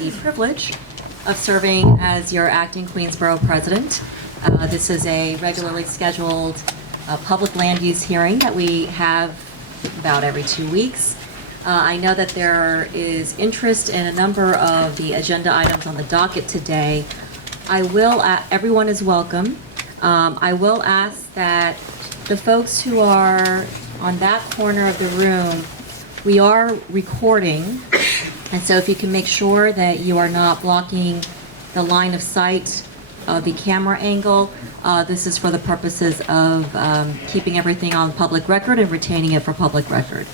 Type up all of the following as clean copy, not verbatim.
the privilege of serving as your acting Queensborough president. This is a regularly scheduled public land use hearing that we have about every 2 weeks. I know that there is interest in a number of the agenda items on the docket today. Everyone is welcome. I will ask that the folks who are on that corner of the room, we are recording, and so if you can make sure that you are not blocking the line of sight of the camera angle, this is for the purposes of keeping everything on public record and retaining it for public record.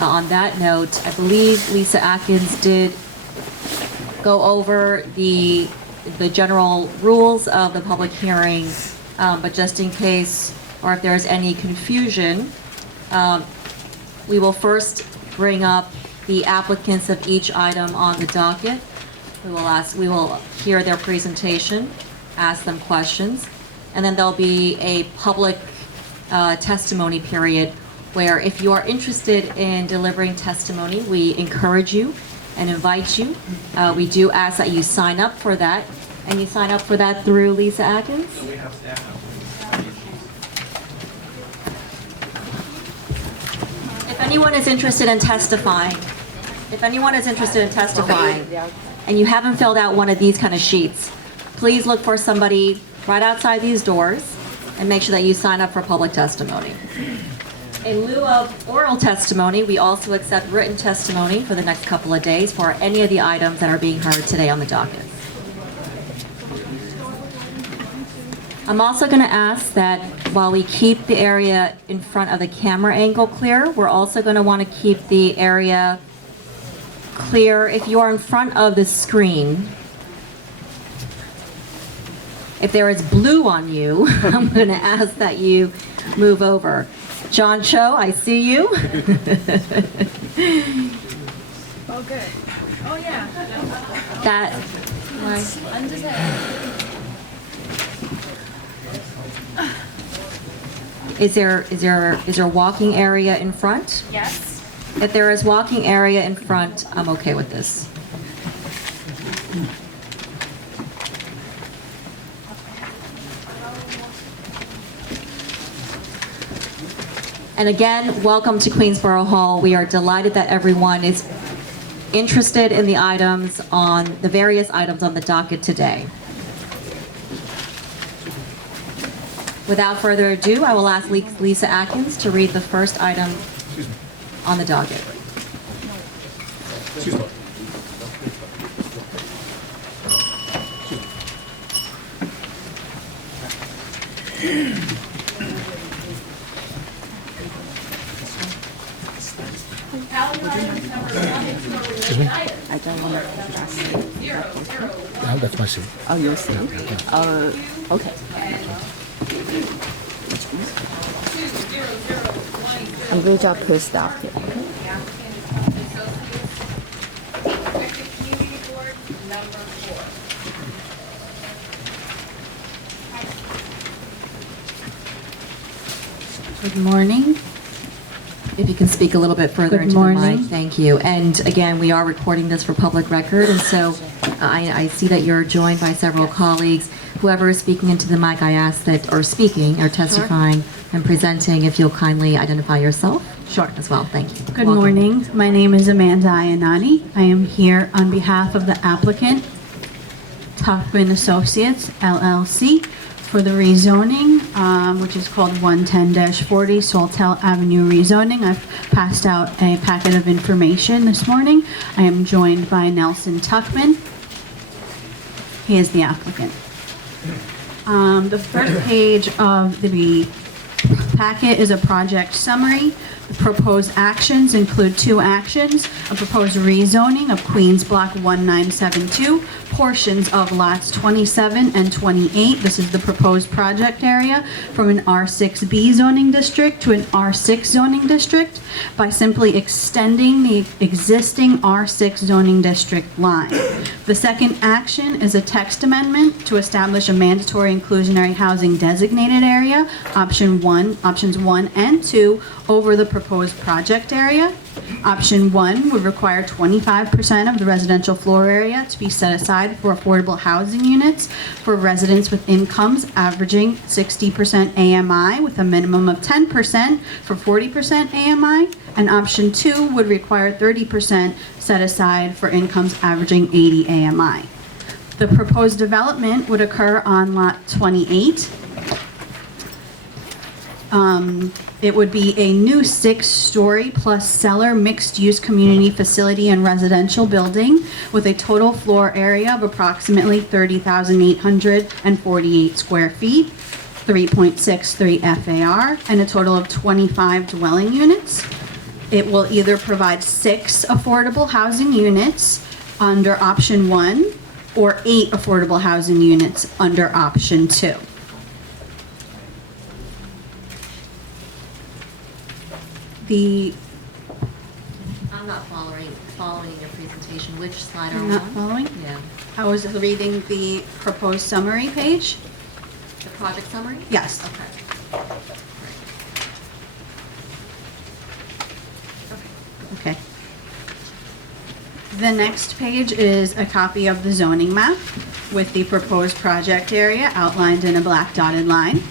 On that note, I believe Lisa Atkins did go over the general rules of the public hearing, but just in case, or if there's any confusion, we will first bring up the applicants of each item on the docket. We will hear their presentation, ask them questions, and then there'll be a public testimony period where if you are interested in delivering testimony, we encourage you and invite you. We do ask that you sign up for that, and you sign up for that through Lisa Atkins? So we have staff now. If anyone is interested in testifying, and you haven't filled out one of these kind of sheets, please look for somebody right outside these doors and make sure that you sign up for public testimony. In lieu of oral testimony, we also accept written testimony for the next couple of days for any of the items that are being heard today on the docket. I'm also going to ask that while we keep the area in front of the camera angle clear, we're also going to want to keep the area clear if you are in front of the screen. If there is blue on you, I'm going to ask that you move over. John Cho, I see you. Oh, good. Oh, yeah. That. Under there. Is there walking area in front? Yes. If there is walking area in front, I'm okay with this. And again, welcome to Queensborough Hall. We are delighted that everyone is interested in the items on the various items on the docket today. Without further ado, I will ask Lisa Atkins to read the first item on the docket. Excuse me? I don't want to press it. That's my seat. Oh, your seat? Okay. I'm going to put stuff here. Good morning. If you can speak a little bit further into the mic, thank you. And again, we are recording this for public record, and so I see that you're joined by several colleagues. Whoever is speaking into the mic, I ask that, or speaking, or testifying and presenting, if you'll kindly identify yourself. Sure. As well, thank you. Good Welcome. morning. My name is Amanda Iannani. I am here on behalf of the applicant, Tuckman Associates, LLC, for the rezoning, which is called 110-40 Saltell Avenue rezoning. I've passed out a packet of information this morning. I am joined by Nelson Tuckman. He is the applicant. The first page of the packet is a project summary. The proposed actions include 2 actions: a proposed rezoning of Queens Block 1972, portions of lots 27 and 28. This is the proposed project area, from an R6B zoning district to an R6 zoning district by simply extending the existing R6 zoning district line. The second action is a text amendment to establish a mandatory inclusionary housing designated area, options 1 and 2, over the proposed project area. Option 1 would require 25% of the residential floor area to be set aside for affordable housing units for residents with incomes averaging 60% AMI with a minimum of 10% for 40% AMI. And option 2 would require 30% set aside for incomes averaging 80 AMI. The proposed development would occur on lot 28. It would be a new 6-story plus cellar mixed-use community facility and residential building with a total floor area of approximately 30,848 square feet, 3.63 FAR, and a total of 25 dwelling units. It will either provide 6 affordable housing units under option 1 or 8 affordable housing units under option 2. I'm not following your presentation. Which slide are I'm we not on? following. Yeah. I was reading the proposed summary page. The project summary? Yes. Okay. Okay. The next page is a copy of the zoning map with the proposed project area outlined in a black dotted line.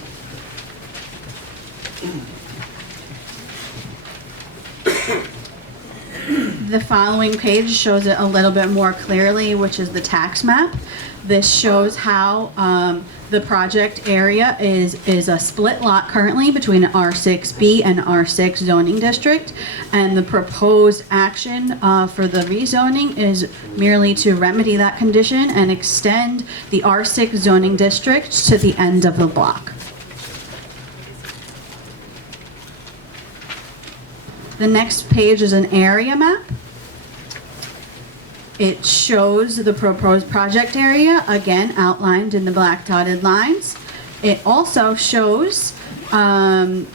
The following page shows it a little bit more clearly, which is the tax map. This shows how the project area is a split lot currently between R6B and R6 zoning district, and the proposed action for the rezoning is merely to remedy that condition and extend the R6 zoning district to the end of the block. The next page is an area map. It shows the proposed project area, again outlined in the black dotted lines. It also shows 3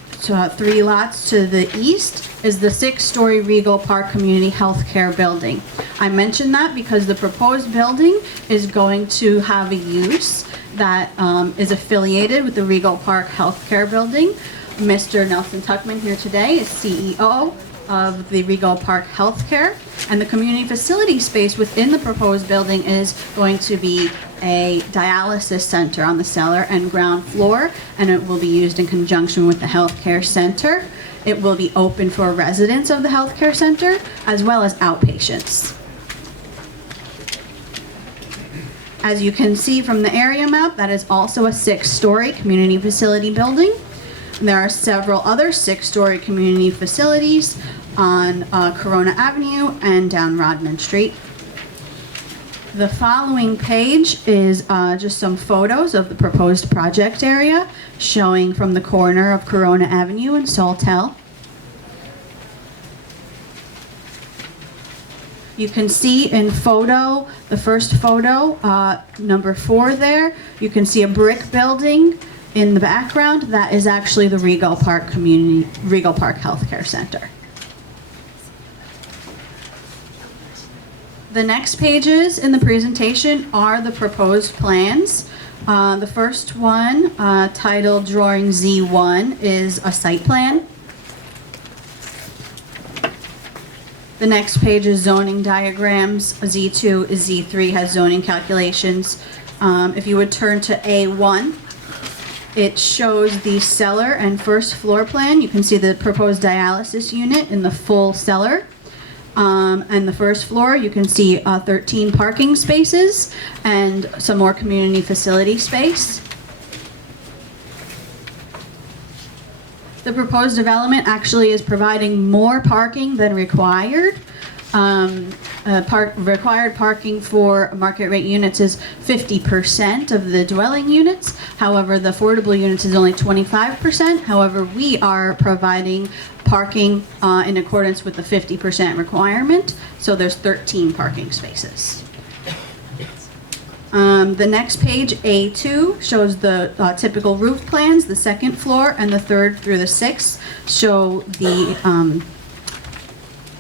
lots to the east is the 6-story Regal Park Community Healthcare Building. I mention that because the proposed building is going to have a use that is affiliated with the Regal Park Healthcare Building. Mr. Nelson Tuckman here today is CEO of the Regal Park Healthcare, and the community facility space within the proposed building is going to be a dialysis center on the cellar and ground floor, and it will be used in conjunction with the healthcare center. It will be open for residents of the healthcare center as well as outpatients. As you can see from the area map, that is also a 6-story community facility building. There are several other 6-story community facilities on Corona Avenue and down Rodman Street. The following page is just some photos of the proposed project area showing from the corner of Corona Avenue and Saltel. You can see in photo, the first photo, number 4 there, you can see a brick building in the background. That is actually the Regal Park Healthcare Center. The next pages in the presentation are the proposed plans. The first one, titled Drawing Z1, is a site plan. The next page is zoning diagrams. Z2 is Z3, has zoning calculations. If you would turn to A1, it shows the cellar and first floor plan. You can see the proposed dialysis unit in the full cellar. And the first floor, you can see 13 parking spaces and some more community facility space. The proposed development actually is providing more parking than required. Required parking for market rate units is 50% of the dwelling units. However, the affordable units is only 25%. However, we are providing parking in accordance with the 50% requirement. So there's 13 parking spaces. The next page, A2, shows the typical roof plans. The second floor and the third through the sixth show the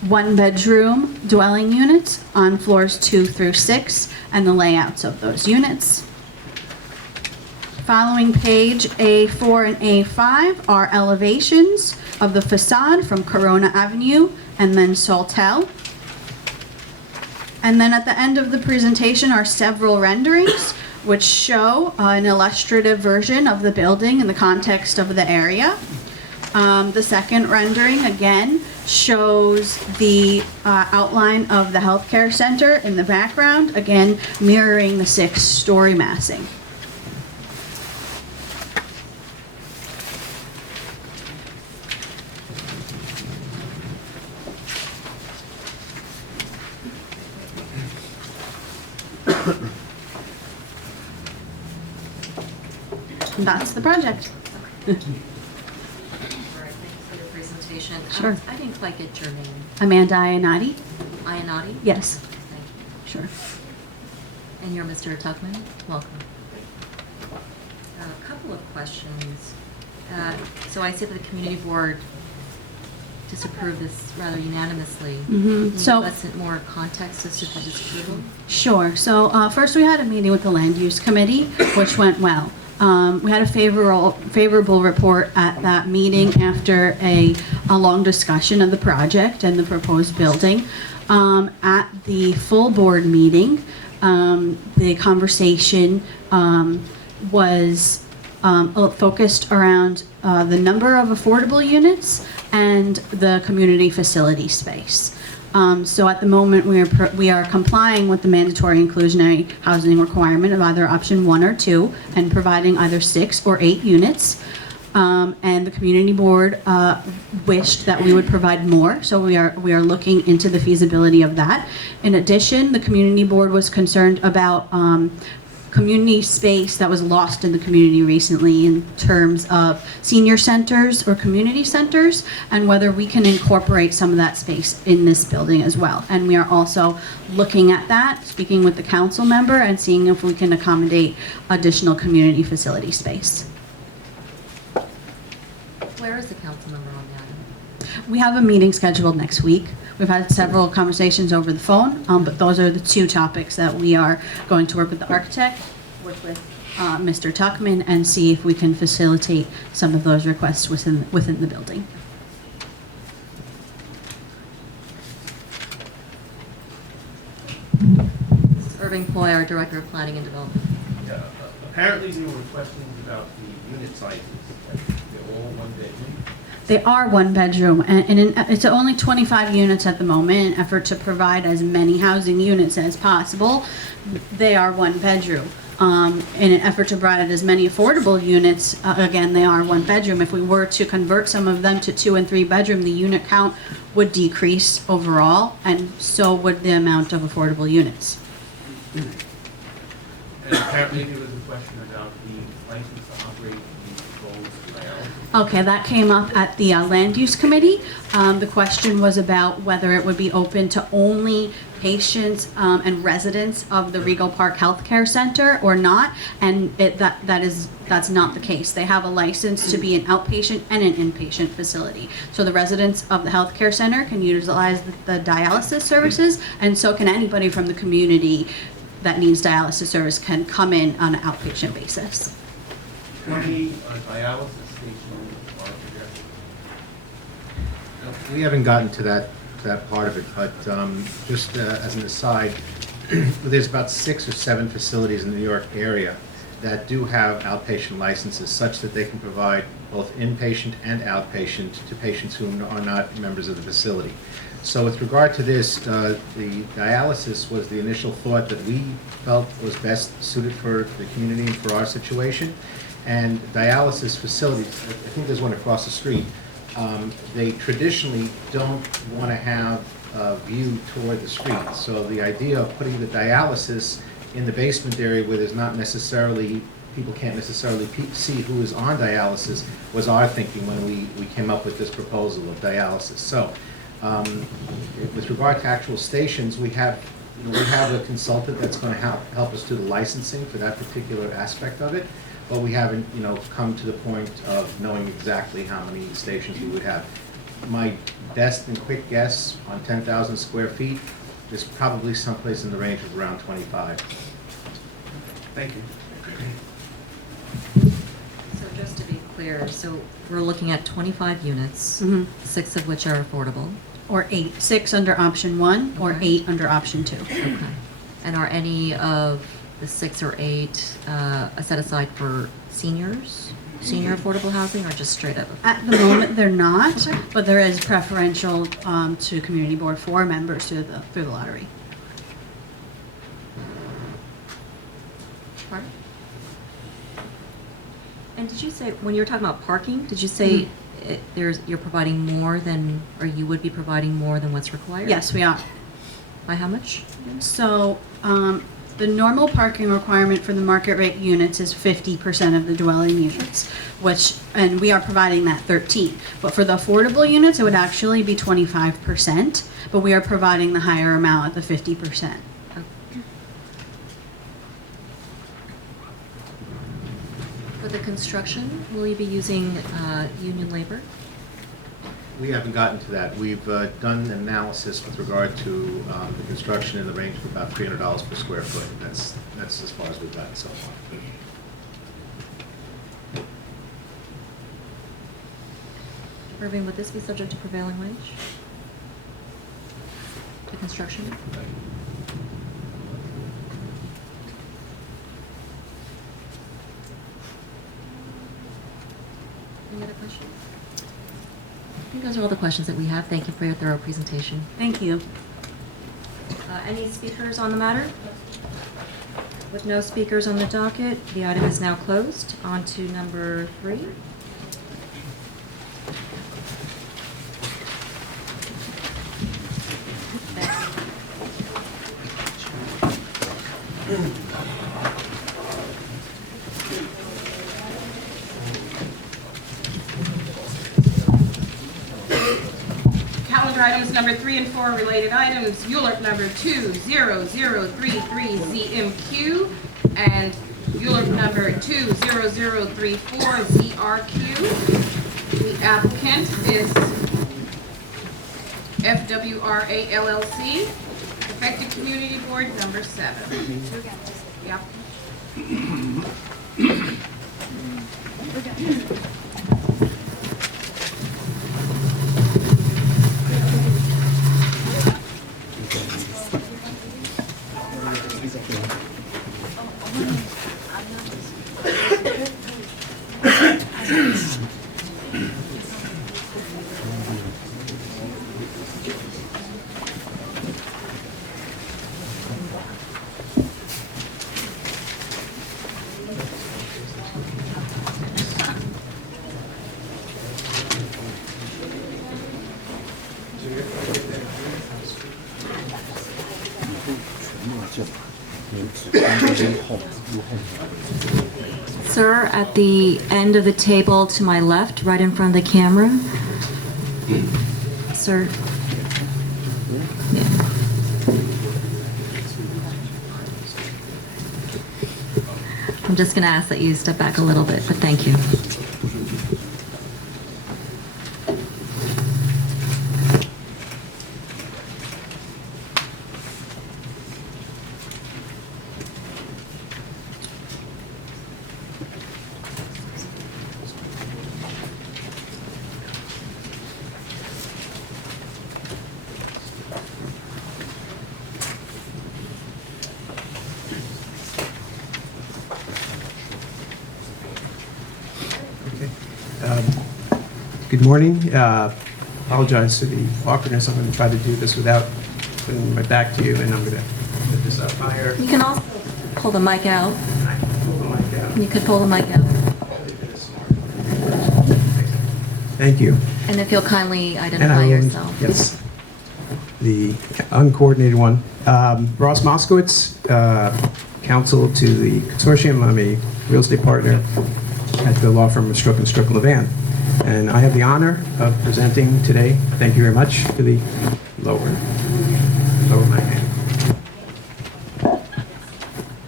1-bedroom dwelling units on floors 2 through 6 and the layouts of those units. Following page, A4 and A5 are elevations of the facade from Corona Avenue and then Saltel. And then at the end of the presentation are several renderings which show an illustrative version of the building in the context of the area. The second rendering, again, shows the outline of the healthcare center in the background, again, mirroring the 6-story massing. And that's the project. All right, thank you for your presentation. Sure. I didn't quite get your name. Amanda Iannotti? Iannotti? Yes, Thank you. sure. And you're Mr. Tuckman? Welcome. A couple of questions. So I see that the community board disapproved this rather unanimously. Can you So- give us more context as to the disapproval? Sure. So first we had a meeting with the Land Use Committee, which went well. We had a favorable report at that meeting after a long discussion of the project and the proposed building. At the full board meeting, the conversation was focused around the number of affordable units and the community facility space. So at the moment, we are complying with the mandatory inclusionary housing requirement of either option 1 or 2, and providing either 6 or 8 units. And the community board wished that we would provide more, so we are looking into the feasibility of that. In addition, the community board was concerned about community space that was lost in the community recently in terms of senior centers or community centers, and whether we can incorporate some of that space in this building as well. And we are also looking at that, speaking with the council member and seeing if we can accommodate additional community facility space. Where is the council member on that? We have a meeting scheduled next week. We've had several conversations over the phone, but those are the 2 topics that we are going to work with the architect, work with Mr. Tuckman, and see if we can facilitate some of those requests within the building. Irving Poy, our Director of Planning and Development. Yeah, apparently there were questions about the unit sizes, like they're all 1 bedroom. They are 1 bedroom, and it's only 25 units at the moment in an effort to provide as many housing units as possible. They are 1 bedroom. In an effort to provide as many affordable units, again, they are 1 bedroom. If we were to convert some of them to 2 and 3 bedroom, the unit count would decrease overall, and so would the amount of affordable units. And apparently there was a question about the license to operate the proposed layout. Okay, that came up at the Land Use Committee. The question was about whether it would be open to only patients and residents of the Regal Park Healthcare Center or not, and that's not the case. They have a license to be an outpatient and an inpatient facility. So the residents of the healthcare center can utilize the dialysis services, and so can anybody from the community that needs dialysis service can come in on an outpatient basis. 20 dialysis stations are projected. We haven't gotten to that part of it, but just as an aside, there's about 6 or 7 facilities in the New York area that do have outpatient licenses such that they can provide both inpatient and outpatient to patients who are not members of the facility. So with regard to this, the dialysis was the initial thought that we felt was best suited for the community and for our situation. And dialysis facilities, I think there's one across the street, they traditionally don't want to have a view toward the street. So the idea of putting the dialysis in the basement area where there's not necessarily, people can't necessarily see who is on dialysis was our thinking when we came up with this proposal of dialysis. So with regard to actual stations, we have a consultant that's going to help us do the licensing for that particular aspect of it. But we haven't, come to the point of knowing exactly how many stations we would have. My best and quick guess on 10,000 square feet is probably someplace in the range of around 25. Thank you. So just to be clear, so we're looking at 25 units, Mhm. 6 of which are affordable. or 8. 6 under option 1 or Okay. 8 under option 2. Okay. And are any of the 6 or 8 set aside for seniors, senior affordable housing, or just straight up? At the moment, they're not, Okay. but there is preferential to Community Board for members through the lottery. Pardon? And did you say, when you were talking about parking, did you say you're providing more than, or you would be providing more than what's required? Yes, we are. By how much? So, the normal parking requirement for the market rate units is 50% of the dwelling units, and we are providing that 13. But for the affordable units, it would actually be 25%, but we are providing the higher amount at the 50%. For the construction, will you be using union labor? We haven't gotten to that. We've done an analysis with regard to the construction in the range of about $300 per square foot. That's as far as we've gotten so far. Irving, would this be subject to prevailing wage? The construction? Any other questions? I think those are all the questions that we have. Thank you for your thorough presentation. Thank you. Any speakers on the matter? With no speakers on the docket, the item is now closed. On to number 3. Calendar items number 3 and 4 related items, ULURP number 20034ZMQ and ULURP number 20034ZRQ. The applicant is FWRA LLC, effective community board number 7. Yep. Sir, at the end of the table to my left, right in front of the camera. Sir. Yeah. I'm just going to ask that you step back a little bit, but thank you. Good morning. Apologize for the awkwardness. I'm going to try to do this without putting my back to you, and I'm going to put this up higher. You can also pull the mic out. I can pull the mic out. You could pull the mic out. Thank you. And if you'll kindly And identify I will- yourself. Yes. The uncoordinated one. Ross Moskowitz, counsel to the consortium. I'm a real estate partner at the law firm of Strzok & Strzok Levan. And I have the honor of presenting today, thank you very much, for the lower my hand.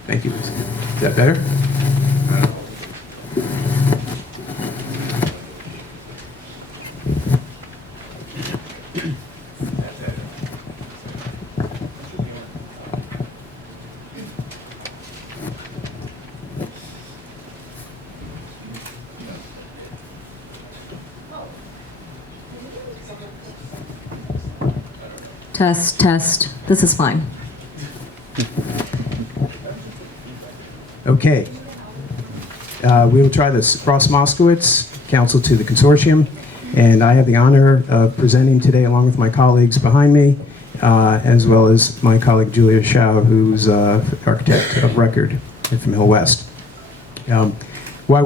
Thank you. Is that better? test, test. This is fine. Okay. We will try this. Ross Moskowitz, counsel to the consortium, and I have the honor of presenting today along with my colleagues behind me, as well as my colleague Julia Schau, who's architect of record from Hill West. While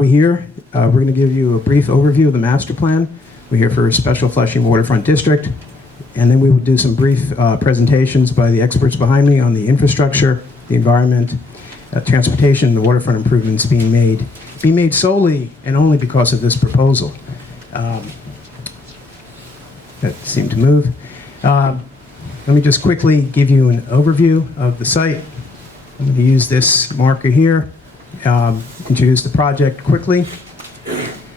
we're here, we're going to give you a brief overview of the master plan. We're here for Special Flushing Waterfront District, and then we will do some brief presentations by the experts behind me on the infrastructure, the environment, transportation, and the waterfront improvements being made solely and only because of this proposal. That seemed to move. Let me just quickly give you an overview of the site. I'm going to use this marker here, introduce the project quickly.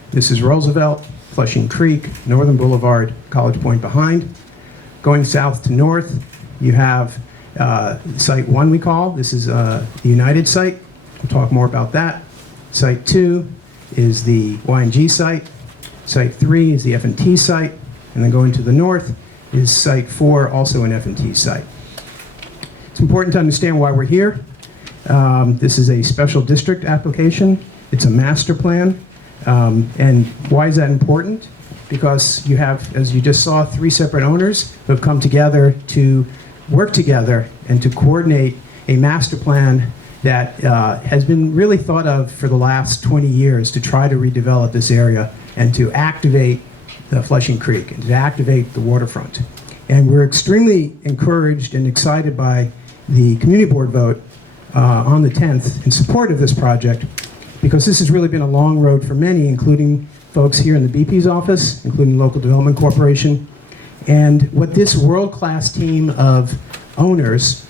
This is Roosevelt, Flushing Creek, Northern Boulevard, College Point behind. Going south to north, you have Site 1 we call. This is the United site. We'll talk more about that. Site 2 is the Y&G site. Site 3 is the F&T site. And then going to the north is Site 4, also an F&T site. It's important to understand why we're here. This is a special district application. It's a master plan. And why is that important? Because you have, as you just saw, 3 separate owners who have come together to work together and to coordinate a master plan that has been really thought of for the last 20 years to try to redevelop this area and to activate the Flushing Creek and to activate the waterfront. And we're extremely encouraged and excited by the community board vote on the 10th in support of this project, because this has really been a long road for many, including folks here in the BP's office, including Local Development Corporation. And what this world-class team of owners,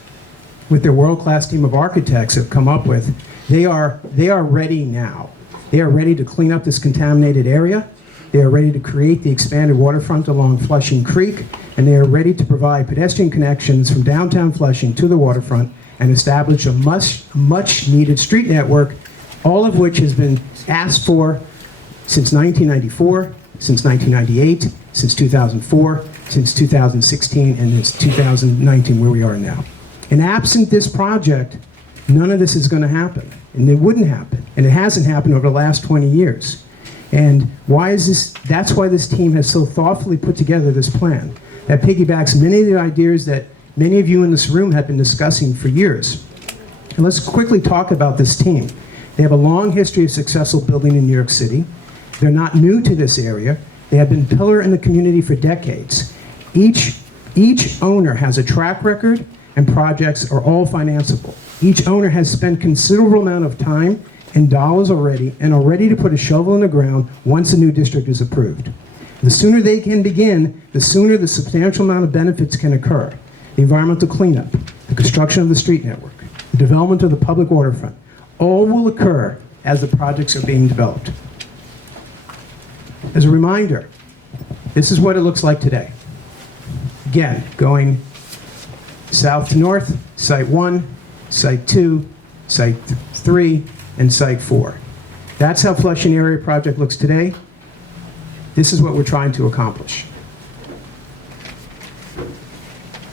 with their world-class team of architects have come up with, they are ready now. They are ready to clean up this contaminated area. They are ready to create the expanded waterfront along Flushing Creek, and they are ready to provide pedestrian connections from downtown Flushing to the waterfront and establish a much-needed street network, all of which has been asked for since 1994, since 1998, since 2004, since 2016, and it's 2019 where we are now. And absent this project, none of this is going to happen, and it wouldn't happen, and it hasn't happened over the last 20 years. And why is this? That's why this team has so thoughtfully put together this plan that piggybacks many of the ideas that many of you in this room have been discussing for years. And let's quickly talk about this team. They have a long history of successful building in New York City. They're not new to this area. They have been a pillar in the community for decades. Each owner has a track record, and projects are all financeable. Each owner has spent considerable amount of time and dollars already and are ready to put a shovel in the ground once a new district is approved. The sooner they can begin, the sooner the substantial amount of benefits can occur. The environmental cleanup, the construction of the street network, the development of the public waterfront, all will occur as the projects are being developed. As a reminder, this is what it looks like today. Again, going south to north, Site 1, Site 2, Site 3, and Site 4. That's how Flushing Area Project looks today. This is what we're trying to accomplish.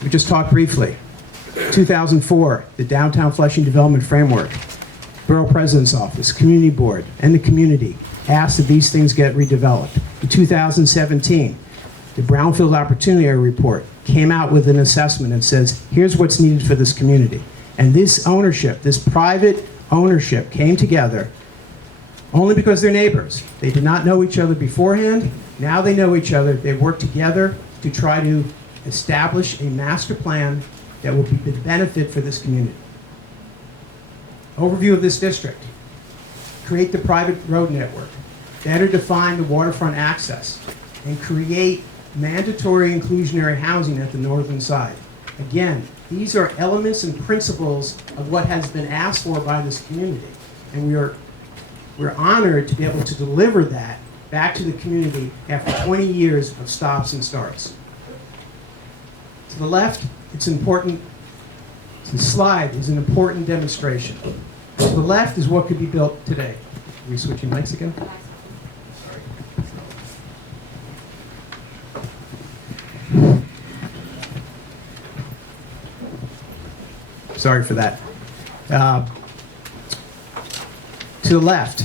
We just talked briefly. 2004, the Downtown Flushing Development Framework, Borough President's Office, Community Board, and the community asked that these things get redeveloped. In 2017, the Brownfield Opportunity Area Report came out with an assessment and says, here's what's needed for this community. And this ownership, this private ownership came together only because they're neighbors. They did not know each other beforehand. Now they know each other. They work together to try to establish a master plan that will be the benefit for this community. Overview of this district. Create the private road network. Better define the waterfront access. And create mandatory inclusionary housing at the northern side. Again, these are elements and principles of what has been asked for by this community. And we're honored to be able to deliver that back to the community after 20 years of stops and starts. To the left, it's important. The slide is an important demonstration. To the left is what could be built today. Are we switching mics again? Sorry for that. To the left,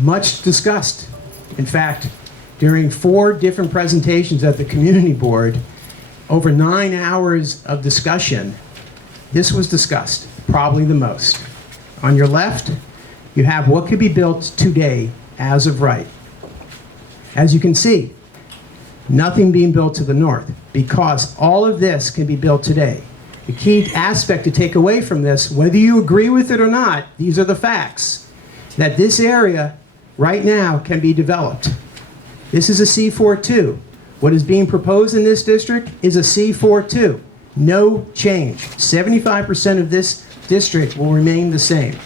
much discussed. In fact, during 4 different presentations at the community board, over 9 hours of discussion, this was discussed, probably the most. On your left, you have what could be built today as of right. As you can see, nothing being built to the north, because all of this can be built today. The key aspect to take away from this, whether you agree with it or not, these are the facts, that this area right now can be developed. This is a C42. What is being proposed in this district is a C42. No change. 75% of this district will remain the same.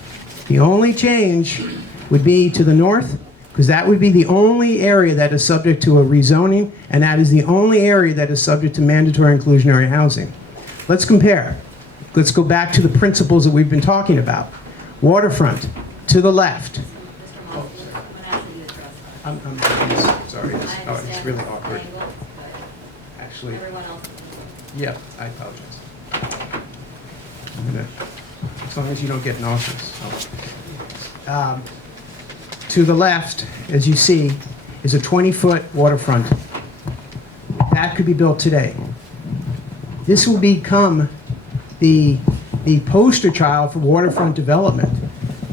The only change would be to the north, because that would be the only area that is subject to a rezoning, and that is the only area that is subject to mandatory inclusionary housing. Let's compare. Let's go back to the principles that we've been talking about. Waterfront, to the left. I'm sorry, it's really awkward. Actually, yeah, I apologize. As long as you don't get nauseous. To the left, as you see, is a 20-foot waterfront. That could be built today. This will become the poster child for waterfront development.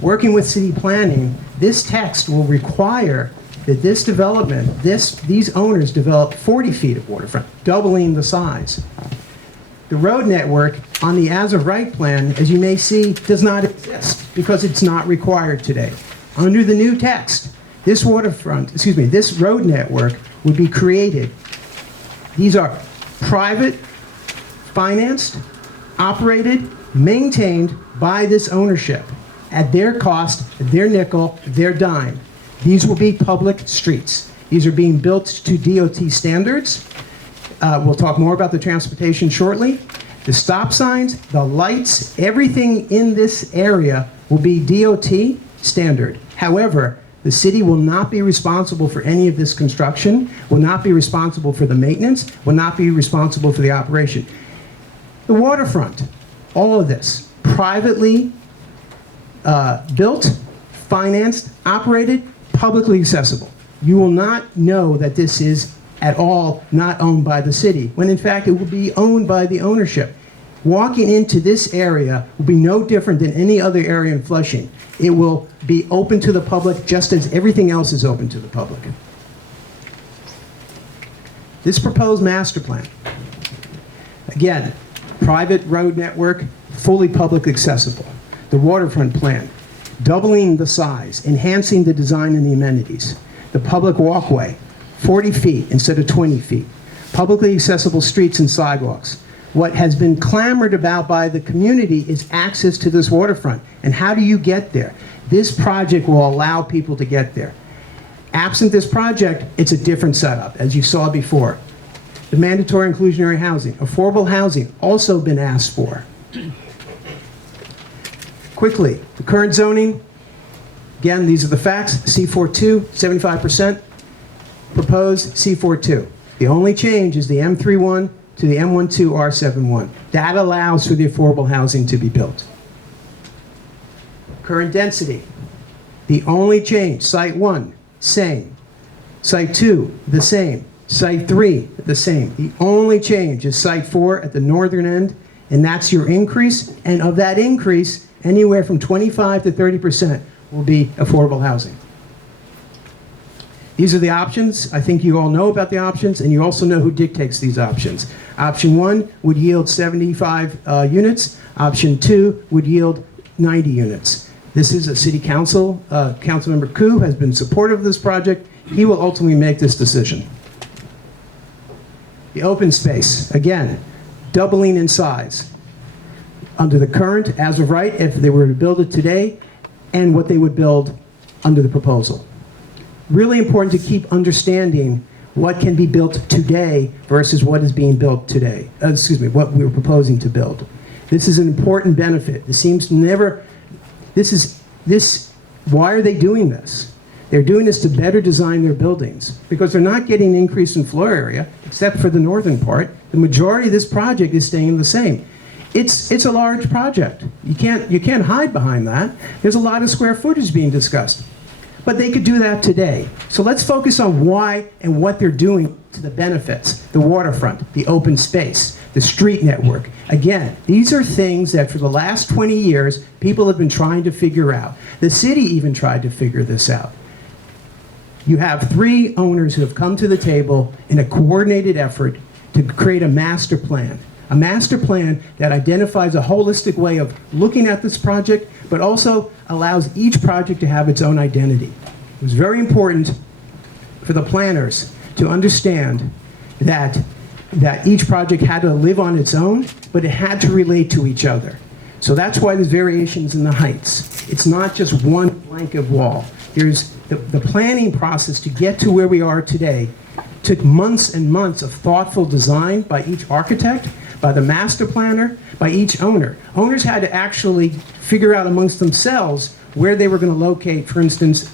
Working with city planning, this text will require that this development, these owners develop 40 feet of waterfront, doubling the size. The road network on the as-of-right plan, as you may see, does not exist because it's not required today. Under the new text, this this road network would be created. These are private, financed, operated, maintained by this ownership at their cost, their nickel, their dime. These will be public streets. These are being built to DOT standards. We'll talk more about the transportation shortly. The stop signs, the lights, everything in this area will be DOT standard. However, the city will not be responsible for any of this construction, will not be responsible for the maintenance, will not be responsible for the operation. The waterfront, all of this, privately built, financed, operated, publicly accessible. You will not know that this is at all not owned by the city, when in fact it will be owned by the ownership. Walking into this area will be no different than any other area in Flushing. It will be open to the public just as everything else is open to the public. This proposed master plan, again, private road network, fully public accessible. The waterfront plan, doubling the size, enhancing the design and the amenities. The public walkway, 40 feet instead of 20 feet. Publicly accessible streets and sidewalks. What has been clamored about by the community is access to this waterfront. And how do you get there? This project will allow people to get there. Absent this project, it's a different setup, as you saw before. The mandatory inclusionary housing, affordable housing, also been asked for. Quickly, the current zoning, again, these are the facts, C42, 75%, proposed C42. The only change is the M31 to the M12 R71. That allows for the affordable housing to be built. Current density, the only change, site 1, same. Site 2, the same. Site 3, the same. The only change is site 4 at the northern end, and that's your increase, and of that increase, anywhere from 25 to 30% will be affordable housing. These are the options. I think you all know about the options, and you also know who dictates these options. Option 1 would yield 75 units. Option 2 would yield 90 units. This is a city council. Councilmember Koo has been supportive of this project. He will ultimately make this decision. The open space, again, doubling in size. Under the current, as of right, if they were to build it today, and what they would build under the proposal. Really important to keep understanding what can be built today versus what is being built today. What we're proposing to build. This is an important benefit. This seems to never, why are they doing this? They're doing this to better design their buildings because they're not getting an increase in floor area, except for the northern part. The majority of this project is staying the same. It's a large project. You can't hide behind that. There's a lot of square footage being discussed. But they could do that today. So let's focus on why and what they're doing to the benefits. The waterfront, the open space, the street network. Again, these are things that for the last 20 years, people have been trying to figure out. The city even tried to figure this out. You have 3 owners who have come to the table in a coordinated effort to create a master plan. A master plan that identifies a holistic way of looking at this project, but also allows each project to have its own identity. It was very important for the planners to understand that each project had to live on its own, but it had to relate to each other. So that's why there's variations in the heights. It's not just one blanket wall. There's the planning process to get to where we are today took months and months of thoughtful design by each architect, by the master planner, by each owner. Owners had to actually figure out amongst themselves where they were going to locate, for instance,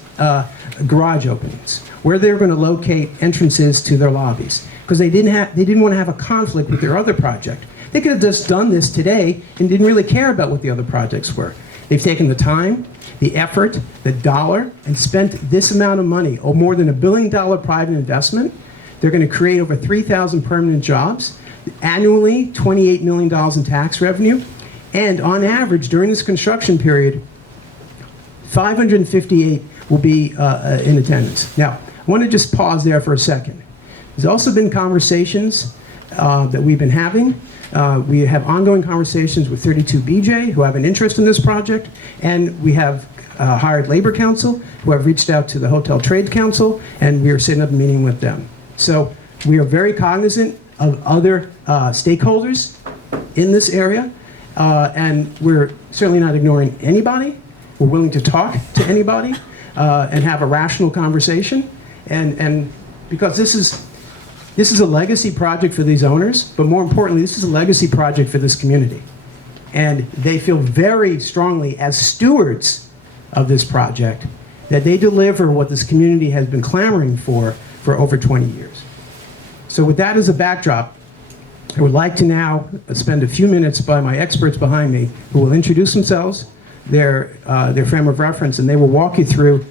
garage openings, where they were going to locate entrances to their lobbies, because they didn't want to have a conflict with their other project. They could have just done this today and didn't really care about what the other projects were. They've taken the time, the effort, the dollar, and spent this amount of money, or more than $1 billion private investment. They're going to create over 3,000 permanent jobs, annually $28 million in tax revenue, and on average, during this construction period, 558 will be in attendance. Now, I want to just pause there for a second. There's also been conversations that we've been having. We have ongoing conversations with 32BJ, who have an interest in this project, and we have hired Labor Council, who have reached out to the Hotel Trade Council, and we are setting up a meeting with them. So we are very cognizant of other stakeholders in this area, and we're certainly not ignoring anybody. We're willing to talk to anybody and have a rational conversation, and because this is a legacy project for these owners, but more importantly, this is a legacy project for this community. And they feel very strongly, as stewards of this project, that they deliver what this community has been clamoring for over 20 years. So with that as a backdrop, I would like to now spend a few minutes by my experts behind me, who will introduce themselves, their frame of reference, and they will walk you through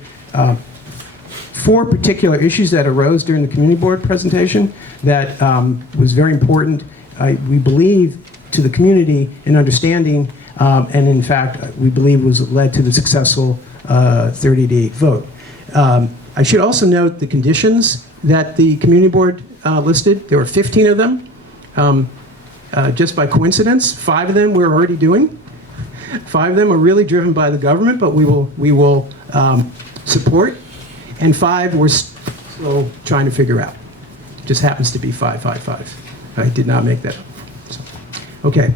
4 particular issues that arose during the community board presentation that was very important, we believe, to the community in understanding, and in fact, we believe was led to the successful 30-day vote. I should also note the conditions that the community board listed. There were 15 of them. Just by coincidence, 5 of them we're already doing. 5 of them are really driven by the government, but we will support. And 5 we're still trying to figure out. Just happens to be 555. I did not make that up. So, okay.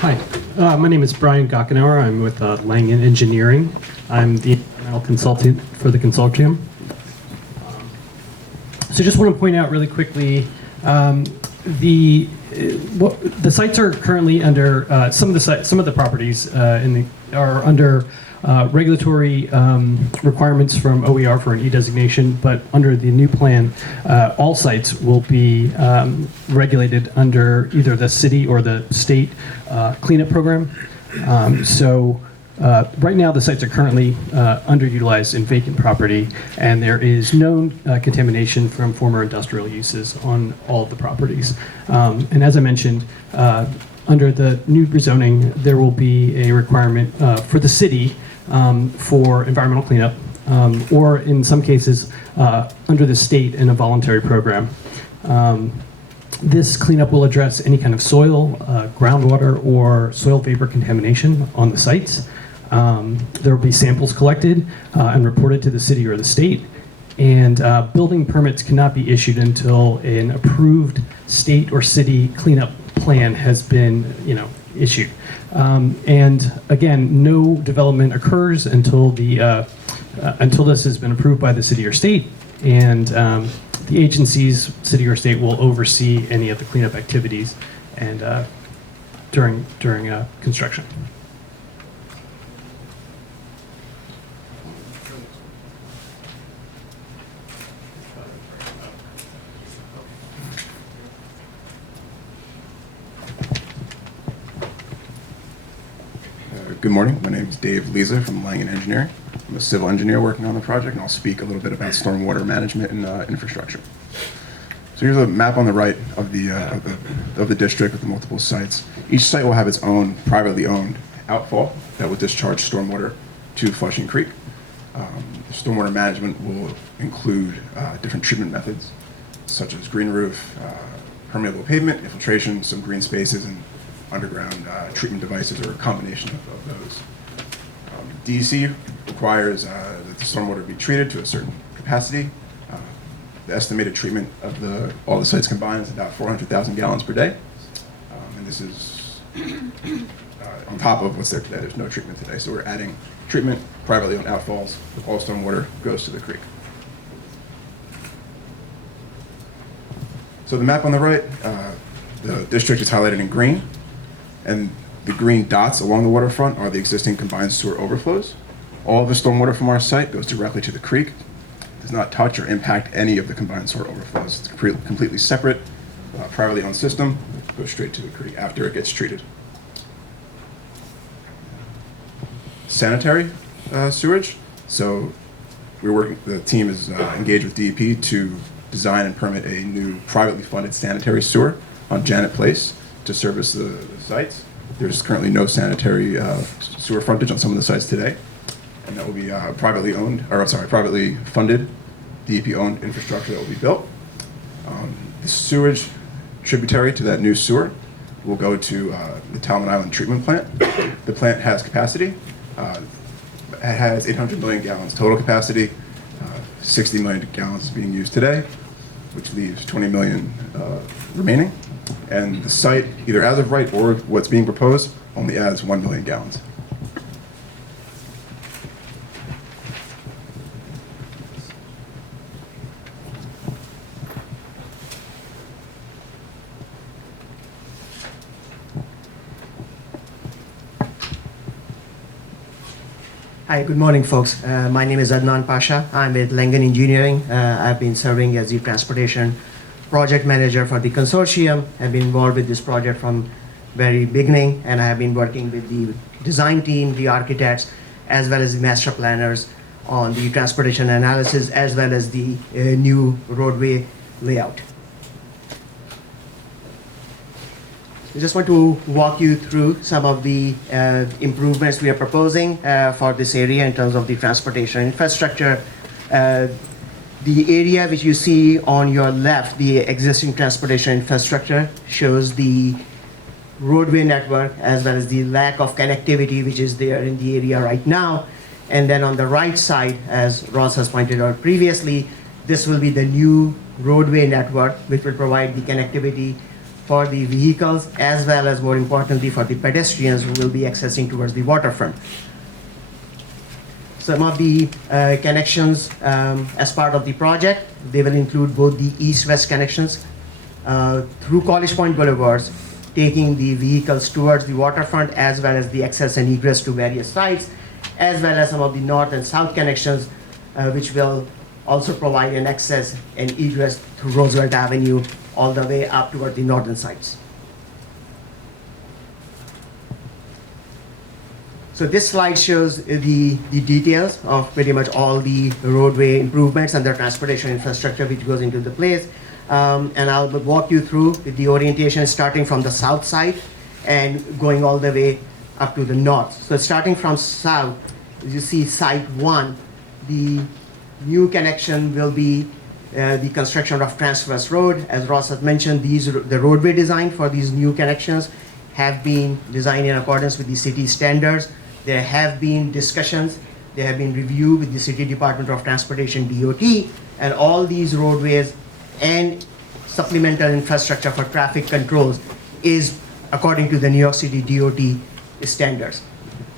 Hi, my name is Brian Gockenauer. I'm with Langen Engineering. I'm the environmental consultant for the consortium. So just want to point out really quickly, the sites are currently under some of the properties are under regulatory requirements from OER for an E designation, but under the new plan, all sites will be regulated under either the city or the state cleanup program. Right now, the sites are currently underutilized in vacant property, and there is known contamination from former industrial uses on all of the properties. And as I mentioned, under the new rezoning, there will be a requirement for the city for environmental cleanup, or in some cases, under the state in a voluntary program. This cleanup will address any kind of soil, groundwater, or soil vapor contamination on the sites. There will be samples collected and reported to the city or the state, and building permits cannot be issued until an approved state or city cleanup plan has been, issued. And again, no development occurs until until this has been approved by the city or state, and the agencies, city or state, will oversee any of the cleanup activities and during construction. Good morning. My name is Dave Leza from Langen Engineering. I'm a civil engineer working on the project, and I'll speak a little bit about stormwater management and infrastructure. So here's a map on the right of the district with the multiple sites. Each site will have its own privately owned outfall that will discharge stormwater to Flushing Creek. The stormwater management will include different treatment methods, such as green roof, permeable pavement, infiltration, some green spaces, and underground treatment devices, or a combination of those. DEC requires that the stormwater be treated to a certain capacity. The estimated treatment of all the sites combined is about 400,000 gallons per day. And this is on top of what's there today. There's no treatment today. So we're adding treatment, privately owned outfalls. All stormwater goes to the creek. So the map on the right, the district is highlighted in green, and the green dots along the waterfront are the existing combined sewer overflows. All of the stormwater from our site goes directly to the creek, does not touch or impact any of the combined sewer overflows. It's a completely separate, privately owned system, goes straight to the creek after it gets treated. Sanitary sewage. So the team is engaged with DEP to design and permit a new privately funded sanitary sewer on Janet Place to service the sites. There's currently no sanitary sewer frontage on some of the sites today, and that will be privately funded, DEP-owned infrastructure that will be built. The sewage tributary to that new sewer will go to the Talmud Island treatment plant. The plant has capacity. It has 800 million gallons total capacity. 60 million gallons is being used today, which leaves 20 million remaining. And the site, either as of right or what's being proposed, only adds 1 million gallons. Hi, good morning, folks. My name is Adnan Pasha. I'm with Langen Engineering. I've been serving as the transportation project manager for the consortium. I've been involved with this project from very beginning, and I have been working with the design team, the architects, as well as the master planners on the transportation analysis, as well as the new roadway layout. I just want to walk you through some of the improvements we are proposing for this area in terms of the transportation infrastructure. The area which you see on your left, the existing transportation infrastructure, shows the roadway network as well as the lack of connectivity which is there in the area right now. And then on the right side, as Ross has pointed out previously, this will be the new roadway network which will provide the connectivity for the vehicles as well as, more importantly, for the pedestrians who will be accessing towards the waterfront. Some of the connections as part of the project, they will include both the east-west connections through College Point Boulevards, taking the vehicles towards the waterfront, as well as the access and egress to various sites, as well as some of the north and south connections, which will also provide an access and egress through Roosevelt Avenue all the way up toward the northern sites. So this slide shows the details of pretty much all the roadway improvements and the transportation infrastructure which goes into the place. And I'll walk you through the orientation starting from the south side and going all the way up to the north. So starting from south, as you see site 1, the new connection will be the construction of Transverse Road. As Ross has mentioned, the roadway design for these new connections have been designed in accordance with the city standards. There have been discussions, there have been review with the City Department of Transportation, DOT, and all these roadways and supplemental infrastructure for traffic controls is according to the New York City DOT standards.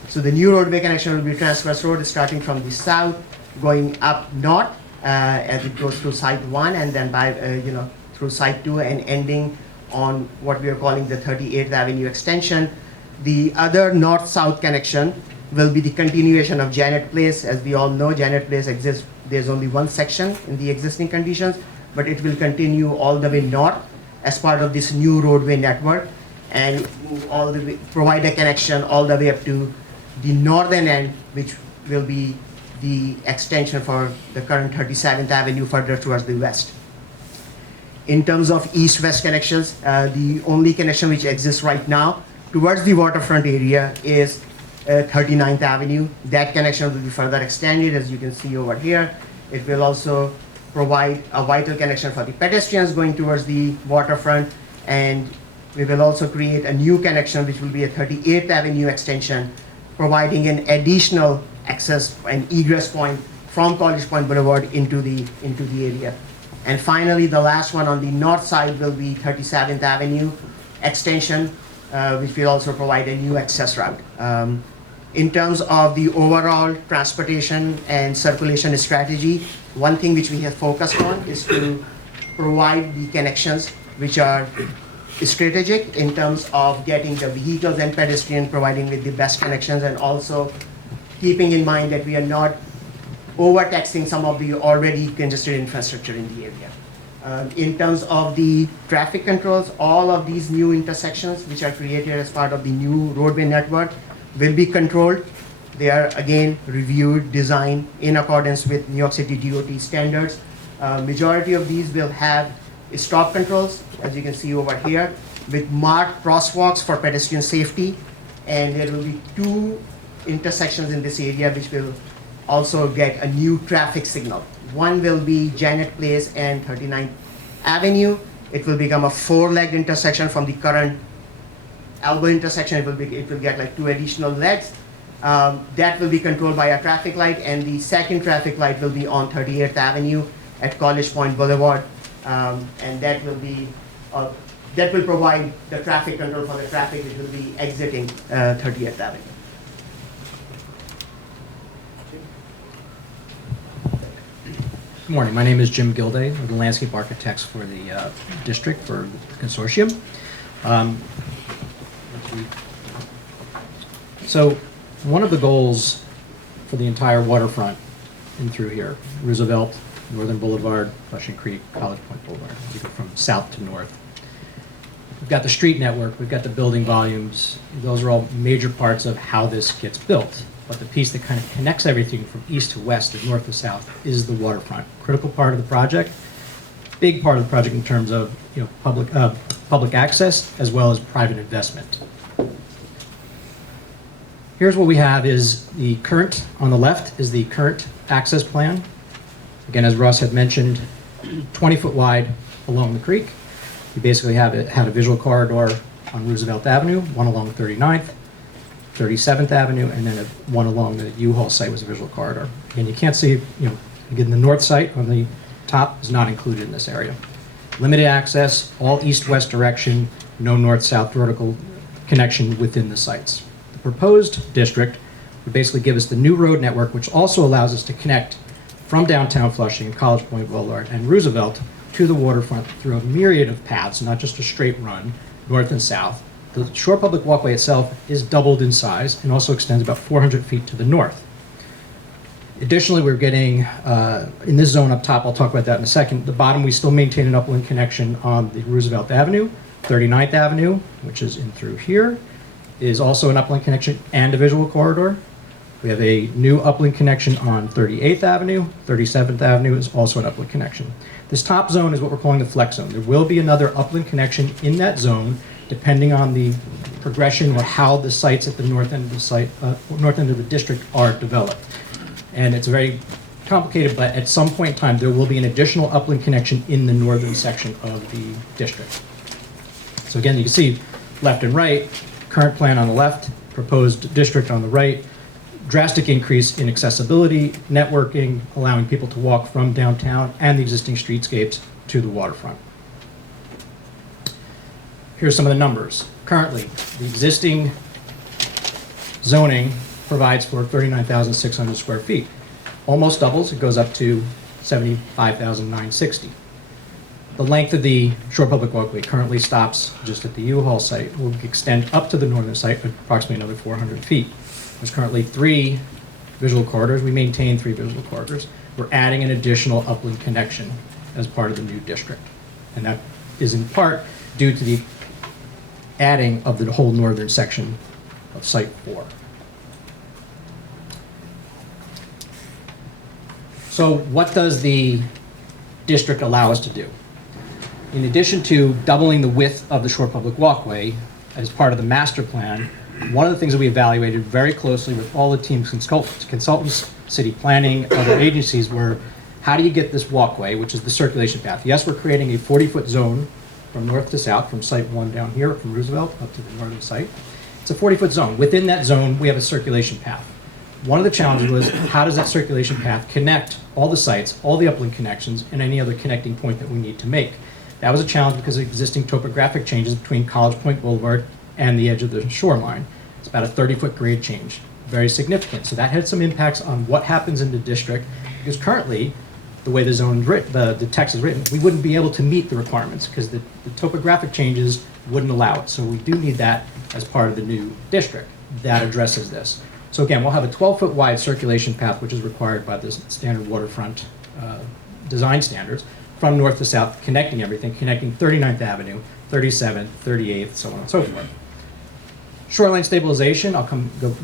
So the new roadway connection will be Transverse Road starting from the south, going up north as it goes through Site 1 and then through Site 2 and ending on what we are calling the 38th Avenue extension. The other north-south connection will be the continuation of Janet Place. As we all know, Janet Place exists, there's only one section in the existing conditions, but it will continue all the way north as part of this new roadway network and move all the way, provide a connection all the way up to the northern end, which will be the extension for the current 37th Avenue further towards the west. In terms of east-west connections, the only connection which exists right now towards the waterfront area is 39th Avenue. That connection will be further extended, as you can see over here. It will also provide a vital connection for the pedestrians going towards the waterfront, and we will also create a new connection which will be a 38th Avenue extension, providing an additional access and egress point from College Point Boulevard into the area. And finally, the last one on the north side will be 37th Avenue extension, which will also provide a new access route. In terms of the overall transportation and circulation strategy, one thing which we have focused on is to provide the connections which are strategic in terms of getting the vehicles and pedestrian providing with the best connections, and also keeping in mind that we are not overtaxing some of the already congested infrastructure in the area. In terms of the traffic controls, all of these new intersections which are created as part of the new roadway network will be controlled. They are again reviewed, designed in accordance with New York City DOT standards. Majority of these will have stop controls, as you can see over here, with marked crosswalks for pedestrian safety. And there will be 2 intersections in this area which will also get a new traffic signal. One will be Janet Place and 39th Avenue. It will become a 4-legged intersection from the current elbow intersection. It will get like 2 additional legs. That will be controlled by a traffic light, and the second traffic light will be on 38th Avenue at College Point Boulevard, and that will provide the traffic control for the traffic which will be exiting 30th Avenue. Good morning. My name is Jim Gilday. I'm the landscape architects for the district for the consortium. So one of the goals for the entire waterfront in through here, Roosevelt, Northern Boulevard, Flushing Creek, College Point Boulevard, you go from south to north. We've got the street network, we've got the building volumes. Those are all major parts of how this gets built. But the piece that kind of connects everything from east to west and north to south is the waterfront. Critical part of the project, big part of the project in terms of public access as well as private investment. Here's what we have is the current, on the left is the current access plan. Again, as Ross had mentioned, 20-foot wide along the creek. We basically had a visual corridor on Roosevelt Avenue, one along 39th, 37th Avenue, and then one along the U-Haul site was a visual corridor. And you can't see, again, the north site on the top is not included in this area. Limited access, all east-west direction, no north-south vertical connection within the sites. The proposed district would basically give us the new road network, which also allows us to connect from downtown Flushing, College Point Boulevard, and Roosevelt to the waterfront through a myriad of paths, not just a straight run, north and south. The Shore Public Walkway itself is doubled in size and also extends about 400 feet to the north. Additionally, we're getting, in this zone up top, I'll talk about that in a second, the bottom we still maintain an upland connection on the Roosevelt Avenue. 39th Avenue, which is in through here, is also an upland connection and a visual corridor. We have a new upland connection on 38th Avenue. 37th Avenue is also an upland connection. This top zone is what we're calling the flex zone. There will be another upland connection in that zone depending on the progression or how the sites at the north end of the site, north end of the district are developed. And it's very complicated, but at some point in time, there will be an additional upland connection in the northern section of the district. So again, you can see left and right, current plan on the left, proposed district on the right, drastic increase in accessibility, networking, allowing people to walk from downtown and the existing streetscapes to the waterfront. Here's some of the numbers. Currently, the existing zoning provides for 39,600 square feet. Almost doubles, it goes up to 75,960. The length of the Shore Public Walkway currently stops just at the U-Haul site. Will extend up to the northern site, approximately another 400 feet. There's currently 3 visual corridors. We maintain 3 visual corridors. We're adding an additional upland connection as part of the new district. And that is in part due to the adding of the whole northern section of Site 4. So what does the district allow us to do? In addition to doubling the width of the shore public walkway as part of the master plan, one of the things that we evaluated very closely with all the teams, consultants, city planning, other agencies, were how do you get this walkway, which is the circulation path? Yes, we're creating a 40-foot zone from north to south, from site 1 down here, from Roosevelt up to the northern site. It's a 40-foot zone. Within that zone, we have a circulation path. One of the challenges was how does that circulation path connect all the sites, all the upland connections, and any other connecting point that we need to make? That was a challenge because of existing topographic changes between College Point Boulevard and the edge of the shoreline. It's about a 30-foot grade change, very significant. So that had some impacts on what happens in the district, because currently, the way the zone is written, the text is written, we wouldn't be able to meet the requirements because the topographic changes wouldn't allow it. So we do need that as part of the new district that addresses this. So again, we'll have a 12-foot wide circulation path, which is required by the standard waterfront design standards, from north to south, connecting everything, connecting 39th Avenue, 37th, 38th, so on and so forth. Shoreline stabilization,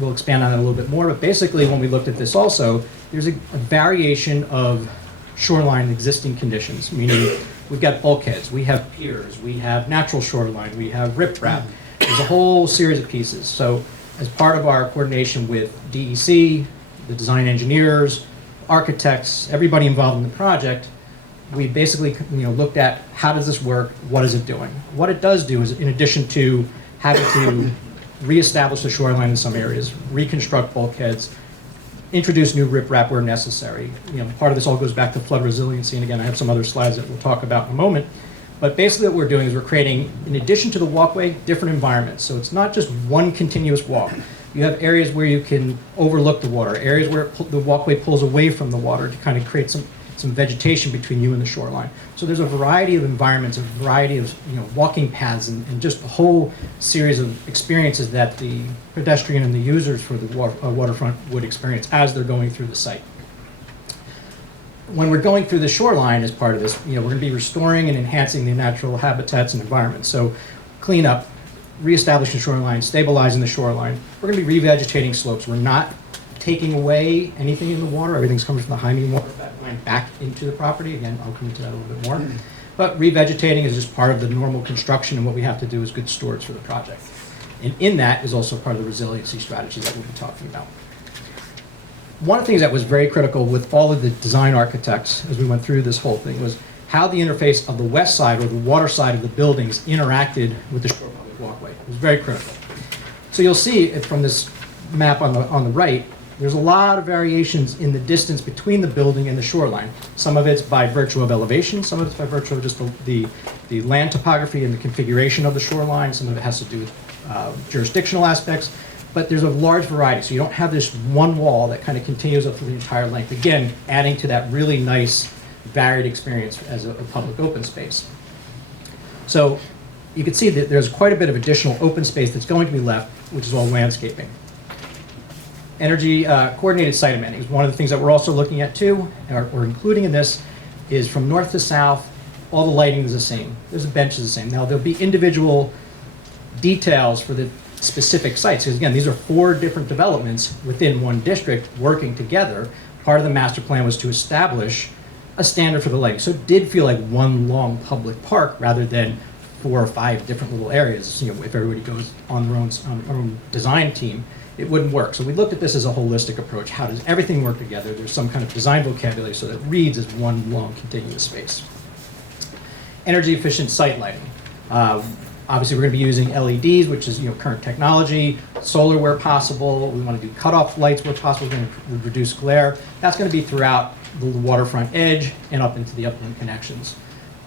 we'll expand on it a little bit more, but basically when we looked at this also, there's a variation of shoreline existing conditions, meaning we've got bulkheads, we have piers, we have natural shoreline, we have riprap. There's a whole series of pieces. So as part of our coordination with DEC, the design engineers, architects, everybody involved in the project, we basically looked at how does this work, what is it doing? What it does do is, in addition to having to reestablish the shoreline in some areas, reconstruct bulkheads, introduce new riprap where necessary. Part of this all goes back to flood resiliency, and again, I have some other slides that we'll talk about in a moment. But basically what we're doing is we're creating, in addition to the walkway, different environments. So it's not just one continuous walk. You have areas where you can overlook the water, areas where the walkway pulls away from the water to kind of create some vegetation between you and the shoreline. So there's a variety of environments, a variety of walking paths, and just a whole series of experiences that the pedestrian and the users for the waterfront would experience as they're going through the site. When we're going through the shoreline as part of this, we're going to be restoring and enhancing the natural habitats and environments. So clean up, reestablishing the shoreline, stabilizing the shoreline. We're going to be revegetating slopes. We're not taking away anything in the water. Everything's coming from the high mean water line back into the property. Again, I'll come into that a little bit more. But revegetating is just part of the normal construction, and what we have to do is good stewards for the project. And in that is also part of the resiliency strategy that we'll be talking about. One of the things that was very critical with all of the design architects as we went through this whole thing was how the interface of the west side or the water side of the buildings interacted with the shore public walkway. It was very critical. So you'll see from this map on the right, there's a lot of variations in the distance between the building and the shoreline. Some of it's by virtue of elevation, some of it's by virtue of just the land topography and the configuration of the shoreline. Some of it has to do with jurisdictional aspects, but there's a large variety. So you don't have this one wall that kind of continues up through the entire length. Again, adding to that really nice varied experience as a public open space. So you can see that there's quite a bit of additional open space that's going to be left, which is all landscaping. Energy coordinated site amenities. One of the things that we're also looking at too, or including in this, is from north to south, all the lighting is the same. There's a bench is the same. Now there'll be individual details for the specific sites, because again, these are 4 different developments within one district working together. Part of the master plan was to establish a standard for the lighting. So it did feel like one long public park rather than 4 or 5 different little areas. If everybody goes on their own design team, it wouldn't work. So we looked at this as a holistic approach. How does everything work together? There's some kind of design vocabulary so that it reads as one long contiguous space. Energy efficient site lighting. Obviously, we're going to be using LEDs, which is current technology, solar where possible. We want to do cutoff lights where possible. We're going to reduce glare. That's going to be throughout the waterfront edge and up into the upland connections.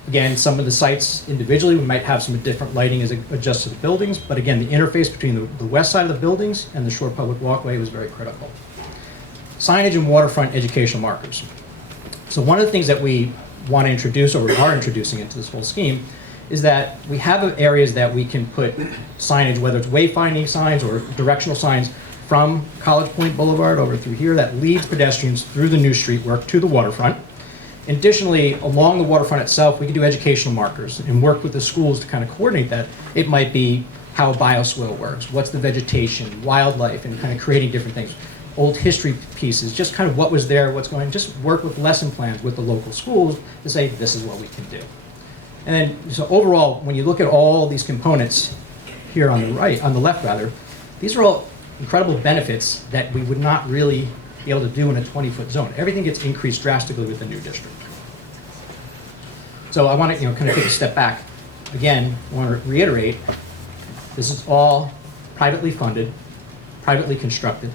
Again, some of the sites individually, we might have some different lighting as it adjusts to the buildings, but again, the interface between the west side of the buildings and the shore public walkway was very critical. Signage and waterfront educational markers. So one of the things that we want to introduce, or we are introducing into this whole scheme, is that we have areas that we can put signage, whether it's wayfinding signs or directional signs, from College Point Boulevard over through here that leads pedestrians through the new street work to the waterfront. Additionally, along the waterfront itself, we can do educational markers and work with the schools to kind of coordinate that. It might be how a bioswale works, what's the vegetation, wildlife, and kind of creating different things. old history pieces, just kind of what was there, what's going, just work with lesson plans with the local schools to say, this is what we can do. And then, so overall, when you look at all these components here on the right, on the left rather, these are all incredible benefits that we would not really be able to do in a 20-foot zone. Everything gets increased drastically with the new district. So I want to, kind of take a step back. Again, I want to reiterate, this is all privately funded, privately constructed,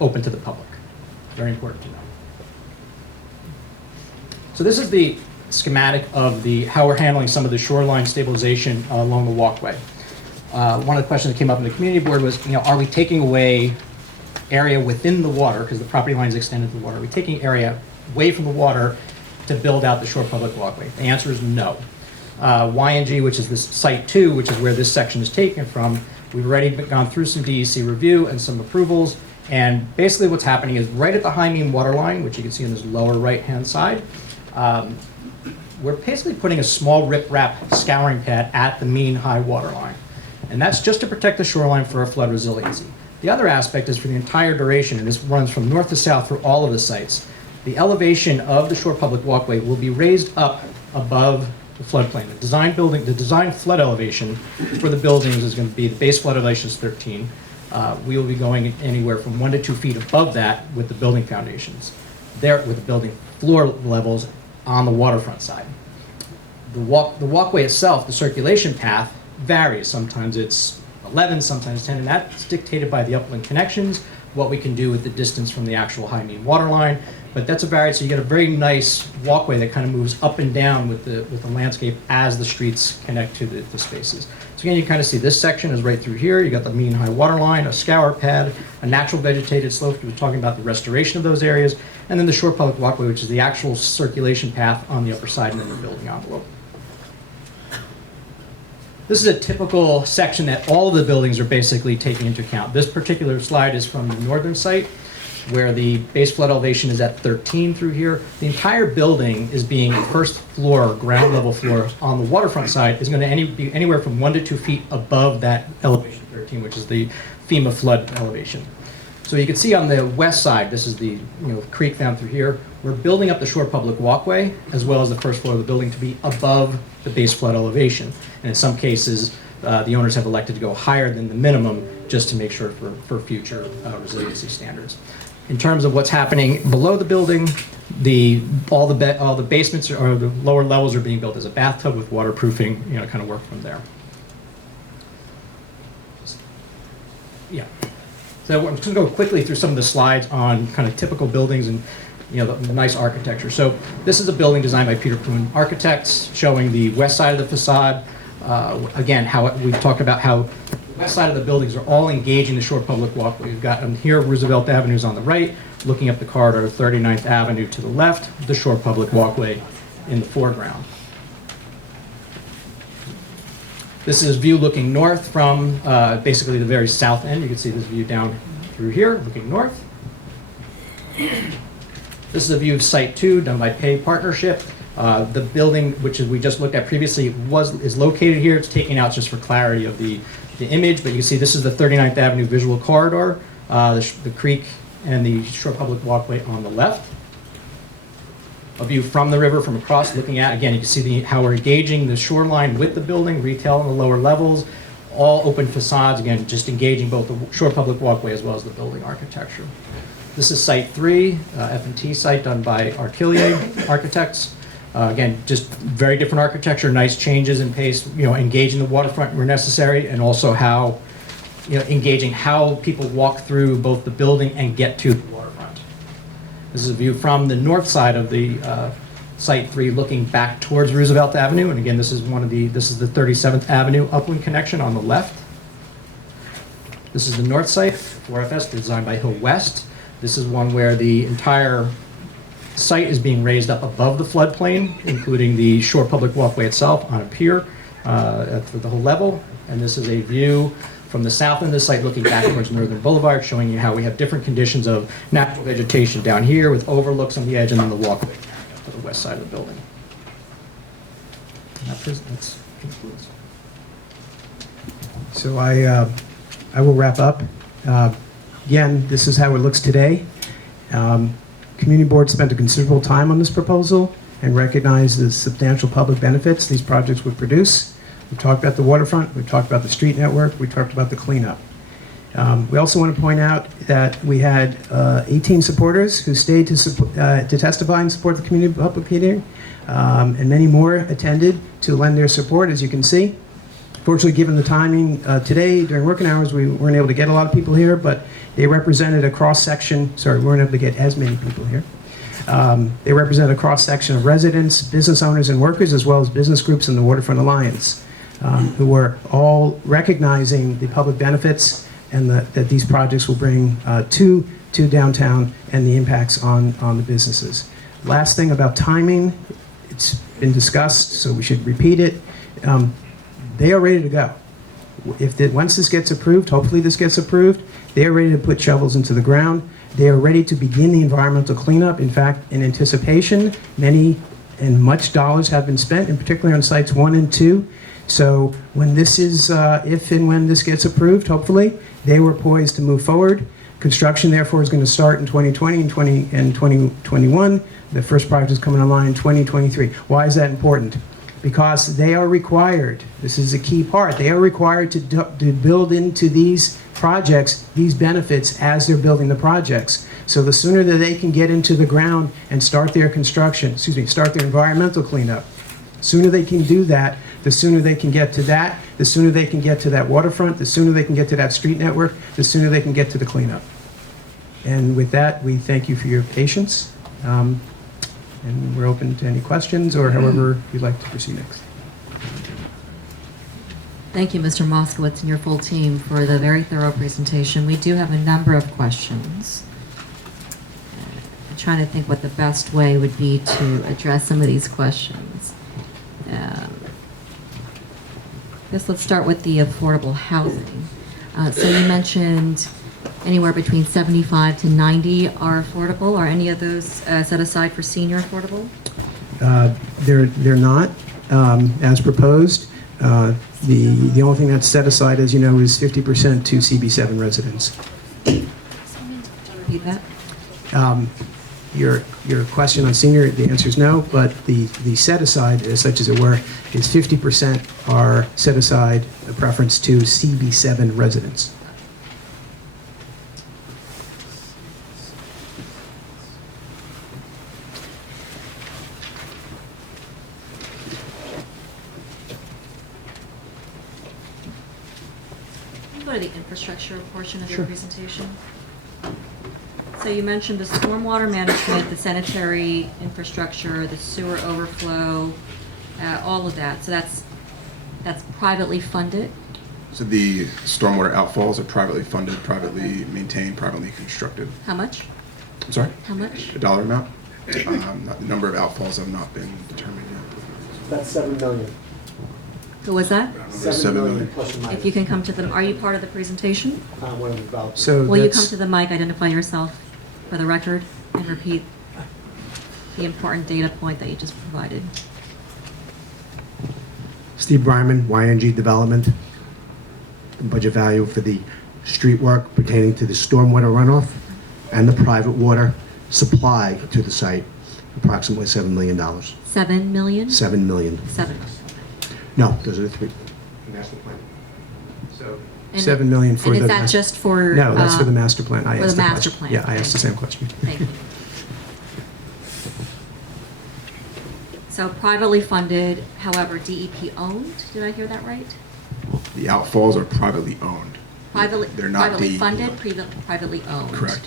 open to the public. Very important to know. So this is the schematic of how we're handling some of the shoreline stabilization along the walkway. One of the questions that came up in the community board was, are we taking away area within the water, because the property line is extended to the water, are we taking area away from the water to build out the shore public walkway? The answer is no. YNG, which is this site 2, which is where this section is taken from, we've already gone through some DEC review and some approvals, and basically what's happening is right at the high mean water line, which you can see on this lower right-hand side, we're basically putting a small riprap scouring pad at the mean high water line. And that's just to protect the shoreline for our flood resiliency. The other aspect is for the entire duration, and this runs from north to south through all of the sites. The elevation of the shore public walkway will be raised up above the floodplain. The design flood elevation for the buildings is going to be, the base flood elevation is 13. We will be going anywhere from 1 to 2 feet above that with the building foundations. There, with the building floor levels on the waterfront side. The walkway itself, the circulation path, varies. Sometimes it's 11, sometimes 10, and that's dictated by the upland connections, what we can do with the distance from the actual high mean water line. But that's a variety, so you get a very nice walkway that kind of moves up and down with the landscape as the streets connect to the spaces. So again, you kind of see this section is right through here. You got the mean high water line, a scour pad, a natural vegetated slope. We were talking about the restoration of those areas, and then the shore public walkway, which is the actual circulation path on the upper side and then the building envelope. This is a typical section that all of the buildings are basically taking into account. This particular slide is from the northern site, where the base flood elevation is at 13 through here. The entire building is being first floor, ground level floor on the waterfront side is going to be anywhere from 1 to 2 feet above that elevation 13, which is the FEMA flood elevation. So you can see on the west side, this is the creek down through here. We're building up the shore public walkway as well as the first floor of the building to be above the base flood elevation. And in some cases, the owners have elected to go higher than the minimum just to make sure for future resiliency standards. In terms of what's happening below the building, all the basements or the lower levels are being built as a bathtub with waterproofing, kind of work from there. Yeah. So I'm just going to go quickly through some of the slides on kind of typical buildings and the nice architecture. So this is a building designed by Peter Poon Architects, showing the west side of the facade. Again, how we've talked about how the west side of the buildings are all engaging the shore public walkway. We've got here Roosevelt Avenue is on the right, looking up the corridor, 39th Avenue to the left, the shore public walkway in the foreground. This is a view looking north from basically the very south end. You can see this view down through here, looking north. This is a view of Site 2 done by Pay Partnership. The building, which we just looked at previously, is located here. It's taken out just for clarity of the image, but you can see this is the 39th Avenue visual corridor, the creek and the shore public walkway on the left. A view from the river from across looking at, again, you can see how we're engaging the shoreline with the building, retail on the lower levels, all open facades, again, just engaging both the shore public walkway as well as the building architecture. This is Site 3, F&T site done by Arquillier Architects. Again, just very different architecture, nice changes in pace, engaging the waterfront where necessary, and also how, engaging how people walk through both the building and get to the waterfront. This is a view from the north side of the Site 3 looking back towards Roosevelt Avenue, and again, this is the 37th Avenue upland connection on the left. This is the north site, 4FS, designed by Hill West. This is one where the entire site is being raised up above the floodplain, including the shore public walkway itself on a pier for the whole level. And this is a view from the south end of the site looking back towards Northern Boulevard, showing you how we have different conditions of natural vegetation down here with overlooks on the edge and then the walkway up to the west side of the building. And that concludes. So I will wrap up. Again, this is how it looks today. Community Board spent a considerable time on this proposal and recognized the substantial public benefits these projects would produce. We've talked about the waterfront, we've talked about the street network, we talked about the cleanup. We also want to point out that we had 18 supporters who stayed to testify and support the community public hearing, and many more attended to lend their support, as you can see. Fortunately, given the timing today, during working hours, we weren't able to get a lot of people here, but they represented a cross-section, sorry, we weren't able to get as many people here. They represent a cross-section of residents, business owners, and workers, as well as business groups in the Waterfront Alliance, who were all recognizing the public benefits and that these projects will bring to downtown and the impacts on the businesses. Last thing about timing, it's been discussed, so we should repeat it. They are ready to go. Once this gets approved, hopefully this gets approved, they are ready to put shovels into the ground. They are ready to begin the environmental cleanup. In fact, in anticipation, many and much dollars have been spent, and particularly on sites 1 and 2. So when this is, if and when this gets approved, hopefully, they were poised to move forward. Construction, therefore, is going to start in 2020 and 2021. The first project is coming online in 2023. Why is that important? Because they are required, this is a key part, they are required to build into these projects these benefits as they're building the projects. So the sooner that they can get into the ground and start their construction, start their environmental cleanup, sooner they can do that, the sooner they can get to that, the sooner they can get to that waterfront, the sooner they can get to that street network, the sooner they can get to the cleanup. And with that, we thank you for your patience. And we're open to any questions or however you'd like to proceed next. Thank you, Mr. Moskowitz and your full team for the very thorough presentation. We do have a number of questions. I'm trying to think what the best way would be to address some of these questions. I guess let's start with the affordable housing. So you mentioned anywhere between 75 to 90 are affordable. Are any of those set aside for senior affordable? They're not, as proposed. The only thing that's set aside, as you know, is 50% to CB7 residents. Repeat that. Your question on senior, the answer is no, but the set aside, as such as it were, is 50% are set aside, a preference to CB7 residents. Go to the infrastructure portion of your presentation. So you mentioned the stormwater management, the sanitary infrastructure, the sewer overflow, all of that. So that's privately funded? So the stormwater outfalls are privately funded, privately maintained, privately constructed. How much? I'm sorry? How much? The dollar amount? The number of outfalls have not been determined yet. That's 7 million. Who was that? 7 million plus or minus. If you can come to the, are you part of the presentation? One of the developers. So Will you that's- come to the mic, identify yourself for the record, and repeat the important data point that you just provided? Steve Bryman, YNG Development. Budget value for the street work pertaining to the stormwater runoff and the private water supply to the site, approximately $7 million. 7 million? 7 million. 7. No, those are the three. Master plan. So And- 7 million for and the. is that just for? No, that's for the master plan. I for asked the the master question. plan. Yeah, I asked the Thank same question. Thank you. So privately funded, however, DEP owned, did I hear that right? The outfalls are privately owned. Privately, They're not privately DEP funded, owned. privately owned. Correct.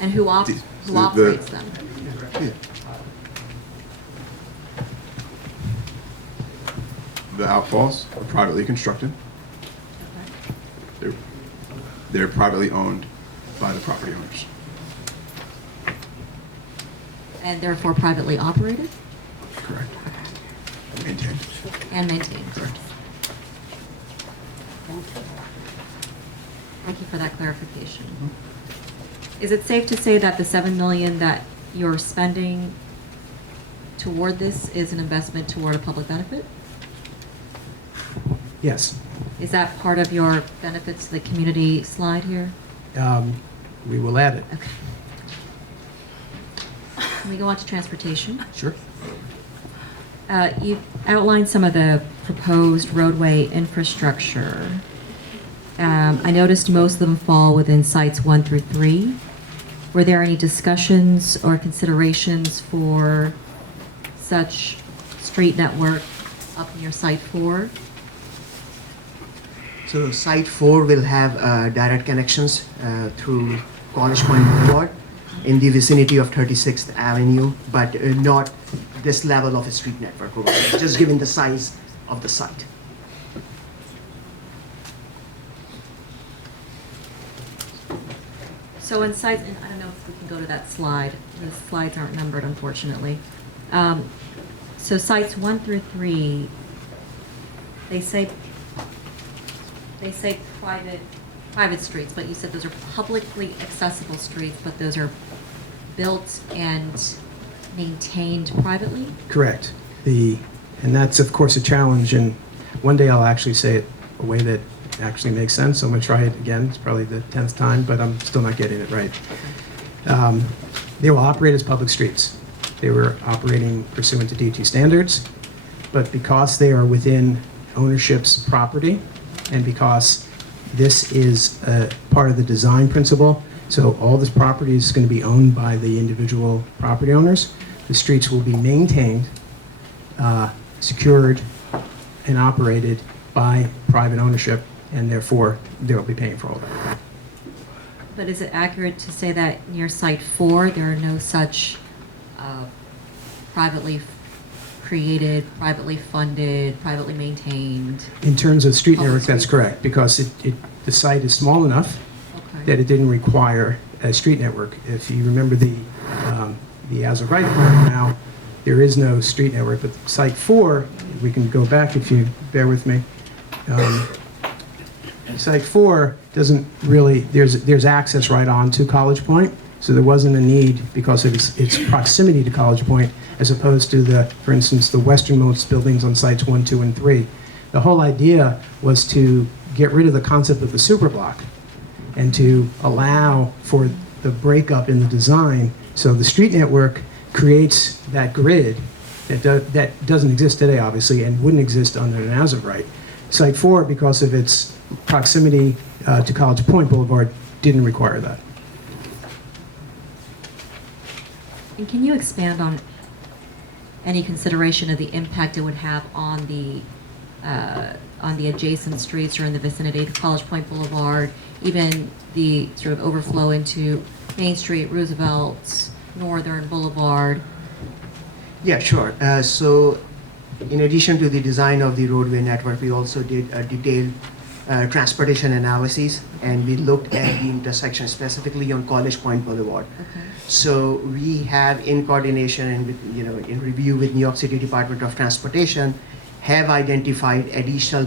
And who The- operates them? Yeah. The outfalls are privately constructed. They're privately owned by the property owners. And therefore privately operated Correct. Maintained. and maintained. Correct. Thank you for that clarification. Is it safe to say that the 7 million that you're spending toward this is an investment toward a public benefit? Yes. Is that part of your benefits to the community slide here? We will add it. Okay. Can we go on to transportation? Sure. You outlined some of the proposed roadway infrastructure. I noticed most of them fall within sites 1 through 3. Were there any discussions or considerations for such street network up near site 4? So Site 4 will have direct connections through College Point Boulevard in the vicinity of 36th Avenue, but not this level of a street network over there, just given the size of the site. So in sites, and I don't know if we can go to that slide. The slides aren't numbered, unfortunately. So sites 1 through 3, they say private streets, but you said those are publicly accessible streets, but those are built and maintained privately? Correct. And that's, of course, a challenge, and one day I'll actually say it a way that actually makes sense. So I'm going to try it again. It's probably the 10th time, but I'm still not getting it right. They will operate as public streets. They were operating pursuant to DOT standards, but because they are within ownership's property, and because this is part of the design principle, so all this property is going to be owned by the individual property owners, the streets will be maintained, secured, and operated by private ownership, and therefore they will be paying for all that. But is it accurate to say that near site 4, there are no such privately created, privately funded, privately maintained? In terms of street Public network, that's streets. correct, because the site is small enough that it didn't require a street network. If you remember the as of right plan now, there is no street network, but site 4, we can go back if you bear with me. Site 4 doesn't really, there's access right on to College Point, so there wasn't a need because of its proximity to College Point, as opposed to for instance, the westernmost buildings on sites 1, 2, and 3. The whole idea was to get rid of the concept of the superblock and to allow for the breakup in the design. So the street network creates that grid that doesn't exist today, obviously, and wouldn't exist under an as-of-right. Site 4, because of its proximity to College Point Boulevard, didn't require that. And can you expand on any consideration of the impact it would have on the adjacent streets or in the vicinity of College Point Boulevard, even the sort of overflow into Main Street, Roosevelt, Northern Boulevard? Yeah, sure. So in addition to the design of the roadway network, we also did a detailed transportation analysis, and we looked at the intersection specifically on College Point Boulevard. Okay. So we have, in coordination and with, in review with New York City Department of Transportation, have identified additional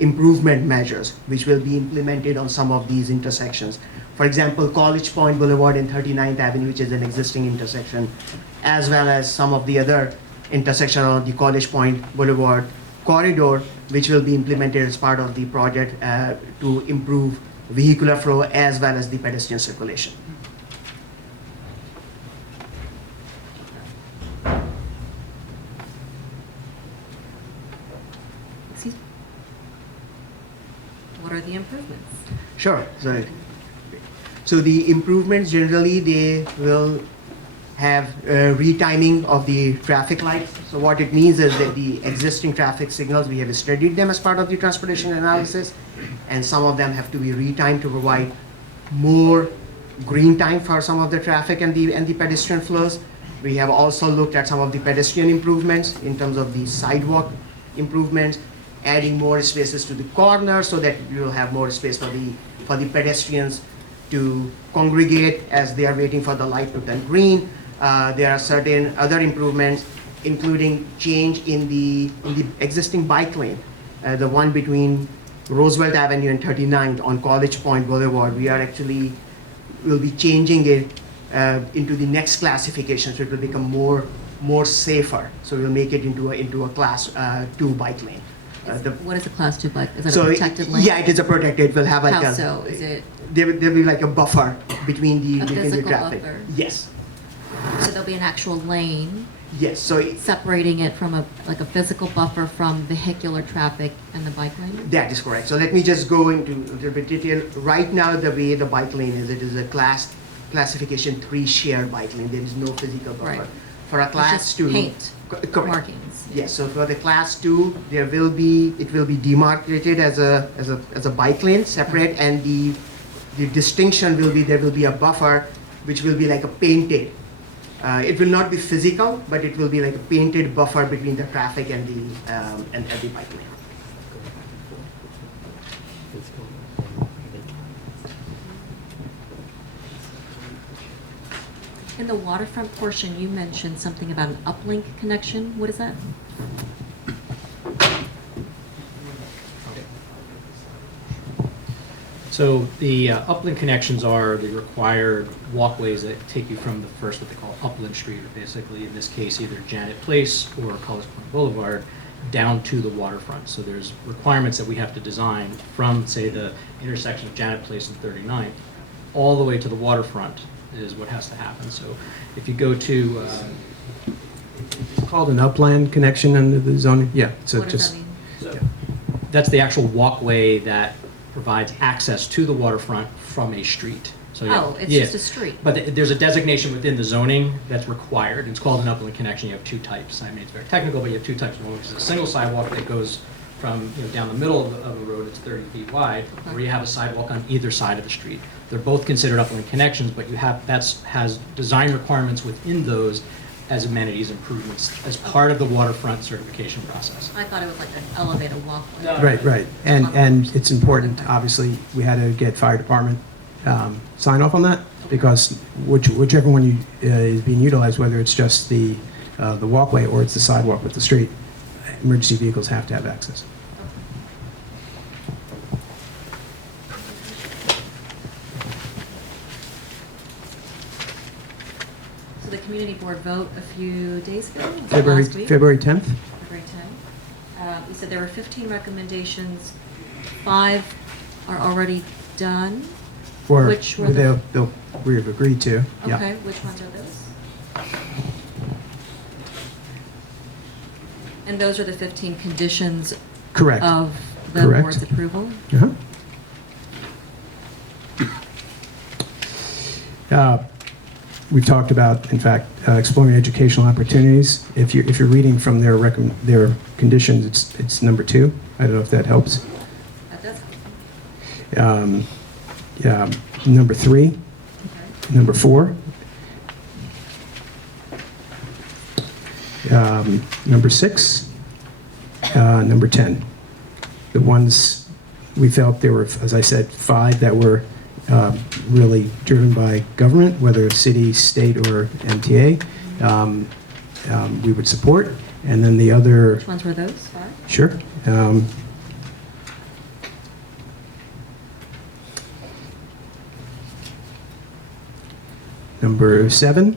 improvement measures which will be implemented on some of these intersections. For example, College Point Boulevard and 39th Avenue, which is an existing intersection, as well as some of the other intersections on the College Point Boulevard corridor, which will be implemented as part of the project to improve vehicular flow as well as the pedestrian circulation. Excuse me? What are the improvements? Sure. So the improvements generally, they will have retiming of the traffic lights. So what it means is that the existing traffic signals, we have studied them as part of the transportation analysis, and some of them have to be retimed to provide more green time for some of the traffic and the pedestrian flows. We have also looked at some of the pedestrian improvements in terms of the sidewalk improvements, adding more spaces to the corner so that you will have more space for the pedestrians to congregate as they are waiting for the light to turn green. There are certain other improvements, including change in the existing bike lane, the one between Roosevelt Avenue and 39th on College Point Boulevard. We'll be changing it into the next classification, so it will become more safer. So we'll make it into a class 2 bike lane. What is a Class 2 bike? Is it So, a protected lane? yeah, it is a protected, it will have like How a. so? Is it, There'll be like a buffer between A between the physical traffic. buffer? Yes, so there'll be an actual lane yes, so separating it from like a physical buffer from vehicular traffic and the bike lane? that is correct. So let me just go into a little bit detail. Right now, the way the bike lane is, it is a classification 3 shared bike lane. There is no physical buffer. Right. For a It's class just 2. paint Correct. markings. Yes, so for the class 2, it will be demarcated as a bike lane separate, and the distinction will be there will be a buffer which will be like a painted. It will not be physical, but it will be like a painted buffer between the traffic and the bike lane. In the waterfront portion, you mentioned something about an uplink connection. What is that? So the upland connections are the required walkways that take you from the first, what they call Upland Street, or basically in this case either Janet Place or Colors Point Boulevard, down to the waterfront. So there's requirements that we have to design from, say, the intersection of Janet Place and 39th, all the way to the waterfront is what has to happen. So if you go to, It's called an upland connection under the zoning, yeah, so What does just. that mean? that's the actual walkway that provides access to the waterfront from a street. So, yeah, Oh, it's yeah. just a street. But there's a designation within the zoning that's required. It's called an upland connection. You have 2 types. I mean, it's very technical, but you have 2 types. One is a single sidewalk that goes from, down the middle of the road, it's 30 feet wide, or you have a sidewalk on either side of the street. They're both considered upland connections, but has design requirements within those as amenities improvements as part of the waterfront certification process. I thought it was like an elevated walkway. Right. And it's important, obviously, we had to get fire department sign off on that, because whichever one is being utilized, whether it's just the walkway or it's the sidewalk with the street, emergency vehicles have to have access. So the community board vote a few days ago? Was it February last week? 10th? February 10th. You said there were 15 recommendations, 5 are already done. Or Which were the- we've agreed to, yeah. Okay, which ones are those? And those are the 15 conditions Correct. of the Correct. board's approval? We've talked about, in fact, exploring educational opportunities. If you're reading from their conditions, it's number 2. I don't know if that helps. That does help. Number 3, Okay. number 4, number 6, number 10. The ones we felt there were, as I said, 5 that were really driven by government, whether city, state, or MTA, we would support. And then the other, Which ones were those? 5? sure. Number 7,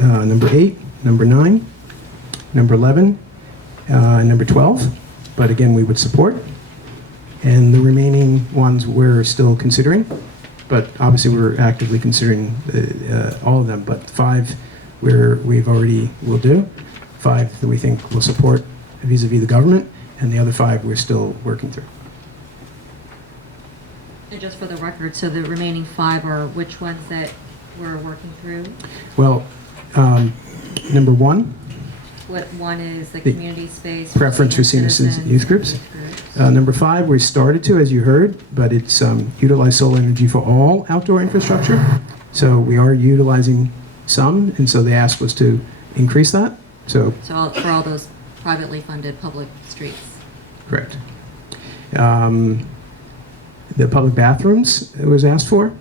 number 8, number 9, number 11, and number 12. But again, we would support. And the remaining ones we're still considering. But obviously, we're actively considering all of them. But 5 we've already will do. 5 that we think will support vis-a-vis the government. And the other 5 we're still working through. And just for the record, so the remaining 5 are which ones that we're working through? Well, number 1, What one is the The community space? preference for senior citizen youth groups. groups. Number 5, we started to, as you heard, but it's utilize solar energy for all outdoor infrastructure. So we are utilizing some, and so the ask was to increase that. So, For all those privately funded public streets. correct. The public bathrooms it was asked for.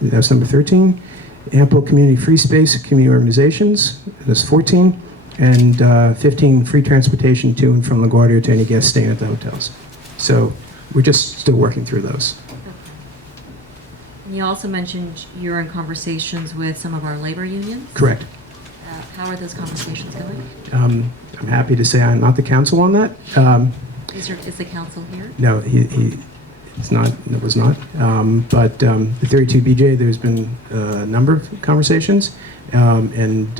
That's number 13. Ample community free space, community organizations. That's 14. And 15, free transportation to and from LaGuardia to any guests staying at the hotels. So we're just still working through those. And you also mentioned you're in conversations with some of our labor unions. Correct. How are those conversations going? I'm happy to say I'm not the counsel on that. Is the council here? No, it's not, it was not. But the 32BJ, there's been a number of conversations, and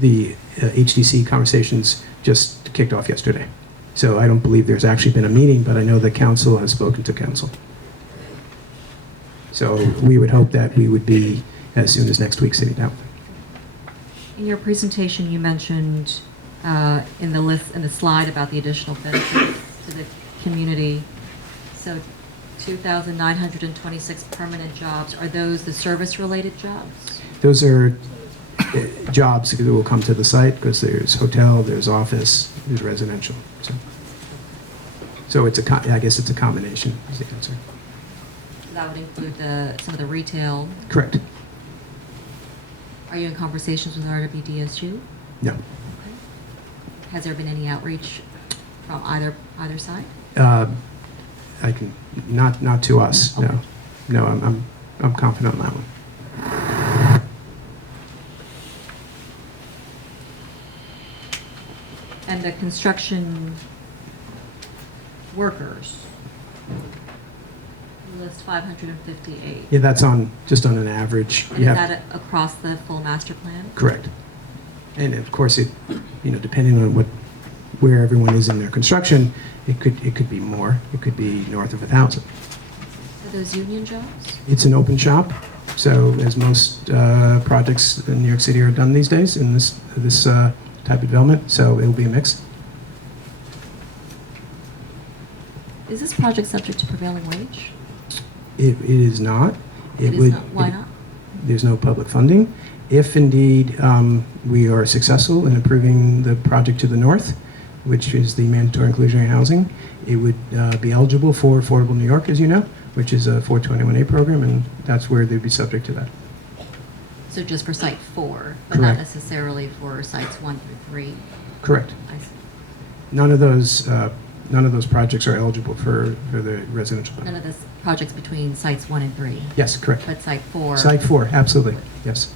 the HDC conversations just kicked off yesterday. So I don't believe there's actually been a meeting, but I know the council has spoken to council. So we would hope that we would be, as soon as next week, sitting down. In your presentation, you mentioned in the slide about the additional benefits to the community. So 2,926 permanent jobs. Are those the service-related jobs? Those are jobs that will come to the site because there's hotel, there's office, there's residential. So it's I guess it's a combination is the answer. That would include some of the retail. Correct. Are you in conversations with RWDSU? No. Okay. Has there been any outreach from either side? I can not to us. Okay. No. I'm confident on that one. And the construction workers, you list 558. Yeah, that's just on an average. And is that across the full master plan? Correct. And of course, depending on where everyone is in their construction, it could be more. It could be north of 1,000. Are those union jobs? It's an open shop, so as most projects in New York City are done these days in this type of development, so it'll be a mix. Is this project subject to prevailing wage? It is not. It is not. Why not? There's no public funding. If indeed we are successful in approving the project to the north, which is the mandatory inclusionary housing, it would be eligible for Affordable New York, as you know, which is a 421A program, and that's where they'd be subject to that. So just for site 4, but not necessarily for sites 1 through 3? Correct. I see. None of those projects are eligible for the residential fund. None of the projects between sites 1 and 3? Yes, correct. But site 4? Site 4, absolutely, yes.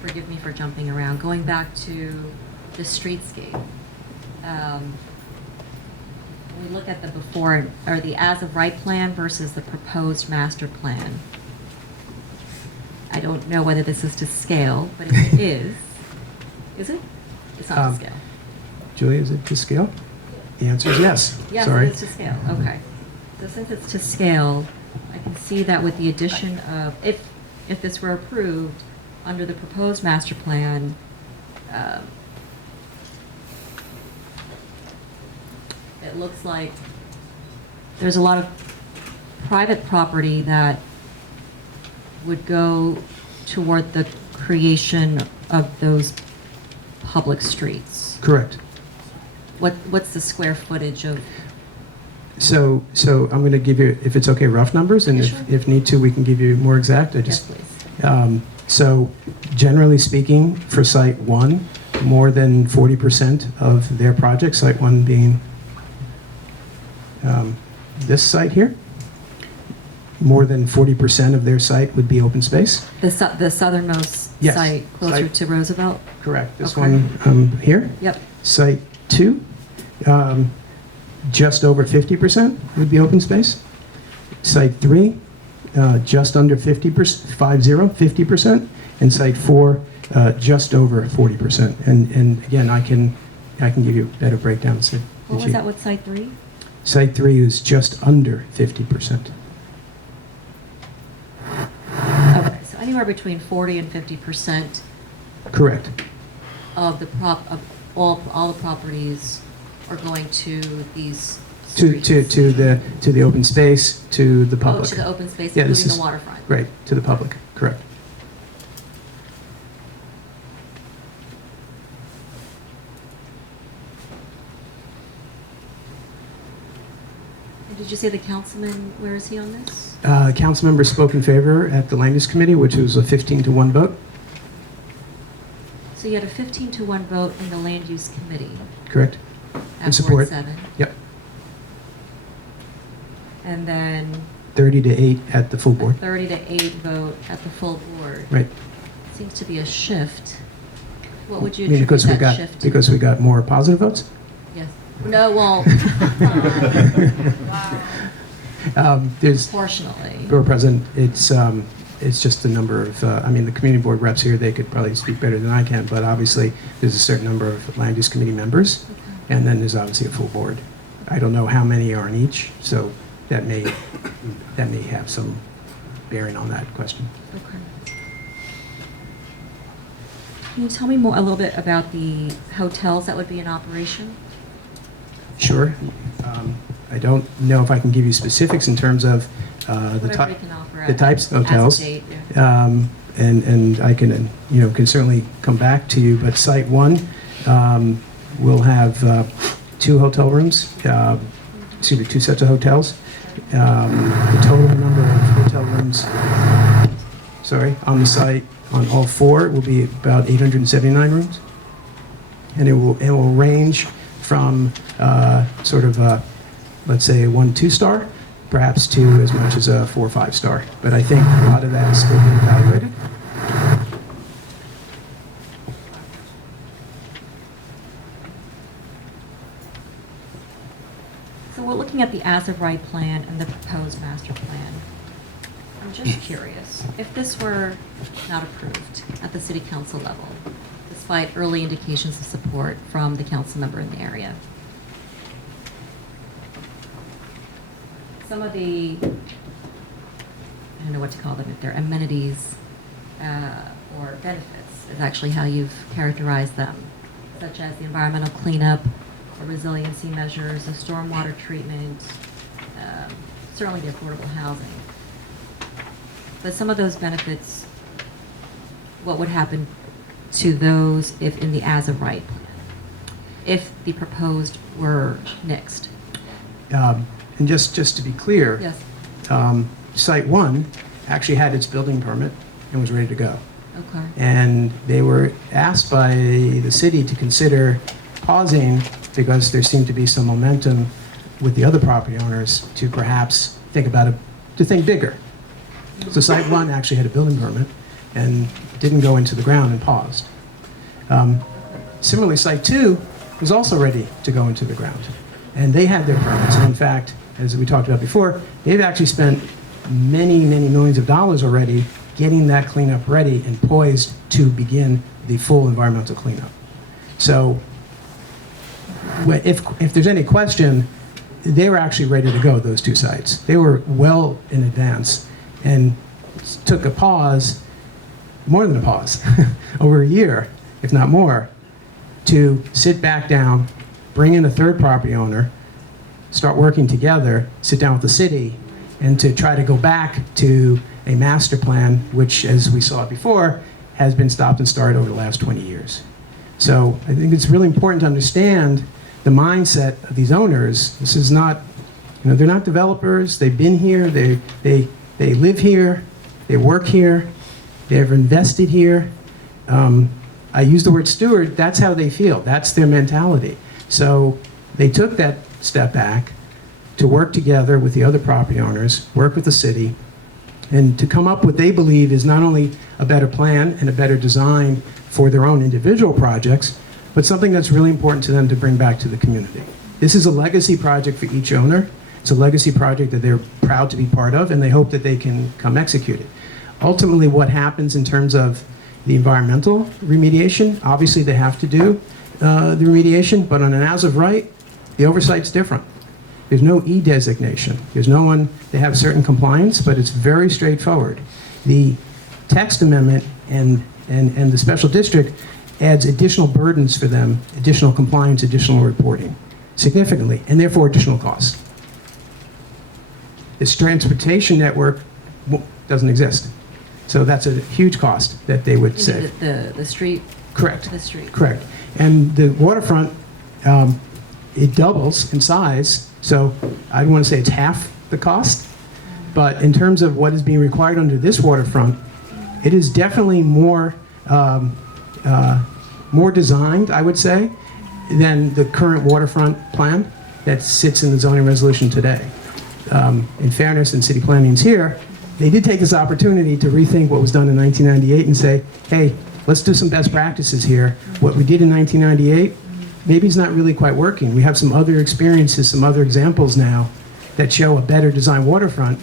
Forgive me for jumping around. Going back to the streetscape, when we look at the before, or the as-of-right plan versus the proposed master plan, I don't know whether this is to scale, but if it is it? It's not to scale. Julia, is it to scale? The answer is yes. Yes, Sorry. it is to scale. Okay. So since it's to scale, I can see that with the addition of, if this were approved under the proposed master plan, it looks like there's a lot of private property that would go toward the creation of those public streets. Correct. What's the square footage of? So I'm going to give you, if it's okay, rough numbers, and Yeah, if, sure. if need to, we can give you more exact. Yes, please. So generally speaking, for Site 1, more than 40% of their project, Site 1 being this site here, more than 40% of their site would be open space. The southernmost Yes. site closer Site- to Roosevelt? Correct. This Okay. one here. Yep. Site 2, just over 50% would be open space. Site 3, just under 50%, and Site 4, just over 40%. And again, I can give you better breakdowns. What was that with site 3? Site 3 is just under 50%. Okay, so anywhere between 40 and 50% Correct. of all the properties are going to these To streets. the open space, to the Oh, public. to the open space, Yeah, this including is- the waterfront. Right, to the public, correct. And did you say the councilman, where is he on this? Council members spoke in favor at the Land Use Committee, which was a 15-to-1 vote. So you had a 15-to-1 vote in the land use committee Correct. at In support. Ward 7. Yep. And then 30 to 8 at the full board. 30 to 8 vote at the full board. Right. Seems to be a shift. What would you I mean, attribute that got shift to? because we got more positive votes. Yes. No, well, There's proportionally. Borough President. It's just the number of. I mean, the community board reps here. They could probably speak better than I can, but obviously there's a certain number of land use committee members, and then there's obviously a full board. I don't know how many are in each, so that may have some bearing on that question. Okay. Can you tell me a little bit about the hotels that would be in operation? Sure. I don't know if I can give you specifics in terms of Whatever you can offer the types of as a hotels. date, yeah. And I can, can certainly come back to you, but Site 1 will have 2 hotel rooms, excuse me, 2 sets of hotels. The total number of hotel rooms, on the site, on all 4, will be about 879 rooms. And it will range from let's say a 1-2 star, perhaps to as much as a 4 or 5 star. But I think a lot of that is still being evaluated. So we're looking at the as-of-right plan and the proposed master plan. I'm just curious, if this were not approved at the city council level, despite early indications of support from the council member in the area, some of the, I don't know what to call them, if they're amenities or benefits, is actually how you've characterized them, such as the environmental cleanup, or resiliency measures, the stormwater treatment, certainly the affordable housing. But some of those benefits, what would happen to those if in the as-of-right plan, if the proposed were nixed? And just to be clear, Yes. Site 1 actually had its building permit and was ready to go. Okay. And they were asked by the city to consider pausing because there seemed to be some momentum with the other property owners to perhaps think bigger. So Site 1 actually had a building permit and didn't go into the ground and paused. Similarly, Site 2 was also ready to go into the ground. And they had their permits. And in fact, as we talked about before, they've actually spent many, many millions of dollars already getting that cleanup ready and poised to begin the full environmental cleanup. So if there's any question, they were actually ready to go, those 2 sites. They were well in advance and took a pause, more than a pause, over a year, if not more, to sit back down, bring in a third property owner, start working together, sit down with the city, and to try to go back to a master plan, which, as we saw before, has been stopped and started over the last 20 years. So I think it's really important to understand the mindset of these owners. This is not, they're not developers. They've been here. They live here. They work here. They've invested here. I use the word steward. That's how they feel. That's their mentality. So they took that step back to work together with the other property owners, work with the city, and to come up with what they believe is not only a better plan and a better design for their own individual projects, but something that's really important to them to bring back to the community. This is a legacy project for each owner. It's a legacy project that they're proud to be part of, and they hope that they can come execute it. Ultimately, what happens in terms of the environmental remediation, obviously they have to do the remediation, but on an as-of-right, the oversight's different. There's no E designation. There's no one, they have certain compliance, but it's very straightforward. The text amendment and the special district adds additional burdens for them, additional compliance, additional reporting, significantly, and therefore additional costs. This transportation network doesn't exist. So that's a huge cost that they would save. The street? Correct. The street. Correct. And the waterfront, it doubles in size, so I want to say it's half the cost. But in terms of what is being required under this waterfront, it is definitely more designed, I would say, than the current waterfront plan that sits in the zoning resolution today. in fairness, and city planning's here, they did take this opportunity to rethink what was done in 1998 and say, hey, let's do some best practices here. What we did in 1998, maybe it's not really quite working. We have some other experiences, some other examples now that show a better design waterfront.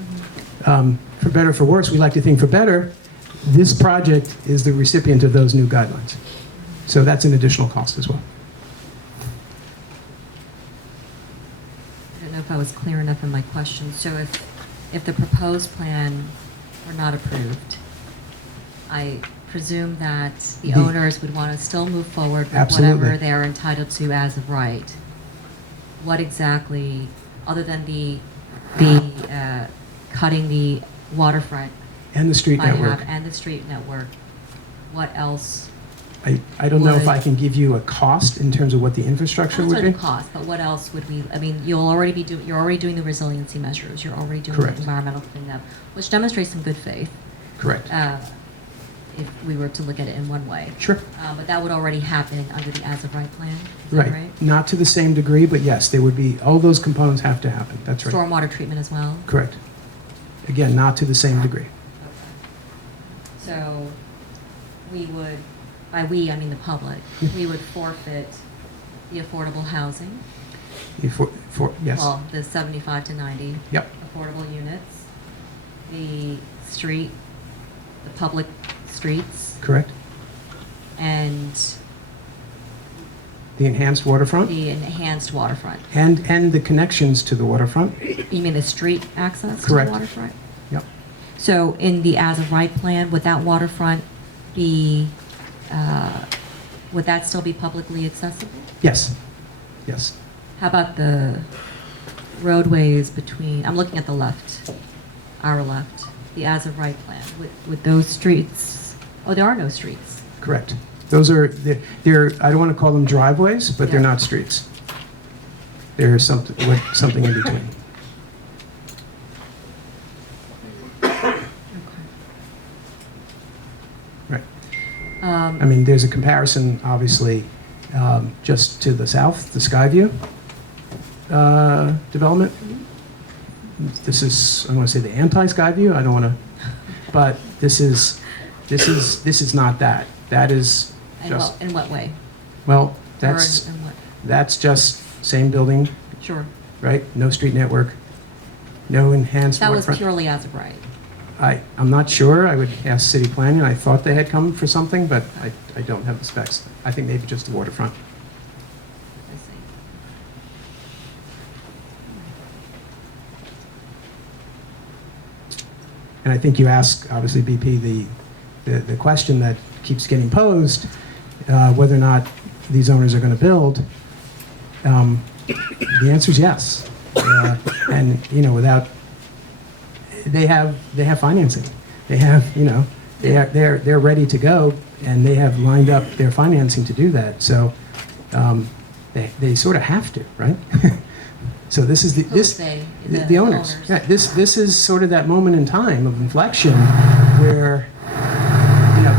For better or for worse, we like to think for better. This project is the recipient of those new guidelines. So that's an additional cost as well. I don't know if I was clear enough in my question. So if the proposed plan were not approved, I presume that the owners would want to still move forward with Absolutely. whatever they're entitled to as of right. What exactly, other than the cutting the waterfront And the street by network. half and the street network, what else? I don't know if would- I can give you a cost in terms of what the infrastructure Not would be. certain cost, but what else would we, I mean, you're already doing the resiliency measures, you're already doing the Correct. environmental cleanup, which demonstrates some good faith, Correct. if we were to look at it in one way. Sure. But that would already happen under the as-of-right plan, is that Right. right? Not to the same degree, but yes, they would be, all those components have to happen. That's right. Stormwater treatment as well? Correct. Again, not to the same degree. So we would, by we, I mean the public, we would forfeit the affordable housing. Yes. Well, the 75 to 90. Yep. Affordable units, the street, the public streets, Correct. and The enhanced waterfront the enhanced waterfront. and the connections to the waterfront. You mean the street access to Correct. the waterfront? Yep. So in the as-of-right plan, would that waterfront be, would that still be publicly accessible? Yes. Yes. How about the roadways between, I'm looking at the left, our left, the as-of-right plan, with those streets, oh, there are no streets. Correct. Those are, they're, I don't want to call them driveways, but they're Yeah. not streets. There's something in between. Right. I mean, there's a comparison, obviously, just to the south, the Skyview development. This is, I want to say the anti-Skyview. I don't want to, but this is not that. That is just, In what way? well, Or that's in what? that's just same building, Sure. right? No street network, no enhanced That was waterfront. purely as-of-right. I'm not sure. I would ask city planning. I thought they had come for something, but I don't have the specs. I think maybe just the waterfront. I see. And I think you ask, obviously, BP, the question that keeps getting posed, whether or not these owners are going to build. The answer is yes. And, you know, without, they have financing. They have, you know, they're ready to go, and they have lined up their financing to do that. So they sort of have to, right? So this is the owners. Yeah, this is sort of that moment in time of inflection where, you know,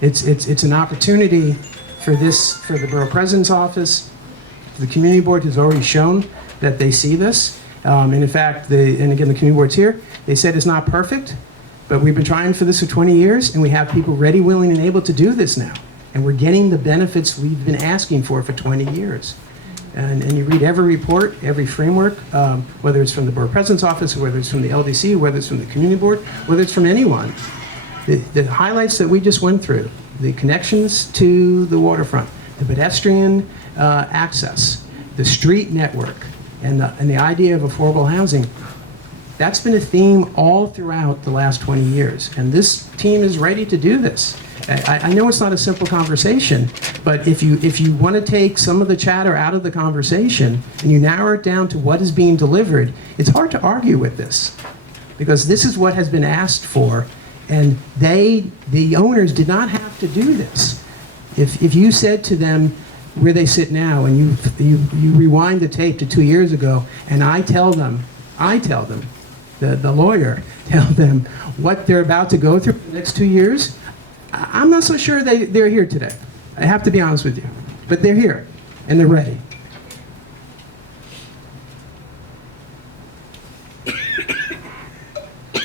it's an opportunity for the Borough President's Office. The Community Board has already shown that they see this. And in fact, and again, the Community Board's here, they said it's not perfect, but we've been trying for this for 20 years, and we have people ready, willing, and able to do this now. And we're getting the benefits we've been asking for 20 years. And you read every report, every framework, whether it's from the Borough President's Office, or whether it's from the LDC, whether it's from the Community Board, whether it's from anyone. The highlights that we just went through, the connections to the waterfront, the pedestrian access, the street network, and the idea of affordable housing, that's been a theme all throughout the last 20 years. And this team is ready to do this. I know it's not a simple conversation, but if you want to take some of the chatter out of the conversation and you narrow it down to what is being delivered, it's hard to argue with this, because this is what has been asked for, and the owners did not have to do this. If you said to them where they sit now, and you rewind the tape to 2 years ago, and I tell them, the lawyer, tell them what they're about to go through for the next 2 years, I'm not so sure they're here today. I have to be honest with you. But they're here. and they're ready.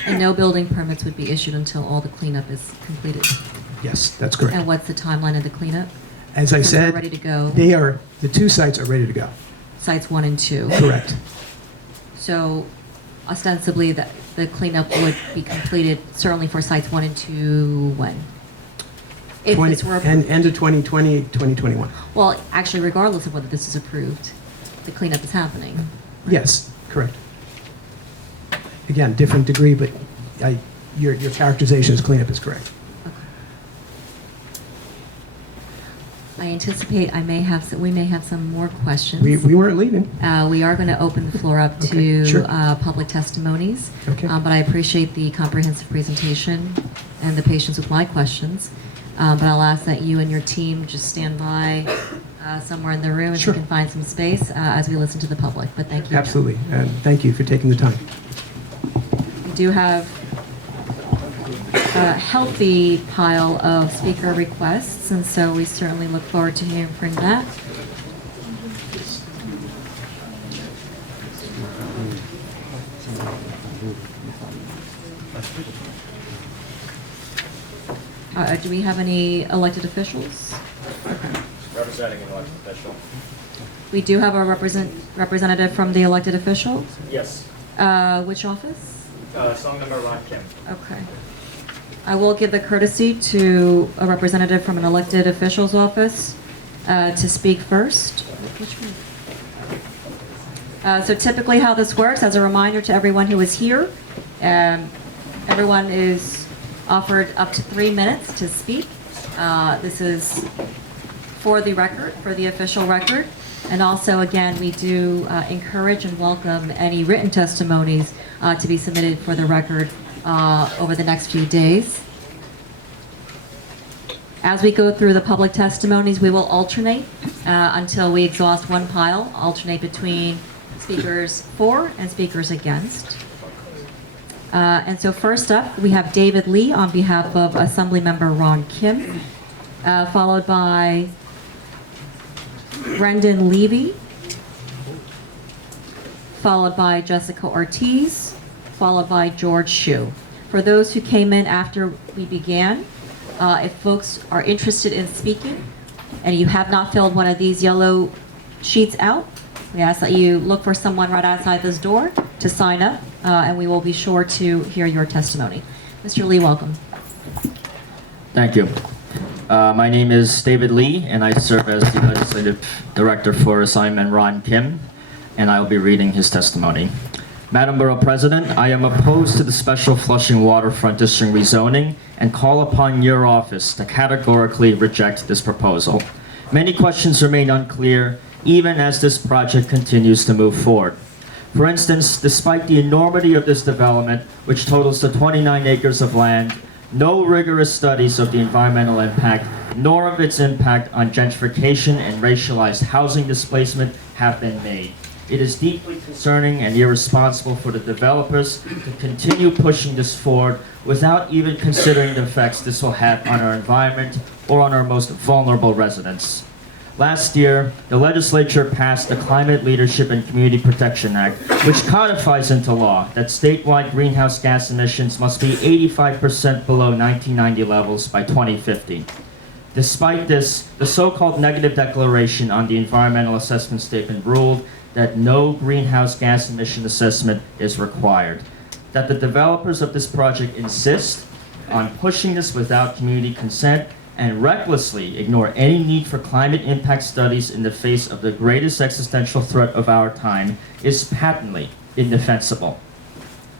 And no building permits would be issued until all the cleanup is completed. Yes, that's correct. And what's the timeline of the cleanup? As I Since they're said, ready to go. the two sites are ready to go. Sites 1 and 2. Correct. So ostensibly, the cleanup would be completed certainly for sites 1 and 2 when? If this were approved. End of 2020, 2021. Well, actually, regardless of whether this is approved, the cleanup is happening. Yes, correct. Again, different degree, but your characterization as cleanup is correct. I anticipate we may have some more questions. We weren't leaving. We are going to open the floor up Okay, to sure. public testimonies. Okay. But I appreciate the comprehensive presentation and the patience with my questions. But I'll ask that you and your team just stand by somewhere in the room if Sure. you can find some space as we listen to the public. But thank you. Absolutely, and thank you for taking the time. We do have a healthy pile of speaker requests, and so we certainly look forward to hearing from that. Do we have any elected officials? Representing an elected official. We do have a representative from the elected official. Yes. Which office? Song number Ron Kim. Okay. I will give the courtesy to a representative from an elected official's office to speak first. Which one? So typically how this works, as a reminder to everyone who is here, everyone is offered up to 3 minutes to speak. This is for the record, for the official record. And also, again, we do encourage and welcome any written testimonies to be submitted for the record over the next few days. As we go through the public testimonies, we will alternate until we exhaust one pile, alternate between speakers for and speakers against. And so first up, we have David Lee on behalf of Assemblymember Ron Kim, followed by Brendan Levy, followed by Jessica Ortiz, followed by George Shue. For those who came in after we began, if folks are interested in speaking and you have not filled one of these yellow sheets out, we ask that you look for someone right outside this door to sign up, and we will be sure to hear your testimony. Mr. Lee, welcome. Thank you. My name is David Lee, and I serve as the Legislative Director for Assignment Ron Kim, and I will be reading his testimony. Madam Borough President, I am opposed to the Special Flushing Waterfront District rezoning and call upon your office to categorically reject this proposal. Many questions remain unclear, even as this project continues to move forward. For instance, despite the enormity of this development, which totals to 29 acres of land, no rigorous studies of the environmental impact, nor of its impact on gentrification and racialized housing displacement have been made. It is deeply concerning and irresponsible for the developers to continue pushing this forward without even considering the effects this will have on our environment or on our most vulnerable residents. Last year, the legislature passed the Climate Leadership and Community Protection Act, which codifies into law that statewide greenhouse gas emissions must be 85% below 1990 levels by 2050. Despite this, the so-called negative declaration on the environmental assessment statement ruled that no greenhouse gas emission assessment is required, that the developers of this project insist on pushing this without community consent and recklessly ignore any need for climate impact studies in the face of the greatest existential threat of our time is patently indefensible.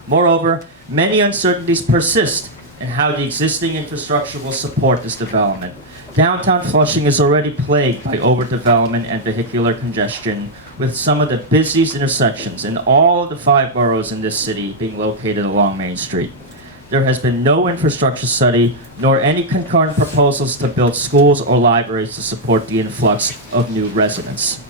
Moreover, many uncertainties persist in how the existing infrastructure will support this development. Downtown Flushing is already plagued by overdevelopment and vehicular congestion, with some of the busiest intersections in all of the 5 boroughs in this city being located along Main Street. There has been no infrastructure study, nor any concurrent proposals to build schools or libraries to support the influx of new residents.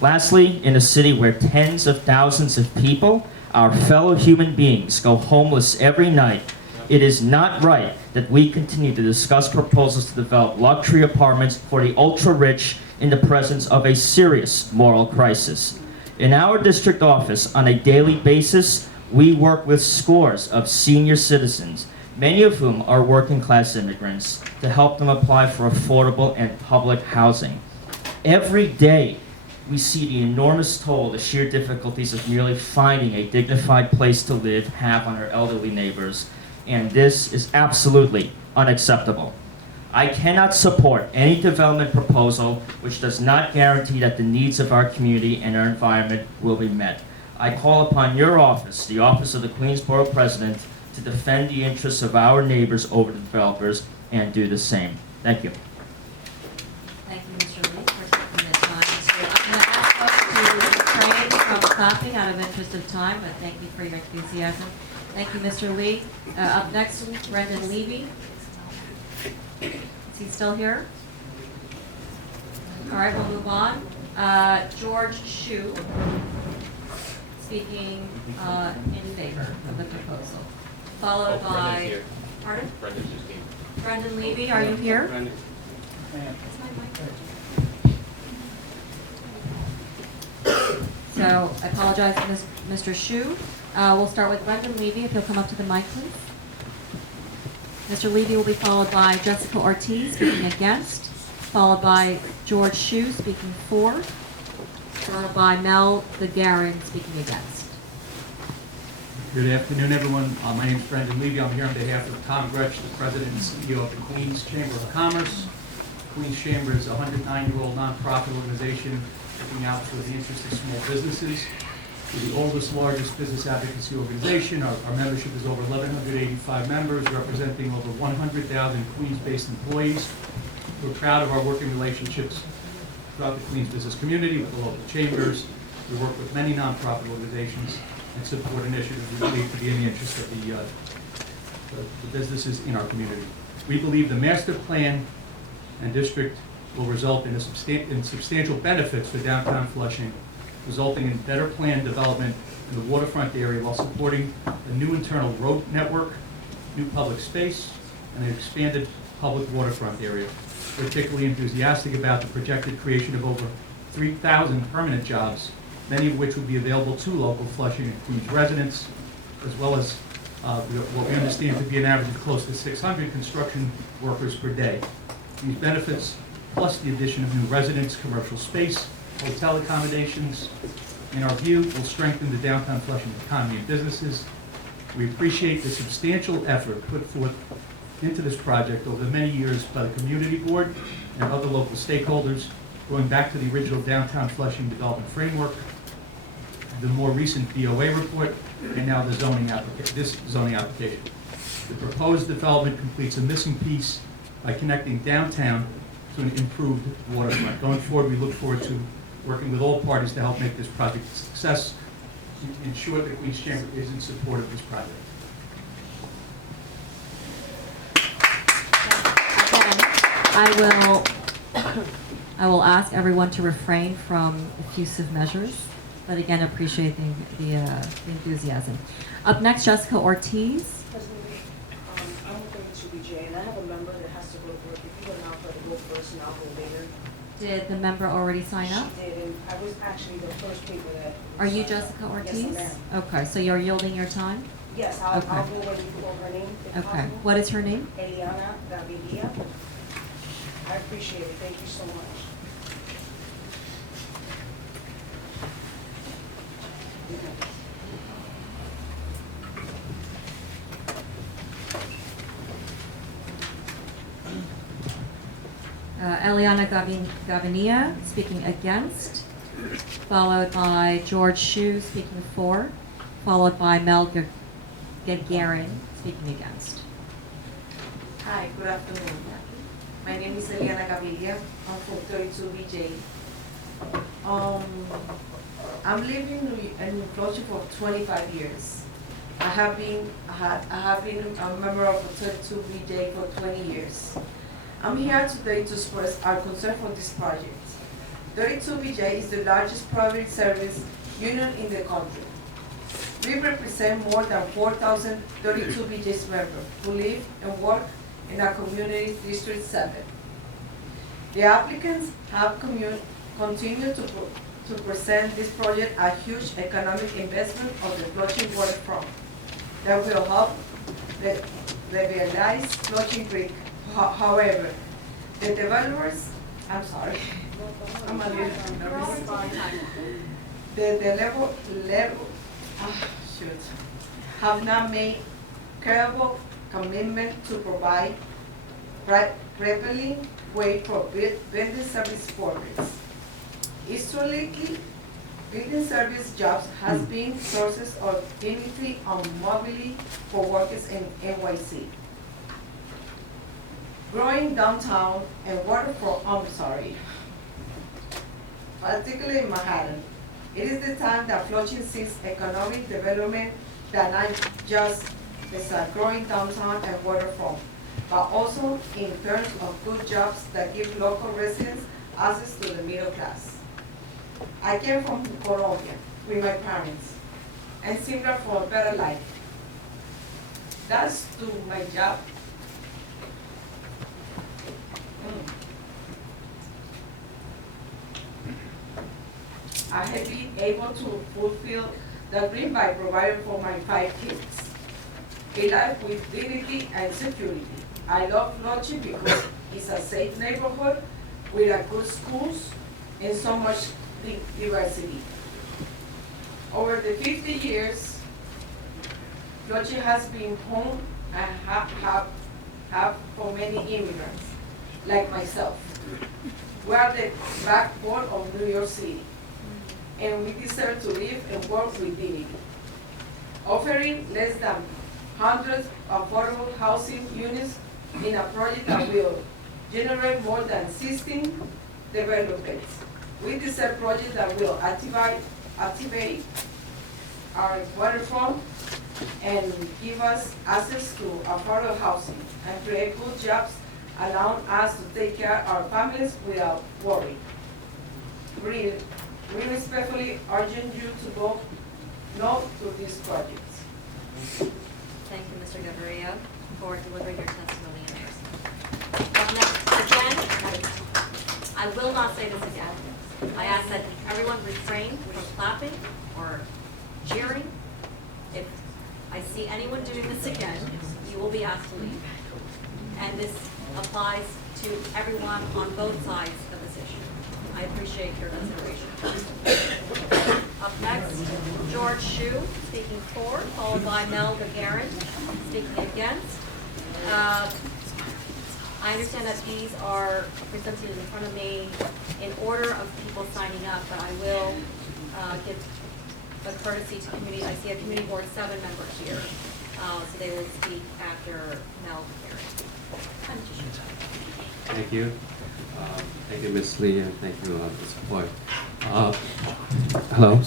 Lastly, in a city where tens of thousands of people, our fellow human beings, go homeless every night, it is not right that we continue to discuss proposals to develop luxury apartments for the ultra-rich in the presence of a serious moral crisis. In our district office, on a daily basis, we work with scores of senior citizens, many of whom are working-class immigrants, to help them apply for affordable and public housing. Every day, we see the enormous toll the sheer difficulties of merely finding a dignified place to live have on our elderly neighbors, and this is absolutely unacceptable. I cannot support any development proposal which does not guarantee that the needs of our community and our environment will be met. I call upon your office, the Office of the Queens Borough President, to defend the interests of our neighbors over the developers and do the same. Thank you. Thank you, Mr. Lee, for taking the time to, I'm going to ask folks to refrain from clapping out of interest of time, but thank you for your enthusiasm. Thank you, Mr. Lee. Up next, Brendan Levy. Is he still here? All right, we'll move on. George Shu, speaking in favor of the proposal, followed by... Here. Pardon? Brendan's just came. Brendan Levy, are you here? Brendan. So I apologize, Mr. Shu. We'll start with Brendan Levy, if you'll come up to the mic, please. Mr. Levy will be followed by Jessica Ortiz, speaking against, followed by George Shu, speaking for, followed by Mel Gagarin, speaking against. Good afternoon, everyone. My name is Brendan Levy. I'm here on behalf of Tom Gretsch, the President and CEO of the Queens Chamber of Commerce. Queens Chamber is a 109-year-old nonprofit organization looking out for the interests of small businesses. We're the oldest, largest business advocacy organization. Our membership is over 1,185 members, representing over 100,000 Queens-based employees. We're proud of our working relationships throughout the Queens business community with the local chambers. We work with many nonprofit organizations and support initiatives we believe to be in the interest of the businesses in our community. We believe the master plan and district will result in substantial benefits for downtown Flushing, resulting in better planned development in the waterfront area while supporting a new internal road network, new public space, and an expanded public waterfront area. We're particularly enthusiastic about the projected creation of over 3,000 permanent jobs, many of which would be available to local Flushing and Queens residents, as well as what we understand to be an average of close to 600 construction workers per day. These benefits, plus the addition of new residents, commercial space, hotel accommodations, in our view, will strengthen the downtown Flushing economy and businesses. We appreciate the substantial effort put forth into this project over the many years by the community board and other local stakeholders, going back to the original downtown Flushing development framework, the more recent BOA report, and now this zoning application. The proposed development completes a missing piece by connecting downtown to an improved waterfront. Going forward, we look forward to working with all parties to help make this project a success, ensure that Queens Chamber is in support of this project. I will ask everyone to refrain from effusive measures, but again, appreciate the enthusiasm. Up next, Jessica Ortiz. I'm with WBJ, and I have a member that has to go to work. If you allow her to go first, and I'll go later. Did the member already sign up? She did, and I was actually the first people that... Are you Jessica Ortiz? Yes, ma'am. Okay, so you're yielding your time? Yes, I'll Okay. go when you call her name, if Okay, possible. what is her name? Eliana Gaviria. I appreciate it. Thank you so much. Eliana Gavinia, speaking against, followed by George Shu, speaking for, followed by Mel Gagarin, speaking against. Hi, good afternoon. My name is Eliana Gaviria. I'm from 32BJ. I'm living in Flushing for 25 years. I have been a member of 32BJ for 20 years. I'm here today to express our concern for this project. 32BJ is the largest private service union in the country. We represent more than 4,000 32BJ members who live and work in our community District 7. The applicants have continued to present this project a huge economic investment of the Flushing waterfront that will help revitalize Flushing Creek. However, the developers, I'm sorry, I'm a little nervous. Have not made credible commitment to provide prevailing way for building service workers. Historically, building service jobs has been sources of dignity and mobility for workers in NYC. Growing downtown and waterfront, particularly in Manhattan, it is the time that Flushing sees economic development that not just is a growing downtown and waterfront, but also in terms of good jobs that give local residents access to the middle class. I came from Colombia with my parents and similar for a better life. That's to my job. I have been able to fulfill the dream by providing for my 5 kids a life with dignity and security. I love Flushing because it's a safe neighborhood with a good schools and so much diversity. Over the 50 years, Flushing has been home and have for many immigrants, like myself. We are the backbone of New York City, and we deserve to live and work with dignity. Offering less than 100 affordable housing units in a project that will generate more than 16 developments. We deserve projects that will activate our waterfront and give us access to affordable housing and create good jobs, allowing us to take care of our families without worry. We respectfully urge you to vote no to these projects. Thank you, Mr. Gaviria, for delivering your testimony in person. Up next, again, I will not say this again. I ask that everyone refrain from clapping or cheering. If I see anyone doing this again, you will be asked to leave. And this applies to everyone on both sides of this issue. I appreciate your consideration. Up next, George Shu, speaking for, followed by Mel Gagarin, speaking against. I understand that these are presented in front of me in order of people signing up, but I will give a courtesy to committee. I see a committee board 7 member here, so they will speak after Mel Gagarin. Thank you. Thank you, Ms. Lee, and thank you for the support. Hello.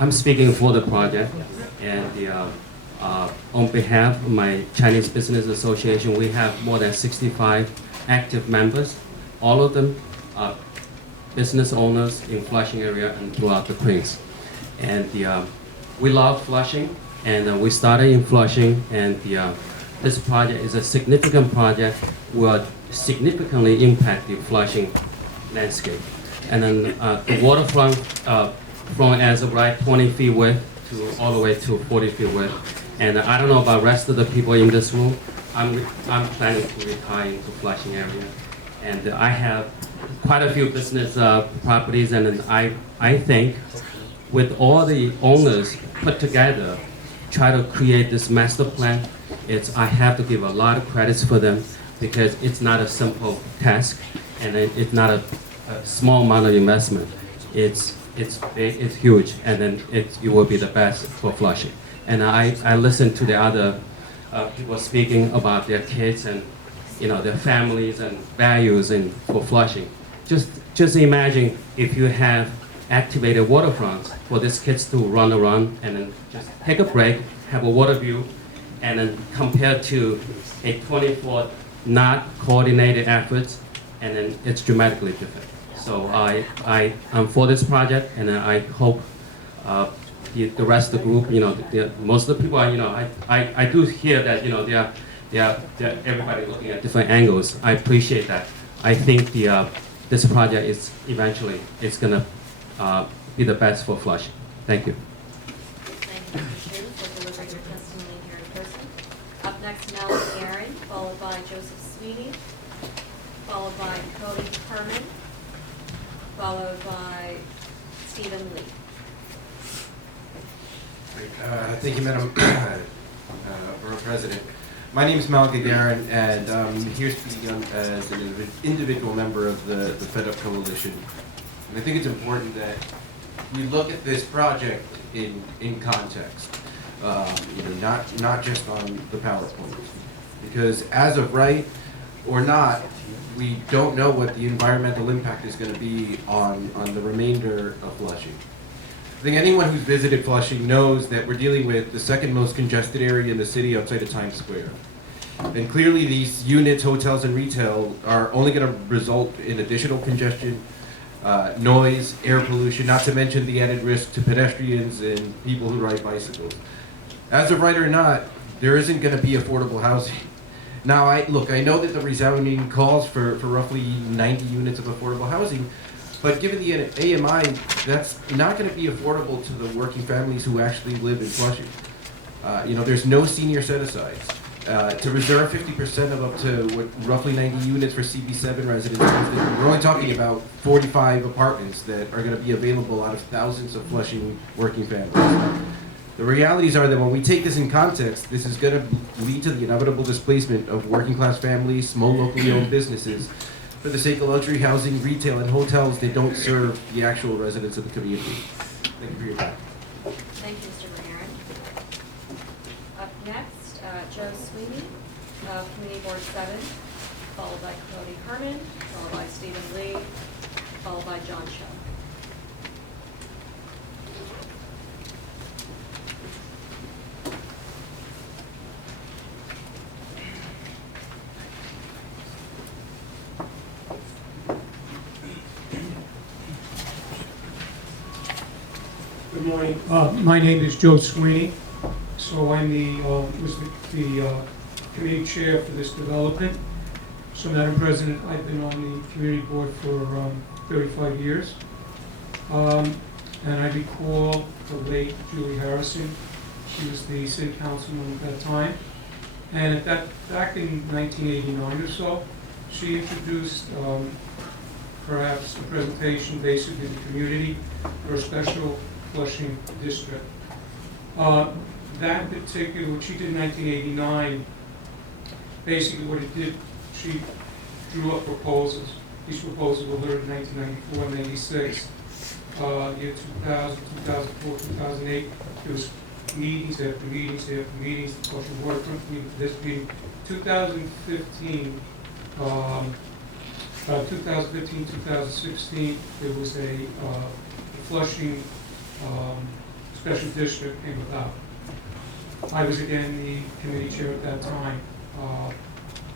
I'm speaking for the project, and on behalf of my Chinese Business Association, we have more than 65 active members. All of them are business owners in Flushing area and throughout the Queens. And we love Flushing, and we started in Flushing, and this project is a significant project, will significantly impact the Flushing landscape. And then the waterfront from as of right 20 feet width to all the way to 40 feet width. And I don't know about the rest of the people in this room. I'm planning to retire into Flushing area, and I have quite a few business properties, and then I think with all the owners put together, try to create this master plan. I have to give a lot of credits for them, because it's not a simple task, and it's not a small amount of investment. It's big, it's huge, and then it will be the best for Flushing. And I listened to the other people speaking about their kids and their families and values for Flushing. Just imagine if you have activated waterfronts for these kids to run around and then just take a break, have a water view, and then compared to a 24 not coordinated efforts, and then it's dramatically different. So I'm for this project, and I hope the rest of the group, most of the people, I do hear that, they're everybody looking at different angles. I appreciate that. I think this project is eventually it's gonna be the best for Flushing. Thank you. Thank you, Mr. Chu, for delivering your testimony here in person. Up next, Melanie Aaron, followed by Joseph Sweeney, followed by Cody Herman, followed by Stephen Lee. Thank you, Madam Borough President. My name is Mal Gagarin, and I'm here speaking as an individual member of the Fed Up Coalition. And I think it's important that we look at this project in context, not just on the PowerPoint. Because as of right or not, we don't know what the environmental impact is going to be on the remainder of Flushing. I think anyone who's visited Flushing knows that we're dealing with the second most congested area in the city outside of Times Square. And clearly these units, hotels, and retail are only going to result in additional congestion, noise, air pollution, not to mention the added risk to pedestrians and people who ride bicycles. As of right or not, there isn't going to be affordable housing. Now, I know that the resounding calls for roughly 90 units of affordable housing, but given the AMI, that's not going to be affordable to the working families who actually live in Flushing. There's no senior set-asides. To reserve 50% of up to roughly 90 units for CB7 residents, we're only talking about 45 apartments that are going to be available out of thousands of Flushing working families. The realities are that when we take this in context, this is going to lead to the inevitable displacement of working class families, small locally owned businesses, for the sake of luxury housing, retail, and hotels that don't serve the actual residents of the community. Thank you for your time. Thank you, Mr. Marin. Up next, Joe Sweeney, Committee Board 7, followed by Cody Herman, followed by Stephen Lee, followed by John Cho. Good morning. My name is Joe Sweeney. So I'm was the committee chair for this development. So Madam President, I've been on the community board for 35 years. And I recall the late Julie Harrison. She was the city councilman at that time. And back in 1989 or so, she introduced perhaps a presentation basically to the community for a special Flushing district. That particular, what she did in 1989, basically what it did, she drew up proposals. These proposals were heard in 1994 and 96. Year 2000, 2004, 2008, there was meetings after meetings after meetings, the Flushing Waterfront meeting, this meeting. 2015, 2015, 2016, there was a Flushing special district came about. I was again the committee chair at that time.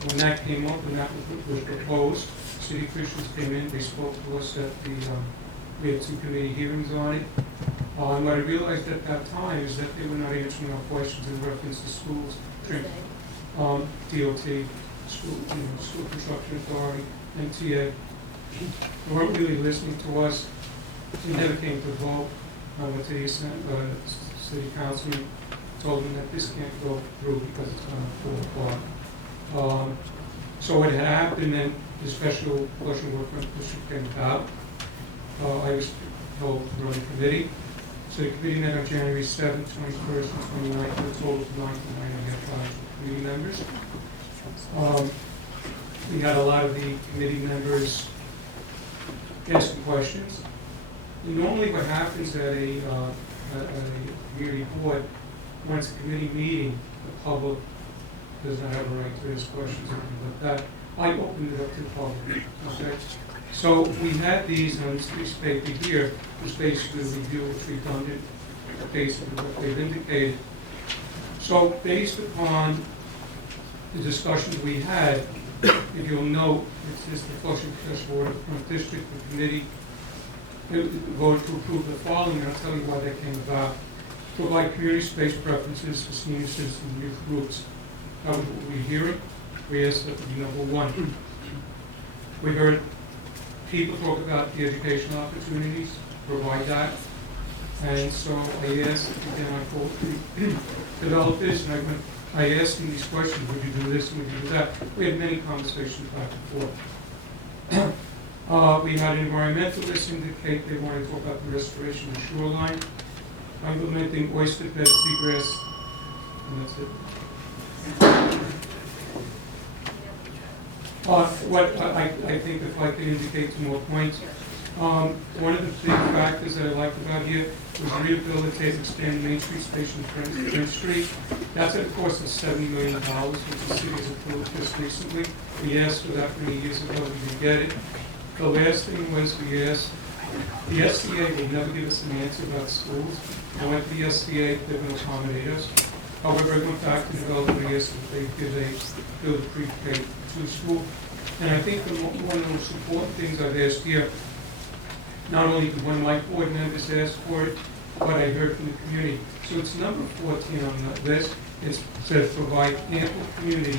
When that came up, when that was proposed, city officials came in, they spoke to us at we had 2 committee hearings on it. And what I realized at that time is that they were not answering our questions in reference to schools, DOT, School Construction Authority, MTA. They weren't really listening to us. They never came to vote. I went to the city councilman, told them that this can't go through because it's going to fall apart. So what happened then, the special Flushing Waterfront district came about. I was told to run the committee. So the committee met on January 7th, 21st, and 29th, for a total of 9 committee members. We had a lot of the committee members asking questions. Normally what happens at a community board, when it's a committee meeting, the public does not have a right to ask questions or anything like that. I opened it up to the public, okay? So we had these on this piece of paper here, which basically review what's redundant, basically what they've indicated. So based upon the discussions we had, if you'll note, it's the Flushing Special Waterfront District, the committee voted to approve the following, and I'll tell you why that came about. Provide community space preferences for senior citizens and youth groups. That was what we were hearing. We asked that to be number 1. We heard people talk about the educational opportunities, provide that. And so I asked, again, I called the developers, and I asked them these questions, would you do this, would you do that? We had many conversations back and forth. We had environmentalists indicate they wanted to talk about the restoration of the shoreline, implementing oyster bed seagrass, and that's it. What I think if I could indicate some more points, one of the big factors that I liked about here was rehabilitate, expand Main Street Station, Prince Street. That's at a cost of $70 million, which the city has approved just recently. We asked for that many years ago, we didn't get it. The last thing was we asked, the SCA will never give us an answer about schools. I went to the SCA, they're going to accommodate us. However, I went back to development and asked if they could build a pre-K to school. And I think one of the most important things I've asked here, not only did one of my board members ask for it, but I heard from the community. So it's number 14 on that list. It says provide ample community,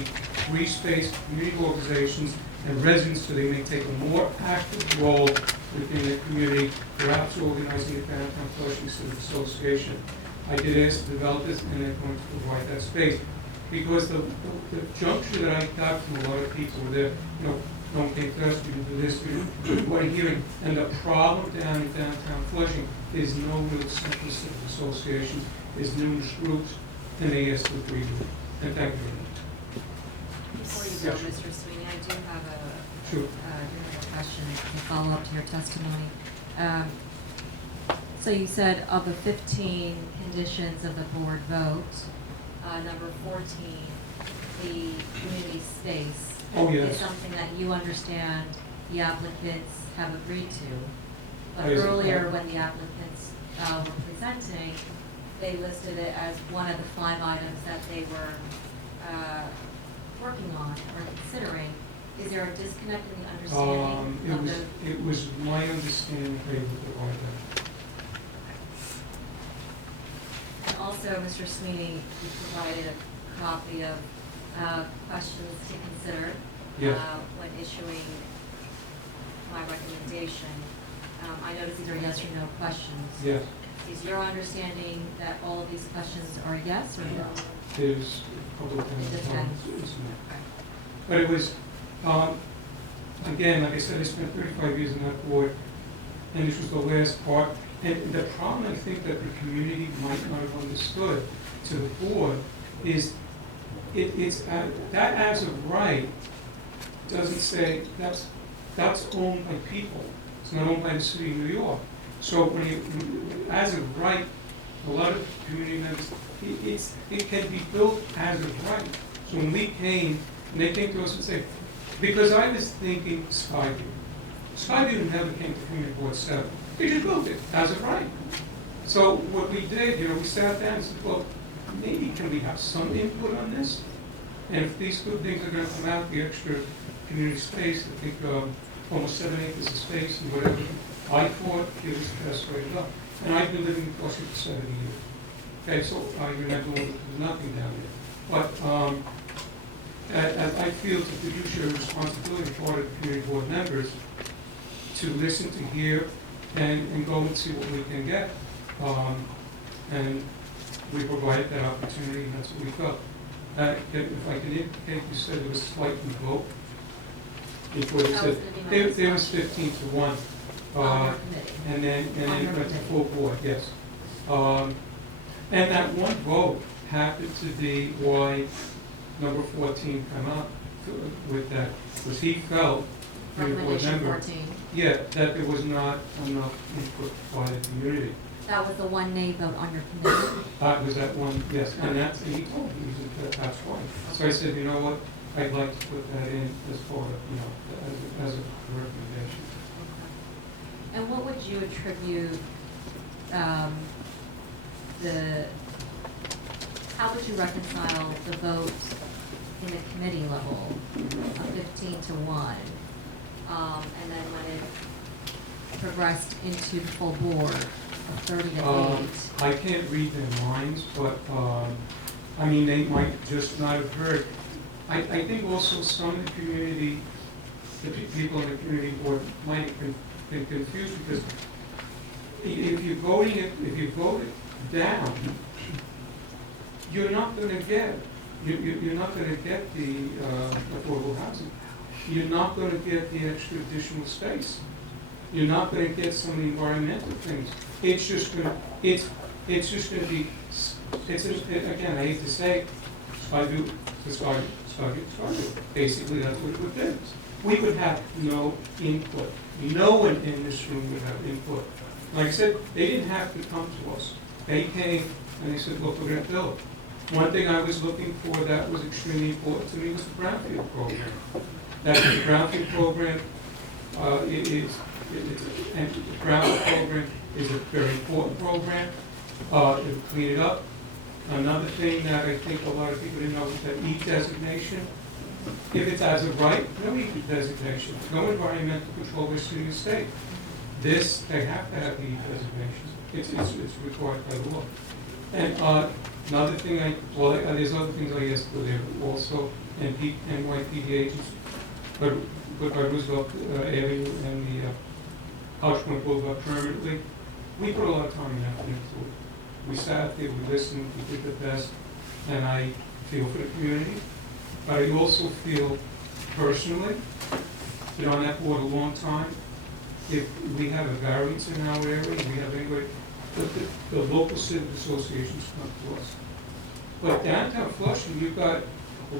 free space, community organizations, and residents so they may take a more active role within the community, perhaps organizing a downtown Flushing Civic Association. I did ask the developers, and they're going to provide that space. Because the juncture that I got from a lot of people were there, don't came to us, we didn't do this, we didn't what I'm hearing. And the problem down in downtown Flushing is no real central civic associations, there's numerous groups, and they asked to agree with it. And thank you very much. Before you go, Mr. Sweeney, I do have Sure. a question to follow up to your testimony. So you said of the 15 conditions of the board vote, number 14, the community space Oh, yes. is something that you understand the applicants have agreed to. But Yes. earlier, when the applicants were presenting, they listed it as one of the 5 items that they were working on or considering. Is there a disconnect in the understanding of the? It was my understanding they would provide that. And also, Mr. Sweeney, you provided a copy of questions to consider Yes. when issuing my recommendation. I notice these are yes or no questions. Yes. Is your understanding that all of these questions are yes or no? There's a couple of things. It depends. It's not. But it was, again, like I said, I spent 35 years on that board, and this was the last part. And the problem I think that the community might not have understood to the board is it's that as of right doesn't say that's owned by people. It's not owned by the city of New York. So when as of right, a lot of community members, it can be built as of right. So when we came, and they came to us and said, because I was thinking Skyview. Skyview never came to Community Board 7. They just built it as of right. So what we did, we sat down and said, well, maybe can we have some input on this? And if these good things are going to come out, the extra community space, I think almost 7 acres of space and whatever, I thought it was the best way to go. And I've been living in Flushing for 70 years. Okay, so I remember there's nothing down there. But as I feel it's a fiduciary responsibility part of the community board members to listen, to hear, and go and see what we can get. And we provided that opportunity, and that's what we felt. If I can indicate, you said it was slightly vote. Before you said, there was 15 to 1. And then it went to full board, yes. And that one vote happened to be why number 14 came up with that, because he felt, board member, 14. yeah, that there was not enough input by the community. That was the one nay vote on your committee? Was that one, yes, and he told me that's why. So I said, you know what, I'd like to put that in as part of, as a recommendation. Okay. And what would you attribute how would you reconcile the vote in the committee level of 15 to 1, and then when it progressed into the full board of 30 to 8? I can't read their minds, but they might just not have heard. I think also some of the community people in the community board might have been confused, because if you vote it down, you're not going to get you're not going to get the affordable housing. You're not going to get the extra additional space. You're not going to get some of the environmental things. It's just going to be. Again, I hate to say, basically that's what it would be. We would have no input. No one in this room would have input. Like I said, they didn't have to come to us. They came and they said, look, we're going to build. One thing I was looking for that was extremely important to me was the brownfield program. That the brownfield program is a very important program. It'll clean it up. Another thing that I think a lot of people didn't know is that E designation, if it's as of right, no E designation, no environmental control risk in the state. This, they have to have the E designation. It's required by law. And another thing, there's other things I guess there also, NYPD agents, but by Roosevelt Avenue and the Hodgkin Boulevard permanently, we put a lot of time and effort into it. We sat there, we listened, we did the best, and I feel for the community. But I also feel personally, on that board a long time, if we have a variance in our area, we have anyway, the local civic associations come to us. But downtown Flushing, you've got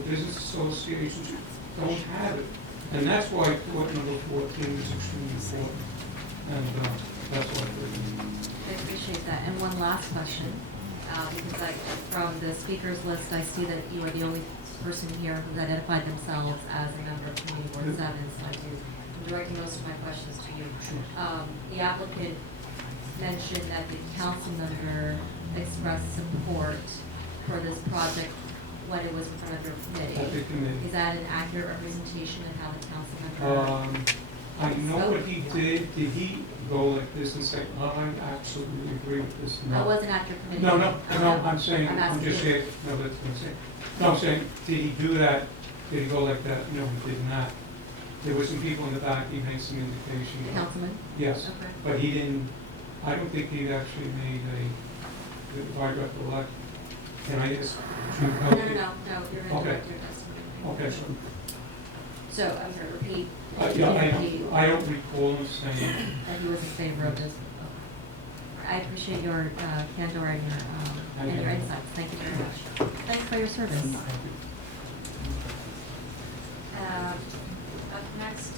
business associations don't have it. And that's why I thought number 14 is extremely important. And that's why I put it. I appreciate that. And one last question, because from the speakers list, I see that you are the only person here who's identified themselves as a member of Community Board 7, so I'm directing most of my questions to you. The applicant mentioned that the council member expressed support for this project when it was in front of your committee. Is that an accurate representation of how the council member? I know what he did. Did he go like this and say, "Oh, I absolutely agree with this"? No. That wasn't at your committee. No. I'm saying, I'm just saying. No, that's what I'm saying. No, I'm saying, did he do that? Did he go like that? No, he did not. There were some people in the back. He made some indication. The councilman? Yes, okay. But he didn't. I don't think he actually made if I recollect. Can I just? No, you're going to Okay. direct your testimony. Okay, so. So, I'm going to repeat. I don't recall him saying. That he was in favor of this. I appreciate your candor and your insights. Thank you very much. Thanks for your service. Up next,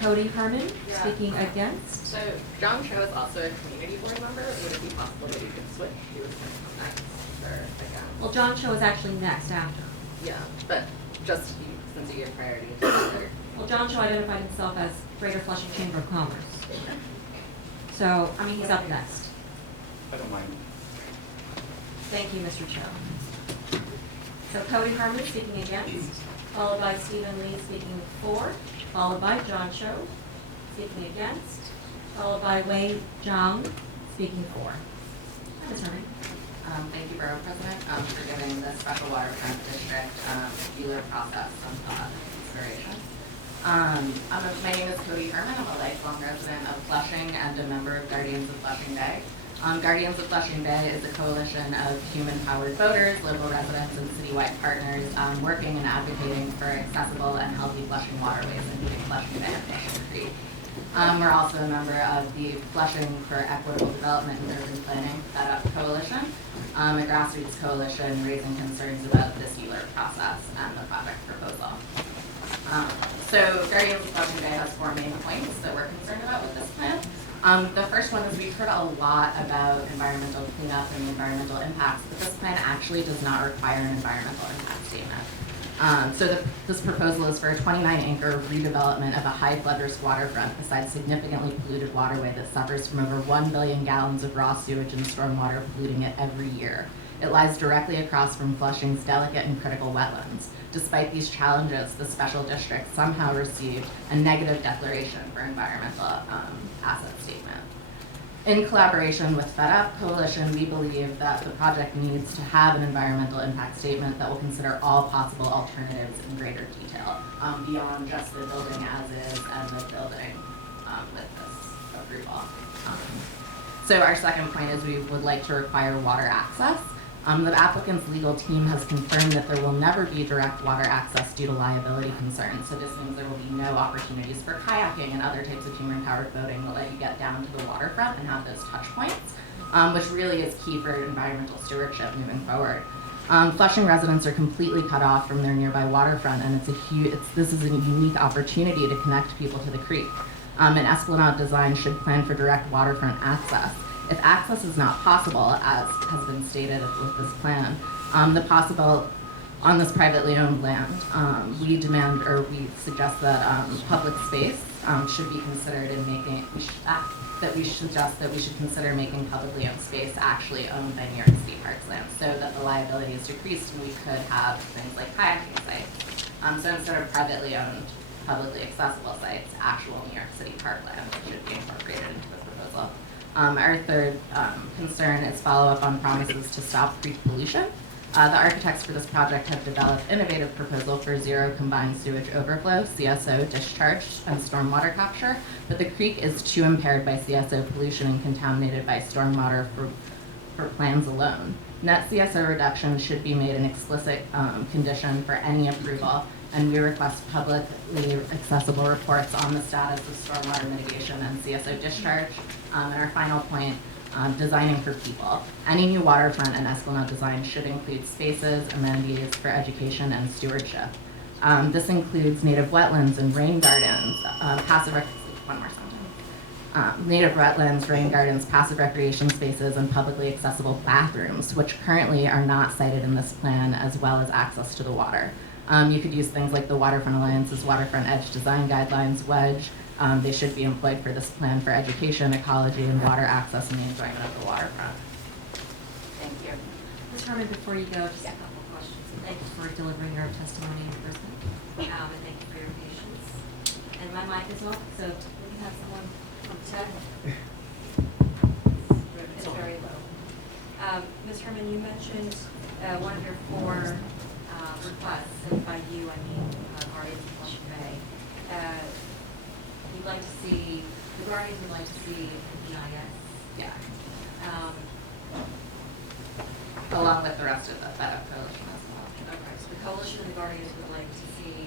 Cody Herman, Yeah. speaking against. So John Cho is also a community board member. Would it be possible that we could switch? He was next or again? Well, John Cho is actually next after. Yeah, but just since you give priority to the other. Well, John Cho identified himself as Greater Flushing Chamber of Commerce. So, he's up next. I don't mind. Thank you, Mr. Cho. So Cody Herman speaking against, followed by Stephen Lee speaking for, followed by John Cho speaking against, followed by Wei Zhang speaking for. Ms. Herman. Thank you, Borough President, for giving the Special Waterfront District dealer process some thought and consideration. My name is Cody Herman. I'm a lifelong resident of Flushing and a member of Guardians of Flushing Bay. Guardians of Flushing Bay is a coalition of human-powered voters, local residents, and citywide partners working and advocating for accessible and healthy Flushing waterways, including Flushing Bay and Flushing Creek. We're also a member of the Flushing for Equitable Development and Urban Planning setup coalition, a grassroots coalition raising concerns about this ULURP process and the project proposal. So Guardians of Flushing Bay has 4 main points that we're concerned about with this plan. The first one is we've heard a lot about environmental cleanup and environmental impacts, but this plan actually does not require an environmental impact statement. This proposal is for a 29-acre redevelopment of a high flood risk waterfront beside significantly polluted waterway that suffers from over 1 billion gallons of raw sewage and stormwater polluting it every year. It lies directly across from Flushing's delicate and critical wetlands. Despite these challenges, the special district somehow received a negative declaration for environmental asset statement. In collaboration with FedUp Coalition, we believe that the project needs to have an environmental impact statement that will consider all possible alternatives in greater detail, beyond just the building as is and the building with this approval. So our second point is we would like to require water access. The applicant's legal team has confirmed that there will never be direct water access due to liability concerns. So this means there will be no opportunities for kayaking and other types of human-powered boating that let you get down to the waterfront and have those touch points, which really is key for environmental stewardship moving forward. Flushing residents are completely cut off from their nearby waterfront, and this is a unique opportunity to connect people to the creek. And Esplanade Design should plan for direct waterfront access. If access is not possible, as has been stated with this plan, on this privately owned land, we demand or we suggest that public space should be considered in making. We should consider making publicly owned space actually owned by New York City Parks land, so that the liability is decreased and we could have things like kayaking sites. So instead of privately owned, publicly accessible sites, actual New York City parkland should be incorporated into the proposal. Our third concern is follow-up on promises to stop creek pollution. The architects for this project have developed innovative proposal for zero combined sewage overflow, CSO discharge, and stormwater capture, but the creek is too impaired by CSO pollution and contaminated by stormwater for plans alone. Net CSO reduction should be made an explicit condition for any approval, and we request publicly accessible reports on the status of stormwater mitigation and CSO discharge. And our final point, designing for people. Any new waterfront and Esplanade design should include spaces, amenities for education and stewardship. This includes native wetlands and rain gardens, native wetlands, rain gardens, passive recreation spaces, and publicly accessible bathrooms, which currently are not cited in this plan, as well as access to the water. You could use things like the Waterfront Alliance's Waterfront Edge Design Guidelines, WEDGE. They should be employed for this plan for education, ecology, and water access and the enjoyment of the waterfront. Thank you. Ms. Herman, before you go, just a couple of questions. Thank you for delivering your testimony in person, and thank you for your patience. And my mic is off, so we can have someone check. It's very low. Ms. Herman, you mentioned one of your four requests, and by you I mean Guardians of Flushing Bay. You'd like to see, the Guardians would like to see an EIS. Yeah. Along with the rest of the FedUp Coalition as well. Okay, so the Coalition and the Guardians would like to see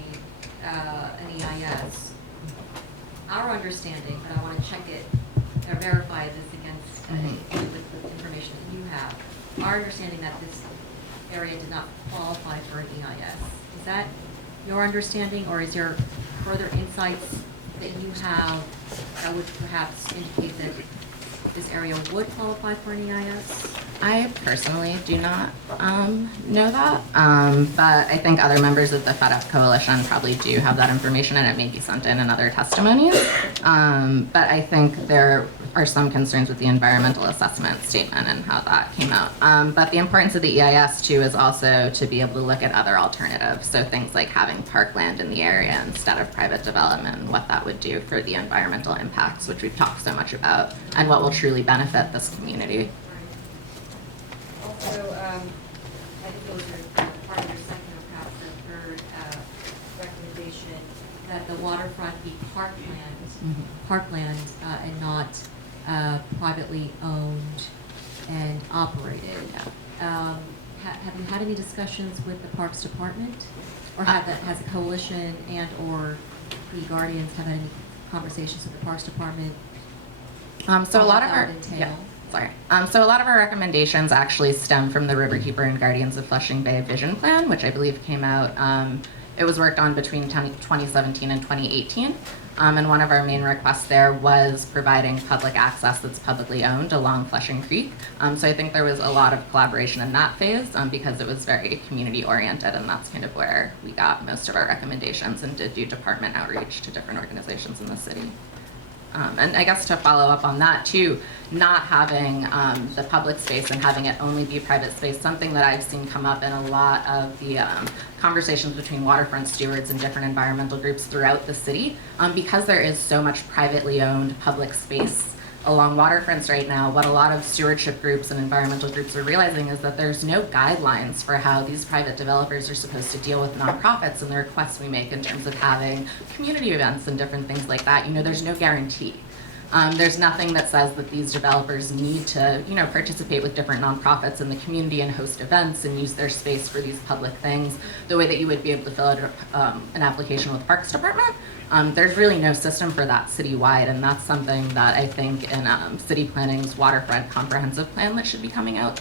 an EIS. Our understanding, but I want to check it or verify this against with the information that you have. Our understanding that this area did not qualify for an EIS. Is that your understanding, or is there further insights that you have that would perhaps indicate that this area would qualify for an EIS? I personally do not know that, but I think other members of the FedUp Coalition probably do have that information, and it may be sent in other testimonies. But I think there are some concerns with the environmental assessment statement and how that came out. But the importance of the EIS too is also to be able to look at other alternatives. So things like having parkland in the area instead of private development, and what that would do for the environmental impacts, which we've talked so much about, and what will truly benefit this community. Also, I think those are part of your second or perhaps the third recommendation, that the waterfront be parkland and not privately owned and operated. Have you had any discussions with the Parks Department? Or has the coalition and or the Guardians have any conversations with the Parks Department? So a lot of our So a lot of our recommendations actually stem from the Riverkeeper and Guardians of Flushing Bay Vision Plan, which I believe came out. It was worked on between 2017 and 2018. And one of our main requests there was providing public access that's publicly owned along Flushing Creek. So I think there was a lot of collaboration in that phase because it was very community oriented, and that's kind of where we got most of our recommendations and did do department outreach to different organizations in the city. And I guess to follow up on that too, not having the public space and having it only be private space, something that I've seen come up in a lot of the conversations between waterfront stewards and different environmental groups throughout the city, because there is so much privately owned public space along waterfronts right now, what a lot of stewardship groups and environmental groups are realizing is that there's no guidelines for how these private developers are supposed to deal with nonprofits and the requests we make in terms of having community events and different things like that. You know, there's no guarantee. There's nothing that says that these developers need to, you know, participate with different nonprofits in the community and host events and use their space for these public things the way that you would be able to fill out an application with Parks Department. There's really no system for that citywide, and that's something that I think in city planning's waterfront comprehensive plan that should be coming out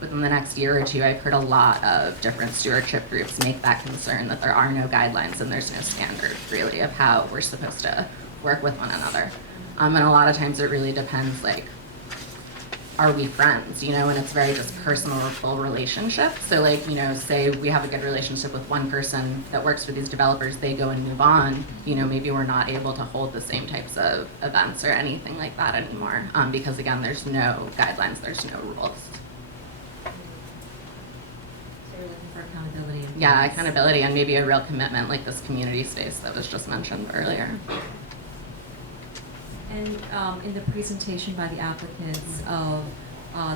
within the next year or two. I've heard a lot of different stewardship groups make that concern that there are no guidelines and there's no standard really of how we're supposed to work with one another. And a lot of times it really depends, like, are we friends, you know, and it's very just personal or full relationship. So like, you know, say we have a good relationship with one person that works for these developers, they go and move on, you know, maybe we're not able to hold the same types of events or anything like that anymore. Because again, there's no guidelines, there's no rules. So you're looking for accountability. Yeah, accountability and maybe a real commitment like this community space that was just mentioned earlier. And in the presentation by the applicants of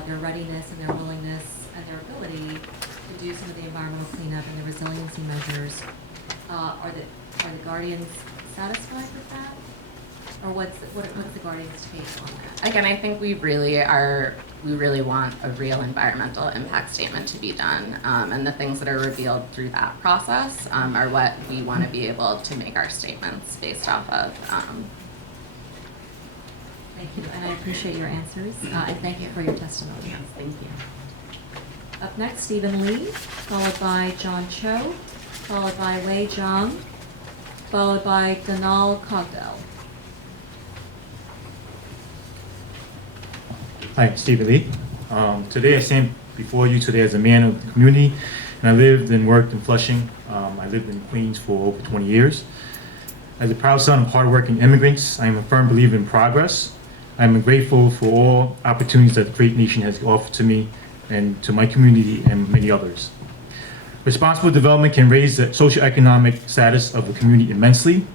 their readiness and their willingness and their ability to do some of the environmental cleanup and the resiliency measures, are the guardians satisfied with that? Or what's the guardians' take on that? Again, I think we really want a real environmental impact statement to be done. And the things that are revealed through that process are what we want to be able to make our statements based off of. Thank you, and I appreciate your answers, and thank you for your testimony. Thank you. Up next, Stephen Lee, followed by John Cho, followed by Wei Zhang, followed by Donal Cogdell. Hi, Stephen Lee. Today I stand before you today as a man of the community, and I lived and worked in Flushing. I lived in Queens for over 20 years. As a proud son of hardworking immigrants, I am a firm believer in progress. I am grateful for all opportunities that the great nation has offered to me and to my community and many others. Responsible development can raise the socioeconomic status of the community immensely.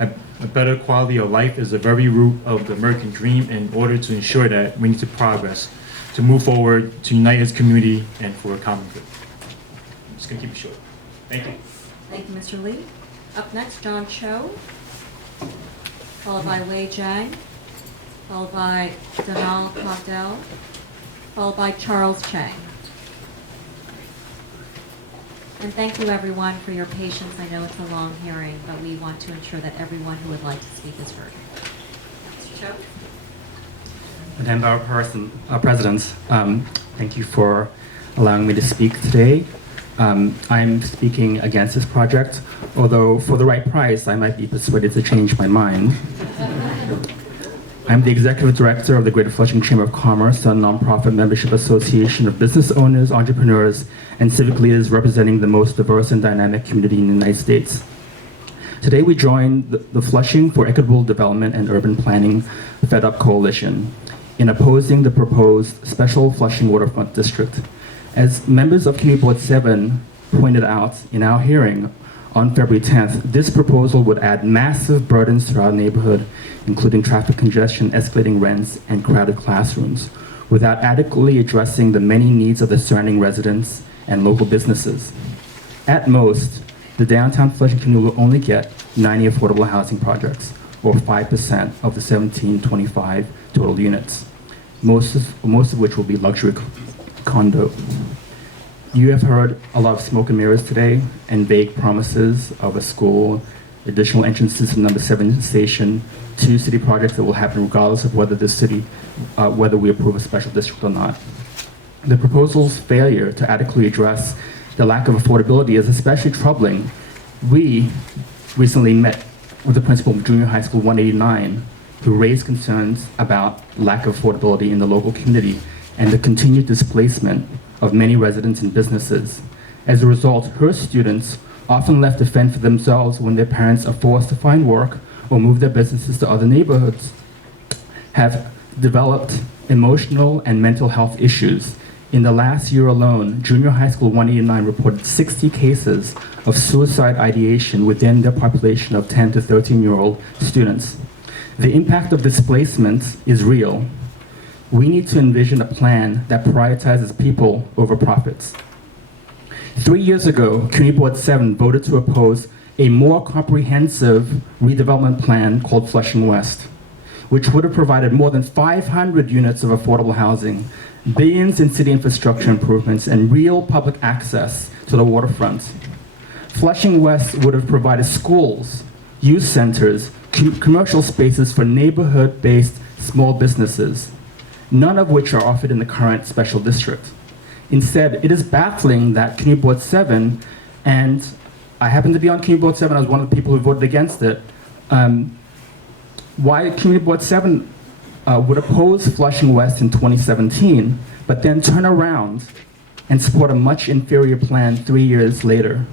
A better quality of life is the very root of the American dream. In order to ensure that, we need to progress, to move forward, to unite as a community, and for a common good. I'm just going to keep it short. Thank you. Thank you, Mr. Lee. Up next, John Cho, followed by Wei Zhang, followed by Donal Cogdell, followed by Charles Chang. And thank you, everyone, for your patience. I know it's a long hearing, but we want to ensure that everyone who would like to speak is heard. Mr. Cho? Madam President, thank you for allowing me to speak today. I'm speaking against this project, although for the right price, I might be persuaded to change my mind. I'm the Executive Director of the Greater Flushing Chamber of Commerce, a nonprofit membership association of business owners, entrepreneurs, and civic leaders representing the most diverse and dynamic community in the United States. Today, we join the Flushing for Equitable Development and Urban Planning Fed Up Coalition in opposing the proposed Special Flushing Waterfront District. As members of Community Board 7 pointed out in our hearing on February 10th, this proposal would add massive burdens to our neighborhood, including traffic congestion, escalating rents, and crowded classrooms, without adequately addressing the many needs of the surrounding residents and local businesses. At most, the downtown Flushing community will only get 90 affordable housing projects, or 5% of the 1725 total units, most of which will be luxury condo. You have heard a lot of smoke and mirrors today and vague promises of a school, additional entrances to number 7 station, 2 city projects that will happen regardless of whether the city, whether we approve a special district or not. The proposal's failure to adequately address the lack of affordability is especially troubling. We recently met with the principal of Junior High School 189, who raised concerns about lack of affordability in the local community and the continued displacement of many residents and businesses. As a result, her students, often left to fend for themselves when their parents are forced to find work or move their businesses to other neighborhoods, have developed emotional and mental health issues. In the last year alone, Junior High School 189 reported 60 cases of suicide ideation within their population of 10 to 13-year-old students. The impact of displacement is real. We need to envision a plan that prioritizes people over profits. 3 years ago, Community Board 7 voted to oppose a more comprehensive redevelopment plan called Flushing West, which would have provided more than 500 units of affordable housing, billions in city infrastructure improvements, and real public access to the waterfront. Flushing West would have provided schools, youth centers, commercial spaces for neighborhood-based small businesses, none of which are offered in the current special district. Instead, it is baffling that Community Board 7, and I happen to be on Community Board 7, I was one of the people who voted against it, why Community Board 7 would oppose Flushing West in 2017, but then turn around and support a much inferior plan 3 years later.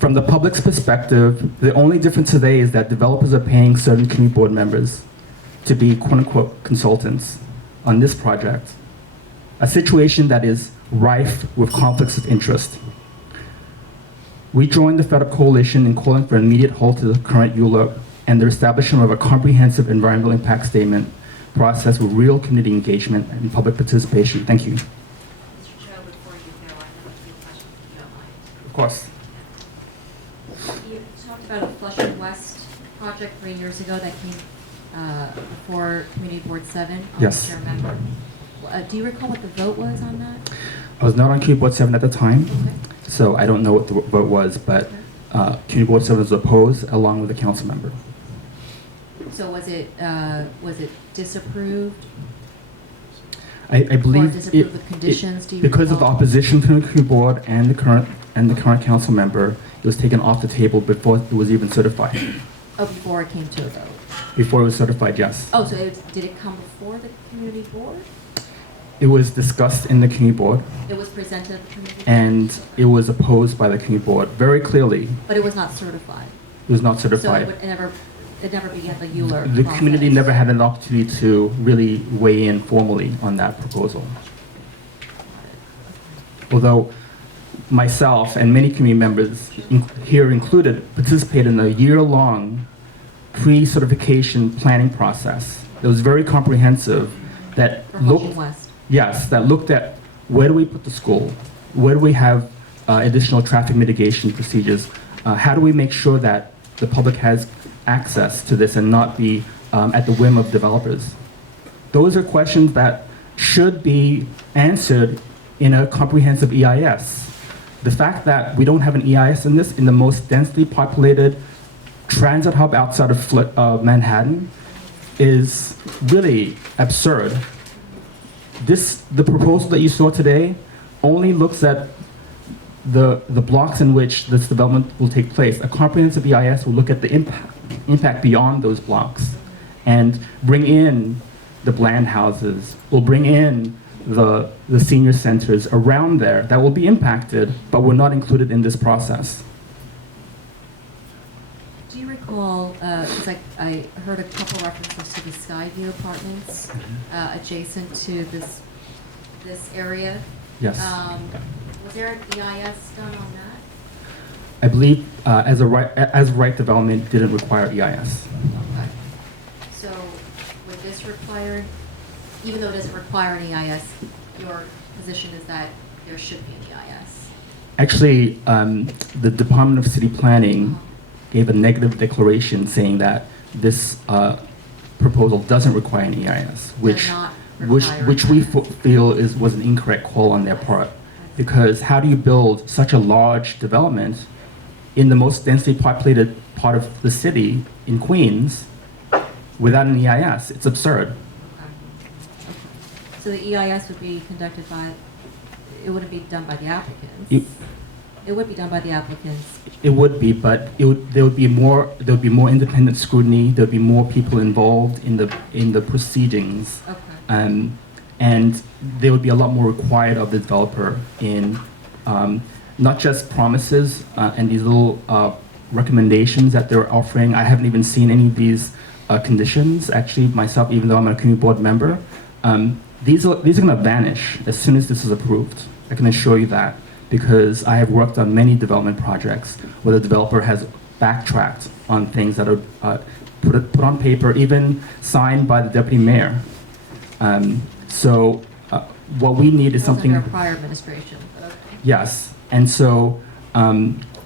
From the public's perspective, the only difference today is that developers are paying certain Community Board members to be quote-unquote consultants on this project, a situation that is rife with conflicts of interest. We joined the Fed Up Coalition in calling for an immediate halt to the current ULURP and the establishment of a comprehensive environmental impact statement process with real community engagement and public participation. Thank you. Mr. Chair, before you go, I have a few questions if you don't mind. Of course. You talked about a Flushing West project 3 years ago that came before Community Board 7. Yes. Chair member. Do you recall what the vote was on that? I was not on Community Board 7 at the time, so I don't know what the vote was, but Community Board 7 was opposed along with a council member. So was it disapproved? I believe Or disapproved with conditions? Do you because of the recall? opposition from the Community Board and the current council member, it was taken off the table before it was even certified. Oh, before it came to a vote. Before it was certified, yes. Oh, so did it come before the Community Board? It was discussed in the Community Board, It was presented at the Community Board? and it was opposed by the Community Board very clearly. But it was not certified? It was not So certified. it never began the ULURP The process? community never had an opportunity to really weigh in formally on that proposal. Although myself and many community members, here included, participated in a year-long pre-certification planning process that was very comprehensive, that For looked, Flushing West? yes, that looked at where do we put the school, where do we have additional traffic mitigation procedures, how do we make sure that the public has access to this and not be at the whim of developers. Those are questions that should be answered in a comprehensive EIS. The fact that we don't have an EIS in this, in the most densely populated transit hub outside of Manhattan, is really absurd. The proposal that you saw today only looks at the blocks in which this development will take place. A comprehensive EIS will look at the impact beyond those blocks and bring in the bland houses, will bring in the senior centers around there that will be impacted, but were not included in this process. Do you recall, because I heard a couple references to the Skyview Apartments adjacent to this area? Yes. Was there an EIS done on that? I believe as right development didn't require EIS. Okay. So would this require, even though it doesn't require an EIS, your position is that there should be an EIS? Actually, the Department of City Planning gave a negative declaration saying that this proposal doesn't require an EIS, which we feel was an incorrect call on their part. Because how do you build such a large development in the most densely populated part of the city, in Queens, without an EIS? It's absurd. So the EIS would be conducted by, it wouldn't be done by the applicants? It would be done by the applicants? It would be, but there would be more independent scrutiny. There would be more people involved in the proceedings. Okay. And there would be a lot more required of the developer in not just promises and these little recommendations that they're offering. I haven't even seen any of these conditions, actually, myself, even though I'm a community board member. These are going to vanish as soon as this is approved. I can assure you that, because I have worked on many development projects where the developer has backtracked on things that are put on paper, even signed by the deputy mayor. So what we need is That was something. under a prior administration, but okay. Yes, and so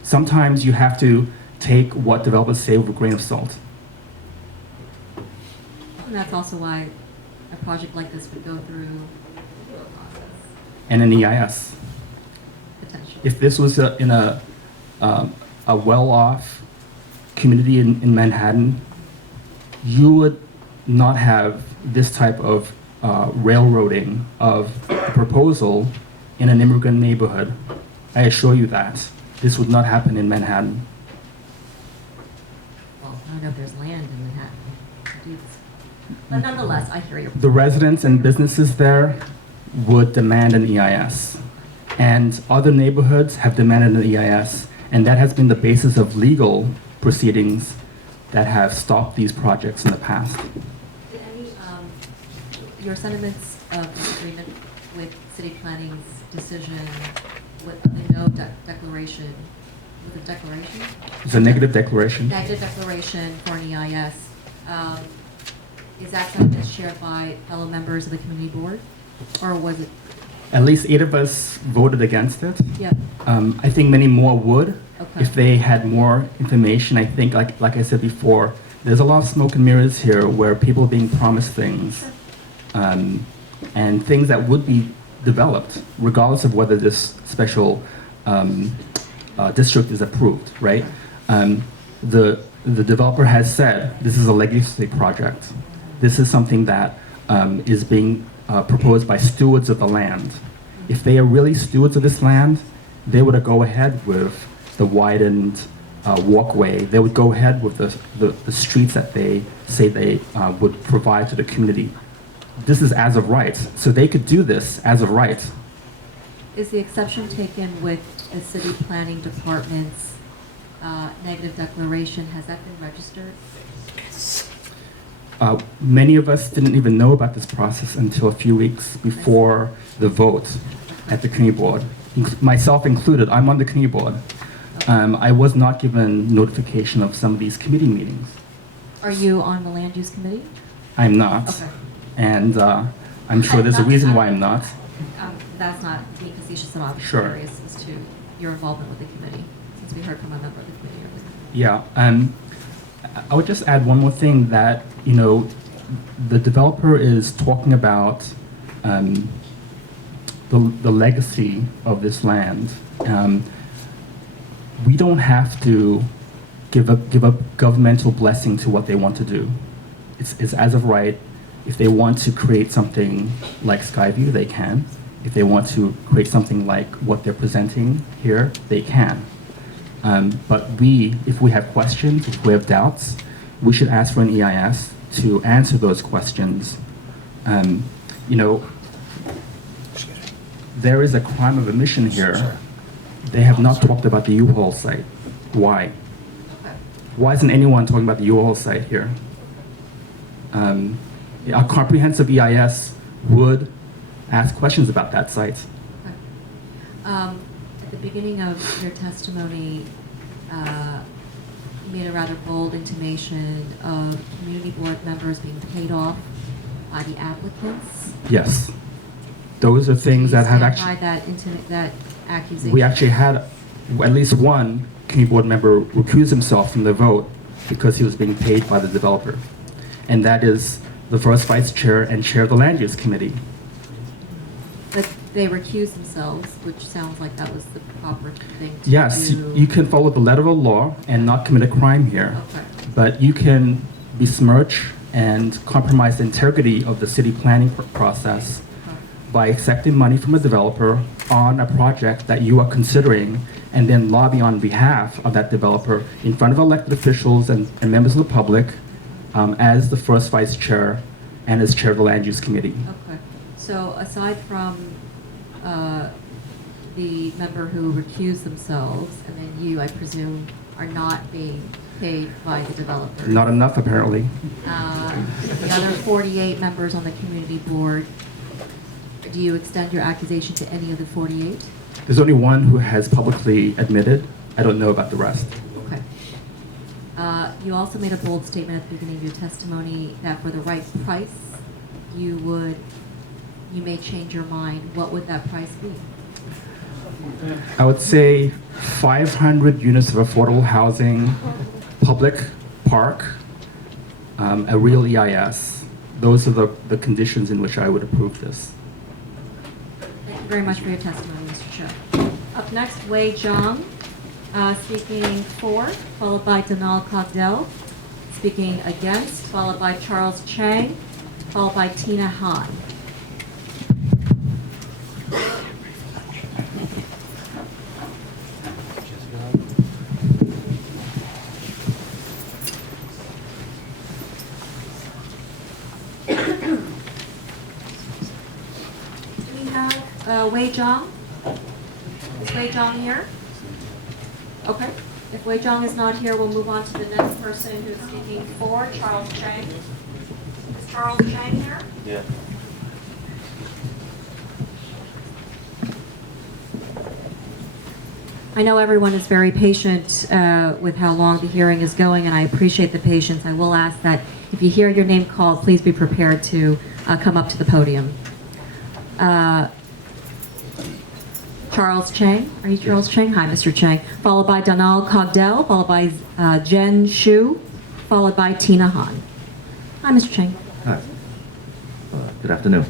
sometimes you have to take what developers say with a grain of salt. And that's also why a project like this would go through a process, And an EIS. potentially. If this was in a well-off community in Manhattan, you would not have this type of railroading of a proposal in an immigrant neighborhood. I assure you that. This would not happen in Manhattan. Well, I don't know if there's land in Manhattan to do this. But nonetheless, I hear your point. The residents and businesses there would demand an EIS. And other neighborhoods have demanded an EIS. And that has been the basis of legal proceedings that have stopped these projects in the past. Did any, your sentiments of disagreement with city planning's decision with the no declaration, with a declaration? It's a negative declaration. Negative declaration for an EIS. Is that something that's shared by fellow members of the community board? Or was it? At least 8 of us voted against it. Yep. I think many more would Okay. if they had more information. I think, like I said before, there's a lot of smoke and mirrors here where people are being promised things and things that would be developed regardless of whether this special district is approved, right? The developer has said this is a legacy project. This is something that is being proposed by stewards of the land. If they are really stewards of this land, they would go ahead with the widened walkway. They would go ahead with the streets that they say they would provide to the community. This is as of right, so they could do this as of right. Is the exception taken with the city planning department's negative declaration? Has that been registered? Many of us didn't even know about this process until a few weeks before the vote at the community board, myself included. I'm on the community board. I was not given notification of some of these committee meetings. Are you on the land use committee? I'm not. Okay. And I'm sure there's a reason why I'm not. That's not being facetious at all. I'm Sure. curious as to your involvement with the committee, since we heard from a member of the committee earlier. Yeah. I would just add one more thing that, the developer is talking about the legacy of this land. We don't have to give a governmental blessing to what they want to do. It's as of right. If they want to create something like Skyview, they can. If they want to create something like what they're presenting here, they can. But if we have questions, if we have doubts, we should ask for an EIS to answer those questions. There is a crime of omission here. They have not talked about the U-Haul site. Why? Why isn't anyone talking about the U-Haul site here? A comprehensive EIS would ask questions about that site. At the beginning of your testimony, you made a rather bold intimation of community board members being paid off by the applicants. Yes. Those are things that have Stand actually... by that accusation. We actually had at least one community board member recuse himself from the vote because he was being paid by the developer. And that is the first vice chair and chair of the land use committee. But they recused themselves, which sounds like that was the proper thing to Yes, do. you can follow the letter of the law and not commit a crime here. Okay. But you can besmirch and compromise the integrity of the city planning process by accepting money from a developer on a project that you are considering and then lobby on behalf of that developer in front of elected officials and members of the public as the first vice chair and as chair of the land use committee. Okay. So aside from the member who recused themselves, and then you, I presume, are not being paid by the developer. Not enough, apparently. The other 48 members on the community board, do you extend your accusation to any of the 48? There's only one who has publicly admitted. I don't know about the rest. Okay. You also made a bold statement at the beginning of your testimony that for the right price, you may change your mind. What would that price be? I would say 500 units of affordable housing, public park, a real EIS. Those are the conditions in which I would approve this. Thank you very much for your testimony, Mr. Cho. Up next, Wei Zhang, speaking for, followed by Donal Cogdell, speaking against, followed by Charles Chang, followed by Tina Han. Wei Zhang? Is Wei Zhang here? Okay. If Wei Zhang is not here, we'll move on to the next person who's speaking for, Charles Chang. Is Charles Chang here? Yeah. I know everyone is very patient with how long the hearing is going, and I appreciate the patience. I will ask that if you hear your name called, please be prepared to come up to the podium. Charles Chang. Are you Charles Chang? Hi, Mr. Chang. Followed by Donal Cogdell, followed by Jen Shu, followed by Tina Han. Hi, Mr. Chang. Hi. Good afternoon.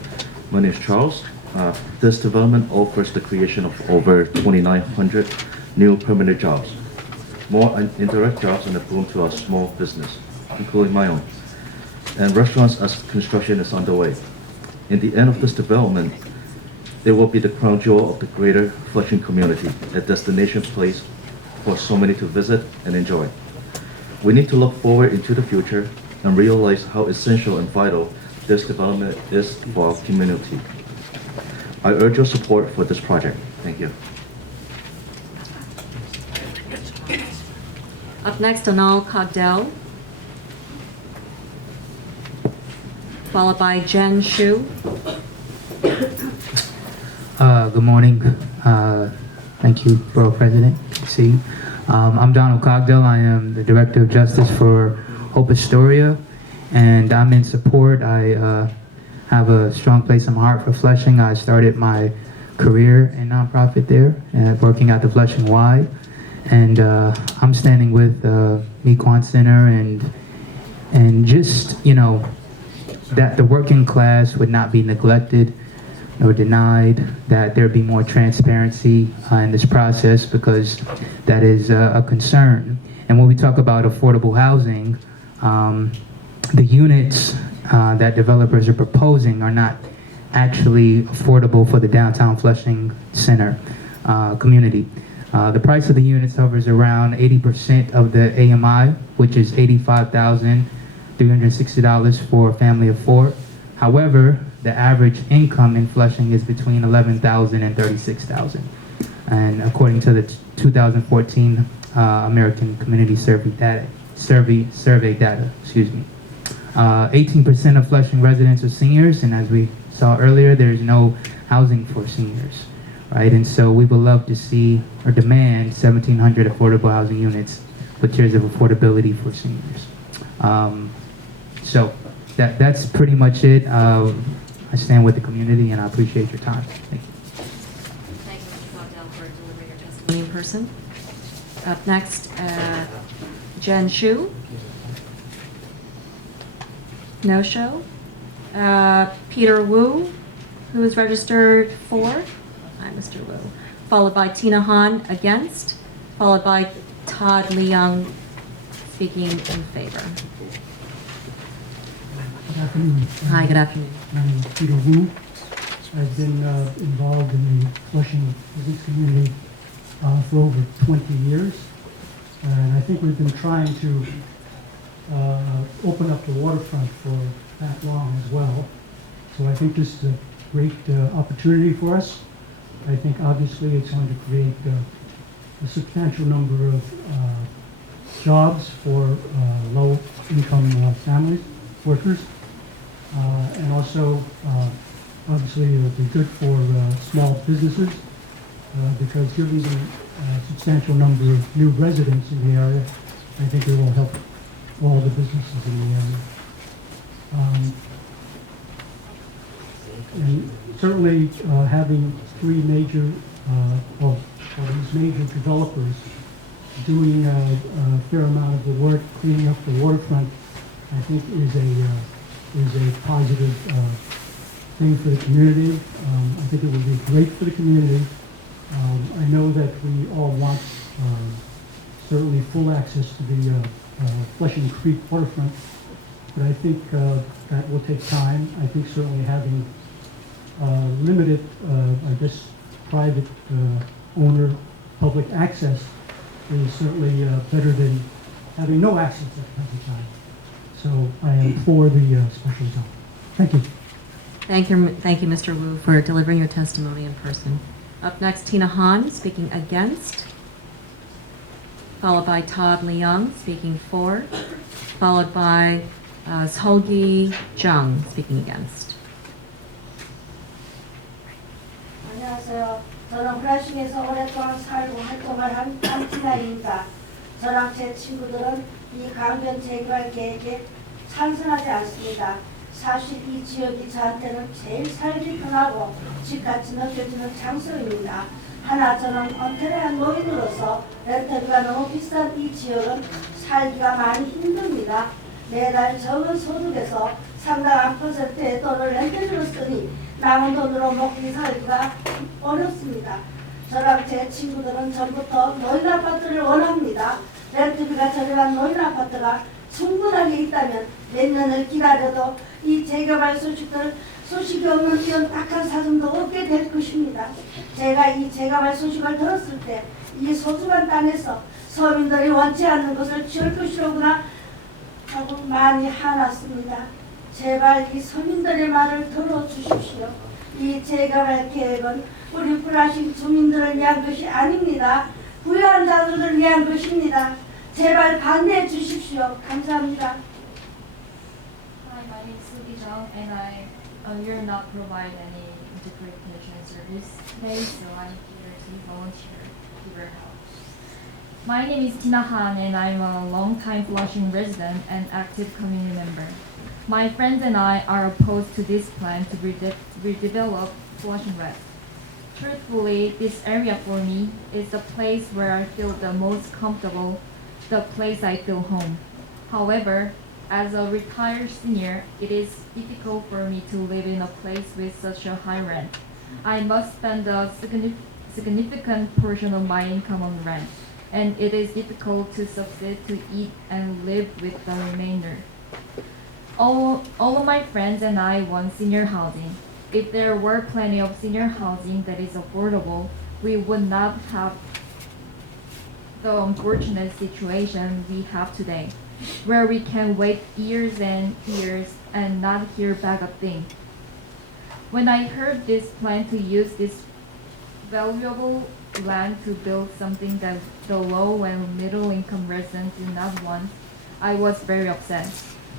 My name is Charles. This development offers the creation of over 2,900 new permanent jobs, more indirect jobs, and a boom to our small business, including my own, and restaurants as construction is underway. In the end of this development, it will be the crown jewel of the greater Flushing community, a destination place for so many to visit and enjoy. We need to look forward into the future and realize how essential and vital this development is for our community. I urge your support for this project. Thank you. Up next, Donal Cogdell, followed by Jen Shu. Good morning. Thank you, Borough President. See, I'm Donald Cogdell. I am the Director of Justice for Hope Astoria, and I'm in support. I have a strong place in my heart for Flushing. I started my career in nonprofit there, working at the Flushing Y, and I'm standing with Mequon Center and just, you know, that the working class would not be neglected or denied, that there be more transparency in this process, because that is a concern. And when we talk about affordable housing, the units that developers are proposing are not actually affordable for the downtown Flushing Center community. The price of the units hovers around 80% of the AMI, which is $85,360 for a family of 4. However, the average income in Flushing is between $11,000 and $36,000. And according to the 2014 American Community Survey data, 18% of Flushing residents are seniors, and as we saw earlier, there's no housing for seniors, right? And so we would love to see or demand 1,700 affordable housing units with tiers of affordability for seniors. So that's pretty much it. I stand with the community, and I appreciate your time. Thank you. Thank you, Mr. Cogdell, for delivering your testimony in person. Up next, Jen Shu. No show. Peter Wu, who is registered for. Hi, Mr. Wu. Followed by Tina Han, against. Followed by Todd Leung, speaking in favor. Good afternoon. Hi, good afternoon. My name is Peter Wu. I've been involved in the Flushing business community for over 20 years. And I think we've been trying to open up the waterfront for that long as well. So I think this is a great opportunity for us. I think obviously it's going to create a substantial number of jobs for low-income families, workers. And also, obviously, it will be good for small businesses because giving a substantial number of new residents in the area, I think it will help all the businesses in the area. And certainly having three major, or these major developers doing a fair amount of the work, cleaning up the waterfront, I think is a positive thing for the community. I think it would be great for the community. I know that we all want certainly full access to the Flushing Creek waterfront, but I think that will take time. I think certainly having limited, I guess, private owner public access is certainly better than having no access at the present time. So I am for the special zone. Thank you. Thank you, Mr. Wu, for delivering your testimony in person. Up next, Tina Han speaking against, followed by Todd Leung speaking for, followed by Seolgi Jung speaking against. 안녕하세요. 저는 플러싱에서 오랫동안 살고 활동을 한 틴아입니다. 저랑 제 친구들은 이 강변 재개발 계획에 찬성하지 않습니다. 사실 이 지역이 저한테는 제일 살기 편하고 집같이 느껴지는 장소입니다. 하나 저는 은퇴한 노인으로서 렌터비가 너무 비싼 이 지역은 살기가 많이 힘듭니다. 매달 적은 소득에서 상당한 퍼센트의 돈을 렌터비로 쓰니 남은 돈으로 먹기 살기가 어렵습니다. 저랑 제 친구들은 전부터 노인 아파트를 원합니다. 렌트비가 저렴한 노인 아파트가 충분하게 있다면 몇 년을 기다려도 이 재개발 소식이 없는 이런 딱한 사정도 없게 될 것입니다. 제가 이 재개발 소식을 들었을 때 이 소중한 땅에서 서민들이 원치 않는 것을 지을 것이로구나 하고 많이 화났습니다. 제발 이 서민들의 말을 들어주십시오. 이 재개발 계획은 우리 플라싱 주민들을 위한 것이 아닙니다. 부유한 자들을 위한 것입니다. 제발 반대해 주십시오. 감사합니다. Hi, my name is Sugi Jung, and you're not provide any integrated penetration service today, so I'm here to volunteer to your help. My name is Tina Han, and I'm a long-time Flushing resident and active community member. My friends and I are opposed to this plan to redevelop Flushing West. Truthfully, this area for me is the place where I feel the most comfortable, the place I feel home. However, as a retired senior, it is difficult for me to live in a place with such a high rent. I must spend a significant portion of my income on rent, and it is difficult to succeed to eat and live with the remainder. All of my friends and I want senior housing. If there were plenty of senior housing that is affordable, we would not have the unfortunate situation we have today, where we can wait years and years and not hear back a thing. When I heard this plan to use this valuable land to build something that the low and middle income residents do not want, I was very upset.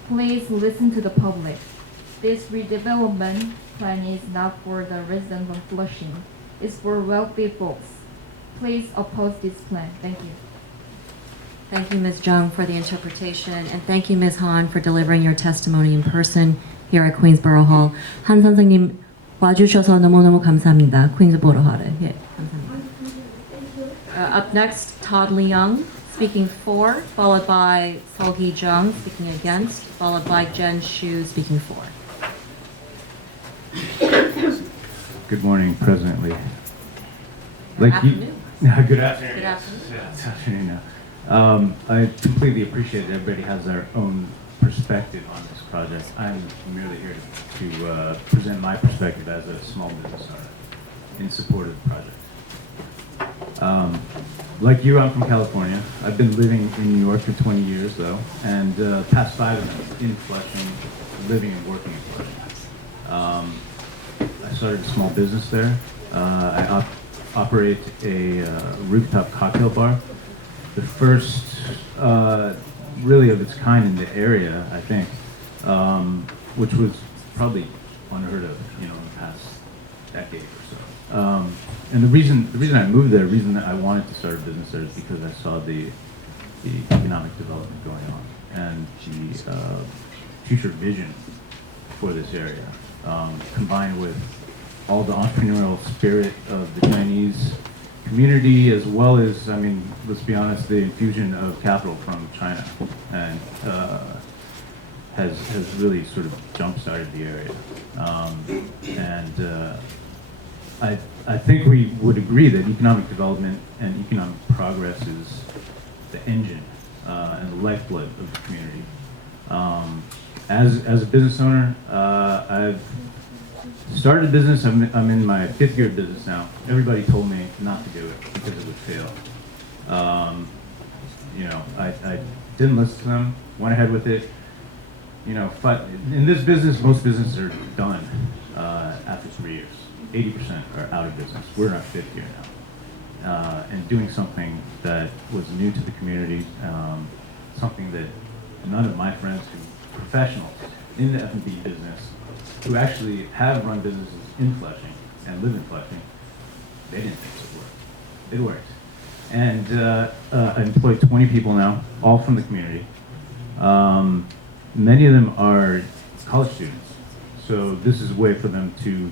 Please listen to the public. This redevelopment plan is not for the residents of Flushing. It's for wealthy folks. Please oppose this plan. Thank you. Thank you, Ms. Jung, for the interpretation, and thank you, Ms. Han, for delivering your testimony in person here at Queensborough Hall. 한 선생님 와주셔서 너무너무 감사합니다. Queensborough Hall에. 예, 감사합니다. Up next, Todd Leung speaking for, followed by Seolgi Jung speaking against, followed by Jen Shu speaking for. Good morning, President Lee. Good afternoon. Good afternoon. Good afternoon. Yeah, it's afternoon now. I completely appreciate that everybody has their own perspective on this project. I'm merely here to present my perspective as a small business owner in support of the project. Like you, I'm from California. I've been living in New York for 20 years, though, and past 5 of them in Flushing, living and working in Flushing. I started a small business there. I operate a rooftop cocktail bar, the first really of its kind in the area, I think, which was probably unheard of, in the past decade or so. And the reason I moved there, the reason that I wanted to start a business there is because I saw the economic development going on. and the future vision for this area, combined with all the entrepreneurial spirit of the Chinese community, as well as, I mean, let's be honest, the infusion of capital from China, and has really sort of jump-started the area. I think we would agree that economic development and economic progress is the engine and the lifeblood of the community. As a business owner, I've started a business. I'm in my 5th year of business now. Everybody told me not to do it because it would fail. You know, I didn't listen to them, went ahead with it. You know, but in this business, most businesses are done after 3 years. 80% are out of business. We're in our 5th year now. And doing something that was new to the community, something that none of my friends who are professionals in the F&B business, who actually have run businesses in Flushing and live in Flushing, they didn't think it would work. It worked. And I employ 20 people now, all from the community. Many of them are college students. So this is a way for them to,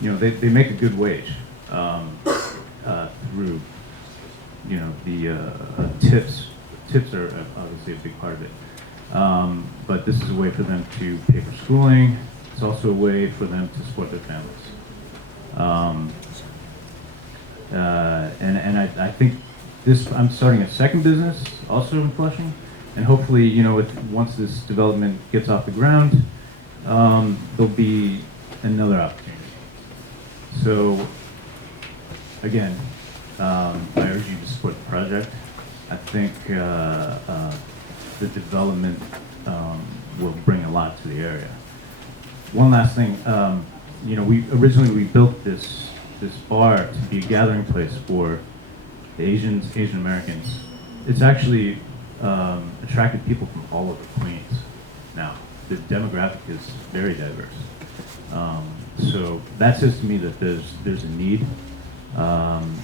you know, they make a good wage through, you know, the tips. Tips are obviously a big part of it. But this is a way for them to pay for schooling. It's also a way for them to support their families. And I think I'm starting a 2nd business also in Flushing, and hopefully, you know, once this development gets off the ground, there'll be another opportunity. So, again, I urge you to support the project. I think the development will bring a lot to the area. One last thing, you know, we originally built this bar to be a gathering place for the Asian Americans. It's actually attracted people from all over Queens now. The demographic is very diverse. So that says to me that there's a need.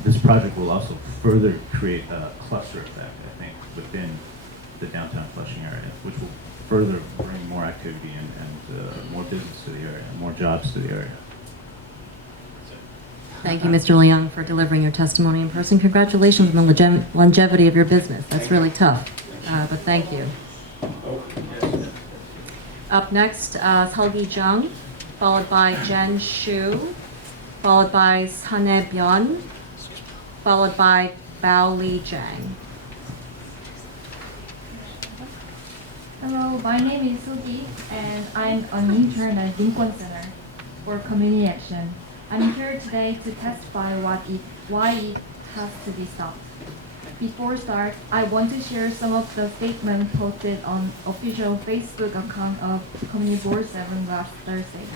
This project will also further create a cluster effect, I think, within the downtown Flushing area, which will further bring more activity and more business to the area, more jobs to the area. Thank you, Mr. Leung, for delivering your testimony in person. Congratulations on the longevity of your business. That's really tough, but thank you. Up next, Seolgi Jung, followed by Jen Shu, followed by Sane Byun, followed by Bao Li Jang. Hello, my name is Seolgi, and I'm an intern at Lincoln Center for Community Action. I'm here today to testify why it has to be stopped. Before start, I want to share some of the statements posted on official Facebook account of Community Board 7 last Thursday.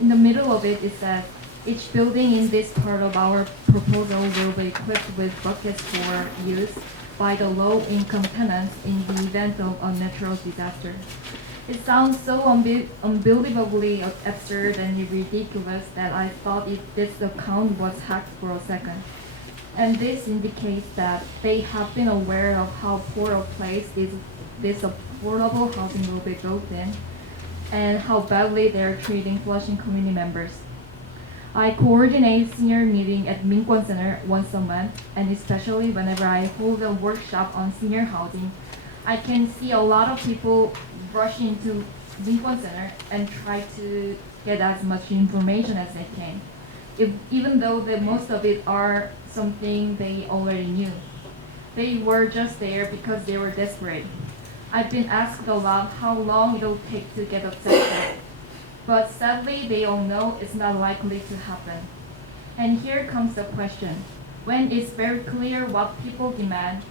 In the middle of it, it says, each building in this part of our proposal will be equipped with buckets for use by the low-income tenants in the event of a natural disaster. It sounds so unbelievably absurd and ridiculous that I thought this account was hacked for a second. And this indicates that they have been aware of how poor a place this affordable housing will be built in, and how badly they are treating Flushing community members. I coordinate senior meeting at Minkwon Center once a month, and especially whenever I hold a workshop on senior housing, I can see a lot of people rush into Minkwon Center and try to get as much information as they can, even though most of it are something they already knew. They were just there because they were desperate. I've been asked a lot how long it'll take to get accepted, but sadly they all know it's not likely to happen. And here comes the question. When it's very clear what people demand,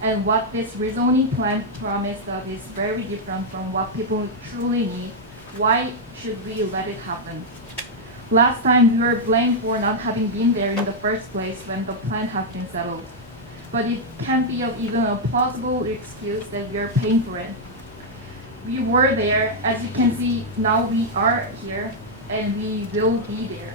and what this rezoning plan promised of is very different from what people truly need, why should we let it happen? Last time we were blamed for not having been there in the first place when the plan had been settled. But it can't be even a plausible excuse that we are paying for it. We were there, as you can see, now we are here, and we will be there.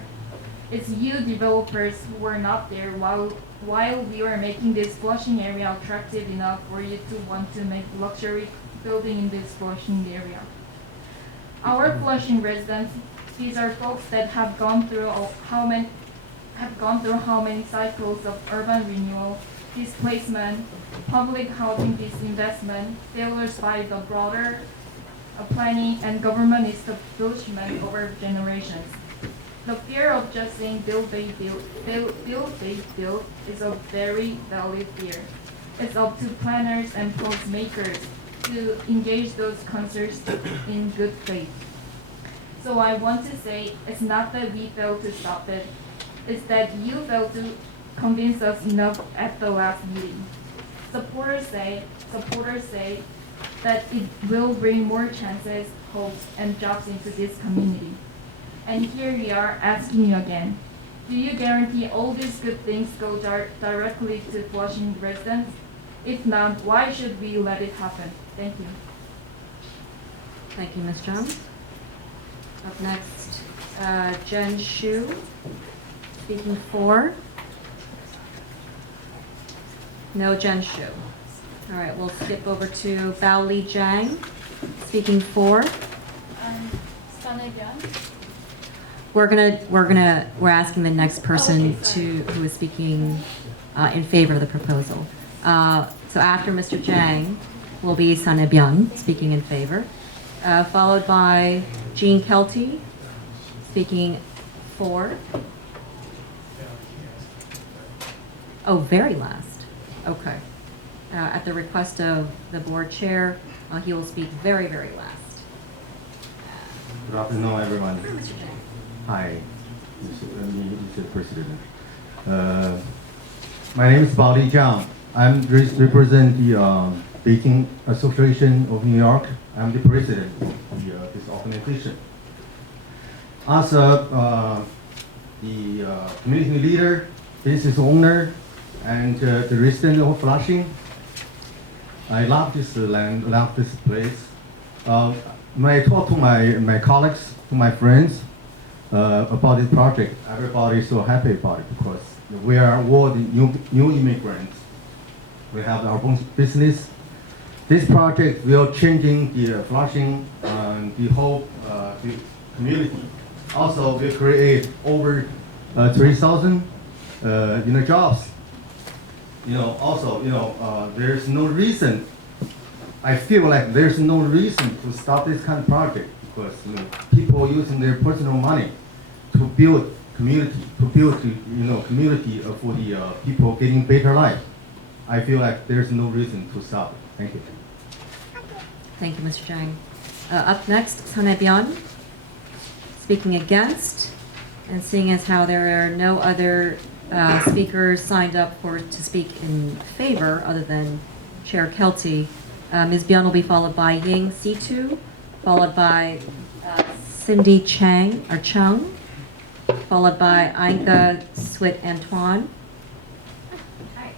It's you developers who were not there while we were making this Flushing area attractive enough for you to want to make luxury building in this Flushing area. Our Flushing residents, these are folks that have gone through how many cycles of urban renewal, displacement, public housing disinvestment, failures by the broader planning and government establishment over generations. The fear of just saying build, they build is a very valid fear. It's up to planners and policymakers to engage those concerns in good faith. So I want to say it's not that we failed to stop it, it's that you failed to convince us enough at the last meeting. Supporters say that it will bring more chances, hopes, and jobs into this community. And here we are asking you again, do you guarantee all these good things go directly to Flushing residents? If not, why should we let it happen? Thank you. Thank you, Ms. Jones. Up next, Jen Shu, speaking for. No Jen Shu. All right, we'll skip over to Bao Li Jiang, speaking for. We're asking the next person who is speaking in favor of the proposal. So after Mr. Jiang will be Sun Ebyeon speaking in favor, followed by Jean Kelty speaking for. Oh, very last. Okay. At the request of the board chair, he will speak very, very last. Good afternoon, everyone. Hi, Mr. President. My name is Bao Li Jiang. I'm represent the Beijing Association of New York. I'm the president of this organization. As the community leader, business owner, and the resident of Flushing, I love this land, love this place. When I talk to my colleagues, to my friends about this project, everybody is so happy about it because we are all the new immigrants. We have our own business. This project will changing the Flushing and the whole the community. Also, will create over 3,000 jobs. There's no reason. I feel like there's no reason to stop this kind of project because people using their personal money to build community, community for the people getting better life. I feel like there's no reason to stop it. Thank you. Thank you, Mr. Jiang. Up next, Sun Ebyeon, speaking against, and seeing as how there are no other speakers signed up to speak in favor other than Chair Kelty, Ms. Byun will be followed by Ying Situ, followed by Cindy Chung, followed by Ainka Swit Antoine. Hi,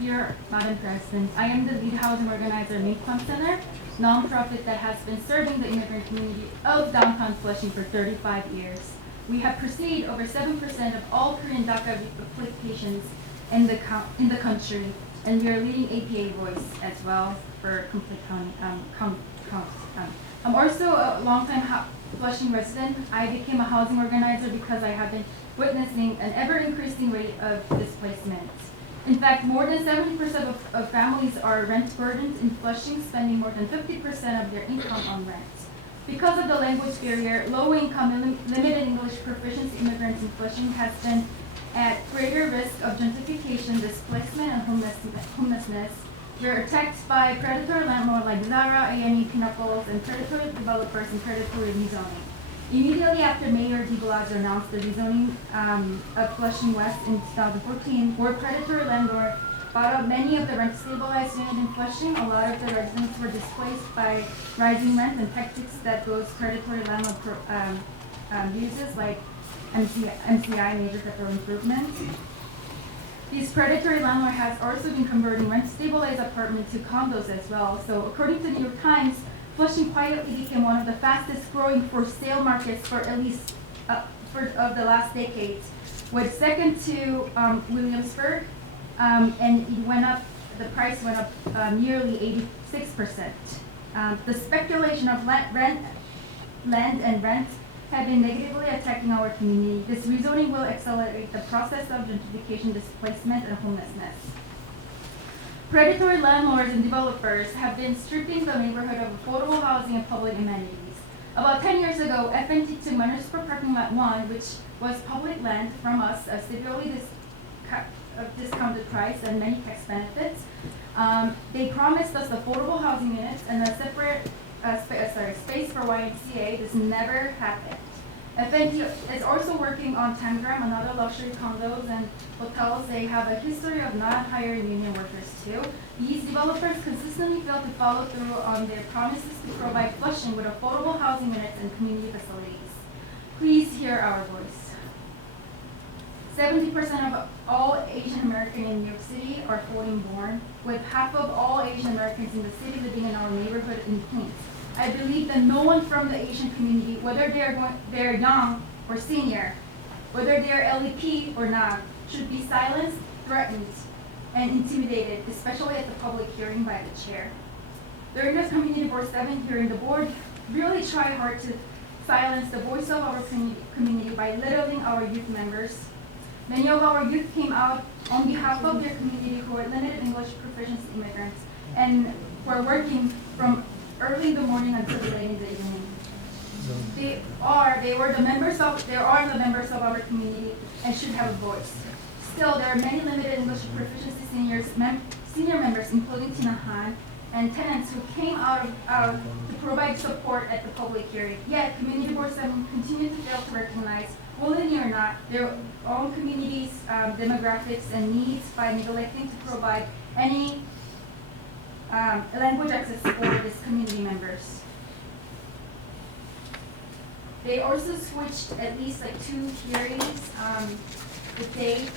dear Madam President, I am the lead housing organizer in Midtown Center, nonprofit that has been serving the immigrant community of downtown Flushing for 35 years. We have pursued over 7% of all Korean DACA applications in the country, and we are leading APA voice as well for complete county. I'm also a longtime Flushing resident. I became a housing organizer because I have been witnessing an ever-increasing rate of displacement. In fact, more than 70% of families are rent burdened in Flushing, spending more than 50% of their income on rent. Because of the language barrier, low-income, limited English proficiency immigrants in Flushing has been at greater risk of gentrification, displacement, and homelessness. We're attacked by predatory landlords like Zara, A&E, Pinnacles, and predatory developers and predatory rezoning. Immediately after Mayor de Blasio announced the rezoning of Flushing West in 2014, where predatory landlord bought up many of the rent-stabilized units in Flushing, a lot of the residents were displaced by rising rent and tactics that those predatory landlord uses, like MCI, major capital improvements. These predatory landlord has also been converting rent-stabilized apartments to condos as well. So according to New York Times, Flushing quietly became one of the fastest growing for sale markets for at least of the last decade, with second to Williamsburg, and it went up. The price went up nearly 86%. The speculation of land and rent have been negatively affecting our community. This rezoning will accelerate the process of gentrification, displacement, and homelessness. Predatory landlords and developers have been stripping the neighborhood of affordable housing and public amenities. About 10 years ago, FNT took Municipal Parking Lot 1, which was public land, from us, a severely discounted price and many tax benefits. They promised us affordable housing units and a separate space for YMCA. This never happened. FNT is also working on Tangram and other luxury condos and hotels. They have a history of not hiring union workers too. These developers consistently fail to follow through on their promises to provide Flushing with affordable housing units and community facilities. Please hear our voice. 70% of all Asian Americans in New York City are foreign-born, with half of all Asian Americans in the city living in our neighborhood in Queens. I believe that no one from the Asian community, whether they're young or senior, whether they're LEP or not, should be silenced, threatened, and intimidated, especially at the public hearing by the chair. During the Community Board 7 hearing, the board really tried hard to silence the voice of our community by littling our youth members. Many of our youth came out on behalf of their community who are limited English proficiency immigrants and who are working from early in the morning until late in the evening. They are the members of our community and should have a voice. Still, there are many limited English proficiency senior members, including Tina Han, and tenants who came out to provide support at the public hearing. Yet, Community Board 7 continued to fail to recognize, willingly or not, their own community's demographics and needs by neglecting to provide any language access for its community members. They also switched at least like 2 hearings, the date,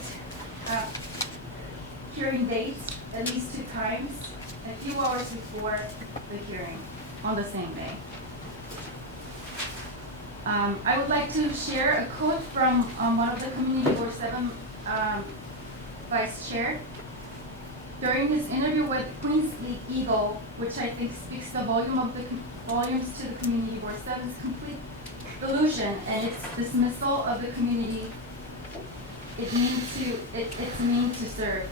hearing dates at least 2 times, a few hours before the hearing on the same day. I would like to share a quote from one of the Community Board 7 Vice Chair. During his interview with Queens Eagle, which I think speaks the volumes to the Community Board 7's complete delusion and its dismissal of the community, it's mean to serve.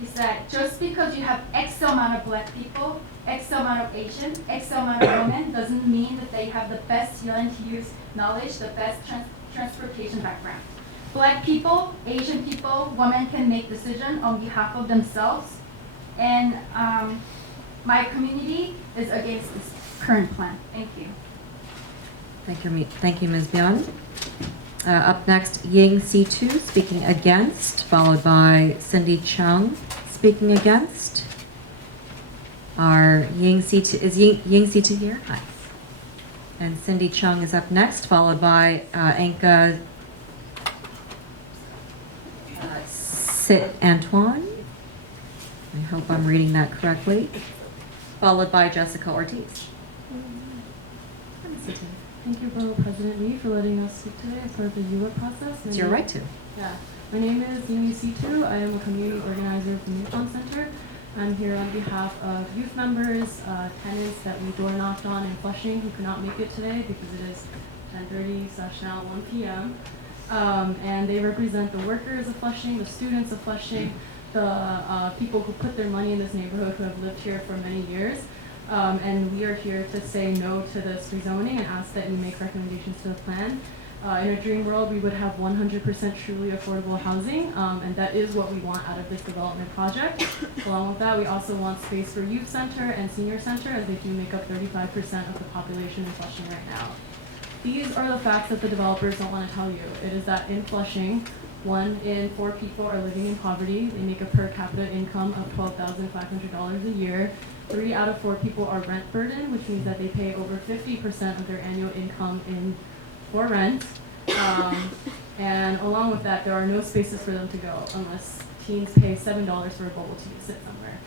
He said, just because you have X amount of black people, X amount of Asian, X amount of women, doesn't mean that they have the best land use knowledge, the best transportation background. Black people, Asian people, women can make decisions on behalf of themselves, and my community is against this current plan. Thank you. Thank you, Ms. Byun. Up next, Ying C2 speaking against, followed by Cindy Chung speaking against. Our Ying C2, is Ying C2 here? Hi. And Cindy Chung is up next, followed by Anka Sit Antoine. I hope I'm reading that correctly. Followed by Jessica Ortiz. Thank you, Borough President Lee, for letting us speak today as part of the ULIP process. It's your right to. Yeah. My name is Ying C2. I am a community organizer for Newtown Center. I'm here on behalf of youth members, tenants that we door knocked on in Flushing who could not make it today because it is 10:30/now 1 p.m. And they represent the workers of Flushing, the students of Flushing, the people who put their money in this neighborhood who have lived here for many years. And we are here to say no to this rezoning and ask that you make recommendations to the plan. In a dream world, we would have 100% truly affordable housing, and that is what we want out of this development project. Along with that, we also want space for youth center and senior center, as they do make up 35% of the population in Flushing right now. These are the facts that the developers don't want to tell you. It is that in Flushing, 1 in 4 people are living in poverty. They make a per capita income of $12,500 a year. 3 out of 4 people are rent burdened, which means that they pay over 50% of their annual income for rent. And along with that, there are no spaces for them to go unless teens pay $7 for a bubble tea to sit somewhere.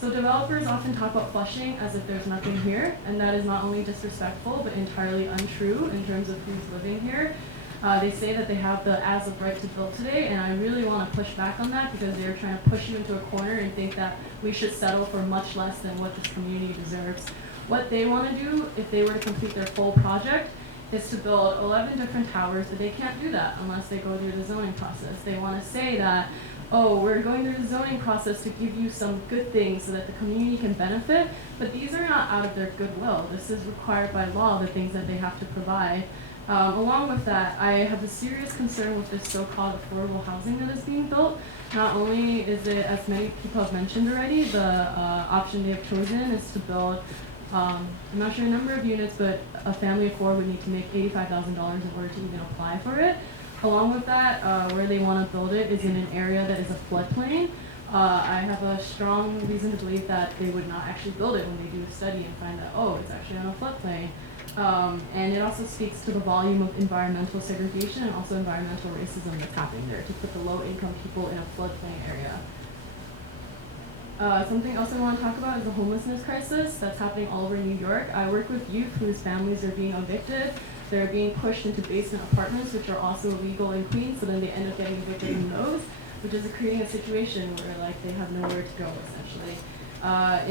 So developers often talk about Flushing as if there's nothing here, and that is not only disrespectful, but entirely untrue in terms of who's living here. They say that they have the as of right to build today, and I really want to push back on that because they're trying to push you into a corner and think that we should settle for much less than what this community deserves. What they want to do, if they were to complete their full project, is to build 11 different towers, but they can't do that unless they go through the zoning process. They want to say that, oh, we're going through the zoning process to give you some good things so that the community can benefit, but these are not out of their goodwill. This is required by law, the things that they have to provide. Along with that, I have a serious concern with this so-called affordable housing that is being built. Not only is it, as many people have mentioned already, the option they have chosen is to build, I'm not sure the number of units, but a family of 4 would need to make $85,000 in order to even apply for it. Along with that, where they want to build it is in an area that is a floodplain. I have a strong reason to believe that they would not actually build it when they do a study and find that, oh, it's actually on a floodplain. And it also speaks to the volume of environmental segregation and also environmental racism that's happening there to put the low-income people in a floodplain area. Something else I want to talk about is the homelessness crisis that's happening all over New York. I work with youth whose families are being evicted. They're being pushed into basement apartments, which are also illegal in Queens, so then they end up getting evicted in those, which is creating a situation where like they have nowhere to go, essentially.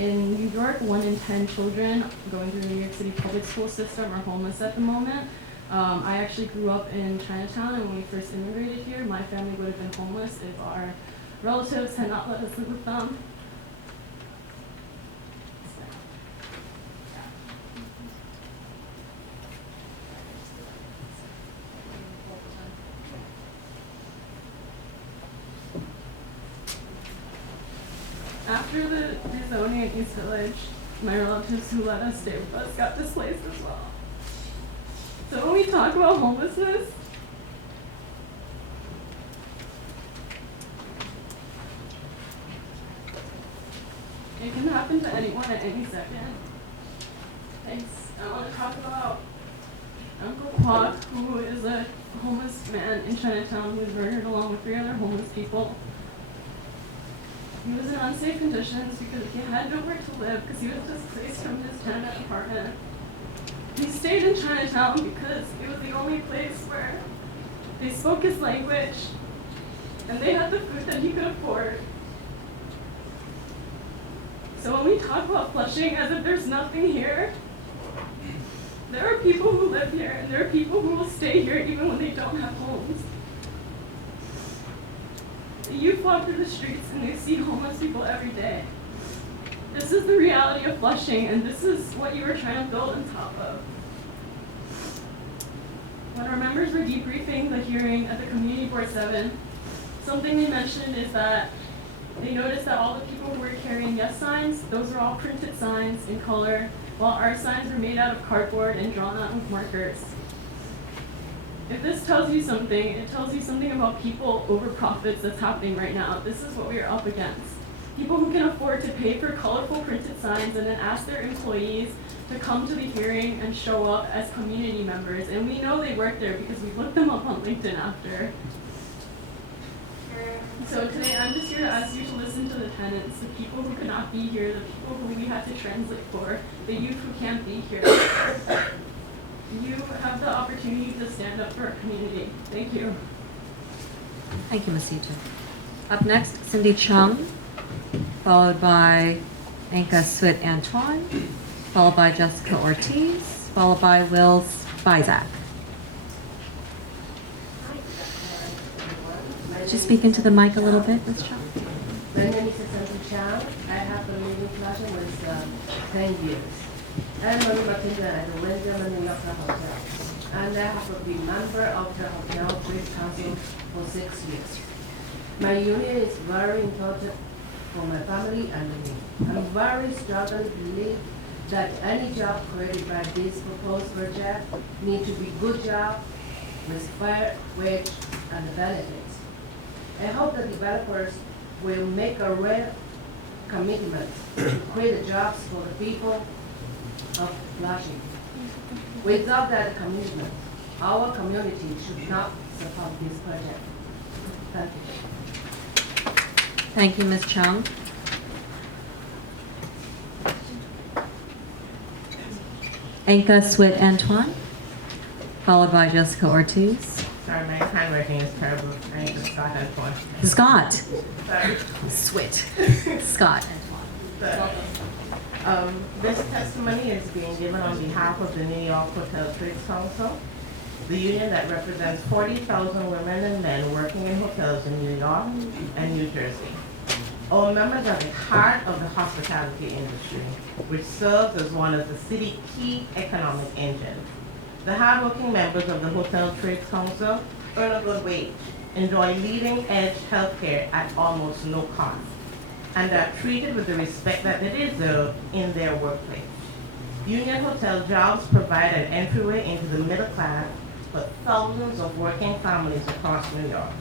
In New York, 1 in 10 children going through the New York City public school system are homeless at the moment. I actually grew up in Chinatown, and when we first immigrated here, my family would have been homeless if our relatives had not let us live with them. After the rezoning in East Village, my relatives who let us stay with us got displaced as well. So when we talk about homelessness, it can happen to anyone at any second. Thanks. I want to talk about Uncle Quad, who is a homeless man in Chinatown who was murdered along with 3 other homeless people. He was in unsafe conditions because he had nowhere to live because he was displaced from his tenement apartment. He stayed in Chinatown because it was the only place where they spoke his language and they had the food that he could afford. So when we talk about Flushing as if there's nothing here, there are people who live here and there are people who will stay here even when they don't have homes. The youth walk through the streets and they see homeless people every day. This is the reality of Flushing, and this is what you were trying to build on top of. When our members were debriefing the hearing at the Community Board 7, something they mentioned is that they noticed that all the people who were carrying yes signs, those are all printed signs in color, while our signs were made out of cardboard and drawn out with markers. If this tells you something, it tells you something about people over profits that's happening right now. This is what we are up against. People who can afford to pay for colorful printed signs and then ask their employees to come to the hearing and show up as community members. And we know they work there because we looked them up on LinkedIn after. So today I'm just here to ask you to listen to the tenants, the people who could not be here, the people who we had to translate for, the youth who can't be here. You have the opportunity to stand up for our community. Thank you. Thank you, Ms. Ito. Up next, Cindy Chung, followed by Anka Swit Antoine, followed by Jessica Ortiz, followed by Wills Bizak. Could you speak into the mic a little bit, Ms. Chung? My name is Cindy Chung. I have been living in Flushing with 10 years. I'm a bartender at the Windsor New York Hotel, and I have been member of the Hotel Trade Council for 6 years. My union is very important for my family and me. I very strongly believe that any job created by this proposed project needs to be good job with fair wage and benefits. I hope the developers will make a real commitment to create jobs for the people of Flushing. Without that commitment, our community should not support this project. Thank you. Thank you, Ms. Chung. Anka Swit Antoine, followed by Jessica Ortiz. Sorry, my handwriting is terrible. I need to Scott and Twan. Scott. Sorry. Swit. Scott. This testimony is being given on behalf of the New York Hotel Trades Council, the union that represents 40,000 women and men working in hotels in New York and New Jersey. Our members are the heart of the hospitality industry, which serves as one of the city's key economic engines. The hardworking members of the Hotel Trades Council earn a good wage, enjoy leading-edge healthcare at almost no cost, and are treated with the respect that they deserve in their workplace. Union hotel jobs provide an entryway into the middle class for thousands of working families across New York.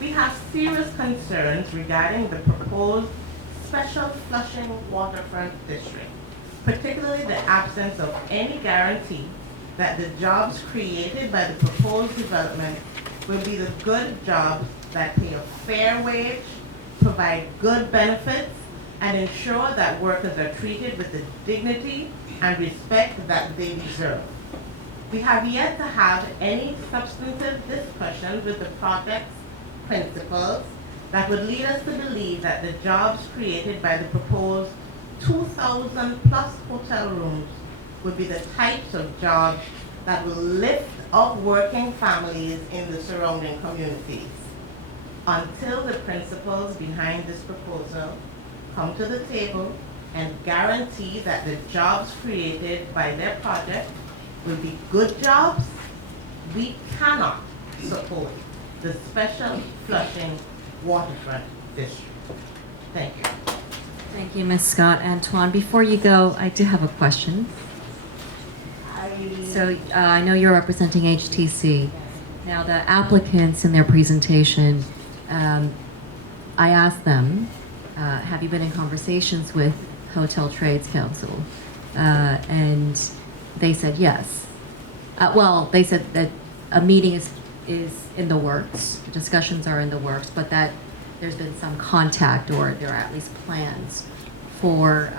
We have serious concerns regarding the proposed special Flushing waterfront district, particularly the absence of any guarantee that the jobs created by the proposed development will be the good jobs that pay a fair wage, provide good benefits, and ensure that workers are treated with the dignity and respect that they deserve. We have yet to have any substantive discussions with the project's principals that would lead us to believe that the jobs created by the proposed 2,000 plus hotel rooms would be the types of jobs that will lift up working families in the surrounding communities. Until the principals behind this proposal come to the table and guarantee that the jobs created by their project will be good jobs, we cannot support the special Flushing waterfront district. Thank you. Thank you, Ms. Scott. Antoine, before you go, I do have a question. So I know you're representing HTC. Now, the applicants in their presentation, I asked them, have you been in conversations with Hotel Trades Council? And they said yes. Well, they said that a meeting is in the works, discussions are in the works, but that there's been some contact, or there are at least plans for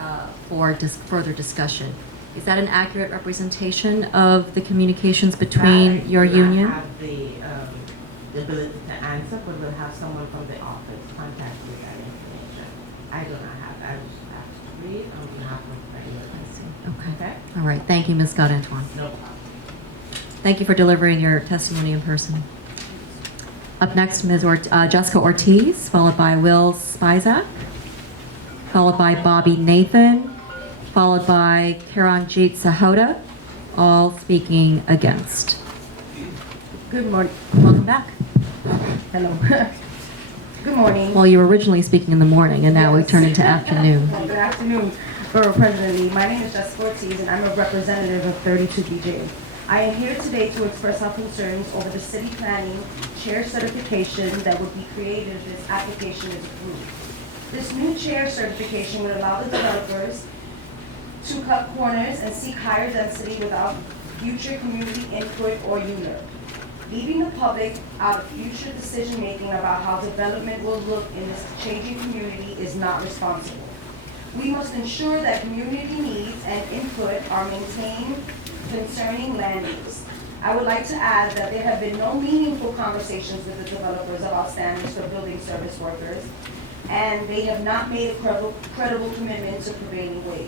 further discussion. Is that an accurate representation of the communications between your union? I have the ability to answer, but we'll have someone from the office contact you with that information. I do not have that. I just have to read on behalf of the union. Okay. All right. Thank you, Ms. Scott Antoine. No problem. Thank you for delivering your testimony in person. Up next, Ms. Jessica Ortiz, followed by Will Spizak, followed by Bobby Nathan, followed by Karanjit Sahota, all speaking against. Good morning. Welcome back. Hello. Good morning. Well, you were originally speaking in the morning, and now we turn into afternoon. Well, good afternoon, Borough President Lee. My name is Jessica Ortiz, and I'm a representative of 32BJ. I am here today to express our concerns over the city planning chair certification that would be created if this application is approved. This new chair certification would allow the developers to cut corners and seek higher density without future community input or ULURP. Leaving the public out of future decision-making about how development will look in this changing community is not responsible. We must ensure that community needs and input are maintained concerning land use. I would like to add that there have been no meaningful conversations with the developers about standards for building service workers, and they have not made a credible commitment to prevailing wage.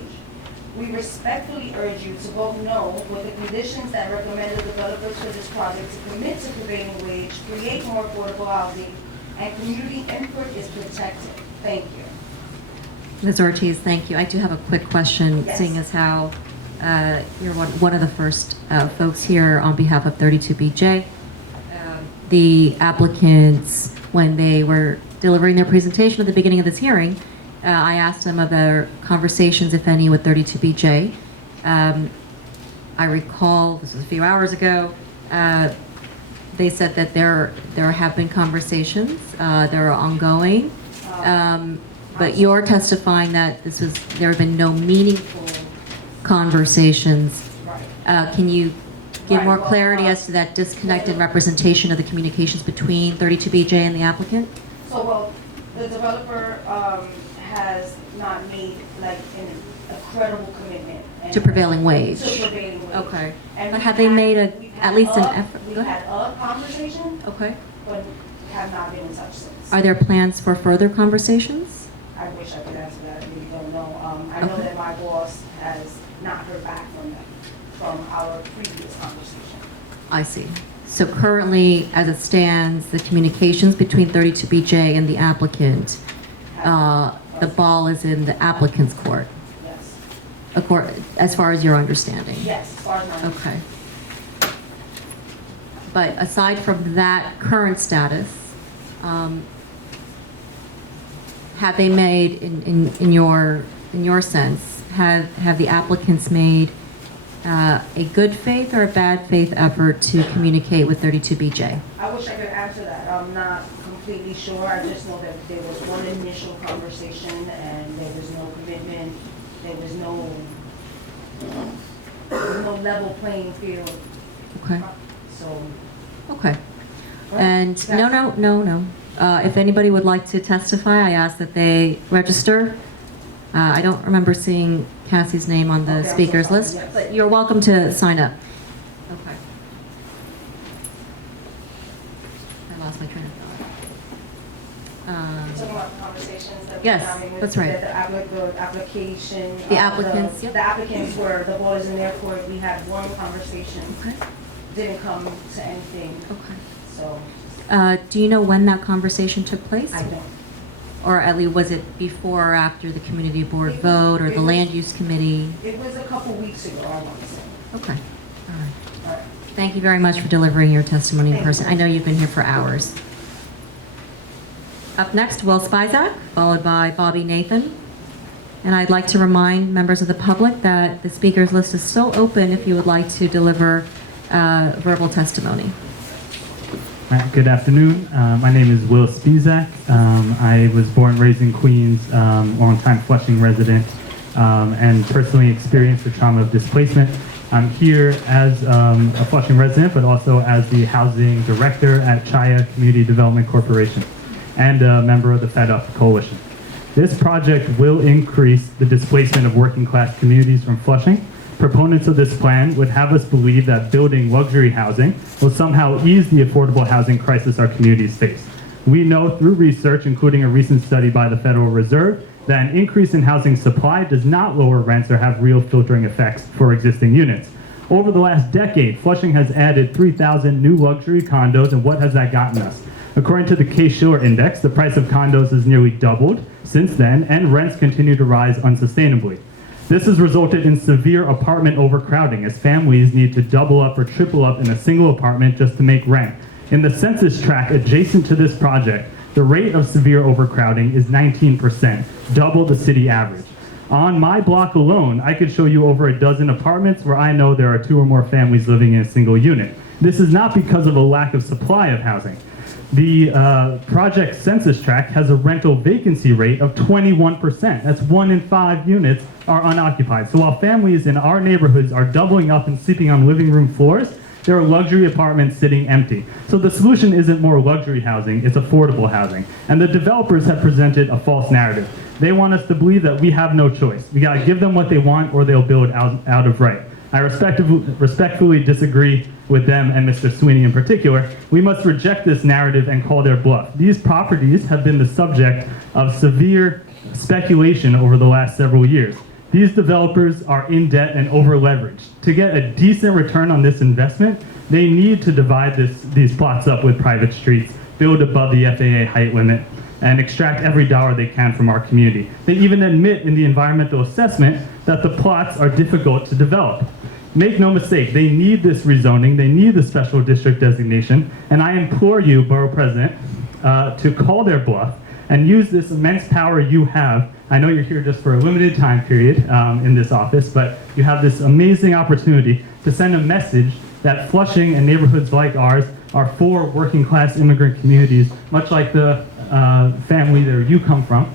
We respectfully urge you to vote no with the conditions that recommend the developers for this project to commit to prevailing wage, create more affordable housing, and community input is protected. Thank you. Ms. Ortiz, thank you. I do have a quick question, Yes. seeing as how you're one of the first folks here on behalf of 32BJ. The applicants, when they were delivering their presentation at the beginning of this hearing, I asked them of their conversations, if any, with 32BJ. I recall, this was a few hours ago, they said that there have been conversations, they're ongoing, but you're testifying that there have been no meaningful conversations. Can you give more clarity as to that disconnected representation of the communications between 32BJ and the applicant? So, well, the developer has not made like a credible commitment. And To prevailing wage. To prevailing wage. Okay. And But we've have they had- made we've at had least an a- effort? We've Go ahead. had a conversation, Okay. but have not been in touch since. Are there plans for further conversations? I wish I could answer that, I really don't know. I know Okay. that my boss has not heard back from them, from our previous conversation. I see. So currently, as it stands, the communications between 32BJ and the applicant, the ball is in the applicant's court, Yes, as far as your understanding? yes, as far as my. Okay. But aside from that current status, have they made, in your sense, have the applicants made a good faith or a bad faith effort to communicate with 32BJ? I wish I could answer that. I'm not completely sure. I just know that there was one initial conversation and there was no commitment. There was no level playing field. Okay. So. Okay. And no. If anybody would like to testify, I ask that they register. I don't remember seeing Cassie's name on the Okay, I'm speakers so sorry, list, yes. but you're welcome to sign up. Okay. I lost my train of thought. Talking about the conversations that Yes, we're having with that's right. The application. The applicants, yep. The applicants were, the ball is in their court. We had one conversation. Okay. Didn't come to anything. Okay. So Do you know when that conversation took place? I don't. Or at least was it before or after the community board vote or it the was- land use committee? It was a couple weeks ago, I want to say. Okay. All right. All right. Thank you very much for delivering your testimony in Thank person. you. I know you've been here for hours. Up next, Will Spizak, followed by Bobby Nathan. And I'd like to remind members of the public that the speakers list is still open if you would like to deliver verbal testimony. Good afternoon. My name is Will Spizak. I was born and raised in Queens, longtime Flushing resident, and personally experienced the trauma of displacement. I'm here as a Flushing resident, but also as the housing director at Chaya Community Development Corporation and a member of the Fed Up Coalition. This project will increase the displacement of working class communities from Flushing. Proponents of this plan would have us believe that building luxury housing will somehow ease the affordable housing crisis our communities face. We know through research, including a recent study by the Federal Reserve, that an increase in housing supply does not lower rents or have real filtering effects for existing units. Over the last decade, Flushing has added 3,000 new luxury condos, and what has that gotten us? According to the Case-Shiller Index, the price of condos has nearly doubled since then, and rents continue to rise unsustainably. This has resulted in severe apartment overcrowding as families need to double up or triple up in a single apartment just to make rent. In the census tract adjacent to this project, the rate of severe overcrowding is 19%, double the city average. On my block alone, I could show you over a dozen apartments where I know there are 2 or more families living in a single unit. This is not because of a lack of supply of housing. The project census tract has a rental vacancy rate of 21%. That's 1 in 5 units are unoccupied. So while families in our neighborhoods are doubling up and sleeping on living room floors, there are luxury apartments sitting empty. So the solution isn't more luxury housing, it's affordable housing. And the developers have presented a false narrative. They want us to believe that we have no choice. We gotta give them what they want or they'll build out of right. I respectfully disagree with them and Mr. Sweeney in particular. We must reject this narrative and call their bluff. These properties have been the subject of severe speculation over the last several years. These developers are in debt and over-leveraged. To get a decent return on this investment, they need to divide these plots up with private streets, build above the FAA height limit, and extract every dollar they can from our community. They even admit in the environmental assessment that the plots are difficult to develop. Make no mistake, they need this rezoning, they need the special district designation, and I implore you, Borough President, to call their bluff and use this immense power you have. I know you're here just for a limited time period in this office, but you have this amazing opportunity to send a message that Flushing and neighborhoods like ours are for working class immigrant communities, much like the family that you come from,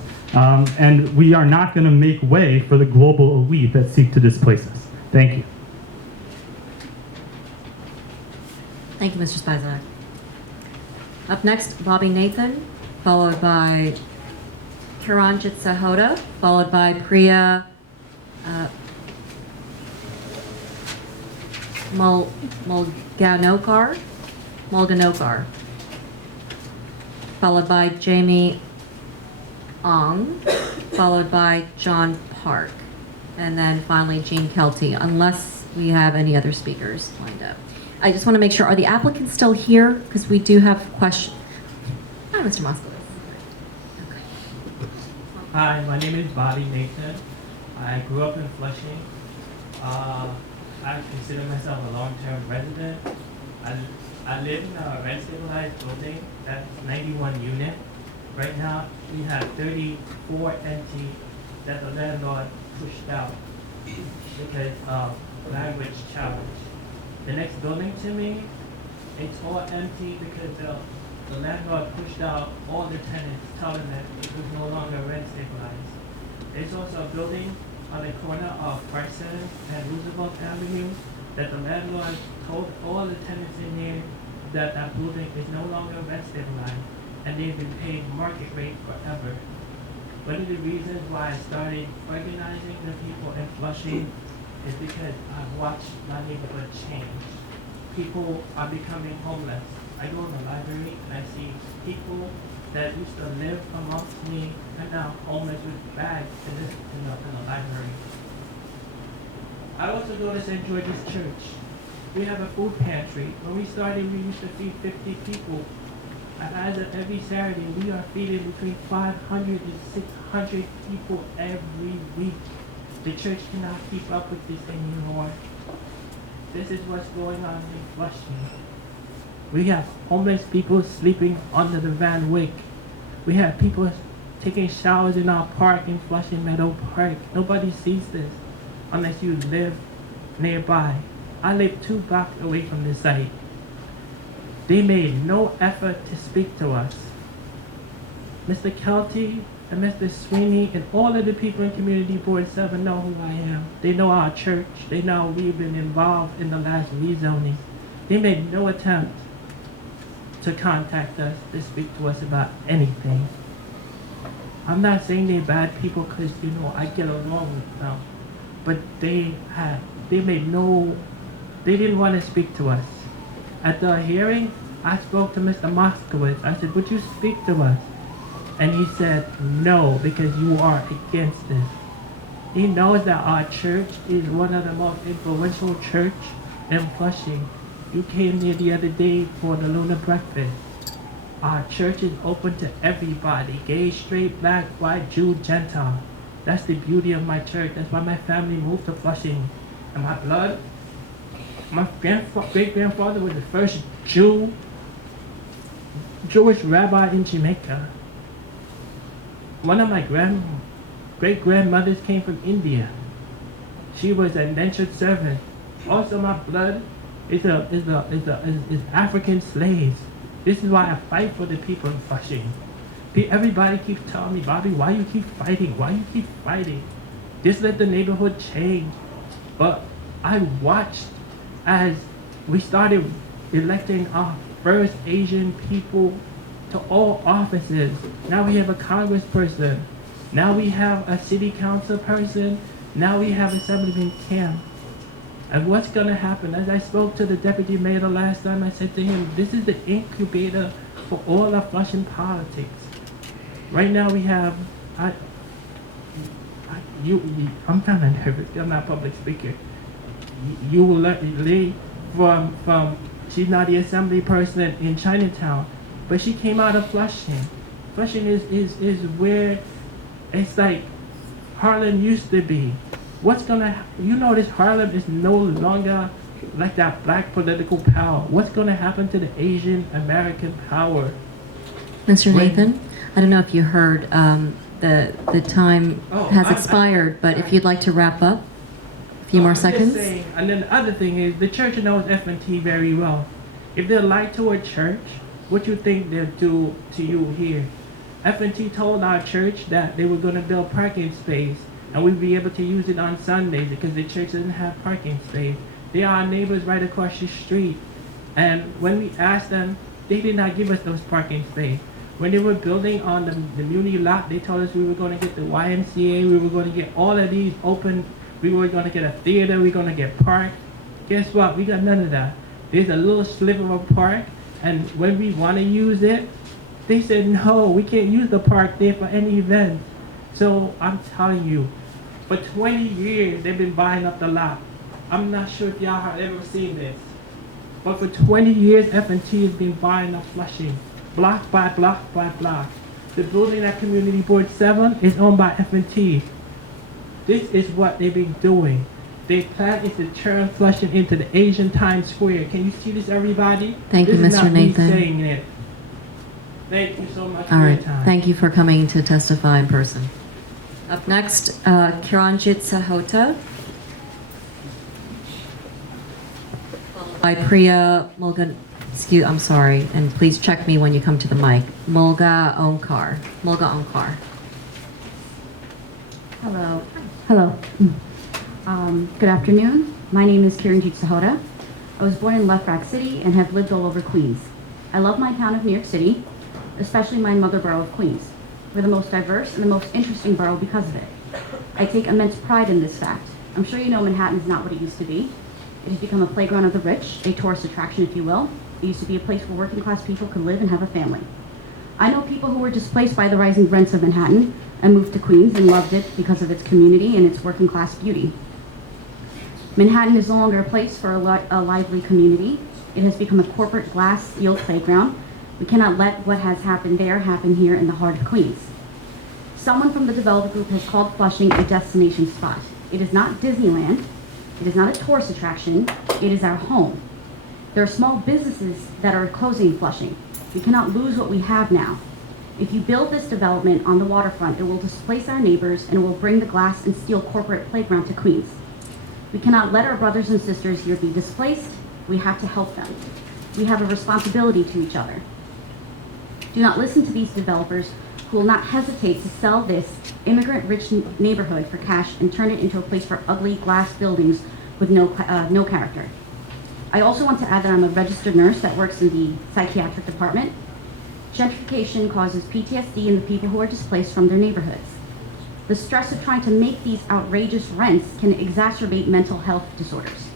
and we are not going to make way for the global elite that seek to displace us. Thank you. Thank you, Mr. Spizak. Up next, Bobby Nathan, followed by Kiranjit Sahota, followed by Priya uh, Mulganokar, followed by Jamie Ong, followed by John Park, and then finally Jean Kelty, unless we have any other speakers lined up. I just want to make sure, are the applicants still here? Because we do have questions. Hi, Mr. Moskowitz. Hi, my name is Bobby Nathan. I grew up in Flushing. I consider myself a long-term resident. I live in a rent-stabilized building that's 91 units. Right now, we have 34 empty that the landlord pushed out because of language challenge. The next building to me, it's all empty because the landlord pushed out all the tenants, telling them it was no longer rent stabilized. There's also a building on the corner of Carson and Roosevelt Avenue that the landlord told all the tenants in there that that building is no longer rent stabilized, and they've been paying market rate forever. One of the reasons why I started organizing the people in Flushing is because I've watched my neighborhood change. People are becoming homeless. I go in the library and I see people that used to live amongst me and now homeless with bags in the library. I also go to St. George's Church. We have a food pantry. When we started, we used to feed 50 people. And as of every Saturday, we are feeding between 500 and 600 people every week. The church cannot keep up with this anymore. This is what's going on in Flushing. We have homeless people sleeping under the Van Wyck. We have people taking showers in our park in Flushing Meadow Park. Nobody sees this unless you live nearby. I live 2 blocks away from this site. They made no effort to speak to us. Mr. Kelty and Mr. Sweeney and all of the people in Community Board 7 know who I am. They know our church. They know we've been involved in the last rezoning. They made no attempt to contact us, to speak to us about anything. I'm not saying they're bad people because, I get along with them. But they didn't want to speak to us. At the hearing, I spoke to Mr. Moskowitz. I said, would you speak to us? And he said, no, because you are against this. He knows that our church is one of the most influential church in Flushing. You came there the other day for the Lunar Breakfast. Our church is open to everybody, gay, straight, black, white, Jew, Gentile. That's the beauty of my church. That's why my family moved to Flushing. And my blood, my great-grandfather was the first Jewish rabbi in Jamaica. One of my great-grandmothers came from India. She was an indentured servant. Also, my blood is African slaves. This is why I fight for the people in Flushing. Everybody keeps telling me, Bobby, why you keep fighting? Why you keep fighting? Just let the neighborhood change. But I watched as we started electing our first Asian people to all offices. Now we have a congressperson. Now we have a city council person. Now we have Assemblyman Kim. And what's going to happen? As I spoke to the deputy mayor the last time, I said to him, this is the incubator for all of Flushing politics. Right now we have, I'm kind of nervous. I'm not a public speaker. You will let Lee from she's not the assembly person in Chinatown, but she came out of Flushing. Flushing is where it's like Harlem used to be. What's gonna happen? You notice Harlem is no longer like that black political power. What's gonna happen to the Asian American power? Mr. Nathan, I don't know if you heard, the time has expired, but if you'd like to wrap up, a few more seconds. Just saying, and then the other thing is, the church knows F&T very well. If they lie to a church, what you think they'll do to you here? F&T told our church that they were going to build parking space, and we'd be able to use it on Sundays because the church doesn't have parking space. They are our neighbors right across the street. And when we asked them, they did not give us those parking space. When they were building on the Muni lot, they told us we were going to get the YMCA, we were going to get all of these open We were gonna get a theater, we gonna get park. Guess what? We got none of that. There's a little sliver of park, and when we wanna use it, they said, no, we can't use the park there for any event. So I'm telling you, for 20 years, they've been buying up the lot. I'm not sure if y'all have ever seen this, but for 20 years, F&T has been buying up Flushing, block by block by block. The building at Community Board 7 is owned by F&T. This is what they've been doing. Their plan is to turn Flushing into the Asian Times Square. Can you see this, everybody? Thank you, This is Mr. not me Nathan. saying it. Thank you so much All for right, your time. thank you for coming to testify in person. Up next, Kiranjit Sahota, followed by Priya Mulga, I'm sorry, and please check me when you come to the mic. Mulga Onkar. Hello. Hello. Good afternoon. My name is Kiranjit Sahota. I was born in Left Rack City and have lived all over Queens. I love my town of New York City, especially my mother borough of Queens. We're the most diverse and the most interesting borough because of it. I take immense pride in this fact. I'm sure you know Manhattan is not what it used to be. It has become a playground of the rich, a tourist attraction, if you will. It used to be a place where working class people could live and have a family. I know people who were displaced by the rising rents of Manhattan and moved to Queens and loved it because of its community and its working class beauty. Manhattan is no longer a place for a lively community. It has become a corporate glass steel playground. We cannot let what has happened there happen here in the heart of Queens. Someone from the developer group has called Flushing a destination spot. It is not Disneyland. It is not a tourist attraction. It is our home. There are small businesses that are closing in Flushing. We cannot lose what we have now. If you build this development on the waterfront, it will displace our neighbors and it will bring the glass and steel corporate playground to Queens. We cannot let our brothers and sisters here be displaced. We have to help them. We have a responsibility to each other. Do not listen to these developers who will not hesitate to sell this immigrant-rich neighborhood for cash and turn it into a place for ugly glass buildings with no character. I also want to add that I'm a registered nurse that works in the psychiatric department. Gentrification causes PTSD in the people who are displaced from their neighborhoods. The stress of trying to make these outrageous rents can exacerbate mental health disorders.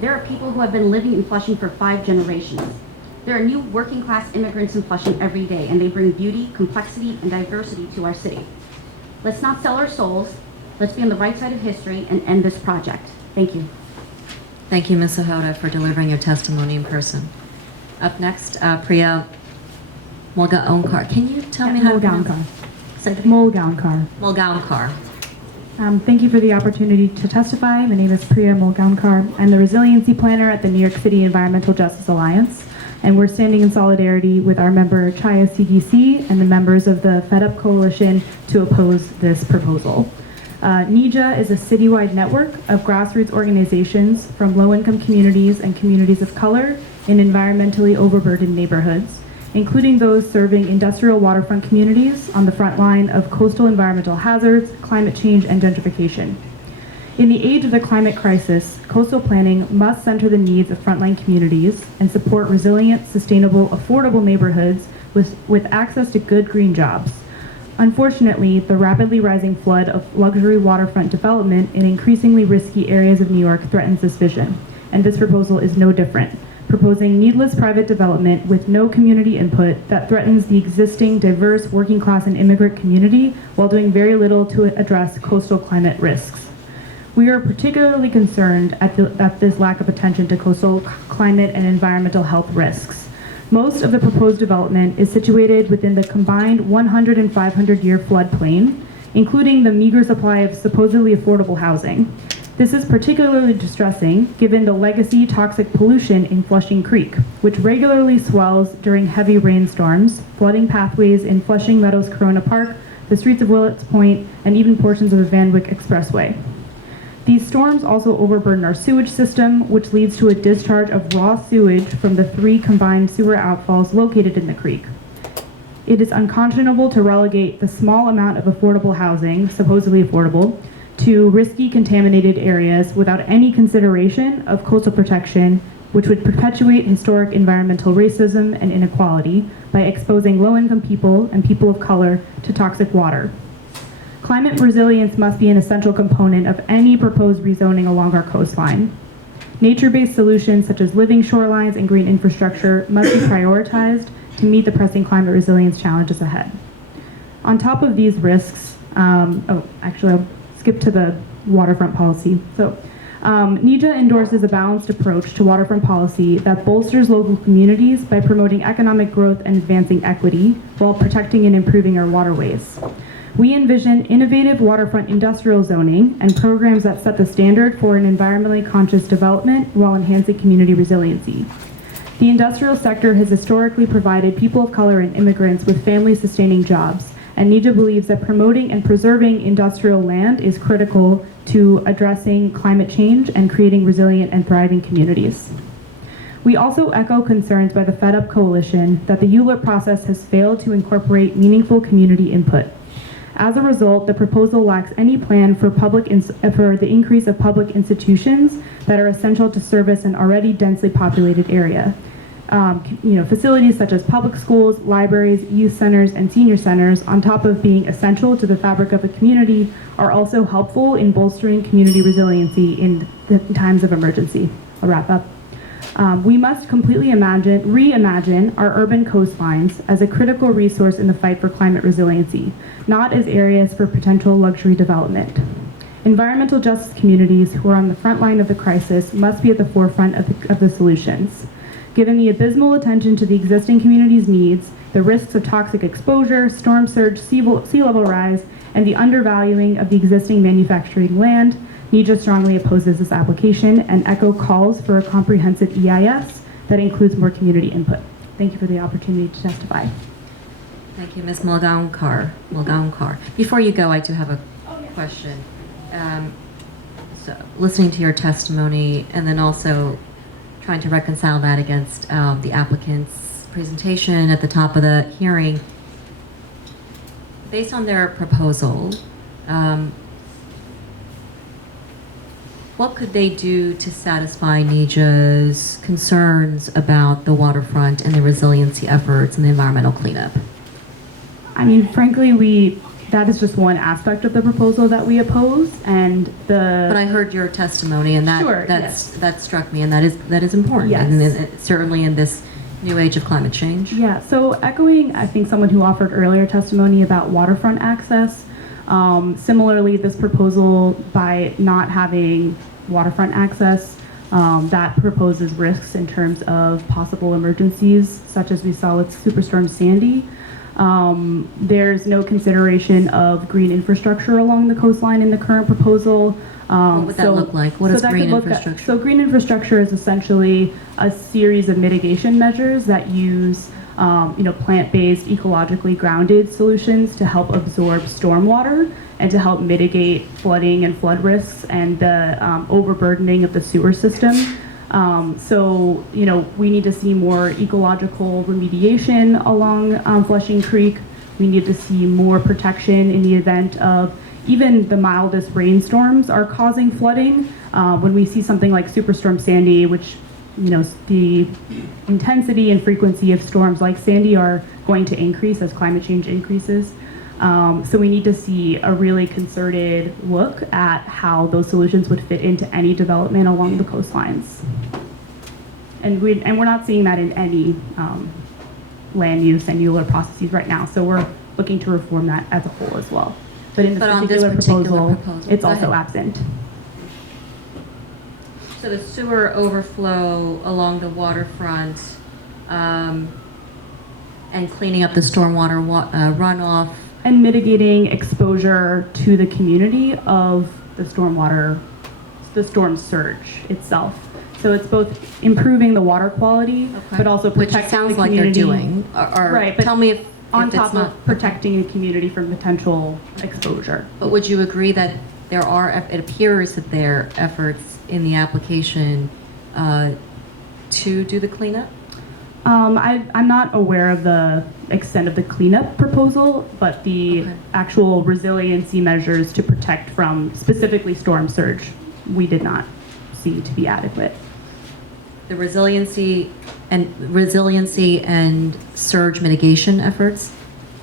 There are people who have been living in Flushing for 5 generations. There are new working class immigrants in Flushing every day, and they bring beauty, complexity, and diversity to our city. Let's not sell our souls. Let's be on the right side of history and end this project. Thank you. Thank you, Ms. Sahota, for delivering your testimony in person. Up next, Priya Mulga Onkar. Can you tell me how to pronounce it? Mulgaonkar. Thank you for the opportunity to testify. My name is Priya Mulgaonkar. I'm the Resiliency Planner at the New York City Environmental Justice Alliance, and we're standing in solidarity with our member Chaya CDC and the members of the Fed Up Coalition to oppose this proposal. NEJA is a citywide network of grassroots organizations from low-income communities and communities of color in environmentally overburdened neighborhoods, including those serving industrial waterfront communities on the front line of coastal environmental hazards, climate change, and gentrification. In the age of the climate crisis, coastal planning must center the needs of frontline communities and support resilient, sustainable, affordable neighborhoods with access to good green jobs. Unfortunately, the rapidly rising flood of luxury waterfront development in increasingly risky areas of New York threatens this vision, and this proposal is no different, proposing needless private development with no community input that threatens the existing diverse working class and immigrant community while doing very little to address coastal climate risks. We are particularly concerned at this lack of attention to coastal climate and environmental health risks. Most of the proposed development is situated within the combined 100 and 500-year floodplain, including the meager supply of supposedly affordable housing. This is particularly distressing given the legacy toxic pollution in Flushing Creek, which regularly swells during heavy rainstorms, flooding pathways in Flushing Meadows Corona Park, the streets of Willets Point, and even portions of the Van Wyck Expressway. These storms also overburden our sewage system, which leads to a discharge of raw sewage from the 3 combined sewer outfalls located in the creek. It is unconscionable to relegate the small amount of affordable housing, supposedly affordable, to risky contaminated areas without any consideration of coastal protection, which would perpetuate historic environmental racism and inequality by exposing low-income people and people of color to toxic water. Climate resilience must be an essential component of any proposed rezoning along our coastline. Nature-based solutions such as living shorelines and green infrastructure must be prioritized to meet the pressing climate resilience challenges ahead. On top of these risks, actually I'll skip to the waterfront policy. NEJA endorses a balanced approach to waterfront policy that bolsters local communities by promoting economic growth and advancing equity while protecting and improving our waterways. We envision innovative waterfront industrial zoning and programs that set the standard for an environmentally conscious development while enhancing community resiliency. The industrial sector has historically provided people of color and immigrants with family-sustaining jobs, and NEJA believes that promoting and preserving industrial land is critical to addressing climate change and creating resilient and thriving communities. We also echo concerns by the Fed Up Coalition that the ULURP process has failed to incorporate meaningful community input. As a result, the proposal lacks any plan for the increase of public institutions that are essential to service an already densely populated area. Facilities such as public schools, libraries, youth centers, and senior centers, on top of being essential to the fabric of a community, are also helpful in bolstering community resiliency in times of emergency. I'll wrap up. We must completely reimagine our urban coastlines as a critical resource in the fight for climate resiliency, not as areas for potential luxury development. Environmental justice communities who are on the front line of the crisis must be at the forefront of the solutions. Given the abysmal attention to the existing community's needs, the risks of toxic exposure, storm surge, sea level rise, and the undervaluing of the existing manufacturing land, NEJA strongly opposes this application and ECHO calls for a comprehensive EIS that includes more community input. Thank you for the opportunity to testify. Thank you, Ms. Mulgaonkar. Before you go, I do have a question. So, listening to your testimony and then also trying to reconcile that against the applicant's presentation at the top of the hearing, based on their proposal, what could they do to satisfy NEJA's concerns about the waterfront and the resiliency efforts and the environmental cleanup? I mean, frankly, that is just one aspect of the proposal that we oppose, and But I heard your testimony, and that struck me, and that is important, Yes. and certainly in this new age of climate change. Yeah, so echoing, I think, someone who offered earlier testimony about waterfront access, similarly, this proposal, by not having waterfront access, that proposes risks in terms of possible emergencies, such as we saw with Superstorm Sandy. There's no consideration of green infrastructure along the coastline in the current proposal. What would that look like? What is green infrastructure? So green infrastructure is essentially a series of mitigation measures that use plant-based, ecologically grounded solutions to help absorb stormwater and to help mitigate flooding and flood risks and the overburdening of the sewer system. We need to see more ecological remediation along Flushing Creek. We need to see more protection in the event of even the mildest rainstorms are causing flooding. When we see something like Superstorm Sandy, which the intensity and frequency of storms like Sandy are going to increase as climate change increases. So we need to see a really concerted look at how those solutions would fit into any development along the coastlines. And we're not seeing that in any land use and ULURP processes right now. So we're looking to reform that as a whole as well. But in this particular proposal, it's also absent. So the sewer overflow along the waterfront and cleaning up the stormwater runoff. And mitigating exposure to the community of the storm surge itself. So it's both improving the water quality, but also protecting the community. Which it sounds like they're doing. Right, but tell me if on top of protecting the community from potential exposure. But would you agree that it appears that there are efforts in the application to do the cleanup? I'm not aware of the extent of the cleanup proposal, but the actual resiliency measures to protect from specifically storm surge, we did not see to be adequate. The resiliency and surge mitigation efforts?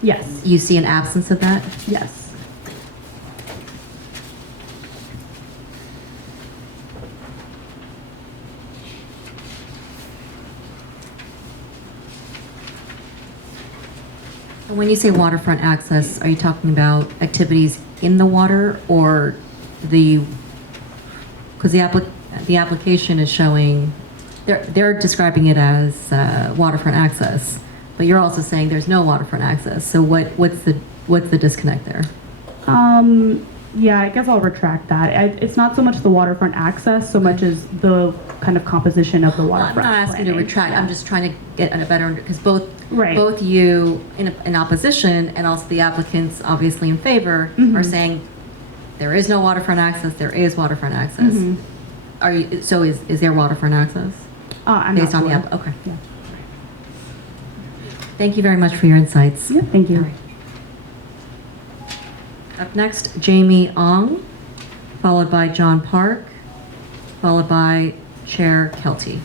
Yes. You see an absence of that? Yes. So when you say waterfront access, are you talking about activities in the water or because the application is showing, they're describing it as waterfront access, but you're also saying there's no waterfront access. So what's the disconnect there? Yeah, I guess I'll retract that. It's not so much the waterfront access, so much as the kind of composition of the waterfront. I'm not asking you to retract. Yeah. I'm just trying to get a better, because both Right. you in opposition and also the applicants obviously in favor are saying there is no waterfront access. There is waterfront access. Are you? So is there waterfront access? I'm based not on sure. the okay. Yeah. Thank you very much for your insights. Yeah, thank you. All right. Up next, Jamie Ong, followed by John Park, followed by Chair Kelty.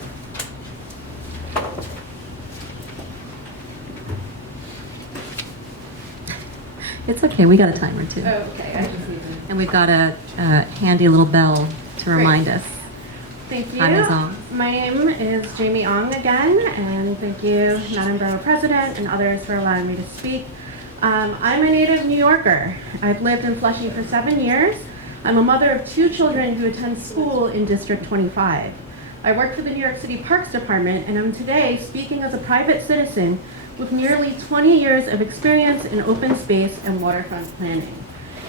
It's okay, we got a timer too. Oh, okay. I just need to. And we've got a handy little bell to remind us. Thank you. Hi, Ms. Ong. My name is Jamie Ong again, and thank you, Madam Borough President and others for allowing me to speak. I'm a native New Yorker. I've lived in Flushing for 7 years. I'm a mother of 2 children who attend school in District 25. I work for the New York City Parks Department, and I'm today speaking as a private citizen with nearly 20 years of experience in open space and waterfront planning.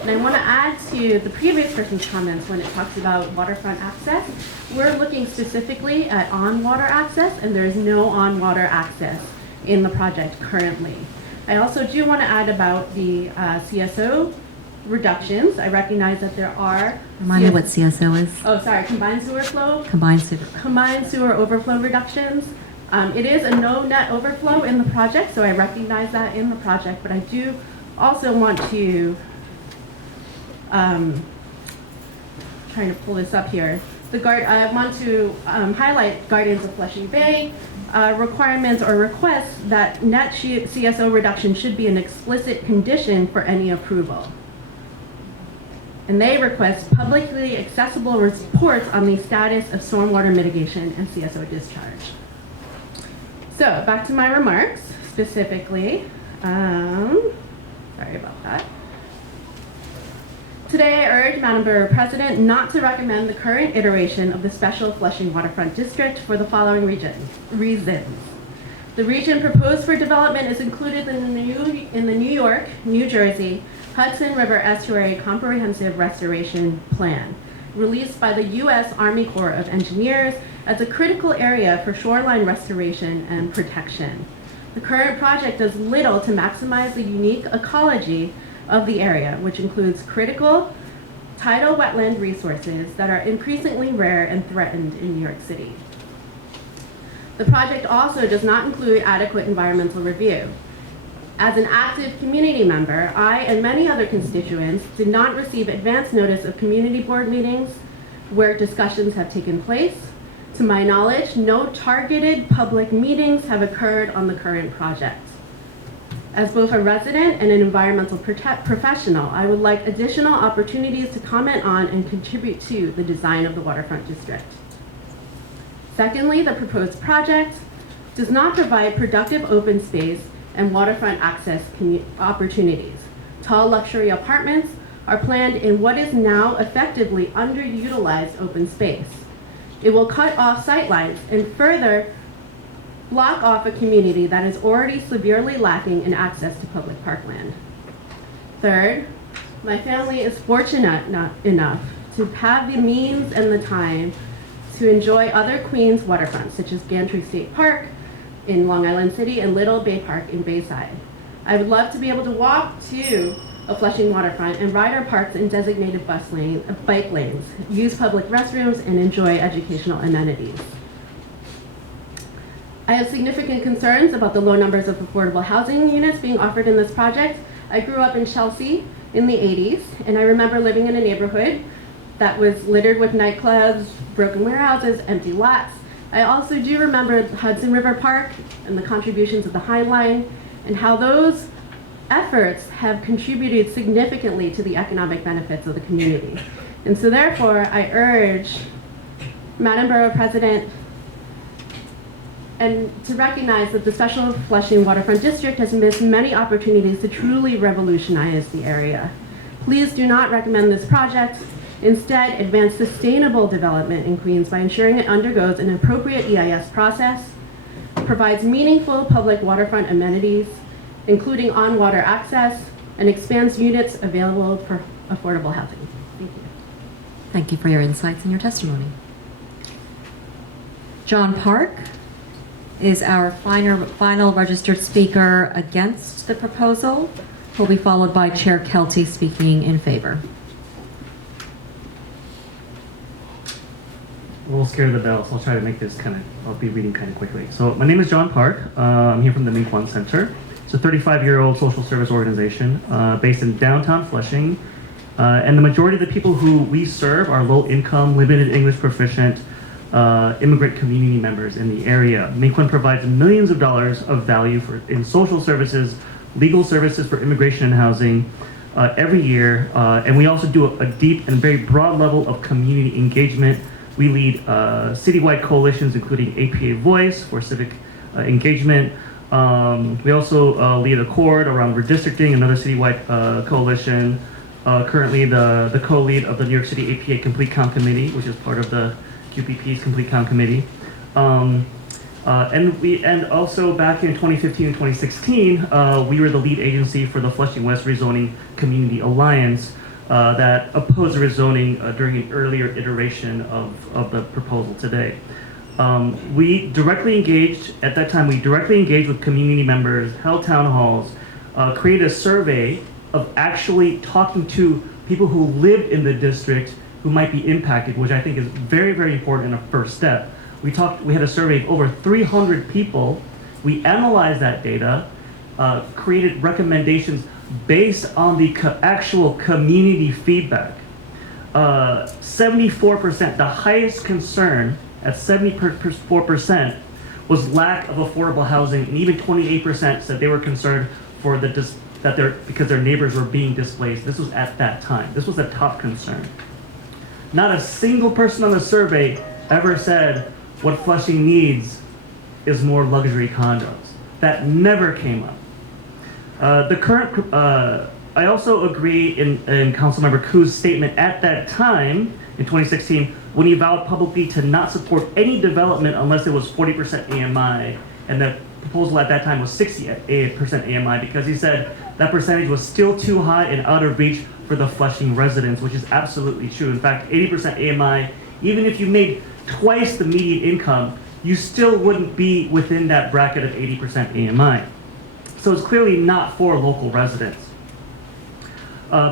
And I want to add to the previous person's comments when it talks about waterfront access. We're looking specifically at on-water access, and there's no on-water access in the project currently. I also do want to add about the CSO reductions. I recognize that there are... Remind me what CSO is. Oh, sorry, combined sewer flow. Combined sewer. Combined sewer overflow reductions. It is a no net overflow in the project, so I recognize that in the project, but I do also want to, trying to pull this up here. I want to highlight Guardians of Flushing Bay requirements or requests that net CSO reduction should be an explicit condition for any approval. And they request publicly accessible reports on the status of stormwater mitigation and CSO discharge. So back to my remarks, specifically, sorry about that. Today I urge Madam Borough President not to recommend the current iteration of the Special Flushing Waterfront District for the following reasons. The region proposed for development is included in the New York, New Jersey, Hudson River Estuary Comprehensive Restoration Plan, released by the U.S. Army Corps of Engineers as a critical area for shoreline restoration and protection. The current project does little to maximize the unique ecology of the area, which includes critical tidal wetland resources that are increasingly rare and threatened in New York City. The project also does not include adequate environmental review. As an active community member, I and many other constituents did not receive advance notice of community board meetings where discussions have taken place. To my knowledge, no targeted public meetings have occurred on the current project. As both a resident and an environmental professional, I would like additional opportunities to comment on and contribute to the design of the waterfront district. Secondly, the proposed project does not provide productive open space and waterfront access opportunities. Tall luxury apartments are planned in what is now effectively underutilized open space. It will cut off sightlines and further block off a community that is already severely lacking in access to public parkland. Third, my family is fortunate enough to have the means and the time to enjoy other Queens waterfronts, such as Gantry State Park in Long Island City and Little Bay Park in Bayside. I would love to be able to walk to a Flushing waterfront and ride our parks in designated bike lanes, use public restrooms, and enjoy educational amenities. I have significant concerns about the low numbers of affordable housing units being offered in this project. I grew up in Chelsea in the 80s, and I remember living in a neighborhood that was littered with nightclubs, broken warehouses, empty lots. I also do remember Hudson River Park and the contributions of the High Line and how those efforts have contributed significantly to the economic benefits of the community. And so therefore, I urge Madam Borough President and to recognize that the Special Flushing Waterfront District has missed many opportunities to truly revolutionize the area. Please do not recommend this project. Instead, advance sustainable development in Queens by ensuring it undergoes an appropriate EIS process, provides meaningful public waterfront amenities, including on-water access, and expands units available for affordable housing. Thank you. Thank you for your insights and your testimony. John Park is our final registered speaker against the proposal. Will be followed by Chair Kelty speaking in favor. A little scared of the bell, so I'll try to make this I'll be reading kind of quickly. So my name is John Park. I'm here from the Mink One Center. It's a 35-year-old social service organization based in downtown Flushing. And the majority of the people who we serve are low-income, limited English proficient, immigrant community members in the area. Mink One provides millions of dollars of value in social services, legal services for immigration and housing every year. And we also do a deep and very broad level of community engagement. We lead citywide coalitions, including APA Voice for civic engagement. We also lead a CORD around redistricting, another citywide coalition. Currently the co-lead of the New York City APA Complete Count Committee, which is part of the QPP's Complete Count Committee. And also back in 2015 and 2016, we were the lead agency for the Flushing West Rezoning Community Alliance that opposed rezoning during an earlier iteration of the proposal today. We directly engaged, at that time, with community members, held town halls, created a survey of actually talking to people who lived in the district who might be impacted, which I think is very, very important in a first step. We had a survey of over 300 people. We analyzed that data, created recommendations based on the actual community feedback. 74%, the highest concern at 74% was lack of affordable housing, and even 28% said they were concerned for because their neighbors were being displaced. This was at that time. This was a top concern. Not a single person on the survey ever said what Flushing needs is more luxury condos. That never came up. I also agree in Councilmember Ku's statement at that time, in 2016, when he vowed publicly to not support any development unless it was 40% AMI, and the proposal at that time was 68% AMI, because he said that percentage was still too high and out of reach for the Flushing residents, which is absolutely true. In fact, 80% AMI, even if you made twice the median income, you still wouldn't be within that bracket of 80% AMI. So it's clearly not for local residents.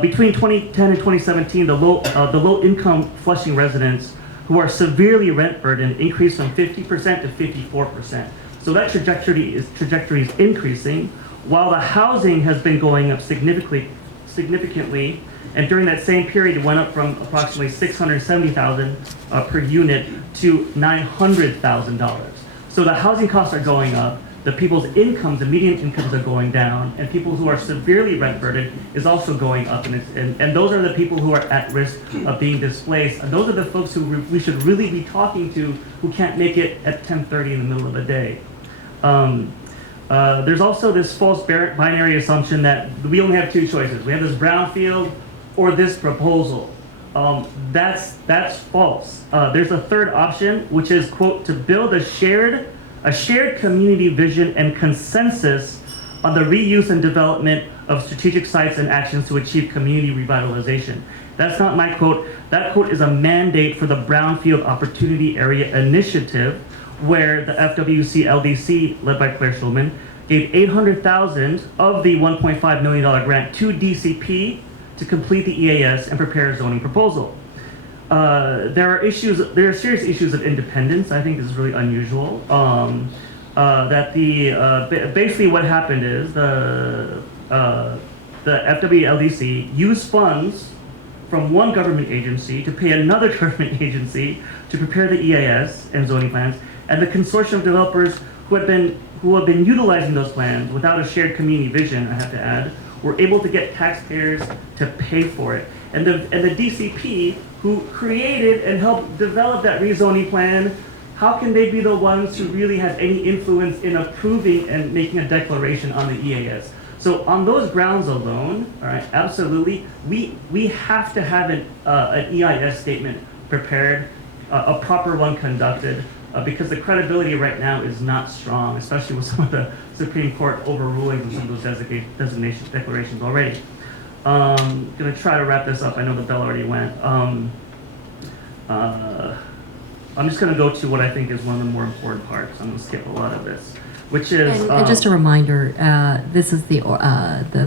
Between 2010 and 2017, the low-income Flushing residents who are severely rent burdened increased from 50% to 54%. So that trajectory is increasing, while the housing has been going up significantly, and during that same period, it went up from approximately $670,000 per unit to $900,000. So the housing costs are going up. The people's incomes, the median incomes are going down, and people who are severely rent burdened is also going up. And those are the people who are at risk of being displaced. And those are the folks who we should really be talking to who can't make it at 10:30 in the middle of the day. There's also this false binary assumption that we only have two choices. We have this brownfield or this proposal. That's false. There's a third option, which is, quote, to build a shared community vision and consensus on the reuse and development of strategic sites and actions to achieve community revitalization. That's not my quote. That quote is a mandate for the Brownfield Opportunity Area Initiative, where the FWC LDC, led by Claire Schulman, gave $800,000 of the $1.5 million grant to DCP to complete the EAS and prepare a zoning proposal. There are serious issues of independence. I think this is really unusual. Basically what happened is the FWLDC used funds from one government agency to pay another government agency to prepare the EAS and zoning plans, and the consortium of developers who have been utilizing those plans without a shared community vision, I have to add, were able to get taxpayers to pay for it. And the DCP, who created and helped develop that rezoning plan, how can they be the ones who really have any influence in approving and making a declaration on the EAS? So on those grounds alone, all right, absolutely, we have to have an EIS statement prepared, a proper one conducted, because the credibility right now is not strong, especially with some of the Supreme Court overrulings of some of those designation declarations already. Gonna try to wrap this up. I know the bell already went. I'm just going to go to what I think is one of the more important parts. I'm going to skip a lot of this, which is... And just a reminder, this is the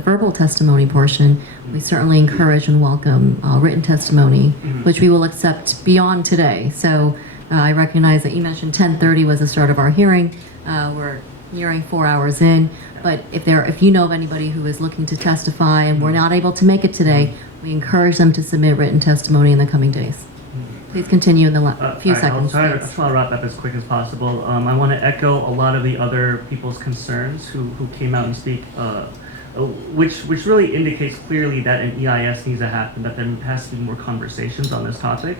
verbal testimony portion. We certainly encourage and welcome written testimony, which we will accept beyond today. So I recognize that you mentioned 10:30 was the start of our hearing. We're nearing 4 hours in, but if you know of anybody who is looking to testify and we're not able to make it today, we encourage them to submit written testimony in the coming days. Please continue in the few seconds. I'll try to wrap up as quick as possible. I want to echo a lot of the other people's concerns who came out and speak, which really indicates clearly that an EIS needs to happen, that there has to be more conversations on this topic.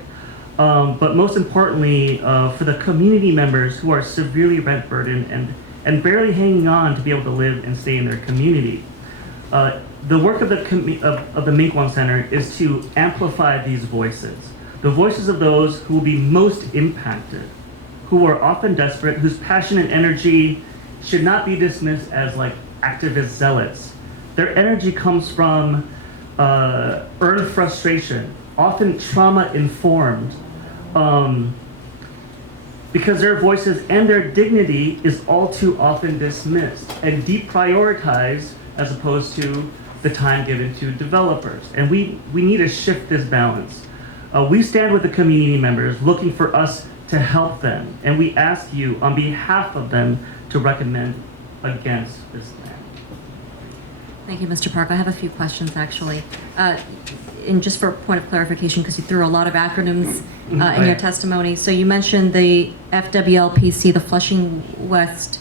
But most importantly, for the community members who are severely rent burdened and barely hanging on to be able to live and stay in their community. The work of the Minkwon Center is to amplify these voices. The voices of those who will be most impacted, who are often desperate, whose passion and energy should not be dismissed as like activist zealots. Their energy comes from earned frustration, often trauma-informed, because their voices and their dignity is all too often dismissed and deprioritized as opposed to the time given to developers. And we need to shift this balance. We stand with the community members looking for us to help them, and we ask you on behalf of them to recommend against this plan. Thank you, Mr. Park. I have a few questions, actually. And just for a point of clarification, because you threw a lot of acronyms in your testimony. So you mentioned the FWLPC, the Flushing West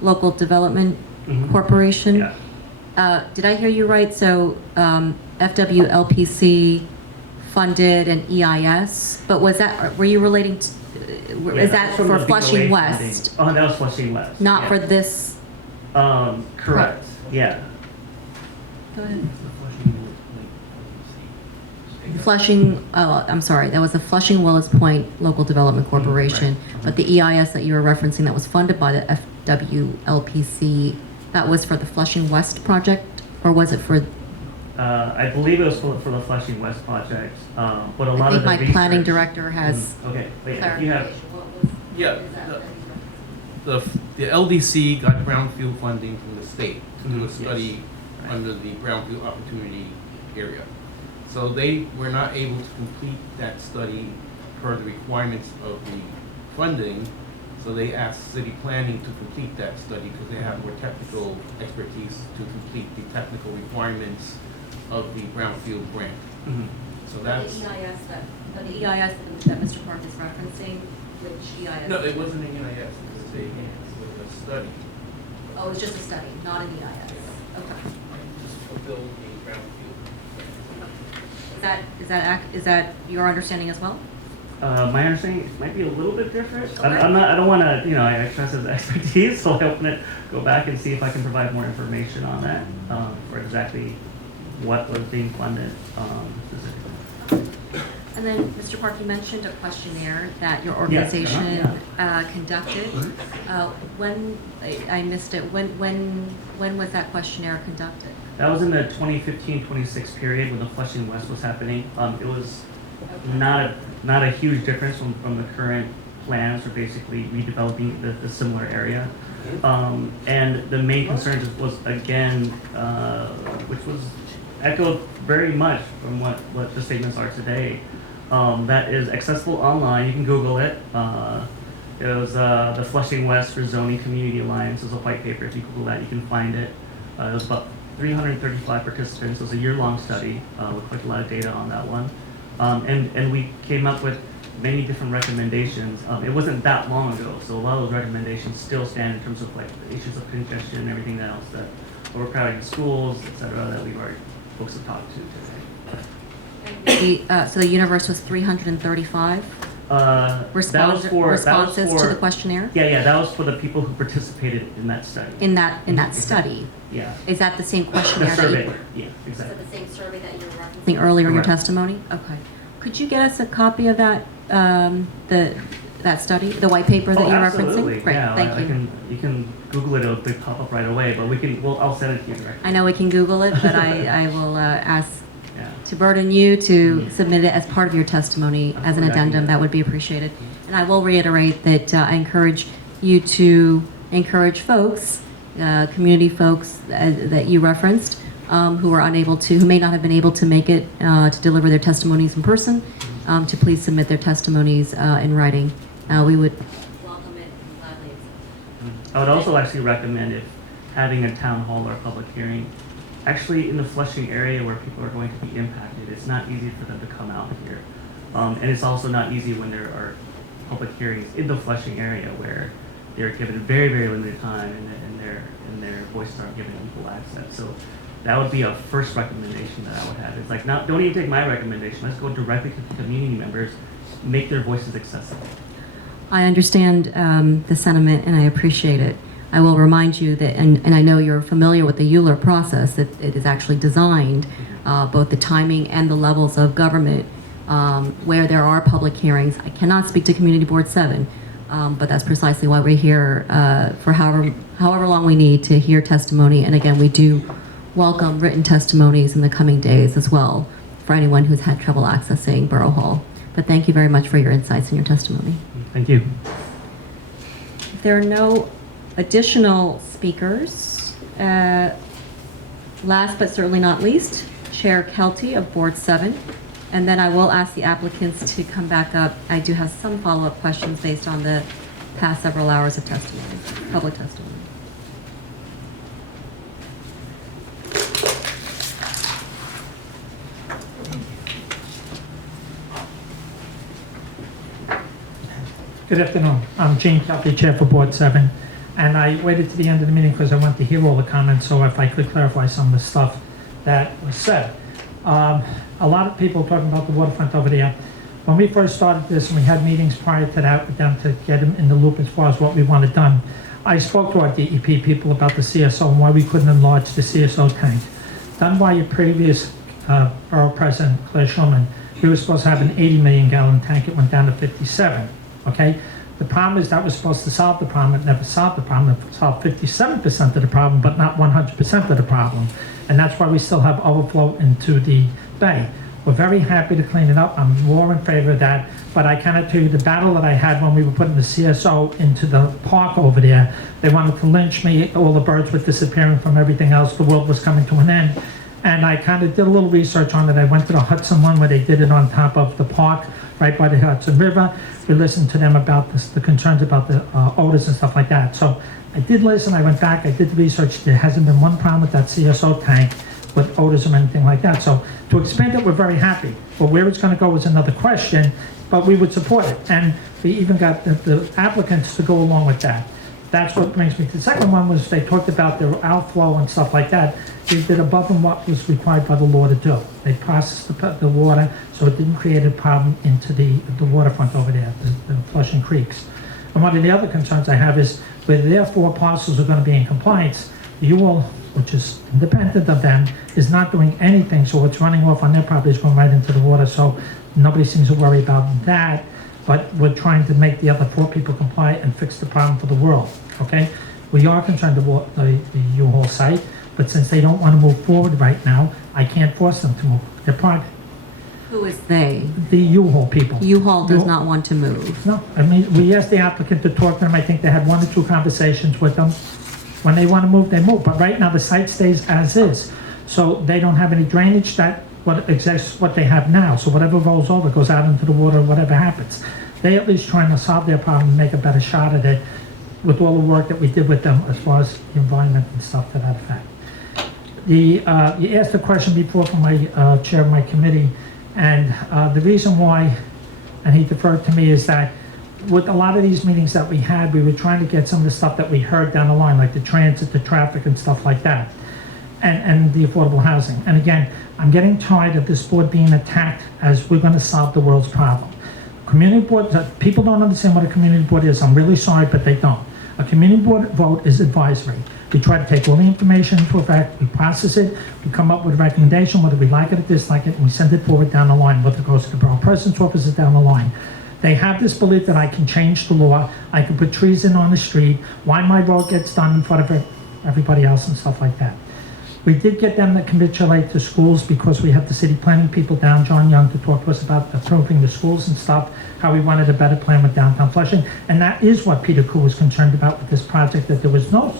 Local Development Corporation. Yeah. Did I hear you right? So FWLPC funded an EIS, but were you relating to, is that for Flushing West? Oh, that was Flushing West. Not for this? Correct, yeah. Go ahead. Flushing, I'm sorry, that was the Flushing Willis Point Local Development Corporation, but the EIS that you were referencing that was funded by the FWLPC, that was for the Flushing West project, or was it for? I believe it was for the Flushing West project, but a lot of the I think my planning director has. Okay, wait, if you have. Yeah, the LDC got brownfield funding from the state to do a study under the brownfield opportunity area. So they were not able to complete that study per the requirements of the funding. So they asked city planning to complete that study because they have more technical expertise to complete the technical requirements of the brownfield grant. So that's The EIS that Mr. Park is referencing, which EIS? no, it wasn't an EIS. It was a study. Oh, it was just a study, not an EIS. Okay. Just fulfill the brownfield. Is that your understanding as well? My understanding might be a little bit different. Okay. I don't want to, I trust his expertise, so I want to go back and see if I can provide more information on that, for exactly what was being funded specifically. And then, Mr. Park, you mentioned a questionnaire that your organization conducted. When I missed it, when was that questionnaire conducted? That was in the 2015-26 period when the Flushing West was happening. It was not a huge difference from the current plans for basically redeveloping the similar area. And the main concern just was, again, which was echoed very much from what the statements are today. That is accessible online. You can Google it. It was the Flushing West Rezoning Community Alliance. It was a white paper. If you Google that, you can find it. It was about 335 participants. It was a year-long study with quite a lot of data on that one. And we came up with many different recommendations. It wasn't that long ago, so a lot of those recommendations still stand in terms of like the issues of congestion and everything else, that overcrowding schools, et cetera, that we've already folks have talked to today. So the universe was 335 Responses to the questionnaire? Yeah, that was for the people who participated in that study. In that study? Yeah. Is that the same The questionnaire? survey, that yeah, exactly. Is it the same survey that you were referencing earlier in your Correct. testimony? Okay. Could you get us a copy of that, that study, the white paper that Oh, you're absolutely. referencing? Great, Yeah, thank you. You can Google it, it'll pop up right away, but I'll send it to you directly. I know we can Google it, but I will ask Yeah. to burden you to submit it as part of your testimony as an Absolutely, I can addendum. do That would be appreciated. And I will reiterate that I encourage you to encourage folks, community folks that you referenced, who may not have been able to make it to deliver their testimonies in person, to please submit their testimonies in writing. We would welcome it and gladly accept. I would also actually recommend if having a town hall or a public hearing, actually in the Flushing area where people are going to be impacted, it's not easy for them to come out here. And it's also not easy when there are public hearings in the Flushing area where they're given very, very limited time and their voices aren't given equal access. So that would be a first recommendation that I would have. It's like, don't even take my recommendation. Let's go directly to the community members, make their voices accessible. I understand the sentiment and I appreciate it. I will remind you that, and I know you're familiar with the Euler process, that it is actually designed, both the timing and the levels of government where there are public hearings. I cannot speak to Community Board 7, but that's precisely why we're here for however long we need to hear testimony. And again, we do welcome written testimonies in the coming days as well for anyone who's had trouble accessing Borough Hall. But thank you very much for your insights and your testimony. Thank you. If there are no additional speakers, last but certainly not least, Chair Kelty of Board 7. And then I will ask the applicants to come back up. I do have some follow-up questions based on the past several hours of testimony, public testimony. Good afternoon. I'm Gene Kelty, Chair for Board 7. And I waited to the end of the meeting because I want to hear all the comments, so if I could clarify some of the stuff that was said. A lot of people talking about the waterfront over there. When we first started this, and we had meetings prior to that with them to get them in the loop as far as what we wanted done, I spoke to our DEP people about the CSO and why we couldn't enlarge the CSO tank. Done by your previous Borough President, Claire Schulman, we were supposed to have an 80 million gallon tank. It went down to 57. Okay? The problem is that was supposed to solve the problem. It never solved the problem. It solved 57% of the problem, but not 100% of the problem. And that's why we still have overflow into the bay. We're very happy to clean it up. I'm more in favor of that. But I cannot tell you the battle that I had when we were putting the CSO into the park over there. They wanted to lynch me. All the birds were disappearing from everything else. The world was coming to an end. And I kind of did a little research on it. I went to the Hudson one where they did it on top of the park, right by the Hudson River. We listened to them about this, the concerns about the odors and stuff like that. So I did listen. I went back. I did the research. There hasn't been one problem with that CSO tank with odors or anything like that. So to expand it, we're very happy. But where it's going to go is another question, but we would support it. And we even got the applicants to go along with that. That's what brings me to the second one, was they talked about their outflow and stuff like that. They did above and what was required by the law to do. They processed the water so it didn't create a problem into the waterfront over there, the Flushing Creeks. And one of the other concerns I have is where their 4 parcels are going to be in compliance, the UL, which is independent of them, is not doing anything. So what's running off on their property is going right into the water. So nobody seems to worry about that. But we're trying to make the other 4 people comply and fix the problem for the world. Okay? We are concerned about the U-Haul site, but since they don't want to move forward right now, I can't force them to move. They're private. Who is they? The U-Haul people. U-Haul does not want to move. No, I mean, we asked the applicant to talk to them. I think they had 1 or 2 conversations with them. When they want to move, they move. But right now, the site stays as is. So they don't have any drainage. That what exists, what they have now. So whatever rolls over goes out into the water, whatever happens. They at least trying to solve their problem and make a better shot at it with all the work that we did with them as far as the environment and stuff to that effect. You asked a question before from my chair of my committee, and the reason why, and he deferred to me, is that with a lot of these meetings that we had, we were trying to get some of the stuff that we heard down the line, like the transit, the traffic, and stuff like that, and the affordable housing. And again, I'm getting tired of this board being attacked as we're going to solve the world's problem. community board, people don't understand what a community board is. I'm really sorry, but they don't. A community board vote is advisory. We try to take all the information into effect, we process it, we come up with a recommendation, whether we like it or dislike it, and we send it forward down the line, whether it goes to the borough president's office or down the line. They have this belief that I can change the law, I can put trees in on the street, why my road gets done in front of everybody else and stuff like that. We did get them to capitulate to schools because we had the city planning people down, John Young, to talk to us about approving the schools and stuff, how we wanted a better plan with downtown Flushing. And that is what Peter Koo was concerned about with this project, that there was no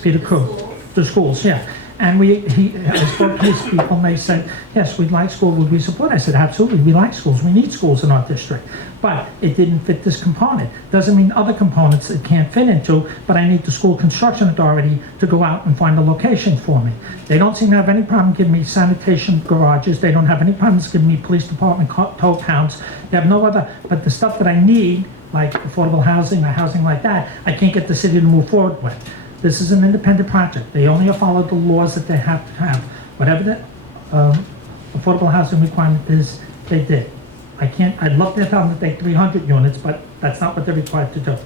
Peter Koo, the schools, yeah. And I spoke to his people and they said, yes, we'd like school, would we support? I said, absolutely, we like schools, we need schools in our district. But it didn't fit this component. Doesn't mean other components it can't fit into, but I need the school construction authority to go out and find a location for me. They don't seem to have any problem giving me sanitation garages, they don't have any problems giving me police department tow counts. They have no other, but the stuff that I need, like affordable housing or housing like that, I can't get the city to move forward with. This is an independent project. They only follow the laws that they have to have. Whatever the affordable housing requirement is, they did. I'd love to tell them to take 300 units, but that's not what they're required to do.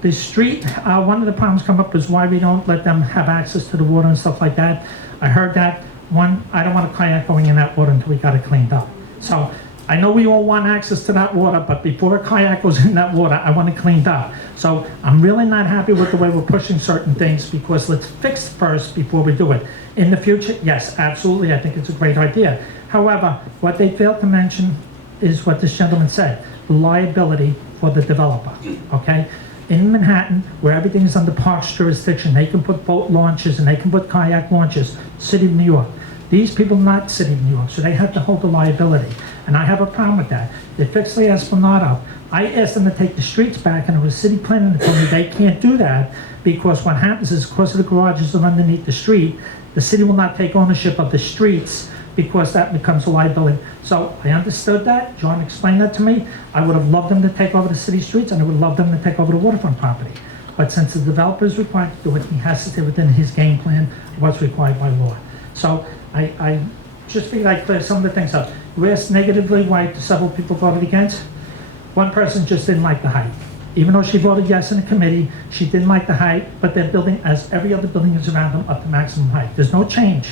The street, one of the problems come up is why we don't let them have access to the water and stuff like that. I heard that. One, I don't want a kayak going in that water until we got it cleaned up. So I know we all want access to that water, but before a kayak goes in that water, I want it cleaned up. So I'm really not happy with the way we're pushing certain things, because let's fix first before we do it. In the future, yes, absolutely, I think it's a great idea. However, what they failed to mention is what this gentleman said, the liability for the developer, okay? In Manhattan, where everything is under parks jurisdiction, they can put boat launches and they can put kayak launches, City of New York. These people are not City of New York, so they have to hold the liability. And I have a problem with that. They fixed the Esplanade. I asked them to take the streets back, and it was city planning that told me they can't do that, because what happens is, because of the garages are underneath the street, the city will not take ownership of the streets, because that becomes a liability. So I understood that. John explained that to me. I would have loved them to take over the city streets, and I would have loved them to take over the waterfront property. But since the developer is required to do it, he has to stay within his game plan of what's required by law. So I just feel like clear some of the things up. You asked negatively why several people voted against. One person just didn't like the height. Even though she voted yes in the committee, she didn't like the height, but they're building, as every other building is around them, up to maximum height. There's no change.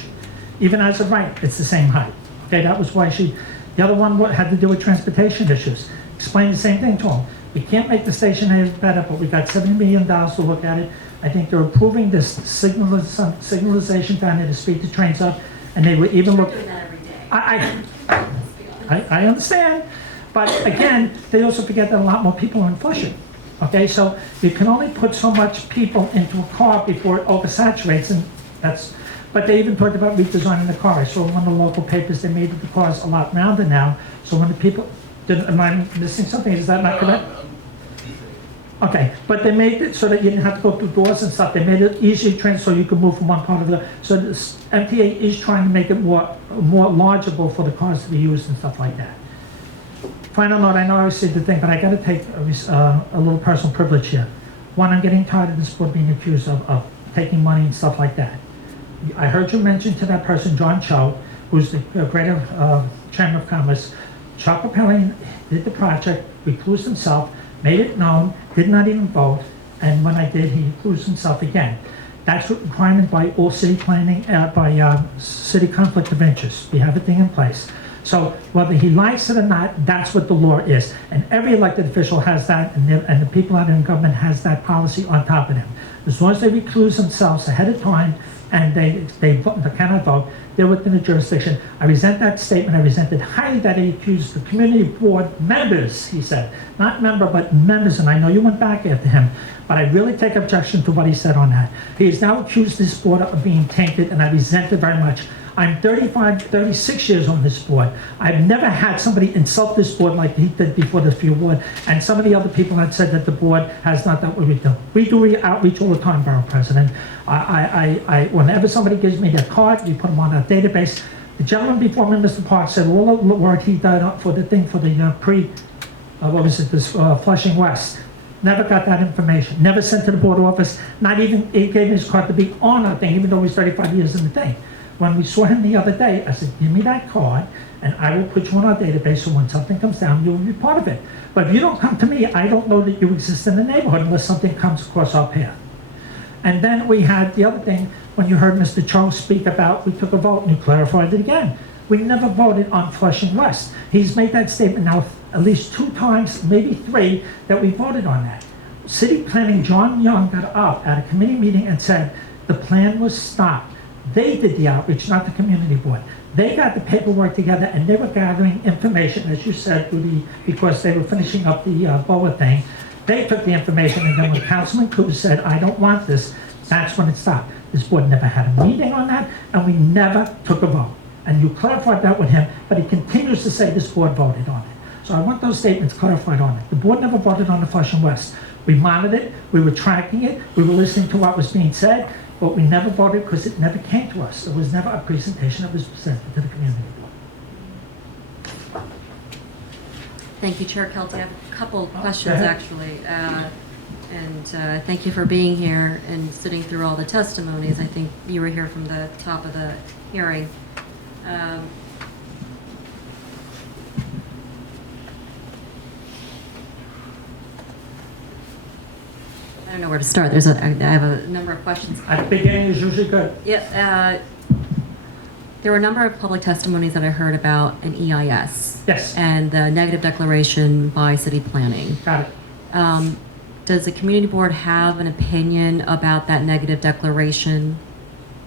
Even as of right, it's the same height. Okay, that was why the other one had to do with transportation issues. Explained the same thing to them. We can't make the station any better, but we've got $70 million to look at it. I think they're approving this signalization down there to speed the trains up, and they were even looking. I understand, but again, they also forget that a lot more people are in Flushing. Okay, so you can only put so much people into a car before it oversaturates, and that's. But they even talked about redesigning the car. I saw in one of the local papers they made the cars a lot rounder now. So when the people, am I missing something? Is that not correct? Okay, but they made it so that you didn't have to go through doors and stuff. They made it easier to train so you could move from one part of the. So this MTA is trying to make it more largeable for the cars to be used and stuff like that. Final note, I know I always say the thing, but I got to take a little personal privilege here. One, I'm getting tired of this board being accused of taking money and stuff like that. I heard you mention to that person, John Cho, who's the greater Chamber of Commerce. Chuck Papelli did the project, reclused himself, made it known, did not even vote, and when I did, he reclused himself again. That's a requirement by all city planning, by city conflict of interest. We have a thing in place. So whether he likes it or not, that's what the law is. And every elected official has that, and the people out in government has that policy on top of them. As long as they recluse themselves ahead of time, and they cannot vote, they're within the jurisdiction. I resent that statement. I resented highly that he accused the community board members, he said. Not member, but members, and I know you went back after him, but I really take objection to what he said on that. He has now accused this board of being tainted, and I resent it very much. I'm 36 years on this board. I've never had somebody insult this board like he did before this board, and some of the other people had said that the board has not done what we do. We do outreach all the time, Borough President. Whenever somebody gives me their card, we put them on our database. The gentleman before me, Mr. Park, said all the work he did for the thing for the Flushing West. Never got that information. Never sent to the board office. Not even, he gave me his card to be on our thing, even though he's 35 years in the thing. When we saw him the other day, I said, give me that card, and I will put you on our database, so when something comes down, you will be part of it. But if you don't come to me, I don't know that you exist in the neighborhood unless something comes across our path. And then we had the other thing, when you heard Mr. Charles speak about, we took a vote, and you clarified it again. We never voted on Flushing West. He's made that statement now at least 2 times, maybe 3, that we voted on that. City Planning, John Young got up at a committee meeting and said the plan was stopped. They did the outreach, not the community board. They got the paperwork together and they were gathering information, as you said, because they were finishing up the Borough thing. They took the information, and then when Councilman Cruz said, I don't want this, that's when it stopped. This board never had a meeting on that, and we never took a vote. And you clarified that with him, but he continues to say this board voted on it. So I want those statements clarified on it. The board never voted on the Flushing West. We monitored it, we were tracking it, we were listening to what was being said, but we never voted because it never came to us. There was never a presentation that was presented to the community. Thank you, Chair Kelty. I have a couple of questions, actually. Thank you for being here and sitting through all the testimonies. I think you were here from the top of the hearing. I don't know where to start. I have a number of questions. At the beginning is usually good. Yeah. There were a number of public testimonies that I heard about an EIS. Yes. And the negative declaration by city planning. Got it. Does the community board have an opinion about that negative declaration?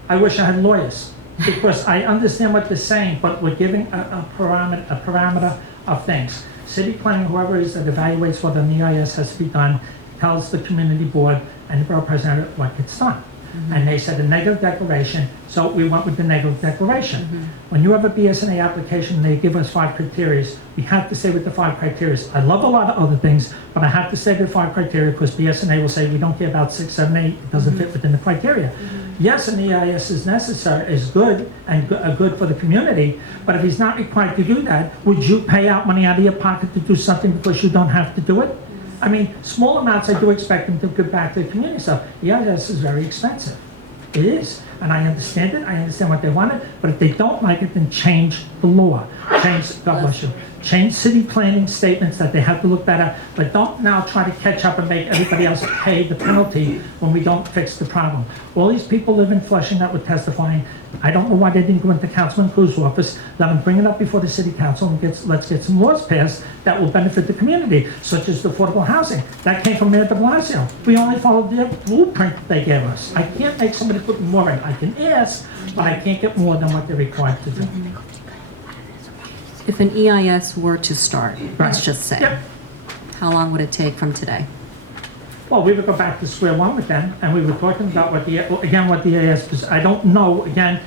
I wish I had lawyers, because I understand what they're saying, but we're giving a parameter of things. City planning, whoever it is that evaluates whether an EIS has to be done, tells the community board and the borough president what gets done. And they said a negative declaration, so we went with the negative declaration. When you have a BSNA application, they give us 5 criteria. We have to say with the 5 criteria. I love a lot of other things, but I have to say the 5 criteria because BSNA will say we don't care about 6, 7, 8. It doesn't fit within the criteria. Yes, an EIS is necessary, is good and good for the community, but if he's not required to do that, would you pay out money out of your pocket to do something because you don't have to do it? I mean, small amounts, I do expect them to give back to the community. So, yeah, this is very expensive. It is. And I understand it. I understand what they wanted. But if they don't like it, then change the law. God bless you. Change city planning statements that they have to look better. But don't now try to catch up and make everybody else pay the penalty when we don't fix the problem. All these people live in Flushing that were testifying. I don't know why they didn't go into Councilman Cruz's office. Let them bring it up before the city council and let's get some laws passed that will benefit the community, such as the affordable housing. That came from Mayor de Blasio. We only followed their blueprint that they gave us. I can't make somebody put more in. I can ask, but I can't get more than what they're required to do. If an EIS were to start, let's just say, how long would it take from today? Well, we would go back to square one with them, and we were talking about what the EIS was. I don't know, again,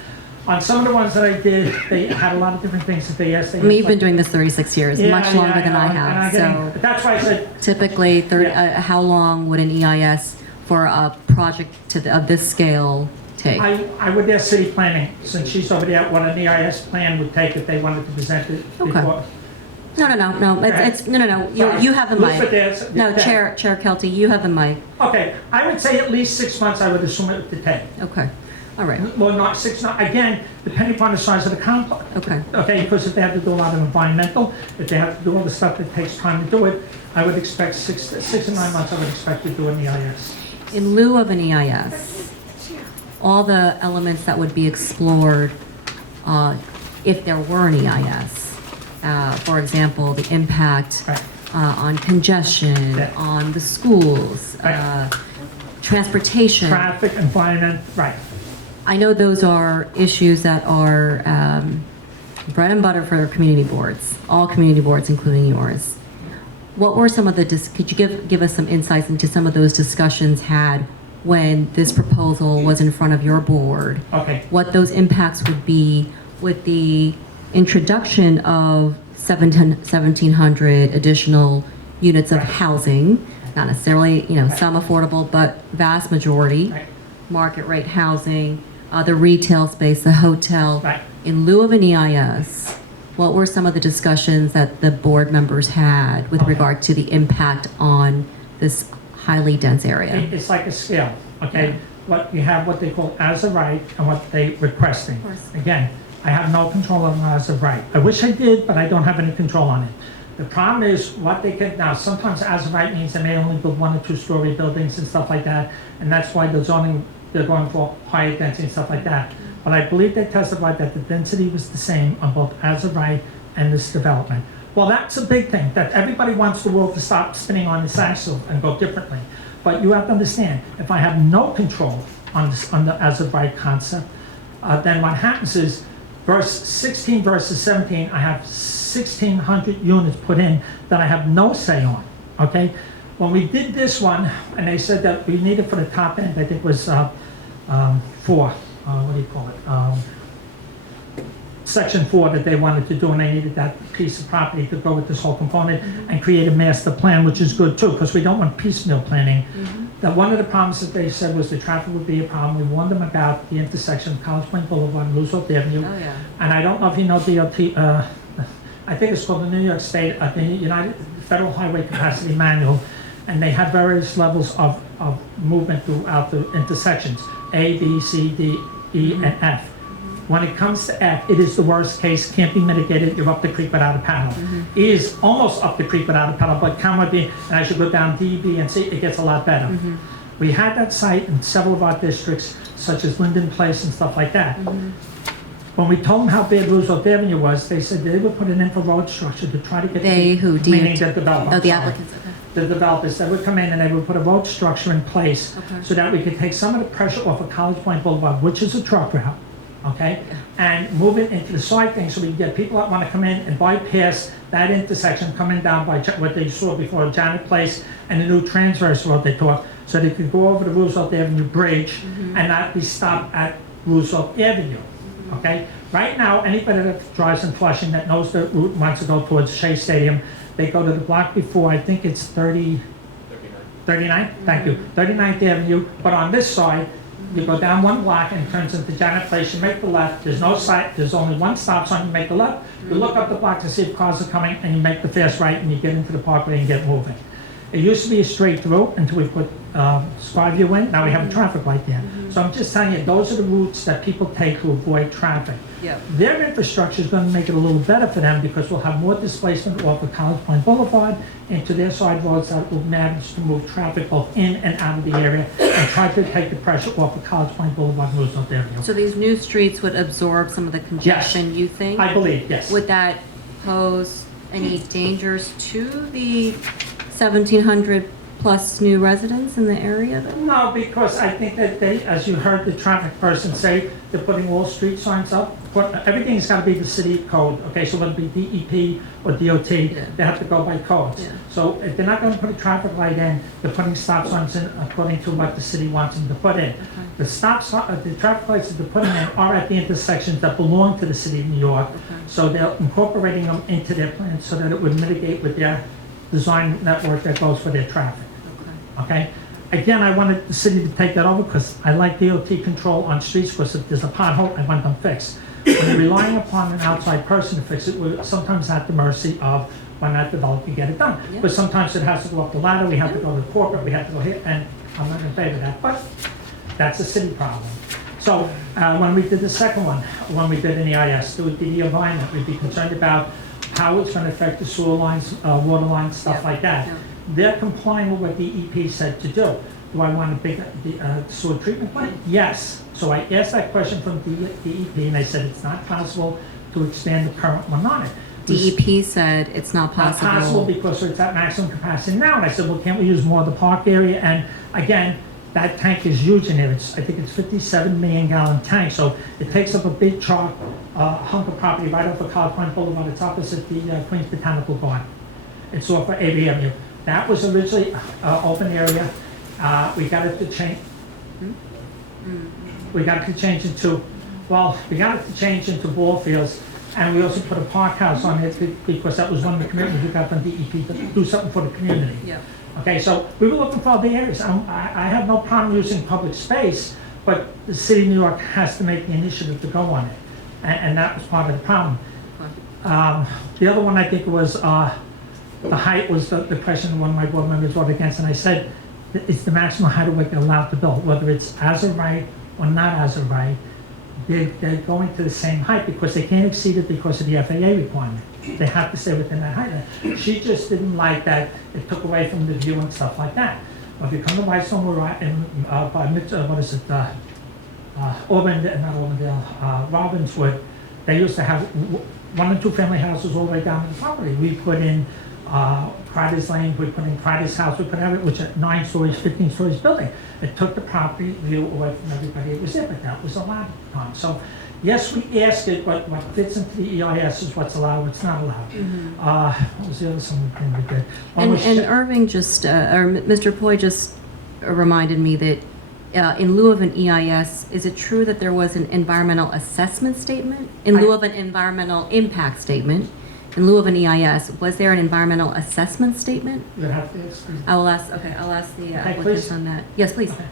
on some of the ones that I did, they had a lot of different things that they asked. I mean, you've been doing this 36 years, much longer than I have. So that's why I said typically, how long would an EIS for a project of this scale take? I would ask city planning, since she's over there, what an EIS plan would take if they wanted to present it before. No. It's no. You have the mic. No, Chair Kelty, you have the mic. Okay, I would say at least 6 months. I would assume it would take. Okay, all right. Well, not 6. Again, depending upon the size of the complex. Okay. Okay, because if they have to do a lot of environmental, if they have to do all the stuff that takes time to do it, I would expect 6 to 9 months. I would expect to do an EIS. In lieu of an EIS, all the elements that would be explored if there were an EIS. For example, the impact on congestion, on the schools, transportation. Traffic, environment, right. I know those are issues that are bread and butter for community boards, all community boards, including yours. What were some of the, could you give us some insights into some of those discussions had when this proposal was in front of your board? Okay. What those impacts would be with the introduction of 1,700 additional units of housing, not necessarily, some affordable, but vast majority, market rate housing, the retail space, the hotel. In lieu of an EIS, what were some of the discussions that the board members had with regard to the impact on this highly dense area? It's like a scale, okay? what you have, what they call as of right and what they requesting. Of course. Again, I have no control on as of right. I wish I did, but I don't have any control on it. The problem is what they can, now sometimes as of right means they may only build 1 or 2-story buildings and stuff like that, and that's why the zoning, they're going for higher density and stuff like that. But I believe they testified that the density was the same on both as of right and this development. Well, that's a big thing, that everybody wants the world to stop spinning on its axle and go differently. But you have to understand, if I have no control on this, on the as of right concept, then what happens is verse 16 versus 17, I have 1,600 units put in that I have no say on, okay? When we did this one, and they said that we needed for the top end, I think was what do you call it? Section 4 that they wanted to do, and they needed that piece of property to go with this whole component and create a master plan, which is good too, because we don't want piecemeal planning. That one of the problems that they said was the traffic would be a problem. We warned them about the intersection of College Point Boulevard and Roosevelt Avenue. Oh, yeah. And I don't know if you know DOT, I think it's called the New York State, the United Federal Highway Capacity Manual, and they have various levels of movement throughout the intersections, A, B, C, D, E, and F. When it comes to F, it is the worst case, can't be mitigated, you're up the creek without a paddle. E is almost up the creek without a paddle, but can be, and as you go down D, B, and C, it gets a lot better. We had that site in several of our districts, such as Linden Place and stuff like that. When we told them how bad Roosevelt Avenue was, they said they would put an infrared structure to try to get They who? meaning DOT? the developer. Oh, the sorry. applicants, okay. The developers that would come in and they would put a road structure in place Okay. so that we could take some of the pressure off of College Point Boulevard, which is a truck route, okay? And move it into the side thing so we can get people that want to come in and bypass that intersection coming down by what they saw before Janet Place and the new transverse road they taught, so they could go over the Roosevelt Avenue Bridge and not be stopped at Roosevelt Avenue, okay? Right now, anybody that drives in Flushing that knows the route wants to go towards Shea Stadium, they go to the block before, I think it's 39? Thank you, 39th Avenue, but on this side, you go down one block and it turns into Janet Place, you make the left, there's no side, there's only one stop sign, you make the left, you look up the block to see if cars are coming, and you make the fast right and you get into the parkway and get moving. It used to be a straight through until we put Skyview in, now we have a traffic light there. So I'm just telling you, those are the routes that people take to avoid traffic. Yep. Their infrastructure is going to make it a little better for them because we'll have more displacement off of College Point Boulevard into their side roads that will manage to move traffic both in and out of the area and try to take the pressure off of College Point Boulevard and Roosevelt Avenue. So these new streets would absorb some of the congestion, you think? I believe, yes. Would that pose any dangers to the 1,700 plus new residents in the area then? No, because I think that they, as you heard the traffic person say, they're putting all street signs up. Everything's got to be the city code, okay? So whether it be DEP or DOT, they have to go by codes. So if they're not going to put a traffic light in, they're putting stop signs in according to what the city wants them to put in. The the traffic lights that they're putting in are at the intersections that belong to the city of New York. So they're incorporating them into their plans so that it would mitigate with their design network that goes for their traffic. Okay? Again, I wanted the city to take that over because I like DOT control on streets because if there's a pothole, I want them fixed. When you're relying upon an outside person to fix it, we're sometimes at the mercy of when that developer can get it done. Yeah. But sometimes it has to go up the ladder, we have to go to corporate, we have to go here, and I'm not in favor of that, but that's a city problem. So when we did the second one, when we did an EIS, it would be the environment. We'd be concerned about how it's going to affect the sewer lines, water lines, stuff like that. They're complying with what the EP said to do. Do I want a big sewer treatment plant? Yes. So I asked that question from the DEP, and they said it's not possible to expand the current one on it. DEP said it's not possible. Not possible because it's at maximum capacity now. And I said, well, can't we use more of the park area? And again, that tank is huge in there. I think it's 57 million gallon tank. So it takes up a big chunk of property right off of College Point Boulevard. It's opposite the Queens Botanical Garden. It's off of AB Avenue. That was originally open area. We got it to change. We got it to change into, well, we got it to change into ball fields, and we also put a park house on it because that was one of the commitments we got from DEP to do something for the community. Yeah. Okay, so we were looking for other areas. I have no problem using public space, but the city of New York has to make the initiative to go on it, and that was part of the problem. The other one I think was the height was the question one of my board members voted against, and I said, it's the maximum height of what they're allowed to build, whether it's as of right or not as of right. They're going to the same height because they can't exceed it because of the FAA requirement. They have to stay within that height. She just didn't like that it took away from the view and stuff like that. But if you come to Whitestone, Robbinswood, they used to have 1 and 2 family houses all the way down to the property. We put in Crider's Lane, we put in Crider's house, we put everything, which is 9 stories, 15 stories building. It took the property view away from everybody. It was there, but that was allowed at the time. So yes, we asked it, but what fits into the EIS is what's allowed, what's not allowed. What was the other thing we did? And Irving just, or Mr. Poi just reminded me that in lieu of an EIS, is it true that there was an environmental assessment statement? In lieu of an environmental impact statement, in lieu of an EIS, was there an environmental assessment statement? You have to ask. I'll ask the applicants on that. Yes, please. Okay.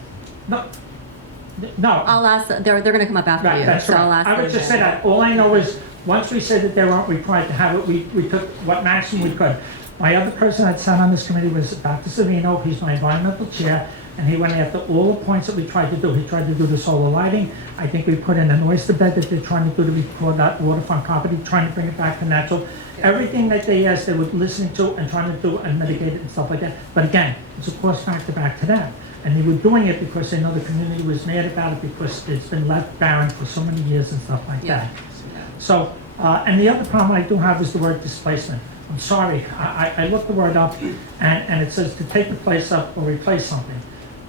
No. I'll ask, they're going to come up after Right, you. that's so right. I'll ask I would them just then. say that, all I know is, once we said that they weren't required to have it, we took what maximum we could. My other person that sat on this committee was Dr. Savino, he's my environmental chair, and he went after all the points that we tried to do. He tried to do the solar lighting. I think we put in an oyster bed that they're trying to do to record that waterfront property, trying to bring it back to natural. Everything that they asked, they were listening to and trying to do and mitigate it and stuff like that. But again, it's a cost factor back to them. And they were doing it because they know the community was mad about it because it's been left barren for so many years and stuff like that. So, and the other problem I do have is the word displacement. I'm sorry, I looked the word up and it says to take the place up or replace something.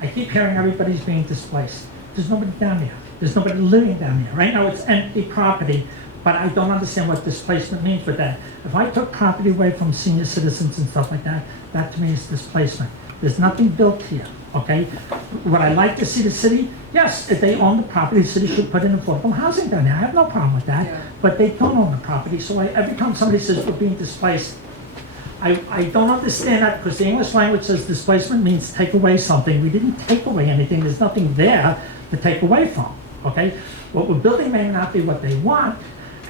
I keep hearing everybody's being displaced. There's nobody down here. There's nobody living down here. Right now it's empty property, but I don't understand what displacement means with that. If I took property away from senior citizens and stuff like that, that to me is displacement. There's nothing built here, okay? Would I like to see the city? Yes, if they own the property, the city should put in affordable housing down there. I have no problem with that. But they don't own the property, so every time somebody says we're being displaced, I don't understand that because the English language says displacement means take away something. We didn't take away anything. There's nothing there to take away from, okay? What we're building may not be what they want,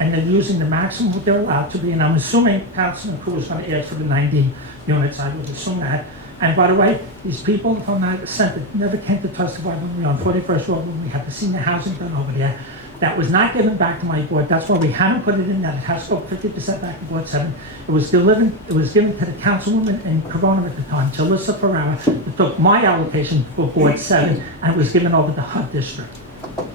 and they're using the maximum what they're allowed to be. And I'm assuming Councilman Crew is going to ask for the 90 units. I would assume that. And by the way, these people from that center never came to testify when we were on 41st Road when we had the senior housing done over there. That was not given back to my board. That's why we haven't put it in that. It has to go 50% back to Board 7. It was given to the councilwoman in Corona at the time, Jalissa Ferrara, that took my allocation for Board 7 and it was given over to HUD district.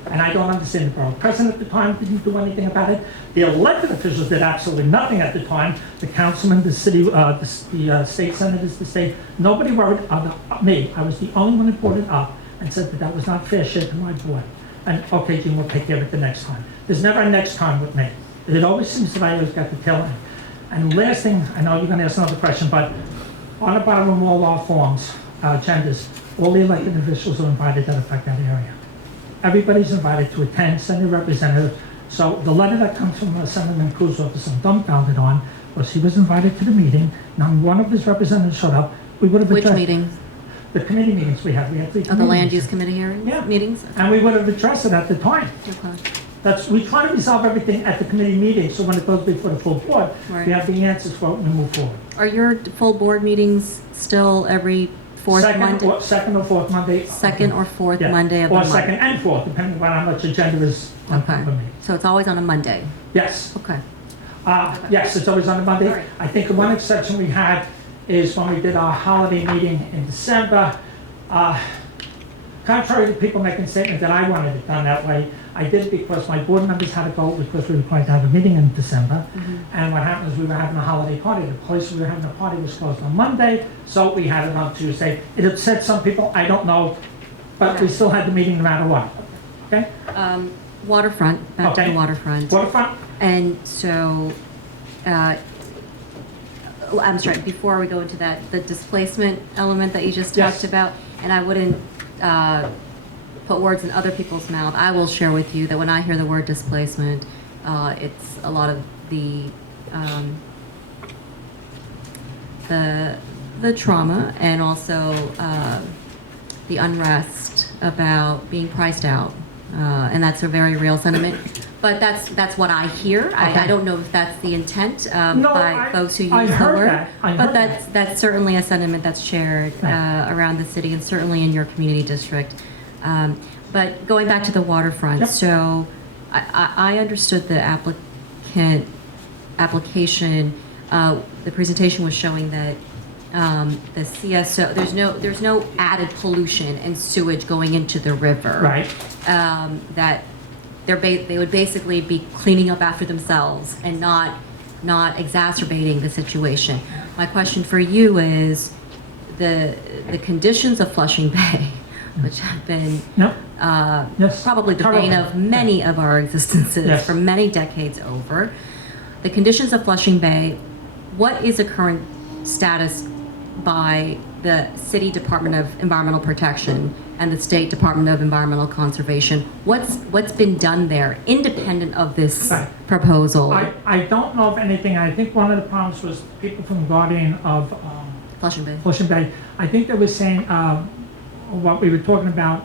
And I don't understand the borough president at the time didn't do anything about it. The elected officials did absolutely nothing at the time. The councilman, the city, the state senators, the state, nobody worried about me. I was the only one that brought it up and said that that was not fair share to my board. And okay, Jim, we'll take care of it the next time. There's never a next time with me. It always seems that I always got the tail end. And last thing, I know you're going to ask another question, but on the bottom of all our forms, agendas, all the elected officials are invited that affect that area. Everybody's invited to attend, send a representative. So the letter that comes from Senator Cruz's office, I'm dumbfounded on, was he was invited to the meeting. Now, one of his representatives showed up. We would have Which addressed meeting? the committee meetings we had. We had 3 The committee land meetings. use committee hearings? Yeah. Meetings? And we would have addressed it at the time. Okay. We try to resolve everything at the committee meeting, so when it goes before the full board, Right. we have the answers for it and we move forward. Are your full board meetings still every fourth Monday? Second or fourth Monday. Second or fourth Yeah. Monday of or the month? second and fourth, depending on how much agenda is on top of me. So it's always on a Monday? Yes. Okay. Yes, it's always on a Monday. All right. I think the one exception we had is when we did our holiday meeting in December. Contrary to people making statements that I wanted it done that way, I did it because my board members had to go because we were required to have a meeting in December. And what happened is we were having a holiday party. The place we were having a party was closed on Monday, so we had it on Tuesday. It upset some people, I don't know, but we still had the meeting no matter what. Okay? Waterfront, back to Okay. the waterfront. Waterfront? And so, I'm sorry, before we go into that, the displacement element that you just Yes. talked about, and I wouldn't put words in other people's mouth. I will share with you that when I hear the word displacement, it's a lot of the trauma and also the unrest about being priced out. And that's a very real sentiment. But But that's what I hear. I Okay. don't know if that's the intent No, by folks who use I the heard word. that. I But heard that's certainly a sentiment that's shared around the city and certainly in your community district. But going back to the waterfront, Yep. so I understood the application, the presentation was showing that the CSO, there's no added pollution and sewage going into the river. Right. That they would basically be cleaning up after themselves and not exacerbating the situation. My question for you is the conditions of Flushing Bay, which have been probably the bane of many of our existences for many decades over. The conditions of Flushing Bay, what is the current status by the City Department of Environmental Protection and the State Department of Environmental Conservation? What's been done there, independent of this proposal? I don't know of anything. I think one of the problems was people from Guardian of Flushing Bay. Flushing Bay. I think they were saying what we were talking about.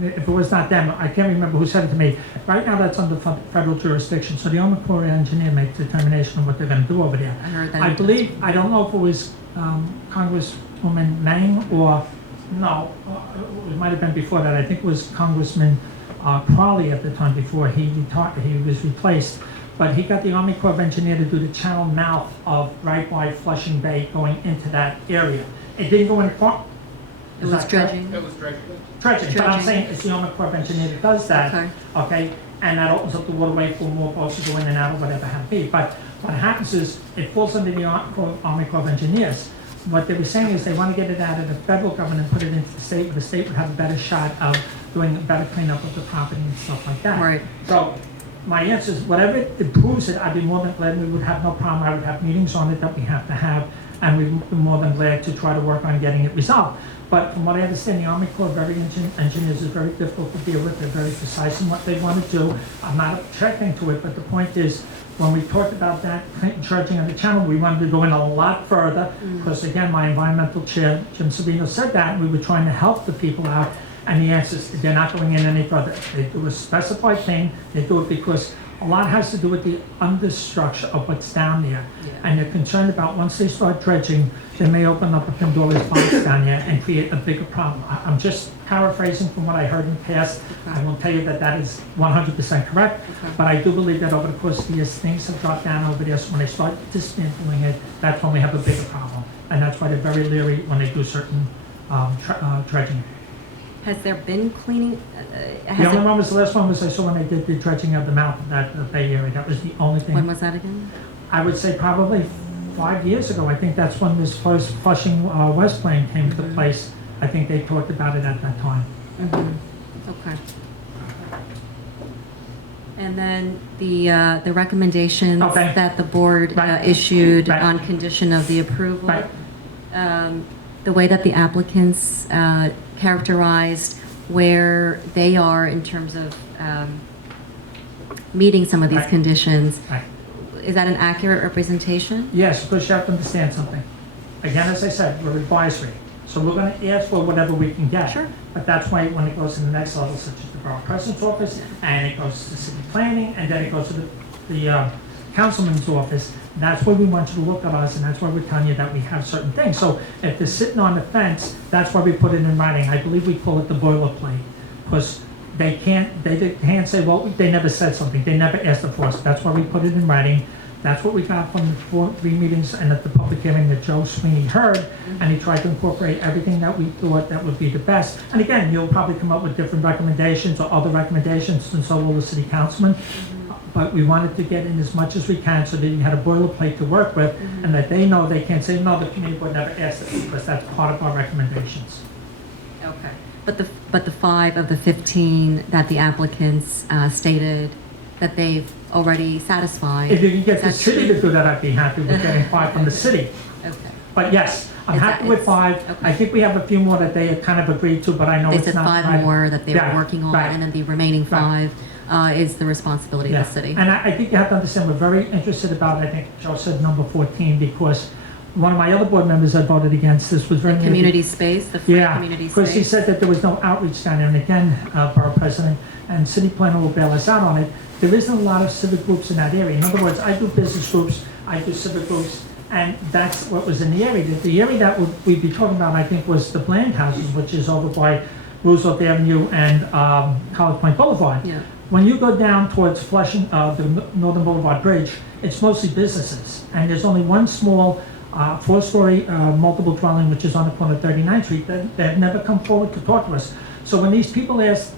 If it was not them, I can't remember who said it to me. Right now, that's under federal jurisdiction, so the Army Corps engineer makes a determination of what they're going to do over there. I heard that. I believe, I don't know if it was Congresswoman Mang or, no, it might have been before that. I think it was Congressman Crawley at the time before he was replaced. But he got the Army Corps of Engineer to do the channel mouth of right by Flushing Bay going into that area. It didn't go in far. It was dredging. It was dredging. Dredging, but I'm saying it's the Army Corps of Engineer that does that, okay? And that opens up the waterway for more boats to go in and out or whatever have be. But what happens is, it falls under the Army Corps of Engineers. What they were saying is they want to get it out of the federal government and put it into the state, where the state would have a better shot of doing a better cleanup of the property and stuff like that. Right. So my answer is, whatever improves it, I'd be more than glad. We would have no problem. I would have meetings on it that we have to have, and we'd be more than glad to try to work on getting it resolved. But from what I understand, the Army Corps of Engineers is very difficult to deal with. They're very precise in what they want to do. I'm not objecting to it, but the point is, when we talked about that dredging on the channel, we wanted to go in a lot further, because again, my environmental chair, Jim Savino, said that, and we were trying to help the people out, and the answer is they're not going in any further. They do a specified thing. They do it because a lot has to do with the understructure of what's down there. And they're concerned about, once they start dredging, they may open up a Pandora's box down there and create a bigger problem. I'm just paraphrasing from what I heard in the past. I won't tell you that that is 100% correct, but I do believe that over the course of the years, things have dropped down over there. So when they start dismantling it, that's when we have a bigger problem. And that's why they're very leery when they do certain dredging. Has there been cleaning? The only one was, the last one was I saw when they did the dredging of the mouth of that Bay Area. That was the only thing. When was that again? I would say probably 5 years ago. I think that's when this first Flushing West Plain came to place. I think they talked about it at that time. Okay. And then the recommendations that the board issued on condition of the approval, the way that the applicants characterized where they are in terms of meeting some of these conditions. Is that an accurate representation? Yes, because you have to understand something. Again, as I said, we're advisory. So we're going to ask for whatever we can get. Sure. But that's why when it goes to the next level, such as the Borough President's office, and it goes to city planning, and then it goes to the councilman's office, that's where we want you to look at us, and that's why we're telling you that we have certain things. So if they're sitting on the fence, that's why we put it in writing. I believe we call it the boilerplate, because they can't say, well, they never said something. They never asked for us. That's why we put it in writing. That's what we got from the 3 meetings and at the public hearing that Joe Sweeney heard, and he tried to incorporate everything that we thought that would be the best. And again, you'll probably come up with different recommendations or other recommendations, and so will the city councilman. But we wanted to get in as much as we can so that you had a boilerplate to work with, and that they know they can't say, no, the community board never asked it, because that's part of our recommendations. Okay. But the 5 of the 15 that the applicants stated that they've already satisfied. If you can get the city to do that, I'd be happy with getting 5 from the city. Okay. But yes, I'm happy with 5. Okay. I think we have a few more that they have kind of agreed to, but I know They it's said not. 5 more that they were working on, and then the remaining 5 is the responsibility of the city. And I think you have to understand, we're very interested about, I think Joe said number 14, because one of my other board members that voted against this was very... Community space, the free Yeah, community space. because he said that there was no outreach down there, and again, Borough President and City Planner will bail us out on it, there isn't a lot of civic groups in that area. In other words, I do business groups, I do civic groups, and that's what was in the area. The area that we'd be talking about, I think, was the Bland Houses, which is over by Roosevelt Avenue and College Point Boulevard. Yeah. When you go down towards Flushing, the Northern Boulevard Bridge, it's mostly businesses, and there's only one small 4-story multiple dwelling, which is on the corner of 39th Street, that have never come forward to talk to us. So when these people asked,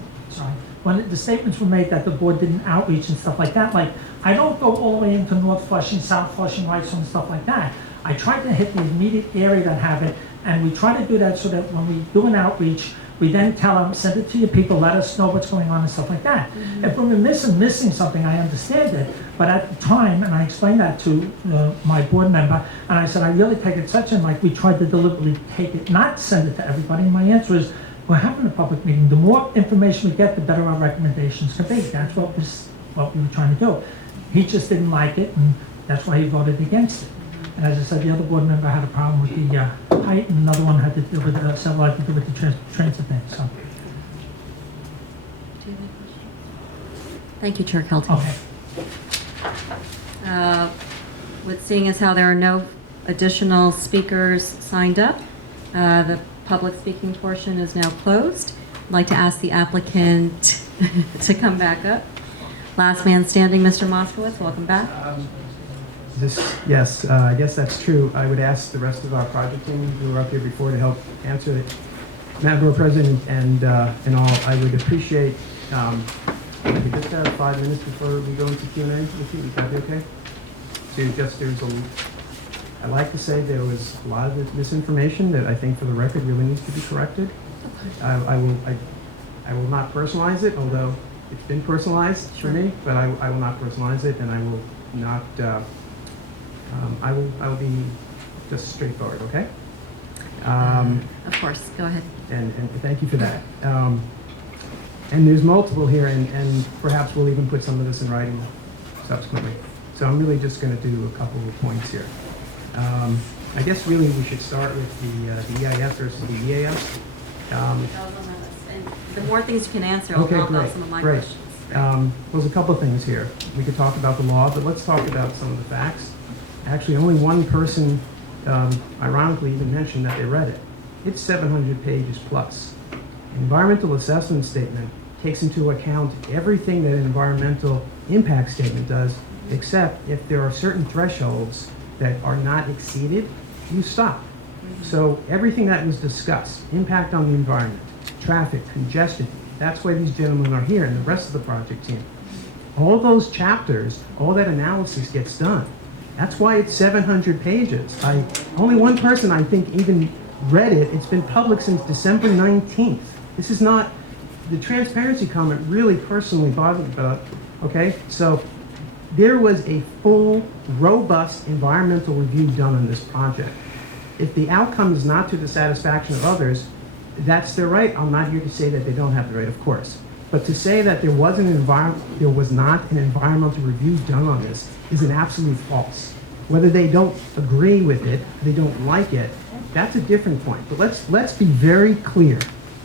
when the statements were made that the board didn't outreach and stuff like that, like, I don't go all the way into North Flushing, South Flushing, Wrightstown, and stuff like that. I try to hit the immediate area that have it, and we try to do that so that when we do an outreach, we then tell them, send it to your people, let us know what's going on and stuff like that. If we're missing something, I understand it. But at the time, and I explained that to my board member, and I said, I really take it such, and like we tried to deliberately take it, not send it to everybody. And my answer is, we're having a public meeting. The more information we get, the better our recommendations can be. That's what we were trying to do. He just didn't like it, and that's why he voted against it. And as I said, the other board member had a problem with the height, and another one had to do with several had to do with the transit thing. So. Thank you, Chair Kelton. Okay. With seeing as how there are no additional speakers signed up, the public speaking portion is now closed. I'd like to ask the applicant to come back up. Last man standing, Mr. Moskowitz, welcome back. Yes, I guess that's true. I would ask the rest of our project team who were up here before to help answer it. Madam Borough President and all, I would appreciate, if we just have 5 minutes before we go into Q&A with you, would that be okay? I'd like to say there was a lot of misinformation that I think for the record really needs to be corrected. I will not personalize it, although it's been personalized for me, but I will not personalize it, and I will not, I will be just straightforward, okay? Of course, go ahead. And thank you for that. And there's multiple here, and perhaps we'll even put some of this in writing subsequently. So I'm really just going to do a couple of points here. I guess really we should start with the EIS versus the EAS. The more things you can answer, I'll help out some of my questions. There's a couple of things here. We could talk about the law, but let's talk about some of the facts. Actually, only one person, ironically, even mentioned that they read it. It's 700 pages plus. An environmental assessment statement takes into account everything that an environmental impact statement does, except if there are certain thresholds that are not exceeded, you stop. So everything that was discussed, impact on the environment, traffic, congestion, that's why these gentlemen are here and the rest of the project team. All those chapters, all that analysis gets done. That's why it's 700 pages. Only one person, I think, even read it. It's been public since December 19th. This is not, the transparency comment really personally bothered me about, okay? So there was a full, robust environmental review done on this project. If the outcome is not to the satisfaction of others, that's their right. I'm not here to say that they don't have the right, of course. But to say that there was not an environmental review done on this is an absolute false. Whether they don't agree with it, they don't like it, that's a different point. But let's be very clear.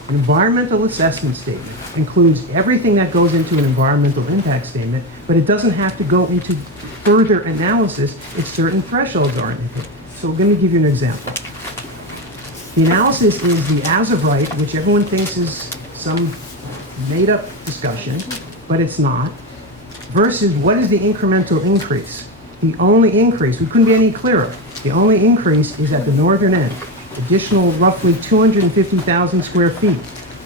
An environmental assessment statement includes everything that goes into an environmental impact statement, but it doesn't have to go into further analysis if certain thresholds aren't hit. So we're going to give you an example. The analysis is the as of right, which everyone thinks is some made-up discussion, but it's not, versus what is the incremental increase. The only increase, we couldn't be any clearer, the only increase is at the northern end, additional roughly 250,000 square feet.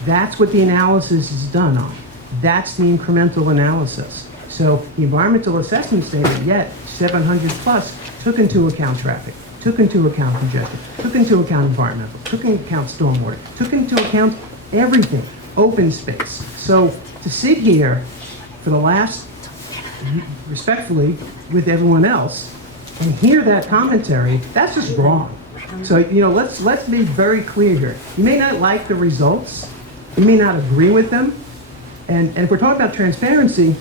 That's what the analysis is done on. That's the incremental analysis. So the environmental assessment statement, yet 700 plus, took into account traffic, took into account congestion, took into account environmental, took into account stormwater, took into account everything, open space. So to sit here for the last, respectfully, with everyone else, and hear that commentary, that's just wrong. So, let's be very clear here. You may not like the results, you may not agree with them, and if we're talking about transparency,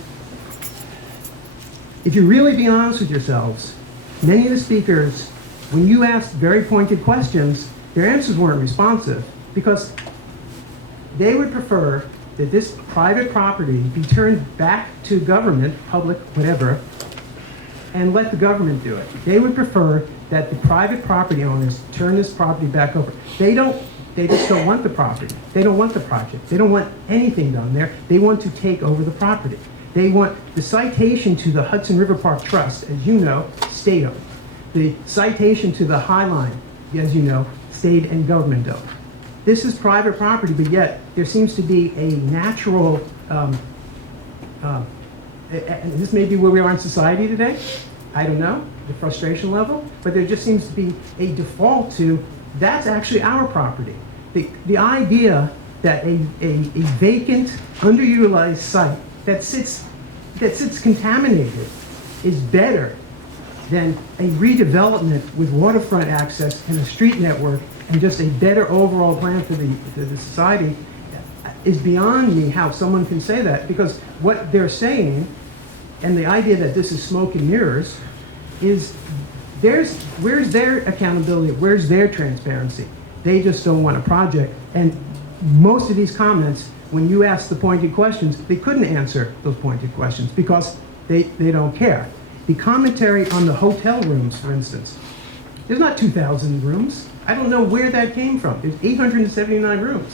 if you really be honest with yourselves, many of the speakers when you asked very pointed questions, their answers weren't responsive because they would prefer that this private property be turned back to government, public, whatever, and let the government do it. They would prefer that the private property owners turn this property back over. They just don't want the property. They don't want the project. They don't want anything done there. They want to take over the property. They want the citation to the Hudson River Park Trust, as you know, state-owned. The citation to the High Line, as you know, state and government-owned. This is private property, but yet there seems to be a natural, and this may be where we are in society today, I don't know, the frustration level, but there just seems to be a default to, that's actually our property. The idea that a vacant, underutilized site that sits contaminated is better than a redevelopment with waterfront access and a street network and just a better overall plan for the society is beyond me how someone can say that, because what they're saying and the idea that this is smoke and mirrors is where's their accountability, where's their transparency? They just don't want a project. And most of these comments, when you ask the pointed questions, they couldn't answer those pointed questions because they don't care. The commentary on the hotel rooms, for instance, there's not 2,000 rooms. I don't know where that came from. There's 879 rooms.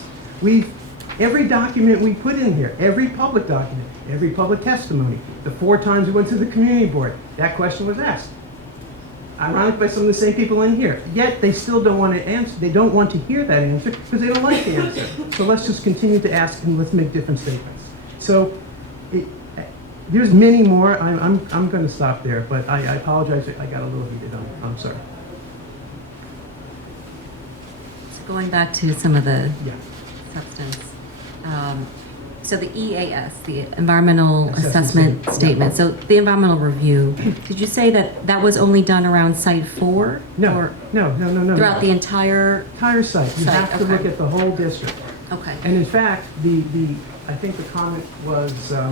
Every document we put in here, every public document, every public testimony, the 4 times we went to the community board, that question was asked. Ironically, by some of the same people in here. Yet they still don't want to answer. They don't want to hear that answer because they don't like the answer. So let's just continue to ask and let's make different statements. So there's many more. I'm going to stop there, but I apologize. I got a little heated on it. I'm sorry. So going back to some of the substance. So the EAS, the Environmental Assessment Statement, so the environmental review, did you say that that was only done around Site 4? No. Throughout the entire site. You have to look at the whole district. Okay. And in fact, I think the comment was, I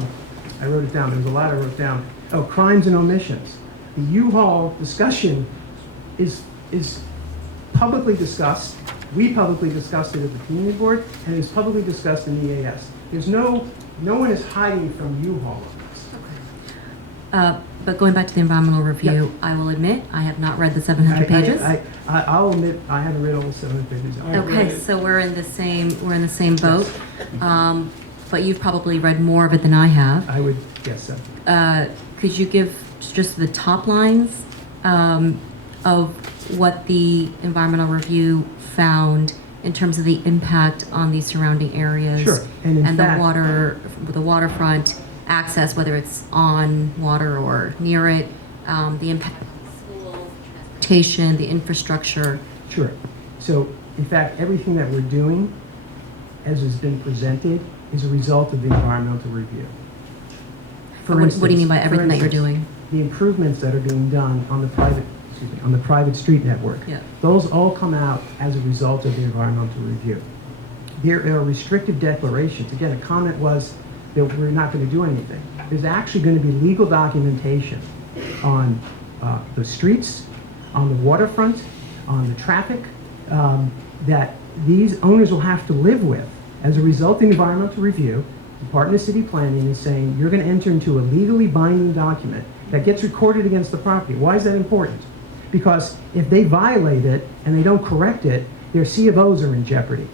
wrote it down, there was a lot I wrote down. Oh, crimes and omissions. The U-Haul discussion is publicly discussed. We publicly discussed it at the community board, and it was publicly discussed in the EAS. There's no one is hiding from U-Haul on this. But going back to the environmental review, I will admit I have not read the 700 pages. I'll admit I haven't read all the 700 pages. Okay, so we're in the same boat. But you've probably read more of it than I have. I would guess so. Could you give just the top lines of what the environmental review found in terms of the impact on the surrounding areas? Sure. And in fact, the waterfront access, whether it's on water or near it, the impact on schools, transportation, the infrastructure. Sure. So, in fact, everything that we're doing, as has been presented, is a result of the environmental review. What do you mean by everything that you're doing? The improvements that are being done on the private street network. Yeah. Those all come out as a result of the environmental review. There are restrictive declarations. Again, a comment was that we're not going to do anything. There's actually going to be legal documentation on the streets, on the waterfront, on the traffic, that these owners will have to live with. As a result of the environmental review, the Department of City Planning is saying you're going to enter into a legally binding document that gets recorded against the property. Why is that important? Because if they violate it and they don't correct it, their C of O's are in jeopardy.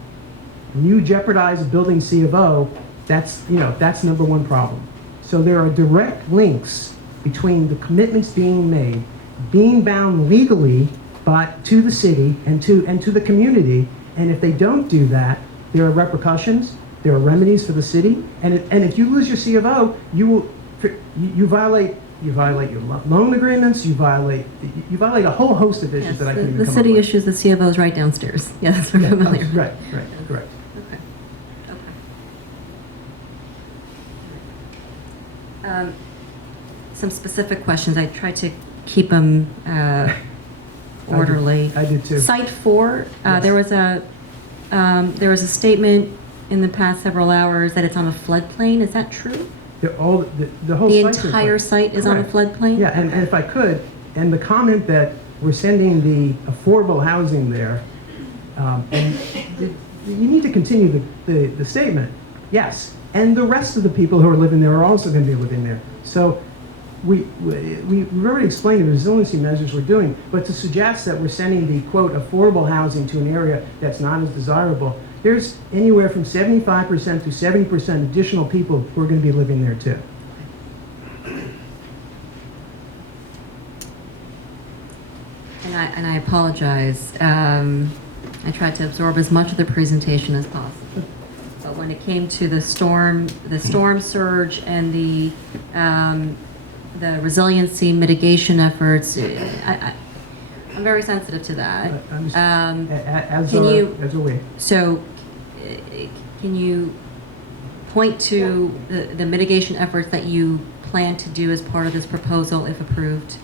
When you jeopardize a building C of O, that's number one problem. So there are direct links between the commitments being made, being bound legally to the city and to the community, and if they don't do that, there are repercussions, there are remedies for the city, and if you lose your C of O, you violate your loan agreements, you violate a whole host of issues that I can even come up with. The city issues the C of O's right downstairs. Yeah, that's what I'm familiar. Right, correct. Okay. Some specific questions. I tried to keep them orderly. I did too. Site 4, Yes. there was a statement in the past several hours that it's on a floodplain. Is that true? The whole The site's entire site is on a Correct. floodplain? Yeah, and if I could, and the comment that we're sending the affordable housing there, and you need to continue the statement. Yes, and the rest of the people who are living there are also going to be living there. So we've already explained the resiliency measures we're doing, but to suggest that we're sending the, quote, affordable housing to an area that's not as desirable, there's anywhere from 75% to 70% additional people who are going to be living there too. And I apologize. I tried to absorb as much of the presentation as possible. But when it came to the storm surge and the resiliency mitigation efforts, I'm very sensitive to that. As are we. So, can you point to the mitigation efforts that you plan to do as part of this proposal, if approved?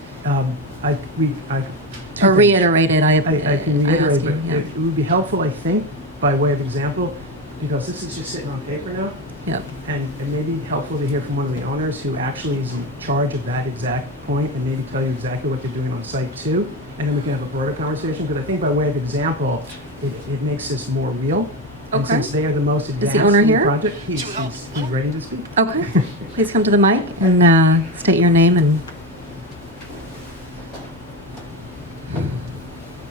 Or reiterate it. I can reiterate, but it would be helpful, I think, by way of example, because this is just sitting on paper now. Yep. And maybe helpful to hear from one of the owners who actually is in charge of that exact point and maybe tell you exactly what they're doing on site too. And then we can have a broader conversation, because I think by way of example, it makes this more real. And Okay. since they are the most advanced Is the owner in here? the project, he's ready to speak. Okay. Please come to the mic and state your name and.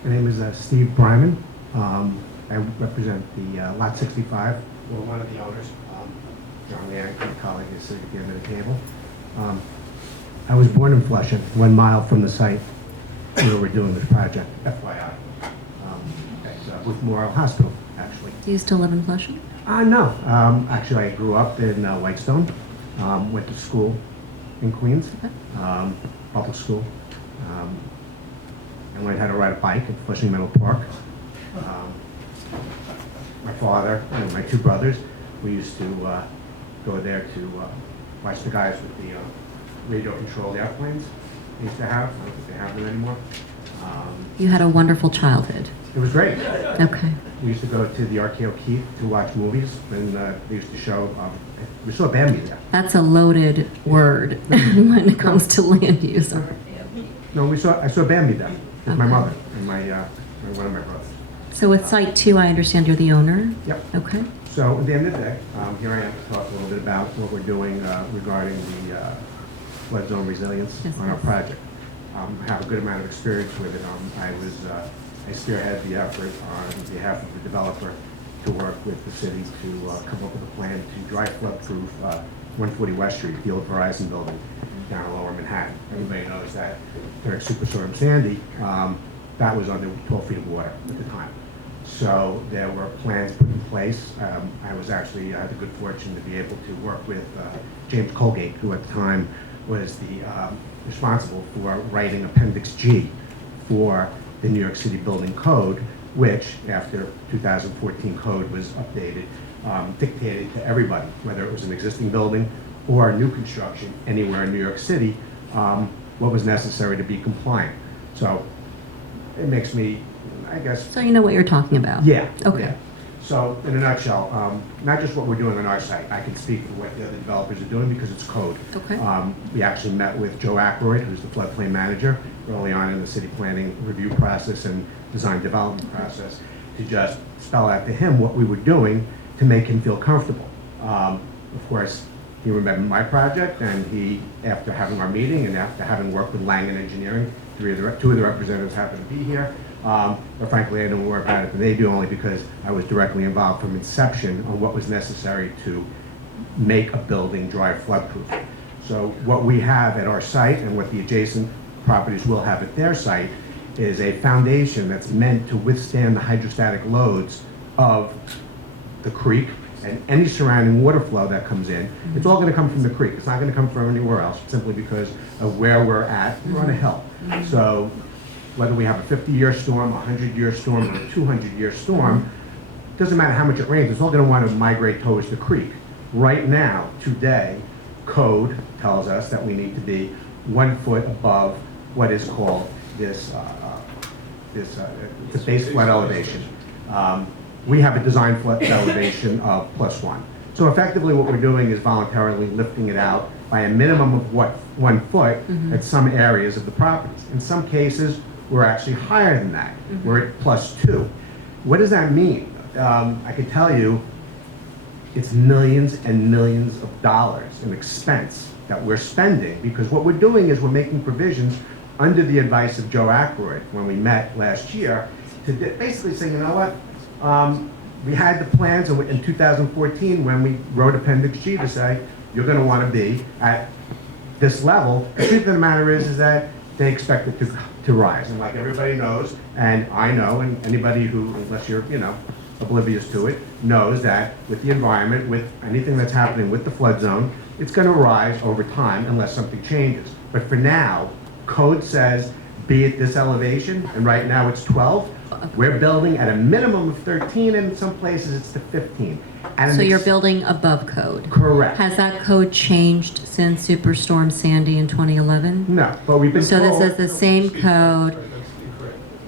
My name is Steve Bryman. I represent the Lot 65, or one of the owners. John Leang, my colleague, is sitting at the end of the table. I was born in Flushing, 1 mile from the site where we're doing this project, FYI, at Booth Memorial Hospital, actually. Do you still live in Flushing? No. Actually, I grew up in Whitestone, went to school in Queens, public school. I learned how to ride a bike at Flushing Meadow Park. My father and my 2 brothers, we used to go there to watch the guys with the radio-controlled airplanes they used to have. I don't think they have them anymore. You had a wonderful childhood. It was great. Okay. We used to go to the RKO Keith to watch movies, and they used to show, we saw Bambi there. That's a loaded word when it comes to land use. No, I saw Bambi there with my mother and one of my brothers. So with Site 2, I understand you're the owner? Yep. Okay. So at the end of the day, here I am to talk a little bit about what we're doing regarding the flood zone resilience on our project. I have a good amount of experience with it. I spearhead the effort on behalf of the developer to work with the city to come up with a plan to dry flood-proof 140 West Street, the old Verizon building down in Lower Manhattan. Everybody knows that during Superstorm Sandy, that was under 12 feet of water at the time. So there were plans put in place. I had the good fortune to be able to work with James Colgate, who at the time was the responsible for writing Appendix G for the New York City Building Code, which after 2014 code was updated, dictated to everybody, whether it was an existing building or new construction anywhere in New York City, what was necessary to be compliant. So it makes me, I guess. So you know what you're talking about? Yeah. Okay. Yeah. So in a nutshell, not just what we're doing on our site, I can speak for what the other developers are doing because it's code. Okay. We actually met with Joe Ackroyd, who's the floodplain manager, early on in the city planning review process and design development process, to just spell out to him what we were doing to make him feel comfortable. Of course, he remembered my project, and he, after having our meeting and after having worked with Langen Engineering, 2 of the representatives happen to be here, but frankly, I know more about it than they do, only because I was directly involved from inception on what was necessary to make a building dry floodproof. So what we have at our site and what the adjacent properties will have at their site is a foundation that's meant to withstand the hydrostatic loads of the creek and any surrounding water flow that comes in. It's all going to come from the creek. It's not going to come from anywhere else, simply because of where we're at. We're on a hill. So whether we have a 50-year storm, a 100-year storm, or a 200-year storm, doesn't matter how much it rains, it's all going to want to migrate towards the creek. Right now, today, code tells us that we need to be 1 foot above what is called this the base flood elevation. We have a design flood elevation of +1. So effectively what we're doing is voluntarily lifting it out by a minimum of 1 foot at some areas of the properties. In some cases, we're actually higher than that. We're at +2. What does that mean? I can tell you, it's millions and millions of dollars in expense that we're spending, because what we're doing is we're making provisions under the advice of Joe Ackroyd when we met last year to basically say, you know what, we had the plans in 2014 when we wrote Appendix G to say, you're going to want to be at this level. The truth of the matter is that they expect it to rise. And like everybody knows, and I know, and anybody who, unless you're, oblivious to it, knows that with the environment, with anything that's happening with the flood zone, it's going to rise over time unless something changes. But for now, code says be at this elevation, and right now it's 12. We're building at a minimum of 13, and in some places it's to 15. And So you're building above code? Correct. Has that code changed since Superstorm Sandy in 2011? No, but we've been So this told- is the same code.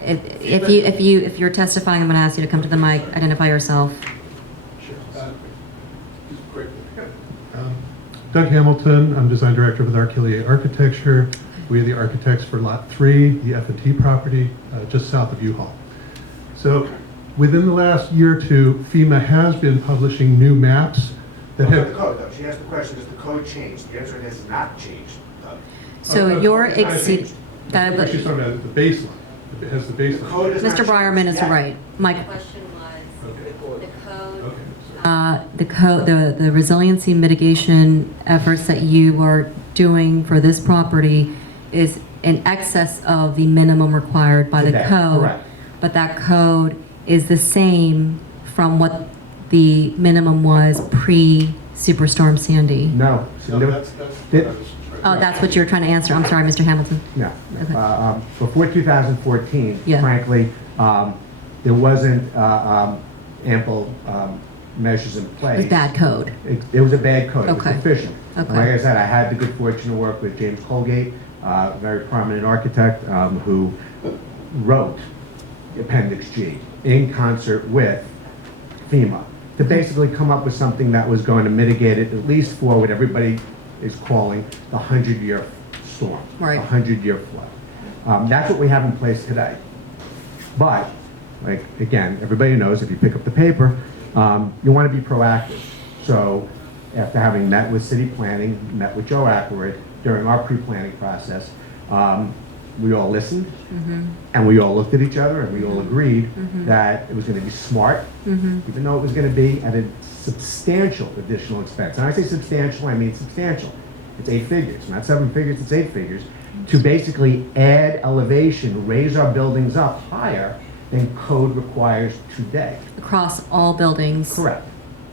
If you're testifying, I'm going to ask you to come to the mic, identify yourself. Doug Hamilton, I'm design director with Archelier Architecture. We are the architects for Lot 3, the F&T property, just south of U-Haul. So within the last year or two, FEMA has been publishing new maps that Look at have... the code, though. She asked the question, does the code change? The answer is it has not changed, Doug. So you're it's not exceeding... changed. She's talking about the baseline. It has the baseline. Mr. Breyerman is right. My question was, the resiliency mitigation efforts that you are doing for this property is in excess of the minimum required by the Today, code. correct. But that code is the same from what the minimum was pre-Superstorm Sandy. No. Oh, that's what you're trying to answer. I'm sorry, Mr. Hamilton. No. Before 2014, Yeah. frankly, there wasn't ample measures in place. It was bad code. It was a bad code. It was Okay. deficient. Okay. And like I said, I had the good fortune to work with James Colgate, a very prominent architect who wrote Appendix G in concert with FEMA to basically come up with something that was going to mitigate it, at least for what everybody is calling the 100-year storm, Right. the 100-year flood. That's what we have in place today. But, like, again, everybody knows if you pick up the paper, you want to be proactive. So after having met with city planning, met with Joe Ackroyd during our pre-planning process, we all listened, and we all looked at each other, and we all agreed that it was going to be smart, even though it was going to be at a substantial additional expense. And I say substantial, I mean substantial. It's 8 figures, not 7 figures, it's 8 figures, to basically add elevation, raise our buildings up higher than code requires today. Across all buildings. Correct.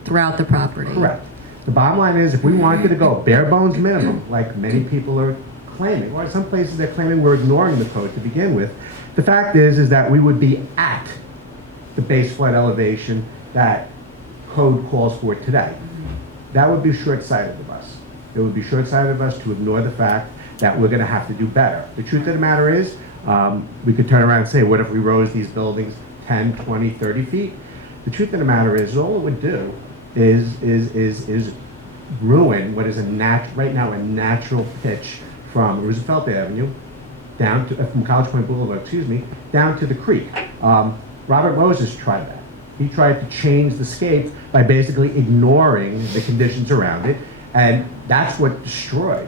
Throughout the property. Correct. The bottom line is, if we wanted to go bare bones minimum, like many people are claiming, or some places they're claiming we're ignoring the code to begin with, the fact is that we would be at the base flood elevation that code calls for today. That would be short-sighted of us. It would be short-sighted of us to ignore the fact that we're going to have to do better. The truth of the matter is, we could turn around and say, what if we rose these buildings 10, 20, 30 feet? The truth of the matter is, all it would do is ruin what is right now a natural pitch from Roosevelt Avenue down to, from College Point Boulevard, down to the creek. Robert Moses tried that. He tried to change the scape by basically ignoring the conditions around it, and that's what destroyed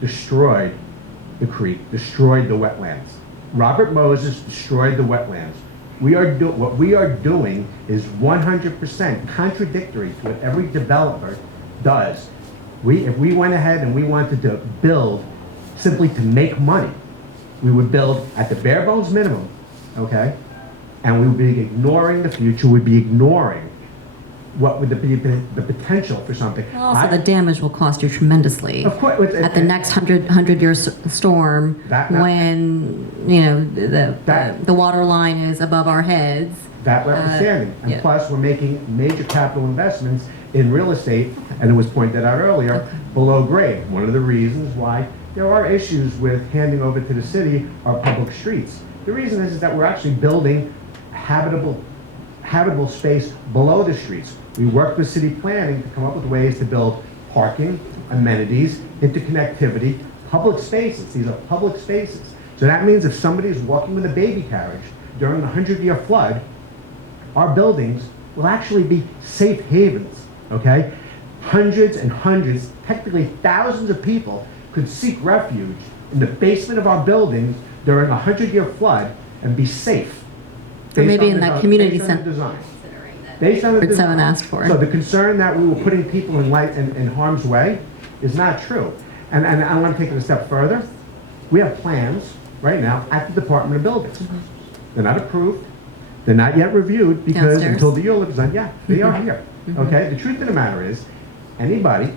the creek, destroyed the wetlands. Robert Moses destroyed the wetlands. What we are doing is 100% contradictory to what every developer does. If we went ahead and we wanted to build simply to make money, we would build at the bare bones minimum, okay? And we would be ignoring the future, we'd be ignoring what would be the potential for something. Also, the damage will cost you tremendously. Of course. At the next 100-year storm, when, the water line is above our heads. That notwithstanding. And yeah. plus, we're making major capital investments in real estate, and it was pointed out earlier, below grade. One of the reasons why there are issues with handing over to the city our public streets. The reason is that we're actually building habitable space below the streets. We worked with city planning to come up with ways to build parking, amenities, interconnectivity, public spaces. These are public spaces. So that means if somebody is walking with a baby carriage during the 100-year flood, our buildings will actually be safe havens, okay? Hundreds and hundreds, technically thousands of people could seek refuge in the basement of our buildings during a 100-year flood and be safe. Or maybe in Based on that the- community based on the center. design. Based on the Ward design. 7 asked for. So the concern that we were putting people in harm's way is not true. And I want to take it a step further. We have plans right now at the Department of Buildings. They're not approved. They're not yet reviewed because Downstairs? until the ULIP is done, yeah, they are here. Okay? The truth of the matter is, anybody,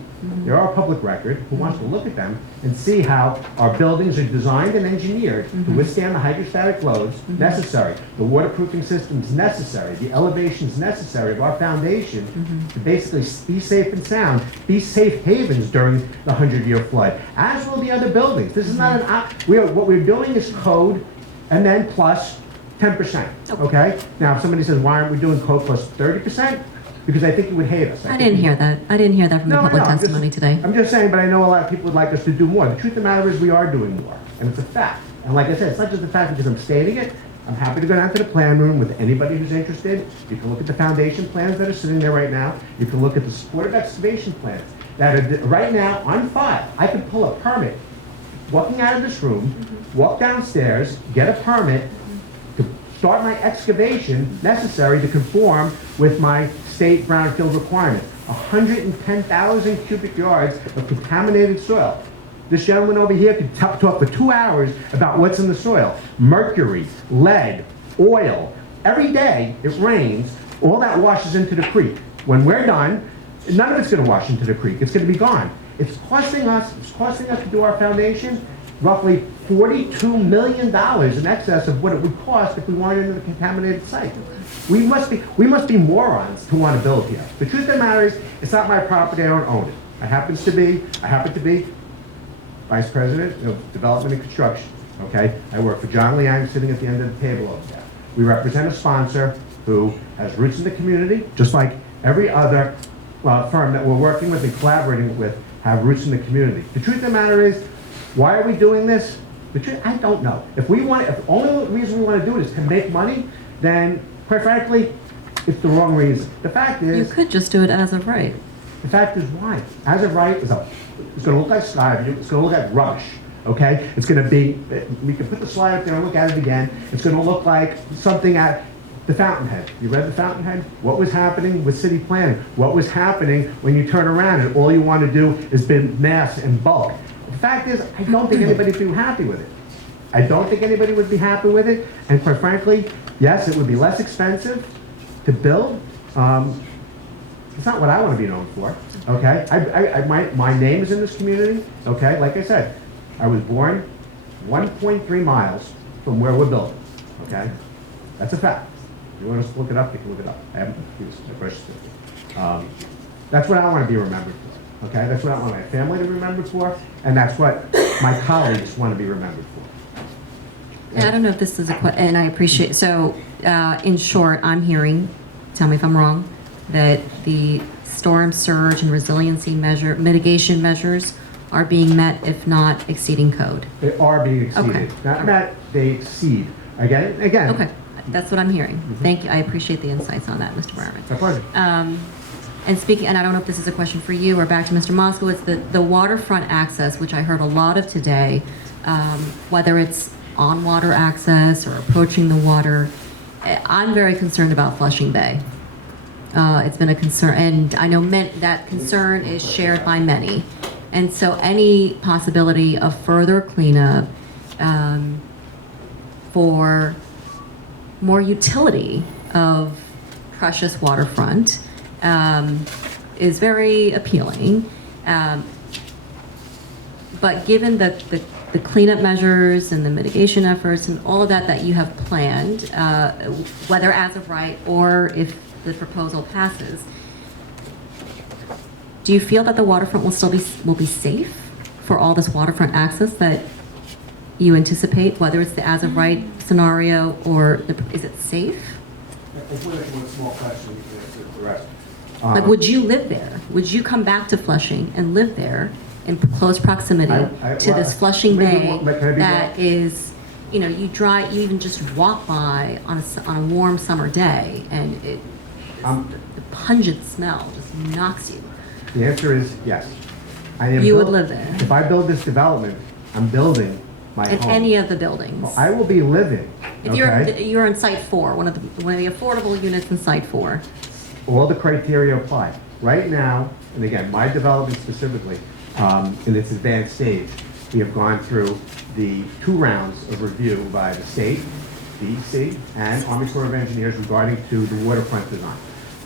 they're our public record, who wants to look at them and see how our buildings are designed and engineered to withstand the hydrostatic loads necessary, the waterproofing systems necessary, the elevations necessary of our foundation to basically be safe and sound, be safe havens during the 100-year flood, as will the other buildings. This is not what we're doing is code and then plus 10%, okay? Now, if somebody says, why aren't we doing code plus 30%? Because I think you would hate us. I didn't hear that. I didn't hear that from the public I'm just- testimony today. I'm just saying, but I know a lot of people would like us to do more. The truth of the matter is we are doing more, and it's a fact. And like I said, it's not just a fact because I'm stating it. I'm happy to go down to the plan room with anybody who's interested. You can look at the foundation plans that are sitting there right now. You can look at the supportive excavation plans that are right now on file. I can pull a permit, walking out of this room, walk downstairs, get a permit, to start my excavation necessary to conform with my state brownfield requirement. 110,000 cubic yards of contaminated soil. This gentleman over here could talk for 2 hours about what's in the soil. Mercury, lead, oil. Every day it rains, all that washes into the creek. When we're done, none of it's going to wash into the creek. It's going to be gone. It's costing us to do our foundation roughly $42 million in excess of what it would cost if we weren't in the contaminated site. We must be morons to want to build here. The truth of the matter is, it's not my property, I don't own it. I happen to be Vice President of Development and Construction, okay? I work for John Liang, sitting at the end of the table over there. We represent a sponsor who has roots in the community, just like every other firm that we're working with and collaborating with have roots in the community. The truth of the matter is, why are we doing this? The truth, I don't know. If the only reason we want to do it is to make money, then quite frankly, it's the wrong reason. The fact is... You could just do it as of right. The fact is why? As of right, it's going to look like Skyview. It's going to look like rubbish, okay? It's going to be... We can put the slide up there and look at it again. It's going to look like something at the Fountainhead. You read the Fountainhead? What was happening with city planning? What was happening when you turn around and all you want to do is build mass and bulk? The fact is, I don't think anybody would be happy with it. I don't think anybody would be happy with it. And quite frankly, yes, it would be less expensive to build. It's not what I want to be known for, okay? My name is in this community, okay? Like I said, I was born 1.3 miles from where we're building, okay? That's a fact. If you want us to look it up, you can look it up. I haven't used the birth certificate. That's what I want to be remembered for, okay? That's what I want my family to be remembered for, and that's what my colleagues want to be remembered for. Yeah, I don't know if this is a question, and I appreciate, so in short, I'm hearing, tell me if I'm wrong, that the storm surge and resiliency mitigation measures are being met, if not exceeding code. They are being exceeded. Okay. Not they exceed. Again. Okay, that's what I'm hearing. Thank you, I appreciate the insights on that, Mr. Browerman. My pleasure. And speaking, and I don't know if this is a question for you or back to Mr. Moskowitz, the waterfront access, which I heard a lot of today, whether it's on-water access or approaching the water, I'm very concerned about Flushing Bay. It's been a concern, and I know that concern is shared by many. And so any possibility of further cleanup for more utility of precious waterfront is very appealing. But given the cleanup measures and the mitigation efforts and all of that you have planned, whether as of right or if the proposal passes, do you feel that the waterfront will be safe for all this waterfront access that you anticipate, whether it's the as of right scenario or is it safe? It's one small question. You can answer the rest. Like, would you live there? Would you come back to Flushing and live there in close proximity to this Flushing Bay that is you know, you even just walk by on a warm summer day, and the pungent smell just knocks you. The answer is yes. I am You would live there. If I build this development, I'm building my In home. any of the buildings. Well, I will be living, If you're in Site 4, one of the affordable units in Site 4. All the criteria apply. Right now, and again, my development specifically, in its advanced stage, we have gone through the 2 rounds of review by the state, DEC, and Army Corps of Engineers regarding to the waterfront design.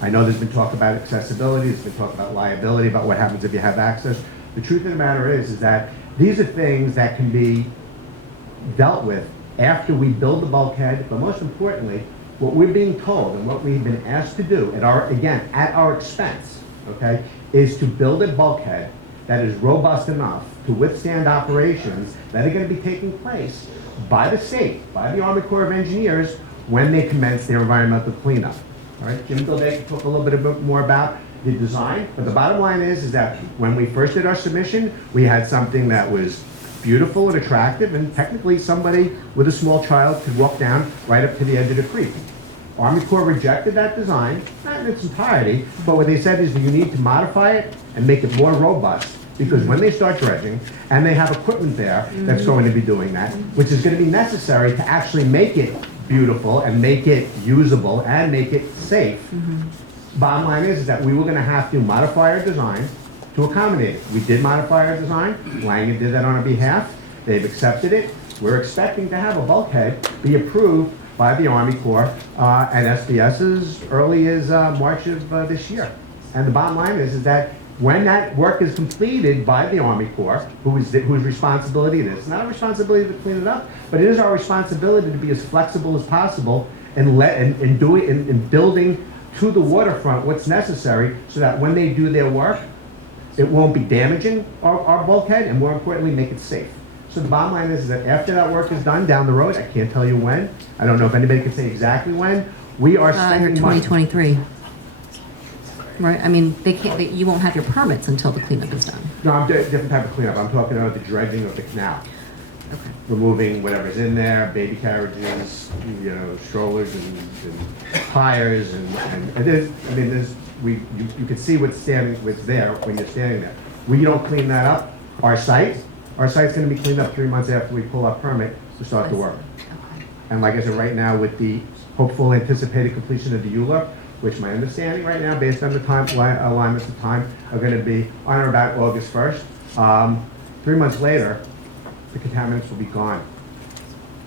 I know there's been talk about accessibility, there's been talk about liability, about what happens if you have access. The truth of the matter is that these are things that can be dealt with after we build the bulkhead, but most importantly, what we're being told and what we've been asked to do at our expense, okay, is to build a bulkhead that is robust enough to withstand operations that are going to be taking place by the state, by the Army Corps of Engineers, when they commence their environmental cleanup. All right, Jim Gilday can talk a little bit more about the design, but the bottom line is that when we first did our submission, we had something that was beautiful and attractive, and technically somebody with a small child could walk down right up to the edge of the creek. Army Corps rejected that design, not in its entirety, but what they said is that you need to modify it and make it more robust, because when they start dredging, and they have equipment there that's going to be doing that, which is going to be necessary to actually make it beautiful and make it usable and make it safe. Bottom line is that we were going to have to modify our design to accommodate it. We did modify our design. Langen did that on our behalf. They've accepted it. We're expecting to have a bulkhead be approved by the Army Corps and SBS as early as March of this year. And the bottom line is that when that work is completed by the Army Corps, whose responsibility it is, it's not our responsibility to clean it up, but it is our responsibility to be as flexible as possible and building to the waterfront what's necessary so that when they do their work, it won't be damaging our bulkhead, and more importantly, make it safe. So the bottom line is that after that work is done down the road, I can't tell you when, I don't know if anybody can say exactly when, we are spending money. 2023. Right, I mean, you won't have your permits until the cleanup is done. No, I'm doing a different type of cleanup. I'm talking about the dredging of the canal. Okay. Removing whatever's in there, baby carriages, strollers and tires, and there's, I mean, you can see what's there when you're standing there. We don't clean that up. Our site's going to be cleaned up 3 months after we pull our permit to start the work. Okay. And like I said, right now with the hopeful anticipated completion of the ULURP, which my understanding right now, based on the alignments of time, are going to be on or about August 1st. 3 months later, the contaminants will be gone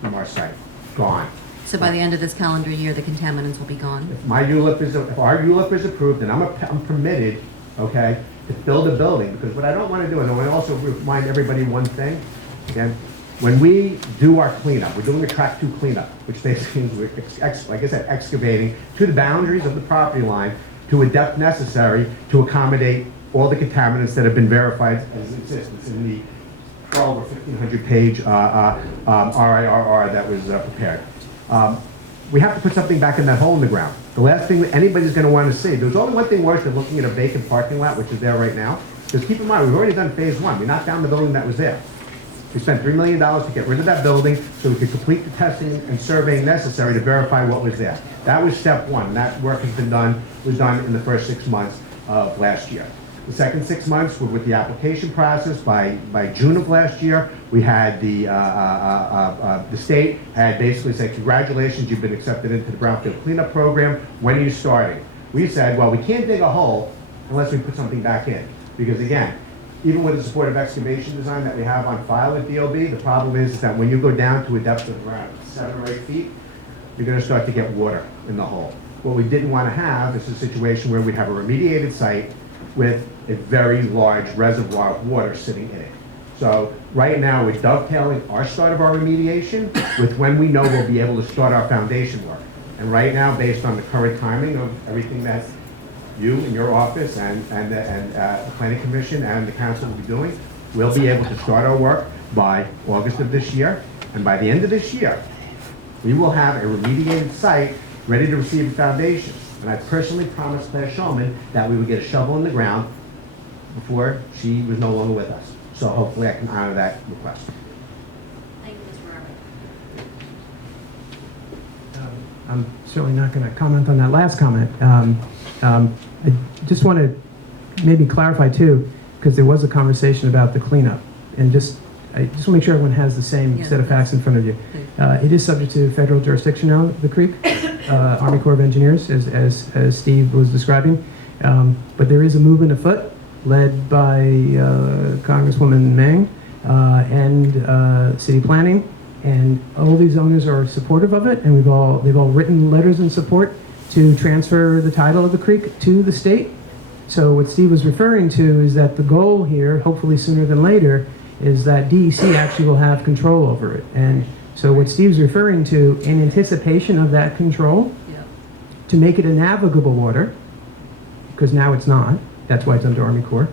from our site. Gone. So by the end of this calendar year, the contaminants will be gone? If our ULURP is approved, then I'm permitted, okay, to build a building, because what I don't want to do, and I want to also remind everybody one thing, again, when we do our cleanup, we're doing a track 2 cleanup, which basically means we're, like I said, excavating to the boundaries of the property line to a depth necessary to accommodate all the contaminants that have been verified as existence in the 12 or 1,500 page RIRR that was prepared. We have to put something back in that hole in the ground. The last thing that anybody's going to want to see, there's only one thing worse than looking at a vacant parking lot, which is there right now. Because keep in mind, we've already done phase 1. We knocked down the building that was there. We spent $3 million to get rid of that building so we could complete the testing and surveying necessary to verify what was there. That was step 1. That work has been done, was done in the first 6 months of last year. The second 6 months were with the application process. By June of last year, we had the state had basically said, congratulations, you've been accepted into the brownfield cleanup program. When are you starting? We said, well, we can't dig a hole unless we put something back in. Because again, even with the supportive excavation design that we have on file at DOB, the problem is that when you go down to a depth of around 7 or 8 feet, you're going to start to get water in the hole. What we didn't want to have is a situation where we'd have a remediated site with a very large reservoir of water sitting in it. So right now we're dovetailing our start of our remediation with when we know we'll be able to start our foundation work. And right now, based on the current timing of everything that you and your office and the Planning Commission and the council will be doing, we'll be able to start our work by August of this year. And by the end of this year, we will have a remediated site ready to receive a foundation. And I personally promised Claire Shulman that we would get a shovel in the ground before she was no longer with us. So hopefully I can honor that request. Thank you, Mr. Robert. I'm certainly not going to comment on that last comment. I just want to maybe clarify too, because there was a conversation about the cleanup, and I just want to make sure everyone has the same set of facts in front of you. It is subject to federal jurisdiction now, the creek, Army Corps of Engineers, as Steve was describing. But there is a movement afoot led by Congresswoman Meng and City Planning, and all these owners are supportive of it, and they've all written letters in support to transfer the title of the creek to the state. So what Steve was referring to is that the goal here, hopefully sooner than later, is that DEC actually will have control over it. And so what Steve's referring to, in anticipation of that control, to make it a navigable water, because now it's not, that's why it's under Army Corps.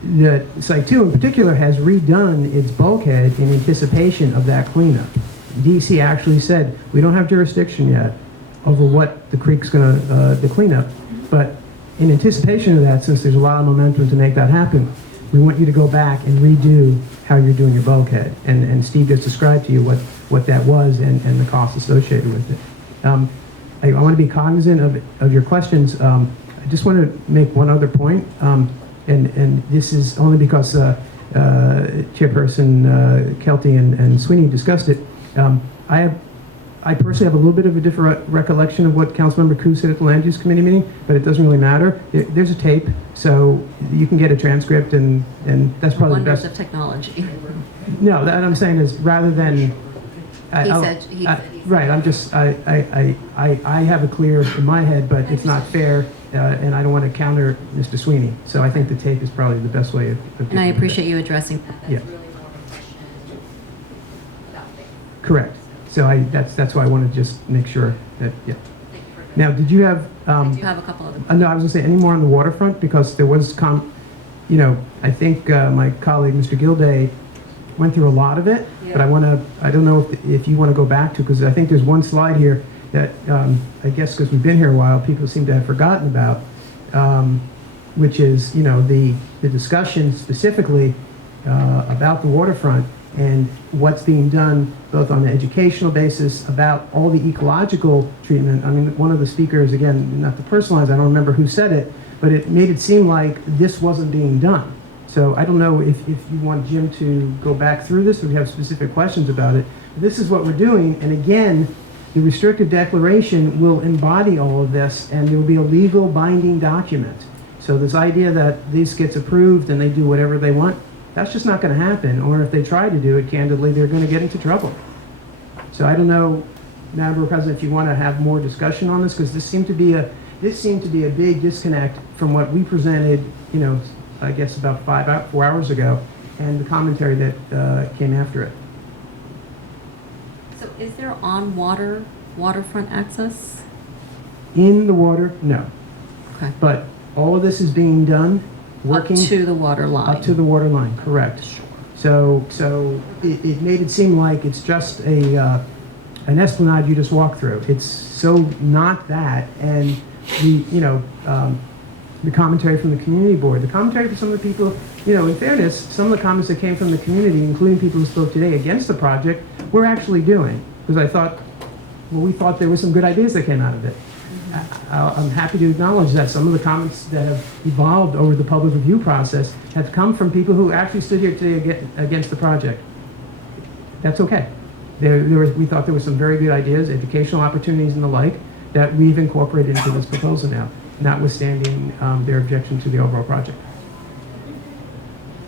The Site 2 in particular has redone its bulkhead in anticipation of that cleanup. DEC actually said, we don't have jurisdiction yet over what the creek's going to, the cleanup, but in anticipation of that, since there's a lot of momentum to make that happen, we want you to go back and redo how you're doing your bulkhead. And Steve just described to you what that was and the costs associated with it. I want to be cognizant of your questions. I just want to make one other point, and this is only because Chairperson Kelty and Sweeney discussed it. I personally have a little bit of a different recollection of what Councilmember Koo said at the Land Use Committee meeting, but it doesn't really matter. There's a tape, so you can get a transcript, and that's probably the best. Wonders of technology. No, that I'm saying is rather than. He said. Right, I'm just, I have it clear in my head, but it's not fair, and I don't want to counter Mr. Sweeney. So I think the tape is probably the best way of And I appreciate you addressing that. That's yeah. really more of a question about things. Correct. So that's why I want to just make sure that, yeah. Now, did you have... I do have a couple other no, I was going to say, any more on the waterfront? Because there was, I think my colleague, Mr. Gilday, went through a lot of it, but I don't know if you want to go back to, because I think there's one slide here that I guess because we've been here a while, people seem to have forgotten about, which is, the discussion specifically about the waterfront and what's being done both on the educational basis about all the ecological treatment. I mean, one of the speakers, again, not to personalize, I don't remember who said it, but it made it seem like this wasn't being done. So I don't know if you want Jim to go back through this or you have specific questions about it. This is what we're doing, and again, the restrictive declaration will embody all of this, and there will be a legal binding document. So this idea that this gets approved and they do whatever they want, that's just not going to happen. Or if they try to do it, candidly, they're going to get into trouble. So I don't know, Madam President, if you want to have more discussion on this, because this seemed to be a big disconnect from what we presented, I guess about 4 hours ago, and the commentary that came after it. So is there waterfront access? In the water, no. Okay. But all of this is being done, working up to the water line. Up to the water line, correct. Sure. So it made it seem like it's just an esplanade you just walk through. It's so not that, and the commentary from the community board, the commentary from some of the people, in fairness, some of the comments that came from the community, including people who spoke today against the project, we're actually doing. Because we thought there were some good ideas that came out of it. I'm happy to acknowledge that some of the comments that have evolved over the public review process have come from people who actually stood here today against the project. That's okay. We thought there were some very good ideas, educational opportunities and the like, that we've incorporated into this proposal now, notwithstanding their objection to the overall project.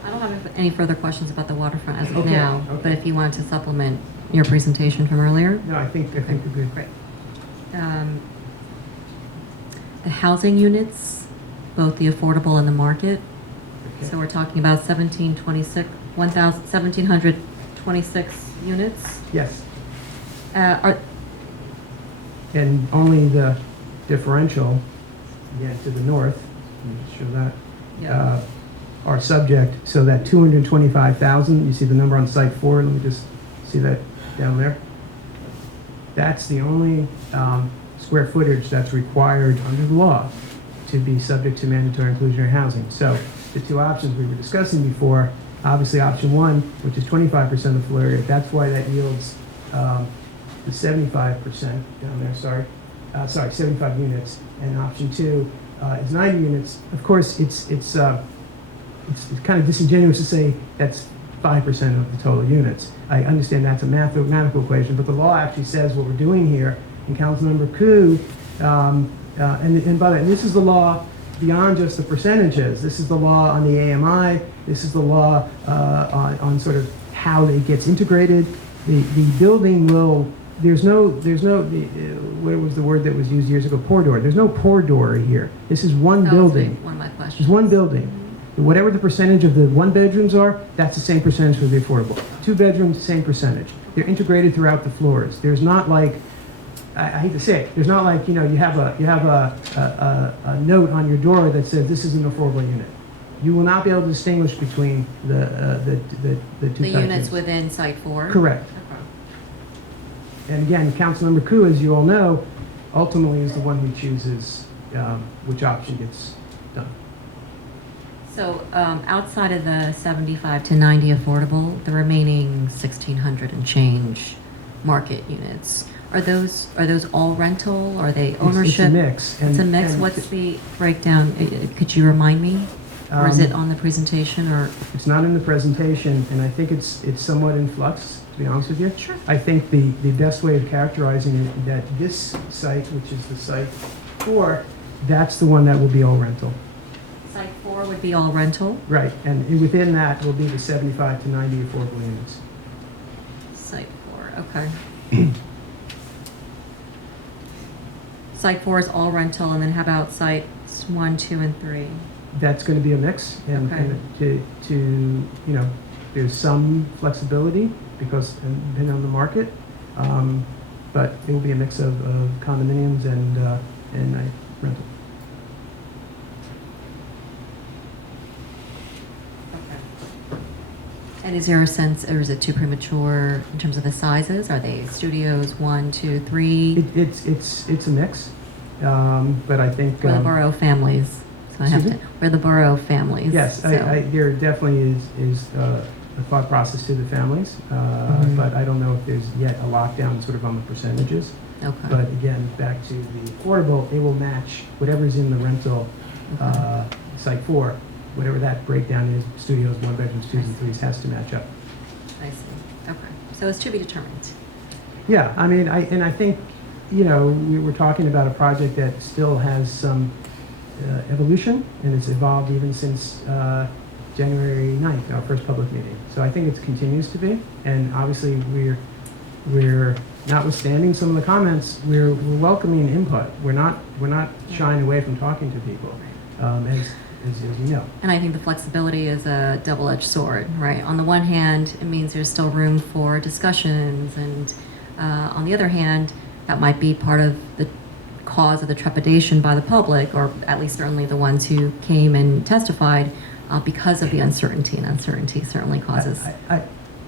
I don't have any further questions about the waterfront as of Okay. now, but if you want to supplement your presentation from earlier. No, I think we're good. Great. The housing units, both the affordable and the market. Okay. So we're talking about 1,726 units. Yes. And only the differential, again, to the north, let me show that, are subject, so that 225,000, you see the number on site 4, let me just see that down there. That's the only square footage that's required under the law to be subject to mandatory inclusionary housing. So the two options we were discussing before, obviously option 1, which is 25% of the floor area, that's why that yields the 75% down there, sorry, 75 units, and option 2 is 90 units. Of course, it's kind of disingenuous to say that's 5% of the total units. I understand that's a mathematical equation, but the law actually says what we're doing here. And Councilmember Koo, and by the way, this is the law beyond just the percentages. This is the law on the AMI. This is the law on sort of how it gets integrated. The building will. There's no. What was the word that was used years ago? Pour door. There's no pour door here. This is one building. One of my questions. There's one building. Whatever the percentage of the 1 bedrooms are, that's the same percentage for the affordable. 2 bedrooms, same percentage. They're integrated throughout the floors. There's not like, I hate to say it, there's not like, you have a note on your door that says this is an affordable unit. You will not be able to distinguish between the two The units types. within Site 4? Correct. And again, Councilmember Koo, as you all know, ultimately is the one who chooses which option gets done. So outside of the 75 to 90 affordable, the remaining 1,600 and change market units, are those all rental? Are they ownership? It's a mix. It's a mix. and What's the breakdown? Could you remind me? Or is it on the presentation? Or It's not in the presentation, and I think it's somewhat in flux, to be honest with you. Sure. I think the best way of characterizing it, that this site, which is the site 4, that's the one that will be all rental. Site 4 would be all rental? Right, and within that will be the 75 to 90 affordable units. Site 4, okay. Site 4 is all rental, and then how about sites 1, 2, and 3? That's going to be a mix, and, Okay. and there's some flexibility because depending on the market, but it will be a mix of condominiums and rental. And is there a sense, or is it too premature in terms of the sizes? Are they studios 1, 2, 3? It's a mix, but I think Or the Borough families? So I have Excuse to. Or the Borough families? Yes, so. there definitely is a thought process to the families, but I don't know if there's yet a lockdown sort of on the percentages. Okay. But again, back to the affordable, it will match whatever's in the rental site 4, whatever that breakdown is. Studios, 1 bedrooms, 2s and 3s has to match up. I see. Okay. So it's to be determined. Yeah, I mean, I think we were talking about a project that still has some evolution, and it's evolved even since January 9th, our first public meeting. So I think it continues to be, and obviously we're notwithstanding some of the comments, we're welcoming input. We're not shying away from talking to people, as you know. And I think the flexibility is a double-edged sword, right? On the one hand, it means there's still room for discussions, and on the other hand, that might be part of the cause of the trepidation by the public, or at least certainly the ones who came and testified, because of the uncertainty, and uncertainty certainly causes I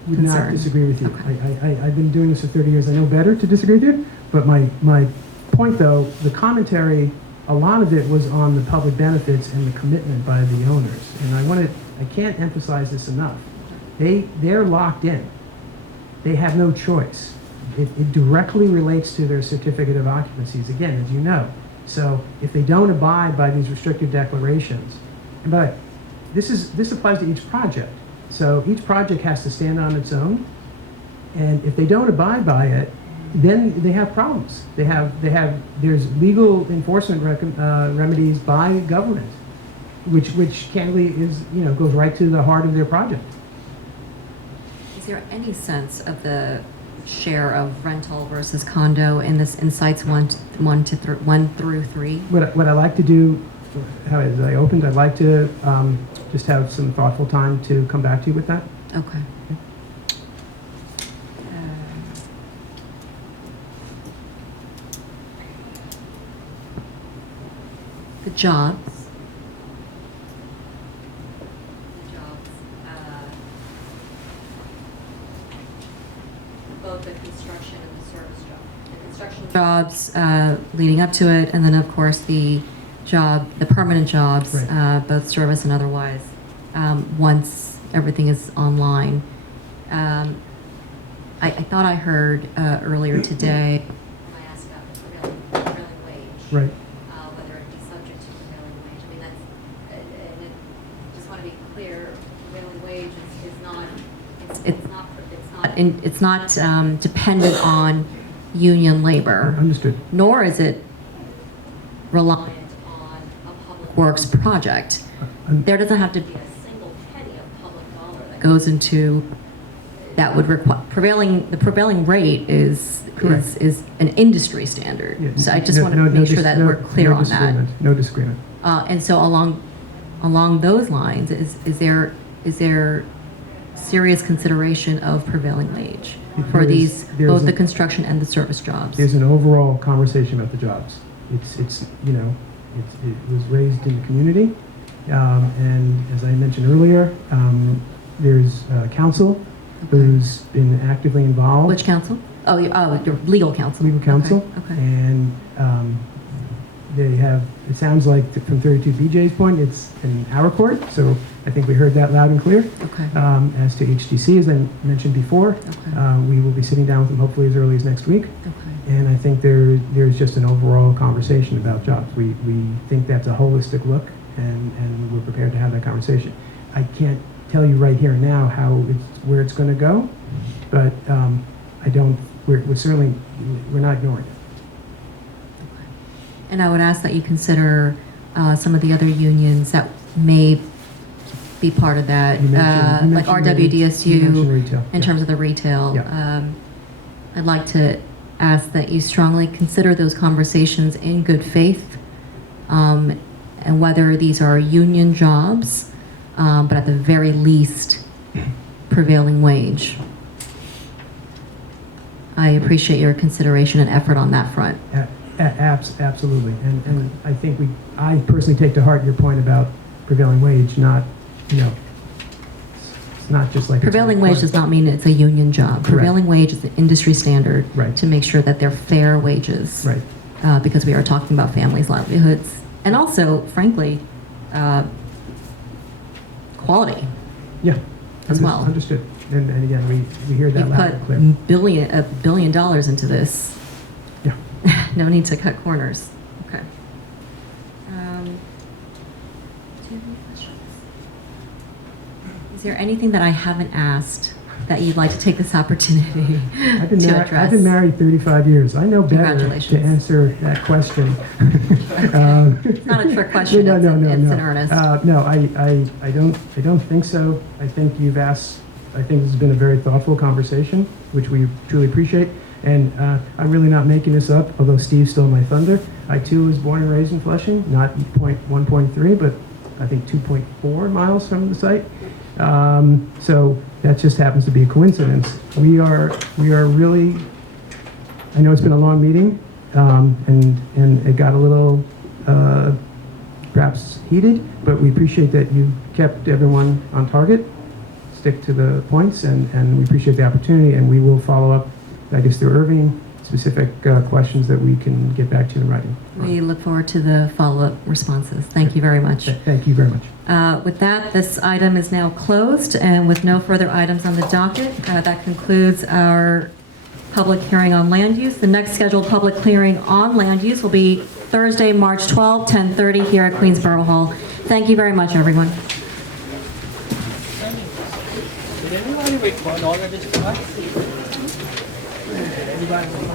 would not concern. disagree with you. Okay. I've been doing this for 30 years. I know better to disagree with you, but my point, though, the commentary, a lot of it was on the public benefits and the commitment by the owners. And I can't emphasize this enough. They're locked in. They have no choice. It directly relates to their certificate of occupancies, again, as you know. So if they don't abide by these restrictive declarations, but this applies to each project. So each project has to stand on its own, and if they don't abide by it, then they have problems. There's legal enforcement remedies by government, which candidly is goes right to the heart of their project. Is there any sense of the share of rental versus condo in sites 1 through 3? What I like to do, as I opened, I'd like to just have some thoughtful time to come back to you with that. Okay. The jobs. Both the construction and the service job. The construction jobs leading up to it, and then of course the permanent jobs, Right. both service and otherwise, once everything is online. I thought I heard earlier today, when I asked about the prevailing wage. Right. Whether it be subject to prevailing wage. I mean, that's, and just want to be clear, prevailing wage it's not dependent on union labor. Understood. Nor is it reliant on a public works project. There doesn't have to be a single penny of public dollar that goes into, that would require, the prevailing rate is an industry standard. Yeah, So I just want to make sure that we're clear on that. No disagreement. And so along those lines, is there serious consideration of prevailing wage for these, both the construction and the service jobs? There's an overall conversation about the jobs. It's you know, it was raised in the community, and as I mentioned earlier, there's council who's been actively involved. Which council? Oh, your legal counsel. Legal counsel. Okay. And they have, it sounds like from 32 BJ's point, it's in our court, so I think we heard that loud and clear. Okay. As to HTC, as I mentioned before, we will be sitting down with them hopefully as early as next week. Okay. And I think there's just an overall conversation about jobs. We think that's a holistic look, and we're prepared to have that conversation. I can't tell you right here and now where it's going to go, but we're certainly, we're not ignoring it. And I would ask that you consider some of the other unions that may be part of that, You mentioned like RWDSU, you mentioned retail. in terms of the retail. Yeah. I'd like to ask that you strongly consider those conversations in good faith, and whether these are union jobs, but at the very least, prevailing wage. I appreciate your consideration and effort on that front. Absolutely, and I think I personally take to heart your point about prevailing wage, not, you know, it's not just like Prevailing wage does not mean it's a union job. Correct. Prevailing wage is an industry standard Right. to make sure that they're fair wages. Right. Because we are talking about families' livelihoods. And also, frankly, quality. Yeah. As well. Understood. And again, we hear that You've loud and clear. put $1 billion into this. Yeah. No need to cut corners. Okay. Do you have any questions? Is there anything that I haven't asked that you'd like to take this opportunity to address? I've been married 35 years. I know better to answer that question. It's not a trick question. No, it's in earnest. No, I don't think so. I think you've asked. I think this has been a very thoughtful conversation, which we truly appreciate. And I'm really not making this up, although Steve stole my thunder. I too was born and raised in Flushing, not 1.3, but I think 2.4 miles from the site. So that just happens to be a coincidence. We are really, I know it's been a long meeting, and it got a little perhaps heated, but we appreciate that you kept everyone on target, stick to the points, and we appreciate the opportunity, and we will follow up, I guess, through Irving, specific questions that we can get back to you in writing. We look forward to the follow-up responses. Thank you very much. Thank you very much. With that, this item is now closed, and with no further items on the docket, that concludes our public hearing on land use. The next scheduled public hearing on land use will be Thursday, March 12, 10:30 here at Queensborough Hall. Thank you very much, everyone. Did anybody record all of this stuff? Did anybody record?